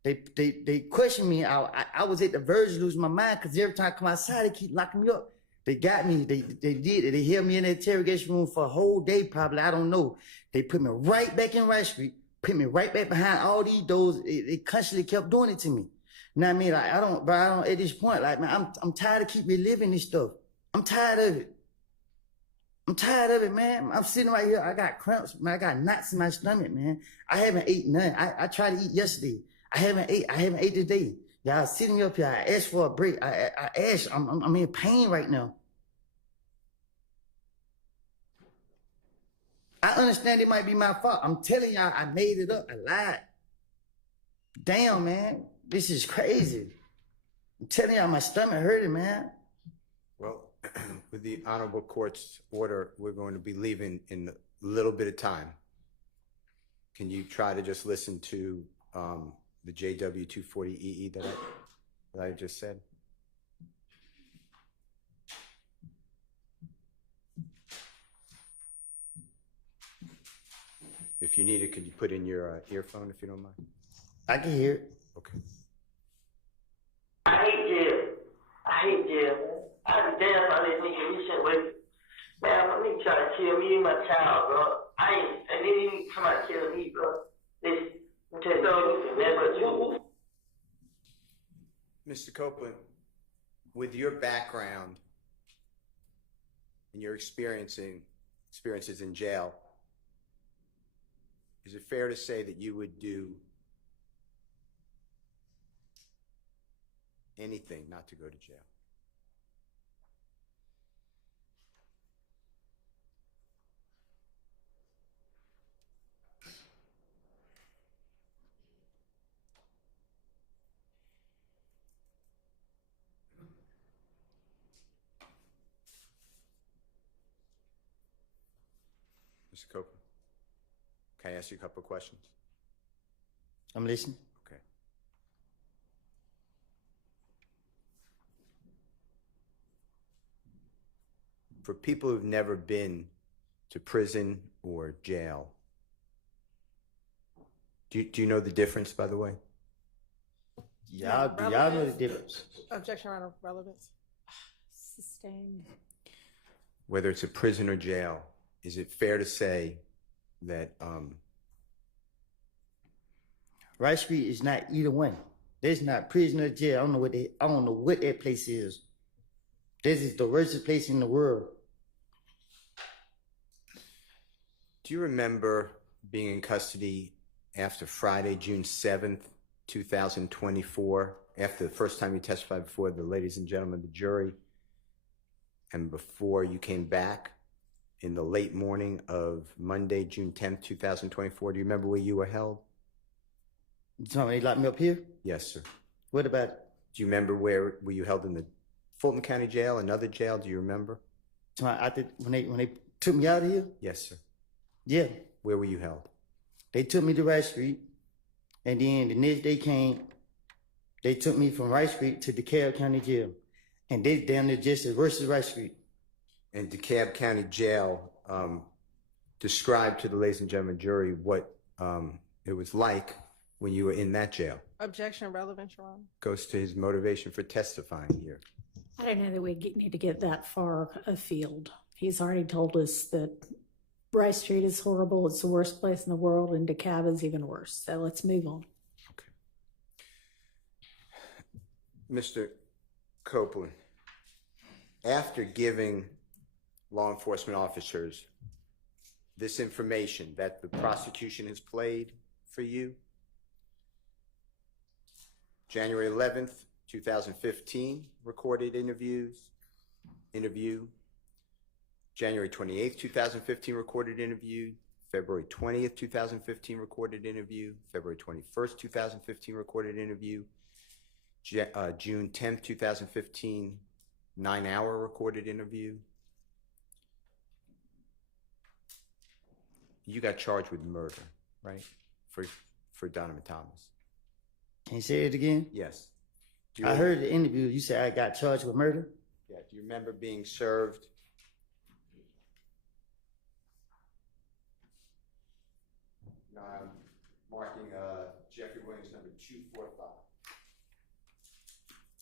They questioned me. I was at the verge of losing my mind because every time I come outside, they keep locking me up. They got me. They did it. They held me in the interrogation room for a whole day, probably. I don't know. They put me right back in Rice Street, put me right back behind all these doors. They constantly kept doing it to me. Now I mean, like, I don't at this point, like, man, I'm tired of keep reliving this stuff. I'm tired of it. I'm tired of it, man. I'm sitting right here. I got cramps, man. I got knots in my stomach, man. I haven't ate nothing. I tried to eat yesterday. I haven't ate today. Y'all sitting me up here. I asked for a break. I asked. I'm in pain right now. I understand it might be my fault. I'm telling y'all, I made it up. I lied. Damn, man. This is crazy. I'm telling y'all, my stomach hurting, man. Well, with the Honorable Court's order, we're going to be leaving in a little bit of time. Can you try to just listen to the JW 240EE that I just said? If you need it, could you put in your earphone if you don't mind? I can hear it. Okay. I hate jail. I hate jail, man. I'd be damn if I let nigga me shit with. Man, my nigga try to kill me and my child, bro. And then he come out to kill me, bro. Listen, I'm telling you, man, but you. Mr. Copeland, with your background and your experiences in jail, is it fair to say that you would do anything not to go to jail? Mr. Copeland, can I ask you a couple of questions? I'm listening. Okay. For people who've never been to prison or jail, do you know the difference, by the way? Y'all know the difference. Objection around relevance. Sustained. Whether it's a prison or jail, is it fair to say that Rice Street is not either one. There's not prison or jail. I don't know what that place is. This is the worst place in the world. Do you remember being in custody after Friday, June 7th, 2024, after the first time you testified before the ladies and gentlemen of the jury, and before you came back in the late morning of Monday, June 10th, 2024? Do you remember where you were held? You talking about they locked me up here? Yes, sir. What about it? Do you remember were you held in the Fulton County Jail, another jail? Do you remember? When they took me out of here? Yes, sir. Yeah. Where were you held? They took me to Rice Street, and then the next day came, they took me from Rice Street to DeKalb County Jail. And they down there just as worse as Rice Street. And DeKalb County Jail, describe to the ladies and gentlemen jury what it was like when you were in that jail. Objection relevance, Your Honor. Goes to his motivation for testifying here. I don't know that we need to get that far afield. He's already told us that Rice Street is horrible. It's the worst place in the world, and DeKalb is even worse. So let's move on. Okay. Mr. Copeland, after giving law enforcement officers this information that the prosecution has played for you, January 11th, 2015, recorded interview, January 28th, 2015, recorded interview, February 20th, 2015, recorded interview, February 21st, 2015, recorded interview, June 10th, 2015, 9-hour recorded interview. You got charged with murder, right? For Donovan Thomas. Can you say it again? Yes. I heard the interview. You said I got charged with murder? Yeah. Do you remember being served? No, I'm marking Jeffery Williams number 245.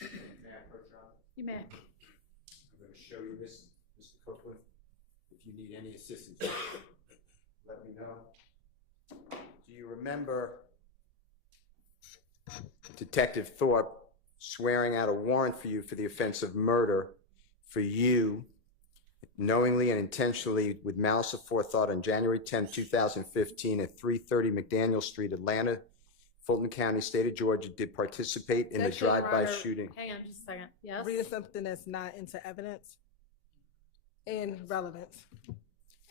May I approach, Your Honor? You may. I'm going to show you this, Mr. Copeland. If you need any assistance, let me know. Do you remember Detective Thorpe swearing out a warrant for you for the offense of murder for you knowingly and intentionally with malice aforethought on January 10, 2015 at 330 McDaniel Street, Atlanta, Fulton County, state of Georgia, did participate in the Objection, Your drive-by Honor. shooting. Hang on just a second. Yes? Reading something that's not into evidence and relevance.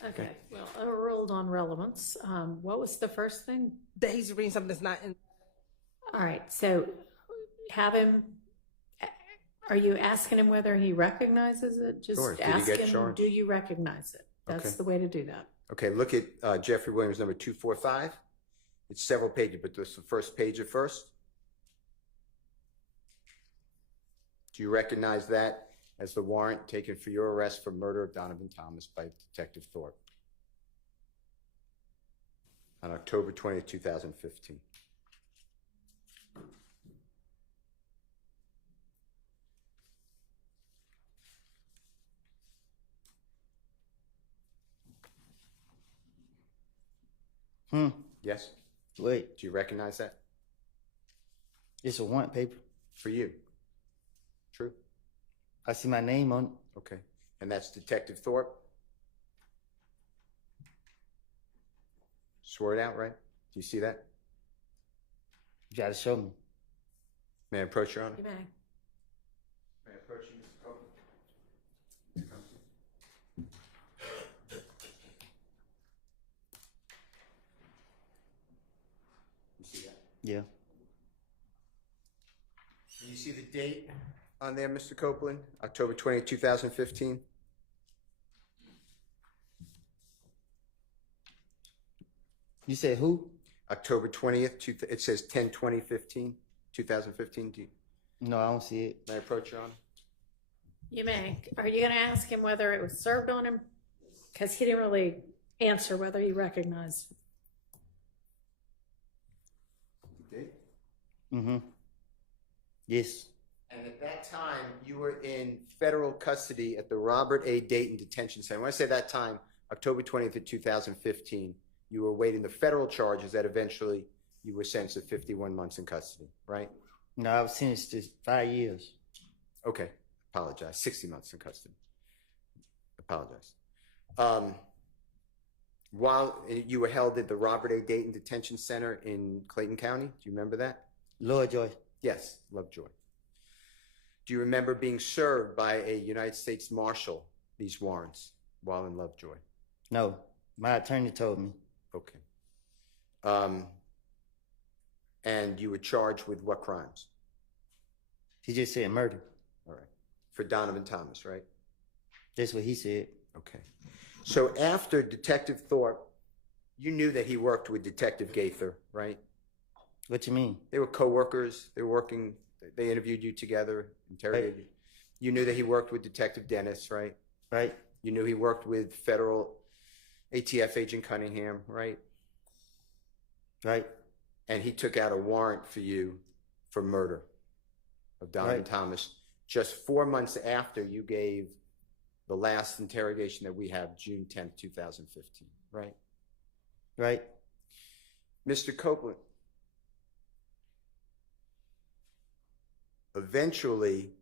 Okay, well, overruled on relevance. What was the first thing? That he's reading something that's not in. All right, so have him, are you asking him whether he recognizes it? Just Sure. Did he ask get him, charged? do you recognize it? That's Okay. the way to do that. Okay, look at Jeffery Williams, number 245. It's several pages, but this is the first page at first. Do you recognize that as the warrant taken for your arrest for murder of Donovan Thomas by Detective Thorpe on October 20th, 2015? Yes? Wait. Do you recognize that? It's a warrant paper. For you. True? I see my name on it. Okay. And that's Detective Thorpe? Swore it out, right? Do you see that? You gotta show me. May I approach, Your Honor? You may. May I approach you, Mr. Copeland? You see that? Yeah. You see the date on there, Mr. Copeland? October 20th, 2015? You said who? October 20th, it says 10/20/15, 2015. Do you, No, I don't see it. may I approach, Your Honor? You may. Are you going to ask him whether it was served on him? Because he didn't really answer whether he recognized. You did? Mm-hmm. Yes. And at that time, you were in federal custody at the Robert A. Dayton Detention Center. When I say that time, October 20th of 2015, you were awaiting the federal charges that eventually you were sentenced to 51 months in custody, right? No, I was sentenced to 5 years. Okay, apologize. 60 months in custody. Apologize. While you were held at the Robert A. Dayton Detention Center in Clayton County, do you remember that? Lovejoy. Yes, Lovejoy. Do you remember being served by a United States Marshal these warrants while in Lovejoy? No, my attorney told me. Okay. And you were charged with what crimes? He just said murder. All right. For Donovan Thomas, right? That's what he said. Okay. So after Detective Thorpe, you knew that he worked with Detective Gaither, right? What you mean? They were co-workers. They were working. They interviewed you together, interrogated you. You knew that he worked with Detective Dennis, right? Right. You knew he worked with federal ATF agent Cunningham, right? Right. And he took out a warrant for you for murder of Donovan Thomas just 4 months after you gave the last interrogation that we have, June 10th, 2015, right? Right. Mr. Copeland, eventually,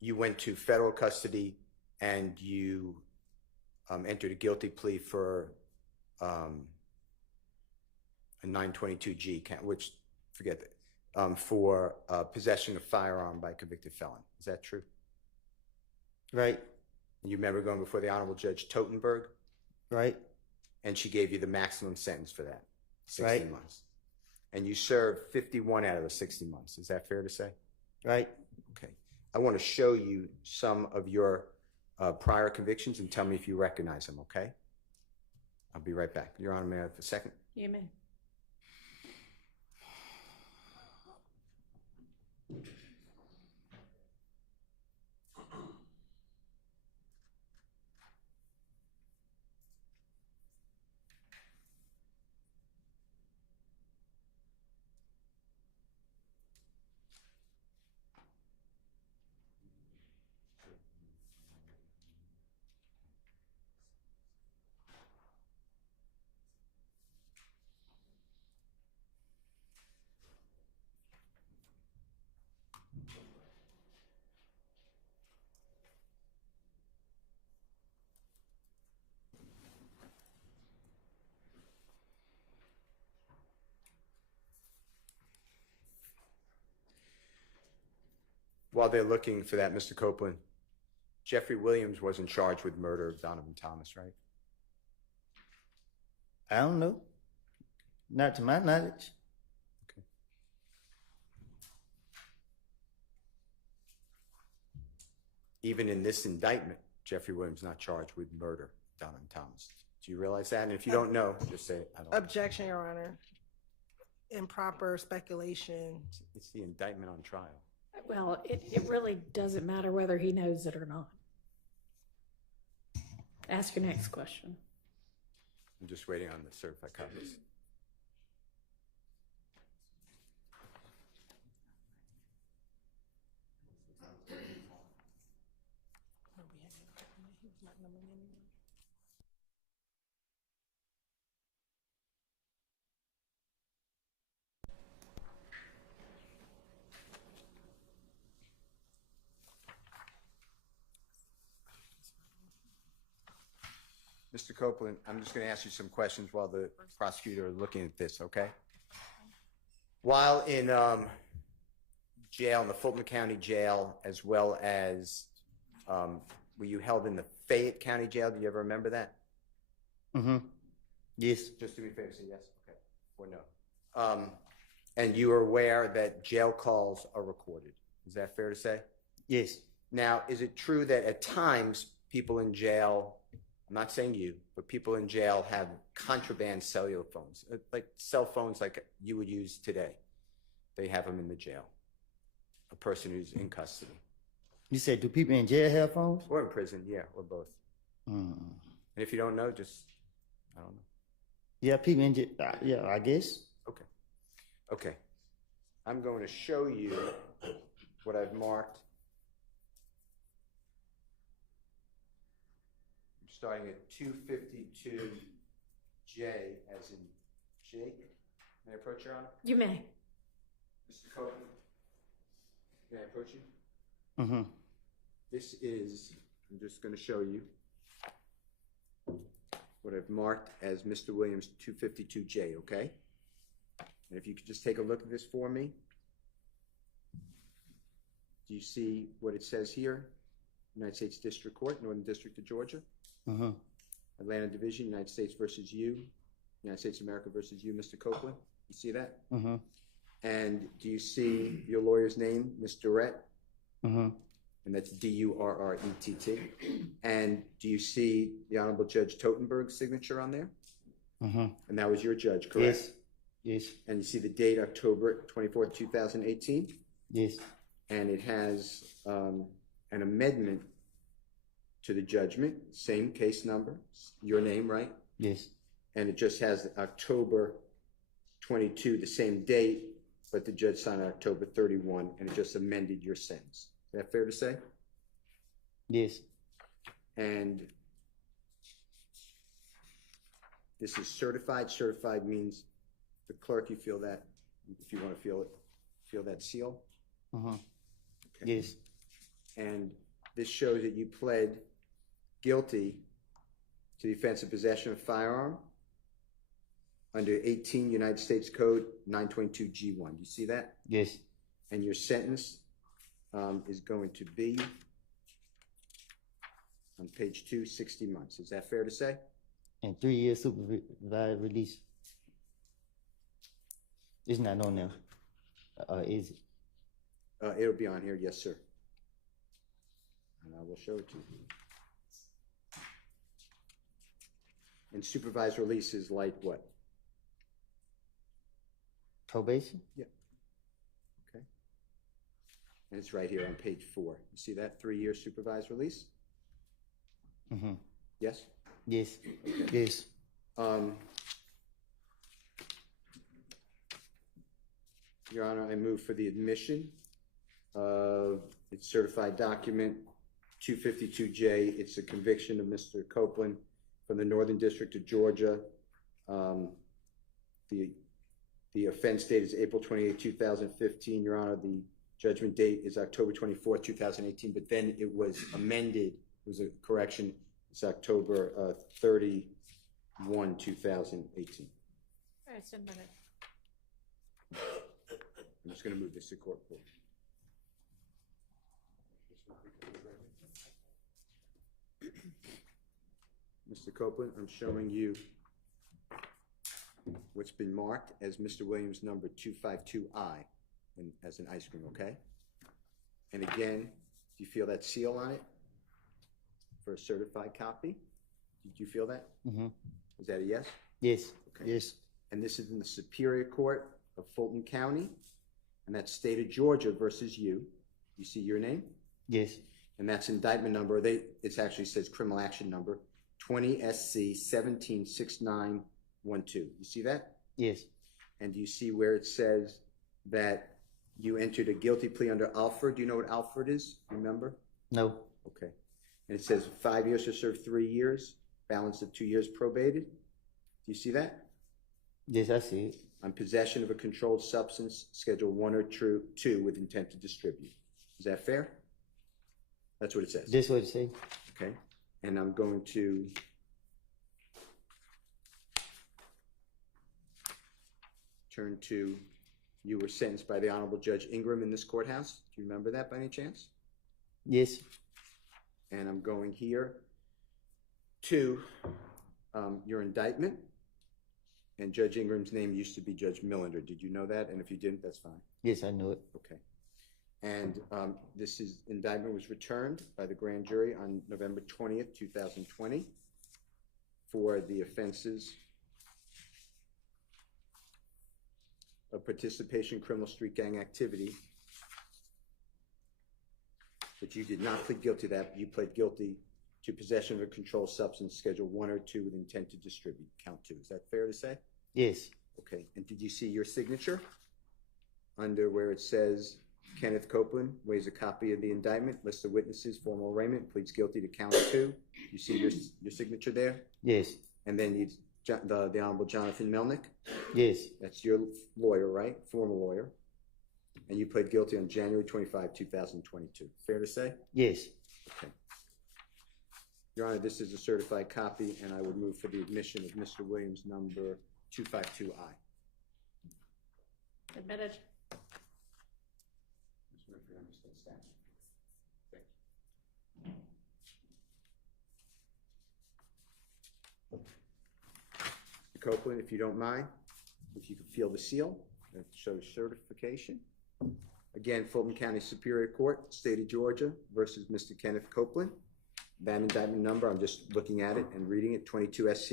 you went to federal custody and you entered a guilty plea for a 922G count, which, forget that, for possession of firearm by a convicted felon. Is that true? Right. And you remember going before the Honorable Judge Totenberg? Right. And she gave you the maximum sentence for that, 60 Right. months. And you served 51 out of the 60 months. Is that fair to say? Right. Okay. I want to show you some of your prior convictions and tell me if you recognize them, okay? I'll be right back. Your Honor, may I have a second? You may. While they're looking for that, Mr. Copeland, Jeffrey Williams wasn't charged with murder of Donovan Thomas, right? I don't know. Not to my knowledge. Okay. Even in this indictment, Jeffrey Williams not charged with murder of Donovan Thomas. Do you realize that? And if you don't know, just say, I don't know. Objection, Your Honor. Improper speculation. It's the indictment on trial. Well, it really doesn't matter whether he knows it or not. Ask your next question. I'm just waiting on the certified copies. Mr. Copeland, I'm just going to ask you some questions while the prosecutor is looking at this, okay? While in jail, in the Fulton County Jail, as well as were you held in the Fayette County Jail? Do you ever remember that? Mm-hmm. Yes. Just to be fair, say yes, okay, or no. And you are aware that jail calls are recorded. Is that fair to say? Yes. Now, is it true that at times people in jail, I'm not saying you, but people in jail have contraband cellular phones, like cell phones like you would use today? They have them in the jail. A person who's in custody. You said, do people in jail have phones? Or in prison, yeah, or both. And if you don't know, just, I don't know. Yeah, people in jail, yeah, I guess. Okay. Okay. I'm going to show you what I've marked. I'm starting at 252J as in Jake. May I approach, Your Honor? You may. Mr. Copeland, may I approach you? Mm-hmm. This is, I'm just going to show you what I've marked as Mr. Williams 252J, okay? And if you could just take a look at this for me. Do you see what it says here? United States District Court, Northern District of Georgia. Mm-hmm. Atlanta Division, United States versus you. United States of America versus you, Mr. Copeland. You see that? Mm-hmm. And do you see your lawyer's name, Ms. Durrett? Mm-hmm. And that's D-U-R-R-E-T-T. And do you see the Honorable Judge Totenberg's signature on there? Mm-hmm. And that was your judge, correct? Yes. Yes. And you see the date, October 24th, 2018? Yes. And it has an amendment to the judgment, same case number, your name, right? Yes. And it just has October 22, the same date, but the judge signed on October 31, and it just amended your sentence. Is that fair to say? Yes. And this is certified. Certified means the clerk, you feel that, if you want to feel it, feel that seal? Mm-hmm. Okay. Yes. And this shows that you pled guilty to the offense of possession of a firearm under 18 United States Code 922G1. Do you see that? Yes. And your sentence is going to be on page 2, 60 months. Is that fair to say? And 3 years supervised release. It's not on there. Is it? It'll be on here, yes, sir. And I will show it to you. And supervised release is like what? Probation? Yeah. Okay. And it's right here on page 4. You see that 3-year supervised release? Mm-hmm. Yes? Yes. Okay. Yes. Your Honor, I move for the admission of its certified document 252J. It's a conviction of Mr. Copeland from the Northern District of Georgia. The offense date is April 28, 2015. Your Honor, the judgment date is October 24, 2018, but then it was amended. It was a correction. It's October 31, 2018. All right, stand by that. I'm just going to move this to court. Mr. Copeland, I'm showing you what's been marked as Mr. Williams number 252I as an ice cream, okay? And again, do you feel that seal on it for a certified copy? Did you feel that? Mm-hmm. Is that a yes? Yes. Okay. Yes. And this is in the Superior Court of Fulton County, and that's state of Georgia versus you. You see your name? Yes. And that's indictment number, it actually says criminal action number, 20 SC 176912. You see that? Yes. And do you see where it says that you entered a guilty plea under Alford? Do you know what Alford is? Remember? No. Okay. And it says 5 years to serve 3 years, balance of 2 years probated. Do you see that? Yes, I see it. On possession of a controlled substance, Schedule 1 or 2 with intent to distribute. Is that fair? That's what it says. That's what it says. Okay. And I'm going to turn to, you were sentenced by the Honorable Judge Ingram in this courthouse. Do you remember that by any chance? Yes. And I'm going here to your indictment. And Judge Ingram's name used to be Judge Millender. Did you know that? And if you didn't, that's fine. Yes, I knew it. Okay. And this indictment was returned by the grand jury on November 20th, 2020 for the offenses of participation in criminal street gang activity. But you did not plead guilty to that. You pled guilty to possession of a controlled substance, Schedule 1 or 2 with intent to distribute, count 2. Is that fair to say? Yes. Okay. And did you see your signature under where it says Kenneth Copeland waives a copy of the indictment, lists of witnesses, formal arraignment, pleads guilty to count 2? You see your signature there? Yes. And then the Honorable Jonathan Melnick? Yes. That's your lawyer, right? Former lawyer. And you pled guilty on January 25, 2022. Fair to say? Yes. Okay. Your Honor, this is a certified copy, and I would move for the admission of Mr. Williams number 252I. Admitted. Mr. Copeland, if you don't mind, if you could feel the seal, that shows certification. Again, Fulton County Superior Court, State of Georgia versus Mr. Kenneth Copeland. That indictment number, I'm just looking at it and reading it, 22 SC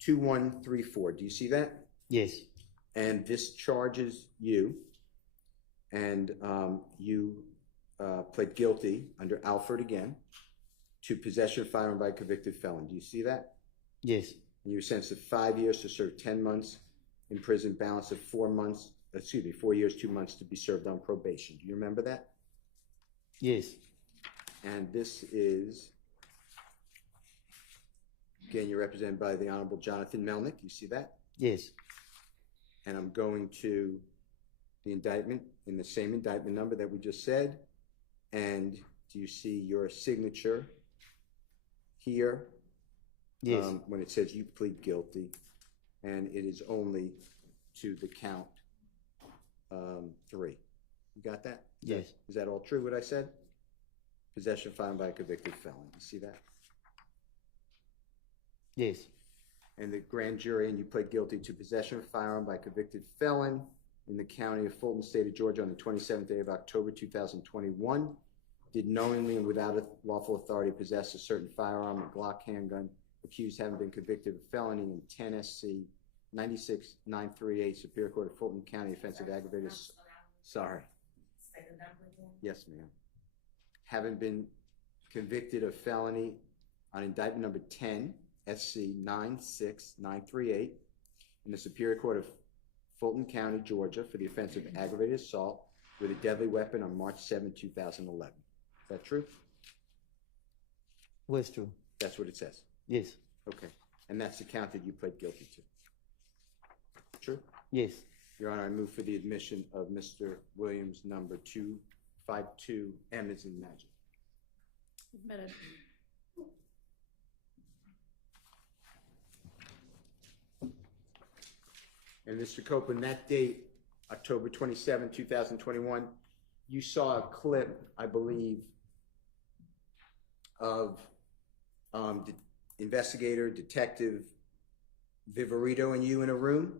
182134. Do you see that? Yes. And this charges you, and you pled guilty under Alford again to possession of firearm by a convicted felon. Do you see that? Yes. And you were sentenced to 5 years to serve 10 months in prison, balance of 4 years, 2 months to be served on probation. Do you remember that? Yes. And this is, again, you're represented by the Honorable Jonathan Melnick. You see that? Yes. And I'm going to the indictment in the same indictment number that we just said. And do you see your signature here? Yes. When it says you plead guilty, and it is only to the count 3. You got that? Yes. Is that all true, what I said? Possession of firearm by a convicted felon. You see that? Yes. And the grand jury, and you pled guilty to possession of firearm by a convicted felon in the county of Fulton, state of Georgia, on the 27th day of October 2021. Did knowingly and without a lawful authority possess a certain firearm, a Glock handgun, accused having been convicted of felony in 10 SC 96938, Superior Court of Fulton County, offensive aggravated. Sorry. Yes, ma'am. Having been convicted of felony on indictment number 10 SC 96938 in the Superior Court of Fulton County, Georgia, for the offense of aggravated assault with a deadly weapon on March 7, 2011. Is that true? What's true? That's what it says. Yes. Okay. And that's the count that you pled guilty to. True? Yes. Your Honor, I move for the admission of Mr. Williams number 252M as in magic. Admitted. And Mr. Copeland, that date, October 27, 2021, you saw a clip, I believe, of Investigator, Detective Viverito and you in a room?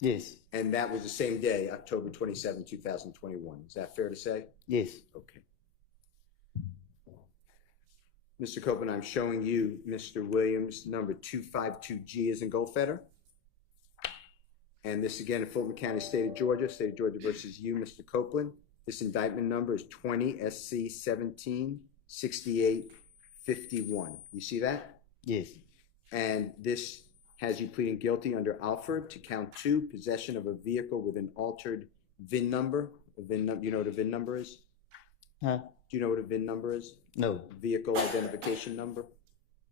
Yes. And that was the same day, October 27, 2021. Is that fair to say? Yes. Okay. Mr. Copeland, I'm showing you Mr. Williams, number 252G is in Goldfetter. And this again in Fulton County, State of Georgia versus you, Mr. Copeland. This indictment number is 20 SC 17 68 51. You see that? Yes. And this has you pleading guilty under Alford to count 2, possession of a vehicle with an altered VIN number. You know what a VIN number is? Huh? Do you know what a VIN number is? No. Vehicle identification number?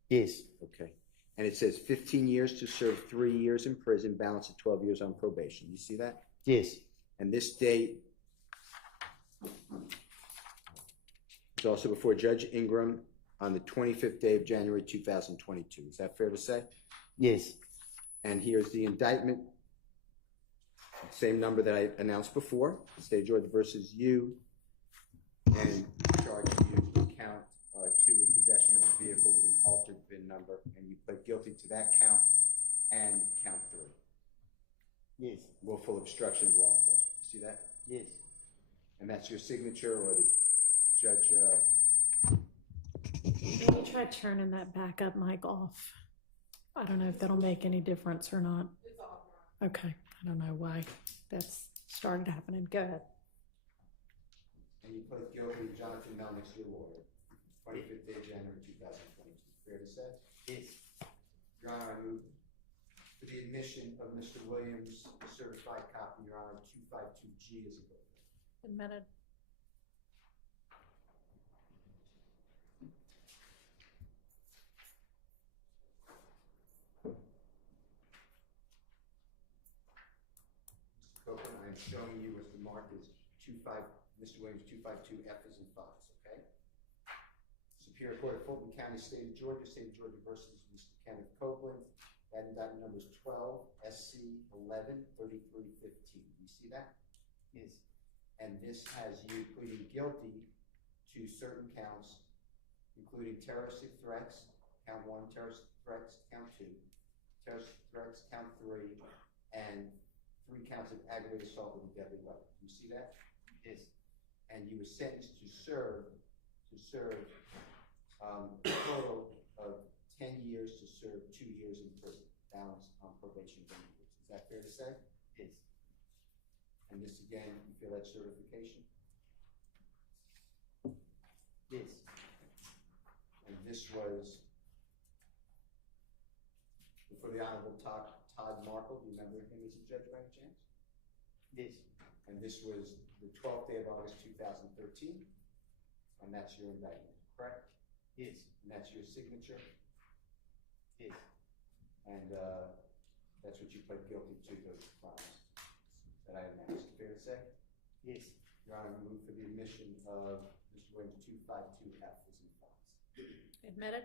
Yes. Okay. And it says 15 years to serve 3 years in prison, balance of 12 years on probation. You see that? Yes. And this date is also before Judge Ingram on the 25th day of January 2022. Is that fair to say? Yes. And here's the indictment. Same number that I announced before. State of Georgia versus you. And charge you to count 2 with possession of a vehicle with an altered VIN number. And you pled guilty to that count and count 3. Yes. Willful obstruction of law enforcement. You see that? Yes. And that's your signature, or the judge? Maybe try turning that backup mic off. I don't know if that'll make any difference or not. It's off. Okay. I don't know why that's started happening. Go ahead. And you pled guilty to Jonathan Melnick's your lawyer, 25th day of January 2022. Fair to say? Yes. Your Honor, I move for the admission of Mr. Williams' certified copy, Your Honor, 252G is a book. Admitted. Mr. Copeland, I am showing you what the mark is Mr. Williams 252F is in Fox, okay? Superior Court of Fulton County, State of Georgia versus Mr. Kenneth Copeland. That indictment number is 12 SC 11 3315. You see that? Yes. And this has you pleading guilty to certain counts, including terroristic threats, count 1, terrorist threats, count 2, terrorist threats, count 3, and 3 counts of aggravated assault with a deadly weapon. You see that? Yes. And you were sentenced to serve a total of 10 years to serve 2 years in prison, balance on probation. Is that fair to say? Yes. And this again, you feel that certification? Yes. And this was before the Honorable Todd Markle. Do you remember him as a judge by any chance? Yes. And this was the 12th day of August 2013. And that's your indictment, correct? Yes. And that's your signature? Yes. And that's what you pled guilty to, those crimes that I announced. Fair to say? Yes. Your Honor, I move for the admission of Mr. Williams 252F is in Fox. Admitted.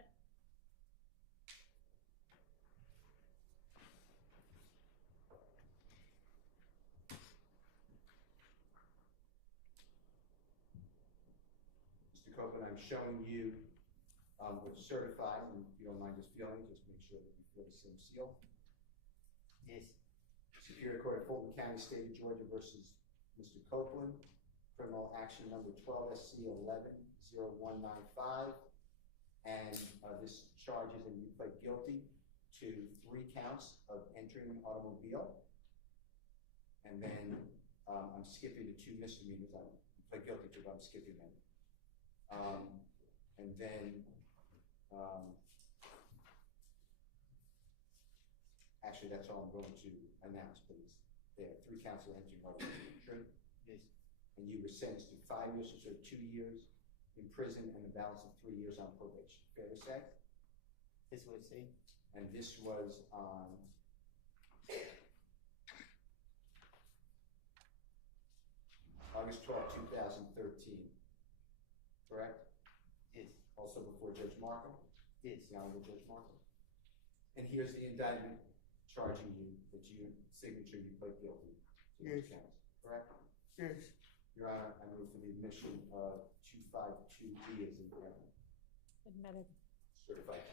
Mr. Copeland, I'm showing you what's certified, and if you don't mind just feeling, just make sure that you feel the same seal. Yes. Superior Court of Fulton County, State of Georgia versus Mr. Copeland, criminal action number 12 SC 110195, and this charges, and you pled guilty to 3 counts of entering an automobile, and then I'm skipping the 2 misdemeanors. I pled guilty to, but I'm skipping them. And then actually, that's all I'm going to announce, but it's there. 3 counts of entering automobile. True? Yes. And you were sentenced to 5 years to serve 2 years in prison and a balance of 3 years on probation. Fair to say? This would say. And this was on August 12, 2013. Correct? Yes. Also before Judge Markham? Yes. The Honorable Judge Markham. And here's the indictment charging you that your signature, you pled guilty to those counts. Correct? Yes. Your Honor, I move for the admission of 252B as impairment. Admitted. Certified.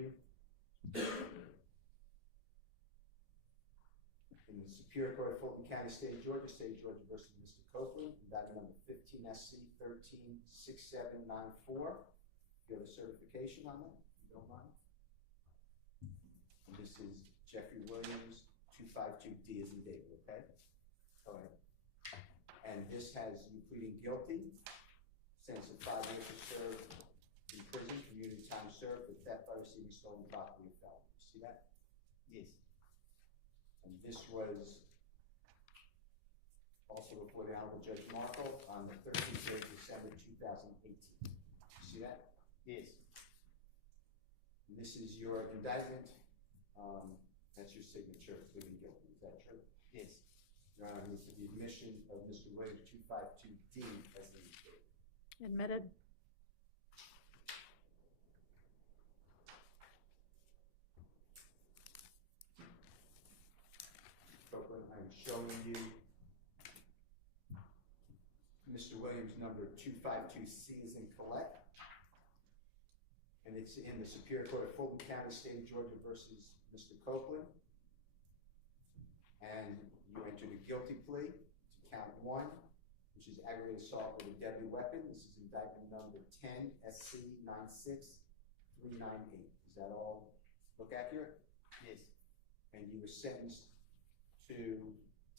you. In the Superior Court of Fulton County, State of Georgia versus Mr. Copeland, indictment number 15 SC 136794. You have a certification on that, if you don't mind? And this is Jeffery Williams, 252D as in David, okay? Go ahead. And this has you pleading guilty, sentence of 5 years to serve in prison, community time served for theft by receiving stolen property of felony. See that? Yes. And this was also before the Honorable Judge Markle on the 13th day of December 2018. See that? Yes. And this is your indictment. That's your signature, pleading guilty. Is that true? Yes. Your Honor, I move for the admission of Mr. Williams 252D as the indicated. Admitted. Copeland, I'm showing you Mr. Williams number 252C is in collect. And it's in the Superior Court of Fulton County, State of Georgia versus Mr. Copeland. And you entered a guilty plea to count 1, which is aggravated assault with a deadly weapon. This is indictment number 10 SC 96398. Does that all look accurate? Yes. And you were sentenced to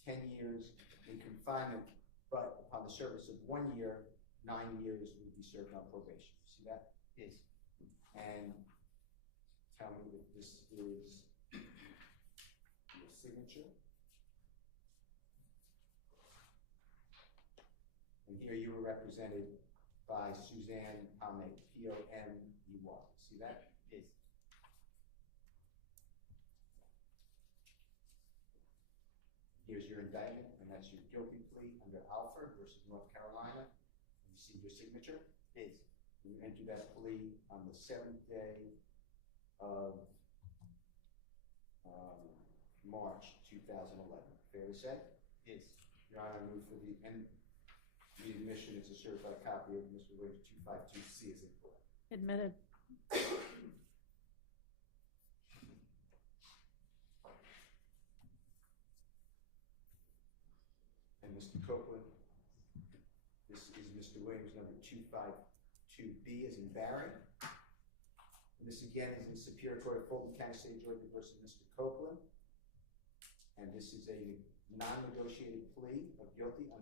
10 years in confinement, but upon the service of 1 year, 9 years would be served on probation. See that? Yes. And tell me if this is your signature. And here you were represented by Suzanne Pomey, P-O-M-E-Y. See that? Yes. Here's your indictment, and that's your guilty plea under Alford versus North Carolina. You see your signature? Yes. You entered that plea on the 7th day of March 2011. Fair to say? Yes. Your Honor, I move for the admission. It's a certified copy of Mr. Williams 252C is in court. Admitted. And Mr. Copeland, this is Mr. Williams number 252B as in Barry. And this again is in Superior Court of Fulton County, State of Georgia versus Mr. Copeland. And this is a non-negotiated plea of guilty on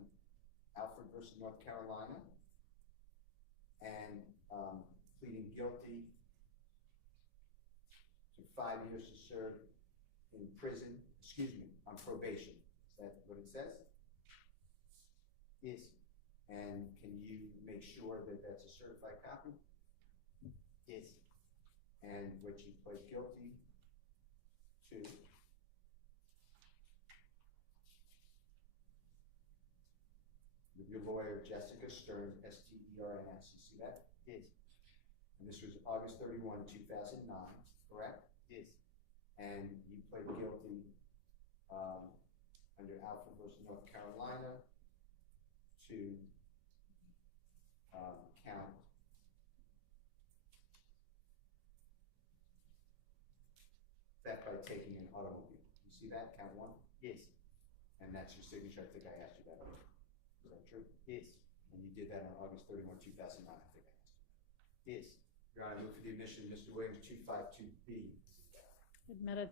Alford versus North Carolina, and pleading guilty to 5 years to serve in prison, on probation. Is that what it says? Yes. And can you make sure that that's a certified copy? Yes. And what you pled guilty to your lawyer, Jessica Stearns, S-T-E-R-N-S. You see that? Yes. And this was August 31, 2009, correct? Yes. And you pled guilty under Alford versus North Carolina to count theft by taking an automobile. You see that? Count 1? Yes. And that's your signature. I think I asked you that earlier. Is that true? Yes. And you did that on August 31, 2009, I think I asked you. Yes. Your Honor, I move for the admission of Mr. Williams 252B. Admitted.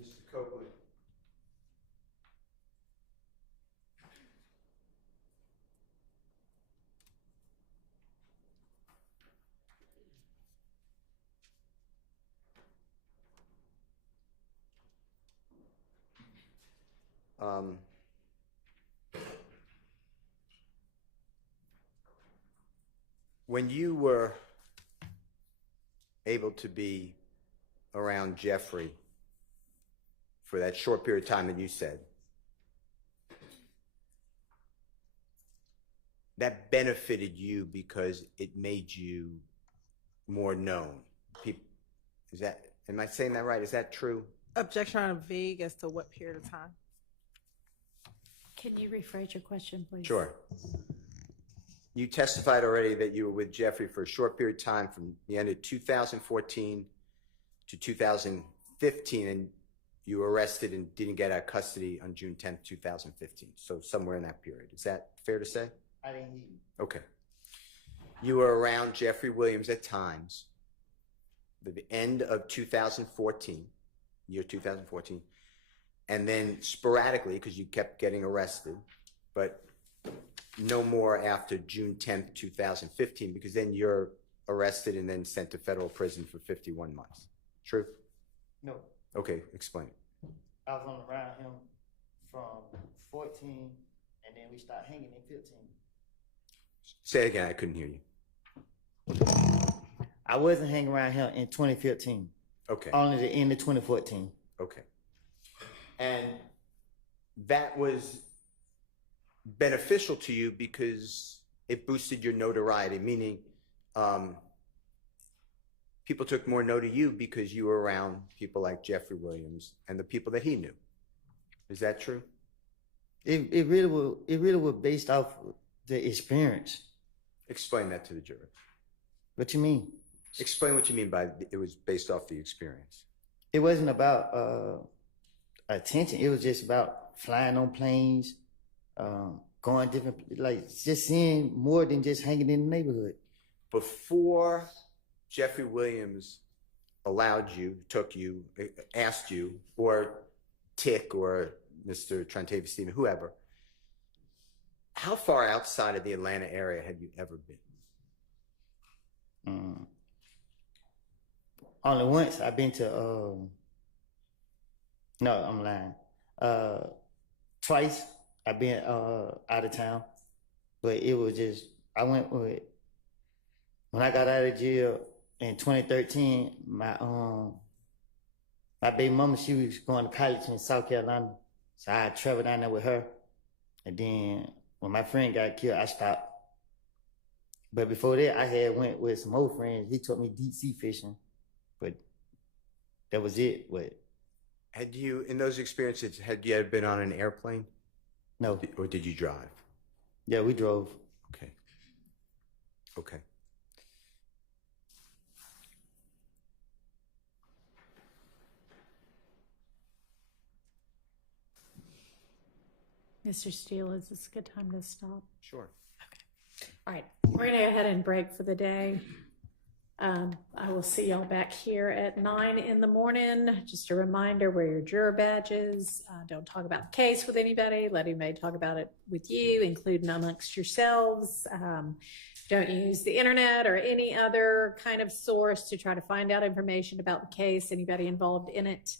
Mr. Copeland. When you were able to be around Jeffrey for that short period of time that you said, that benefited you because it made you more known. Am I saying that right? Is that true? Objection on vague as to what period of time? Can you rephrase your question, please? Sure. You testified already that you were with Jeffrey for a short period of time from the end of 2014 to 2015, and you were arrested and didn't get out of custody on June 10th, 2015. So somewhere in that period. Is that fair to say? I didn't hear you. Okay. You were around Jeffery Williams at times, the end of 2014, year 2014, and then sporadically, because you kept getting arrested, but no more after June 10th, 2015, because then you're arrested and then sent to federal prison for 51 months. True? No. Okay, explain. I was on around him from 14, and then we started hanging in 15. Say it again, I couldn't hear you. I wasn't hanging around him in 2015. Okay. Only the end of 2014. Okay. And that was beneficial to you because it boosted your notoriety, meaning people took more note of you because you were around people like Jeffery Williams and the people that he knew. Is that true? It really was based off the experience. Explain that to the jury. What you mean? Explain what you mean by it was based off the experience. It wasn't about attention. It was just about flying on planes, going different, like just seeing more than just hanging in the neighborhood. Before Jeffery Williams allowed you, took you, asked you, or Tick or Mr. Trentavious Stephen, whoever, how far outside of the Atlanta area had you ever been? Only once. I've been to, no, I'm lying. Twice I've been out of town, but it was just, I went with, when I got out of jail in 2013, my baby mama, she was going to college in South Carolina, so I traveled down there with her, and then when my friend got killed, I stopped. But before that, I had went with some old friends. He took me deep sea fishing, but that was it. But had you, in those experiences, had you ever been on an airplane? No. Or did you drive? Yeah, we drove. Okay. Okay. Mr. Steele, is this a good time to stop? Sure. All right, we're gonna go ahead and break for the day. I will see y'all back here at 9 in the morning. Just a reminder, wear your juror badges. Don't talk about the case with anybody. Let anybody talk about it with you, including amongst yourselves. Don't use the internet or any other kind of source to try to find out information about the case, anybody involved in it.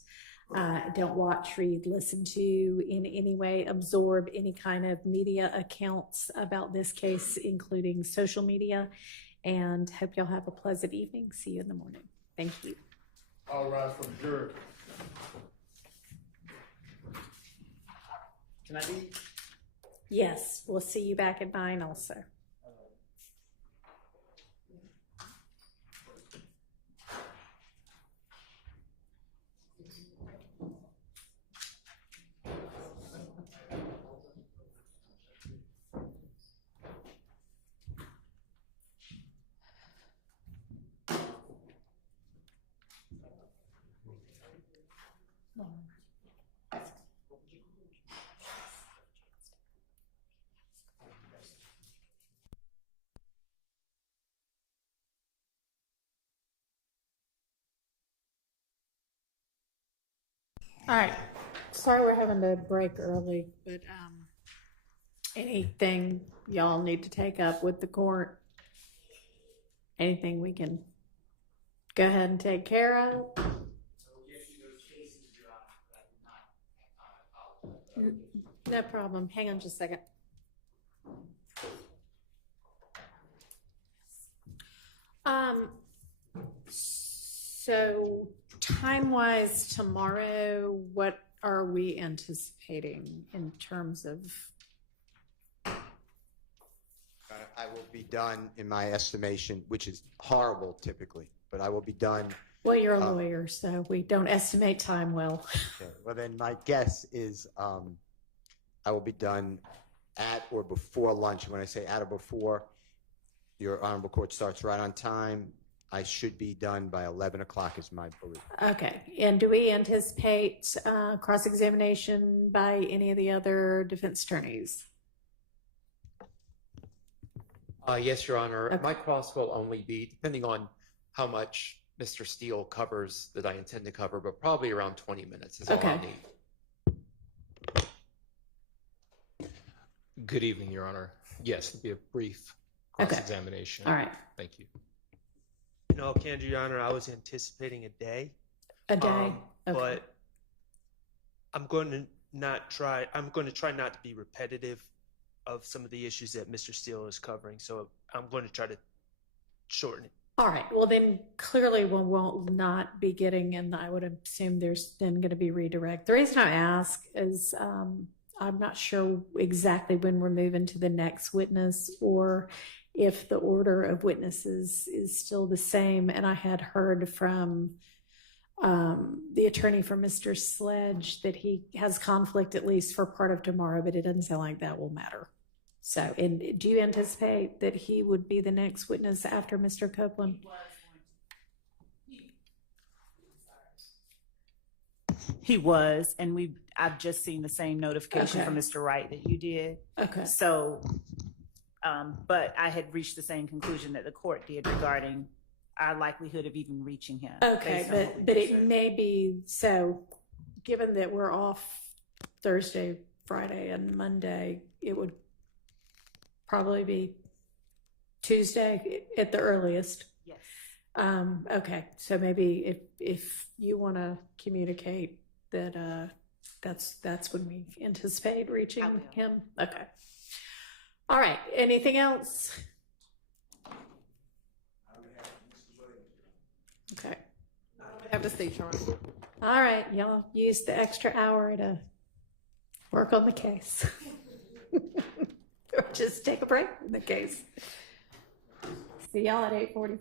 Don't watch, read, listen to, in any way absorb any kind of media accounts about this case, including social media. And hope y'all have a pleasant evening. See you in the morning. Thank you. All rise for the jury. Can I be? Yes, we'll see you back at 9 also. All right. Sorry we're having to break early, but anything y'all need to take up with the court? Anything we can go ahead and take care of? No problem. Hang on just a second. So time-wise tomorrow, what are we anticipating in terms of? I will be done, in my estimation, which is horrible typically, but I will be done. Well, you're a lawyer, so we don't estimate time well. Okay. Well, then my guess is I will be done at or before lunch. When I say at or before, your Honorable Court starts right on time. I should be done by 11 o'clock is my belief. Okay, and do we anticipate cross-examination by any of the other defense attorneys? Yes, Your Honor. Okay. My cross will only be, depending on how much Mr. Steele covers that I intend to cover, but probably around 20 minutes is all I need. Good evening, Your Honor. Yes, it'll be a brief cross-examination. All right. Thank you. In all candor, Your Honor, I was anticipating a day. A day? Okay. But I'm going to try not to be repetitive of some of the issues that Mr. Steele is covering. So I'm going to try to shorten it. All right. Well, then clearly we will not be getting, and I would assume there's then going to be redirect. The reason I ask is I'm not sure exactly when we're moving to the next witness or if the order of witnesses is still the same. And I had heard from the attorney for Mr. Sledge that he has conflict at least for part of tomorrow, but it doesn't sound like that will matter. So, and do you anticipate that he would be the next witness after Mr. Copeland? He was, and I've just seen the same notification from Mr. Wright that you did. Okay. So, but I had reached the same conclusion that the court did regarding our likelihood of even reaching him. Okay, but it may be, so given that we're off Thursday, Friday, and Monday, it would probably be Tuesday at the earliest. Yes. Okay, so maybe if you want to communicate that that's when we anticipate reaching him. Okay. All right. Anything else? Okay. Have the state, Your Honor. All right. Y'all use the extra hour to work on the case. Or just take a break from the case. See y'all at 8:40.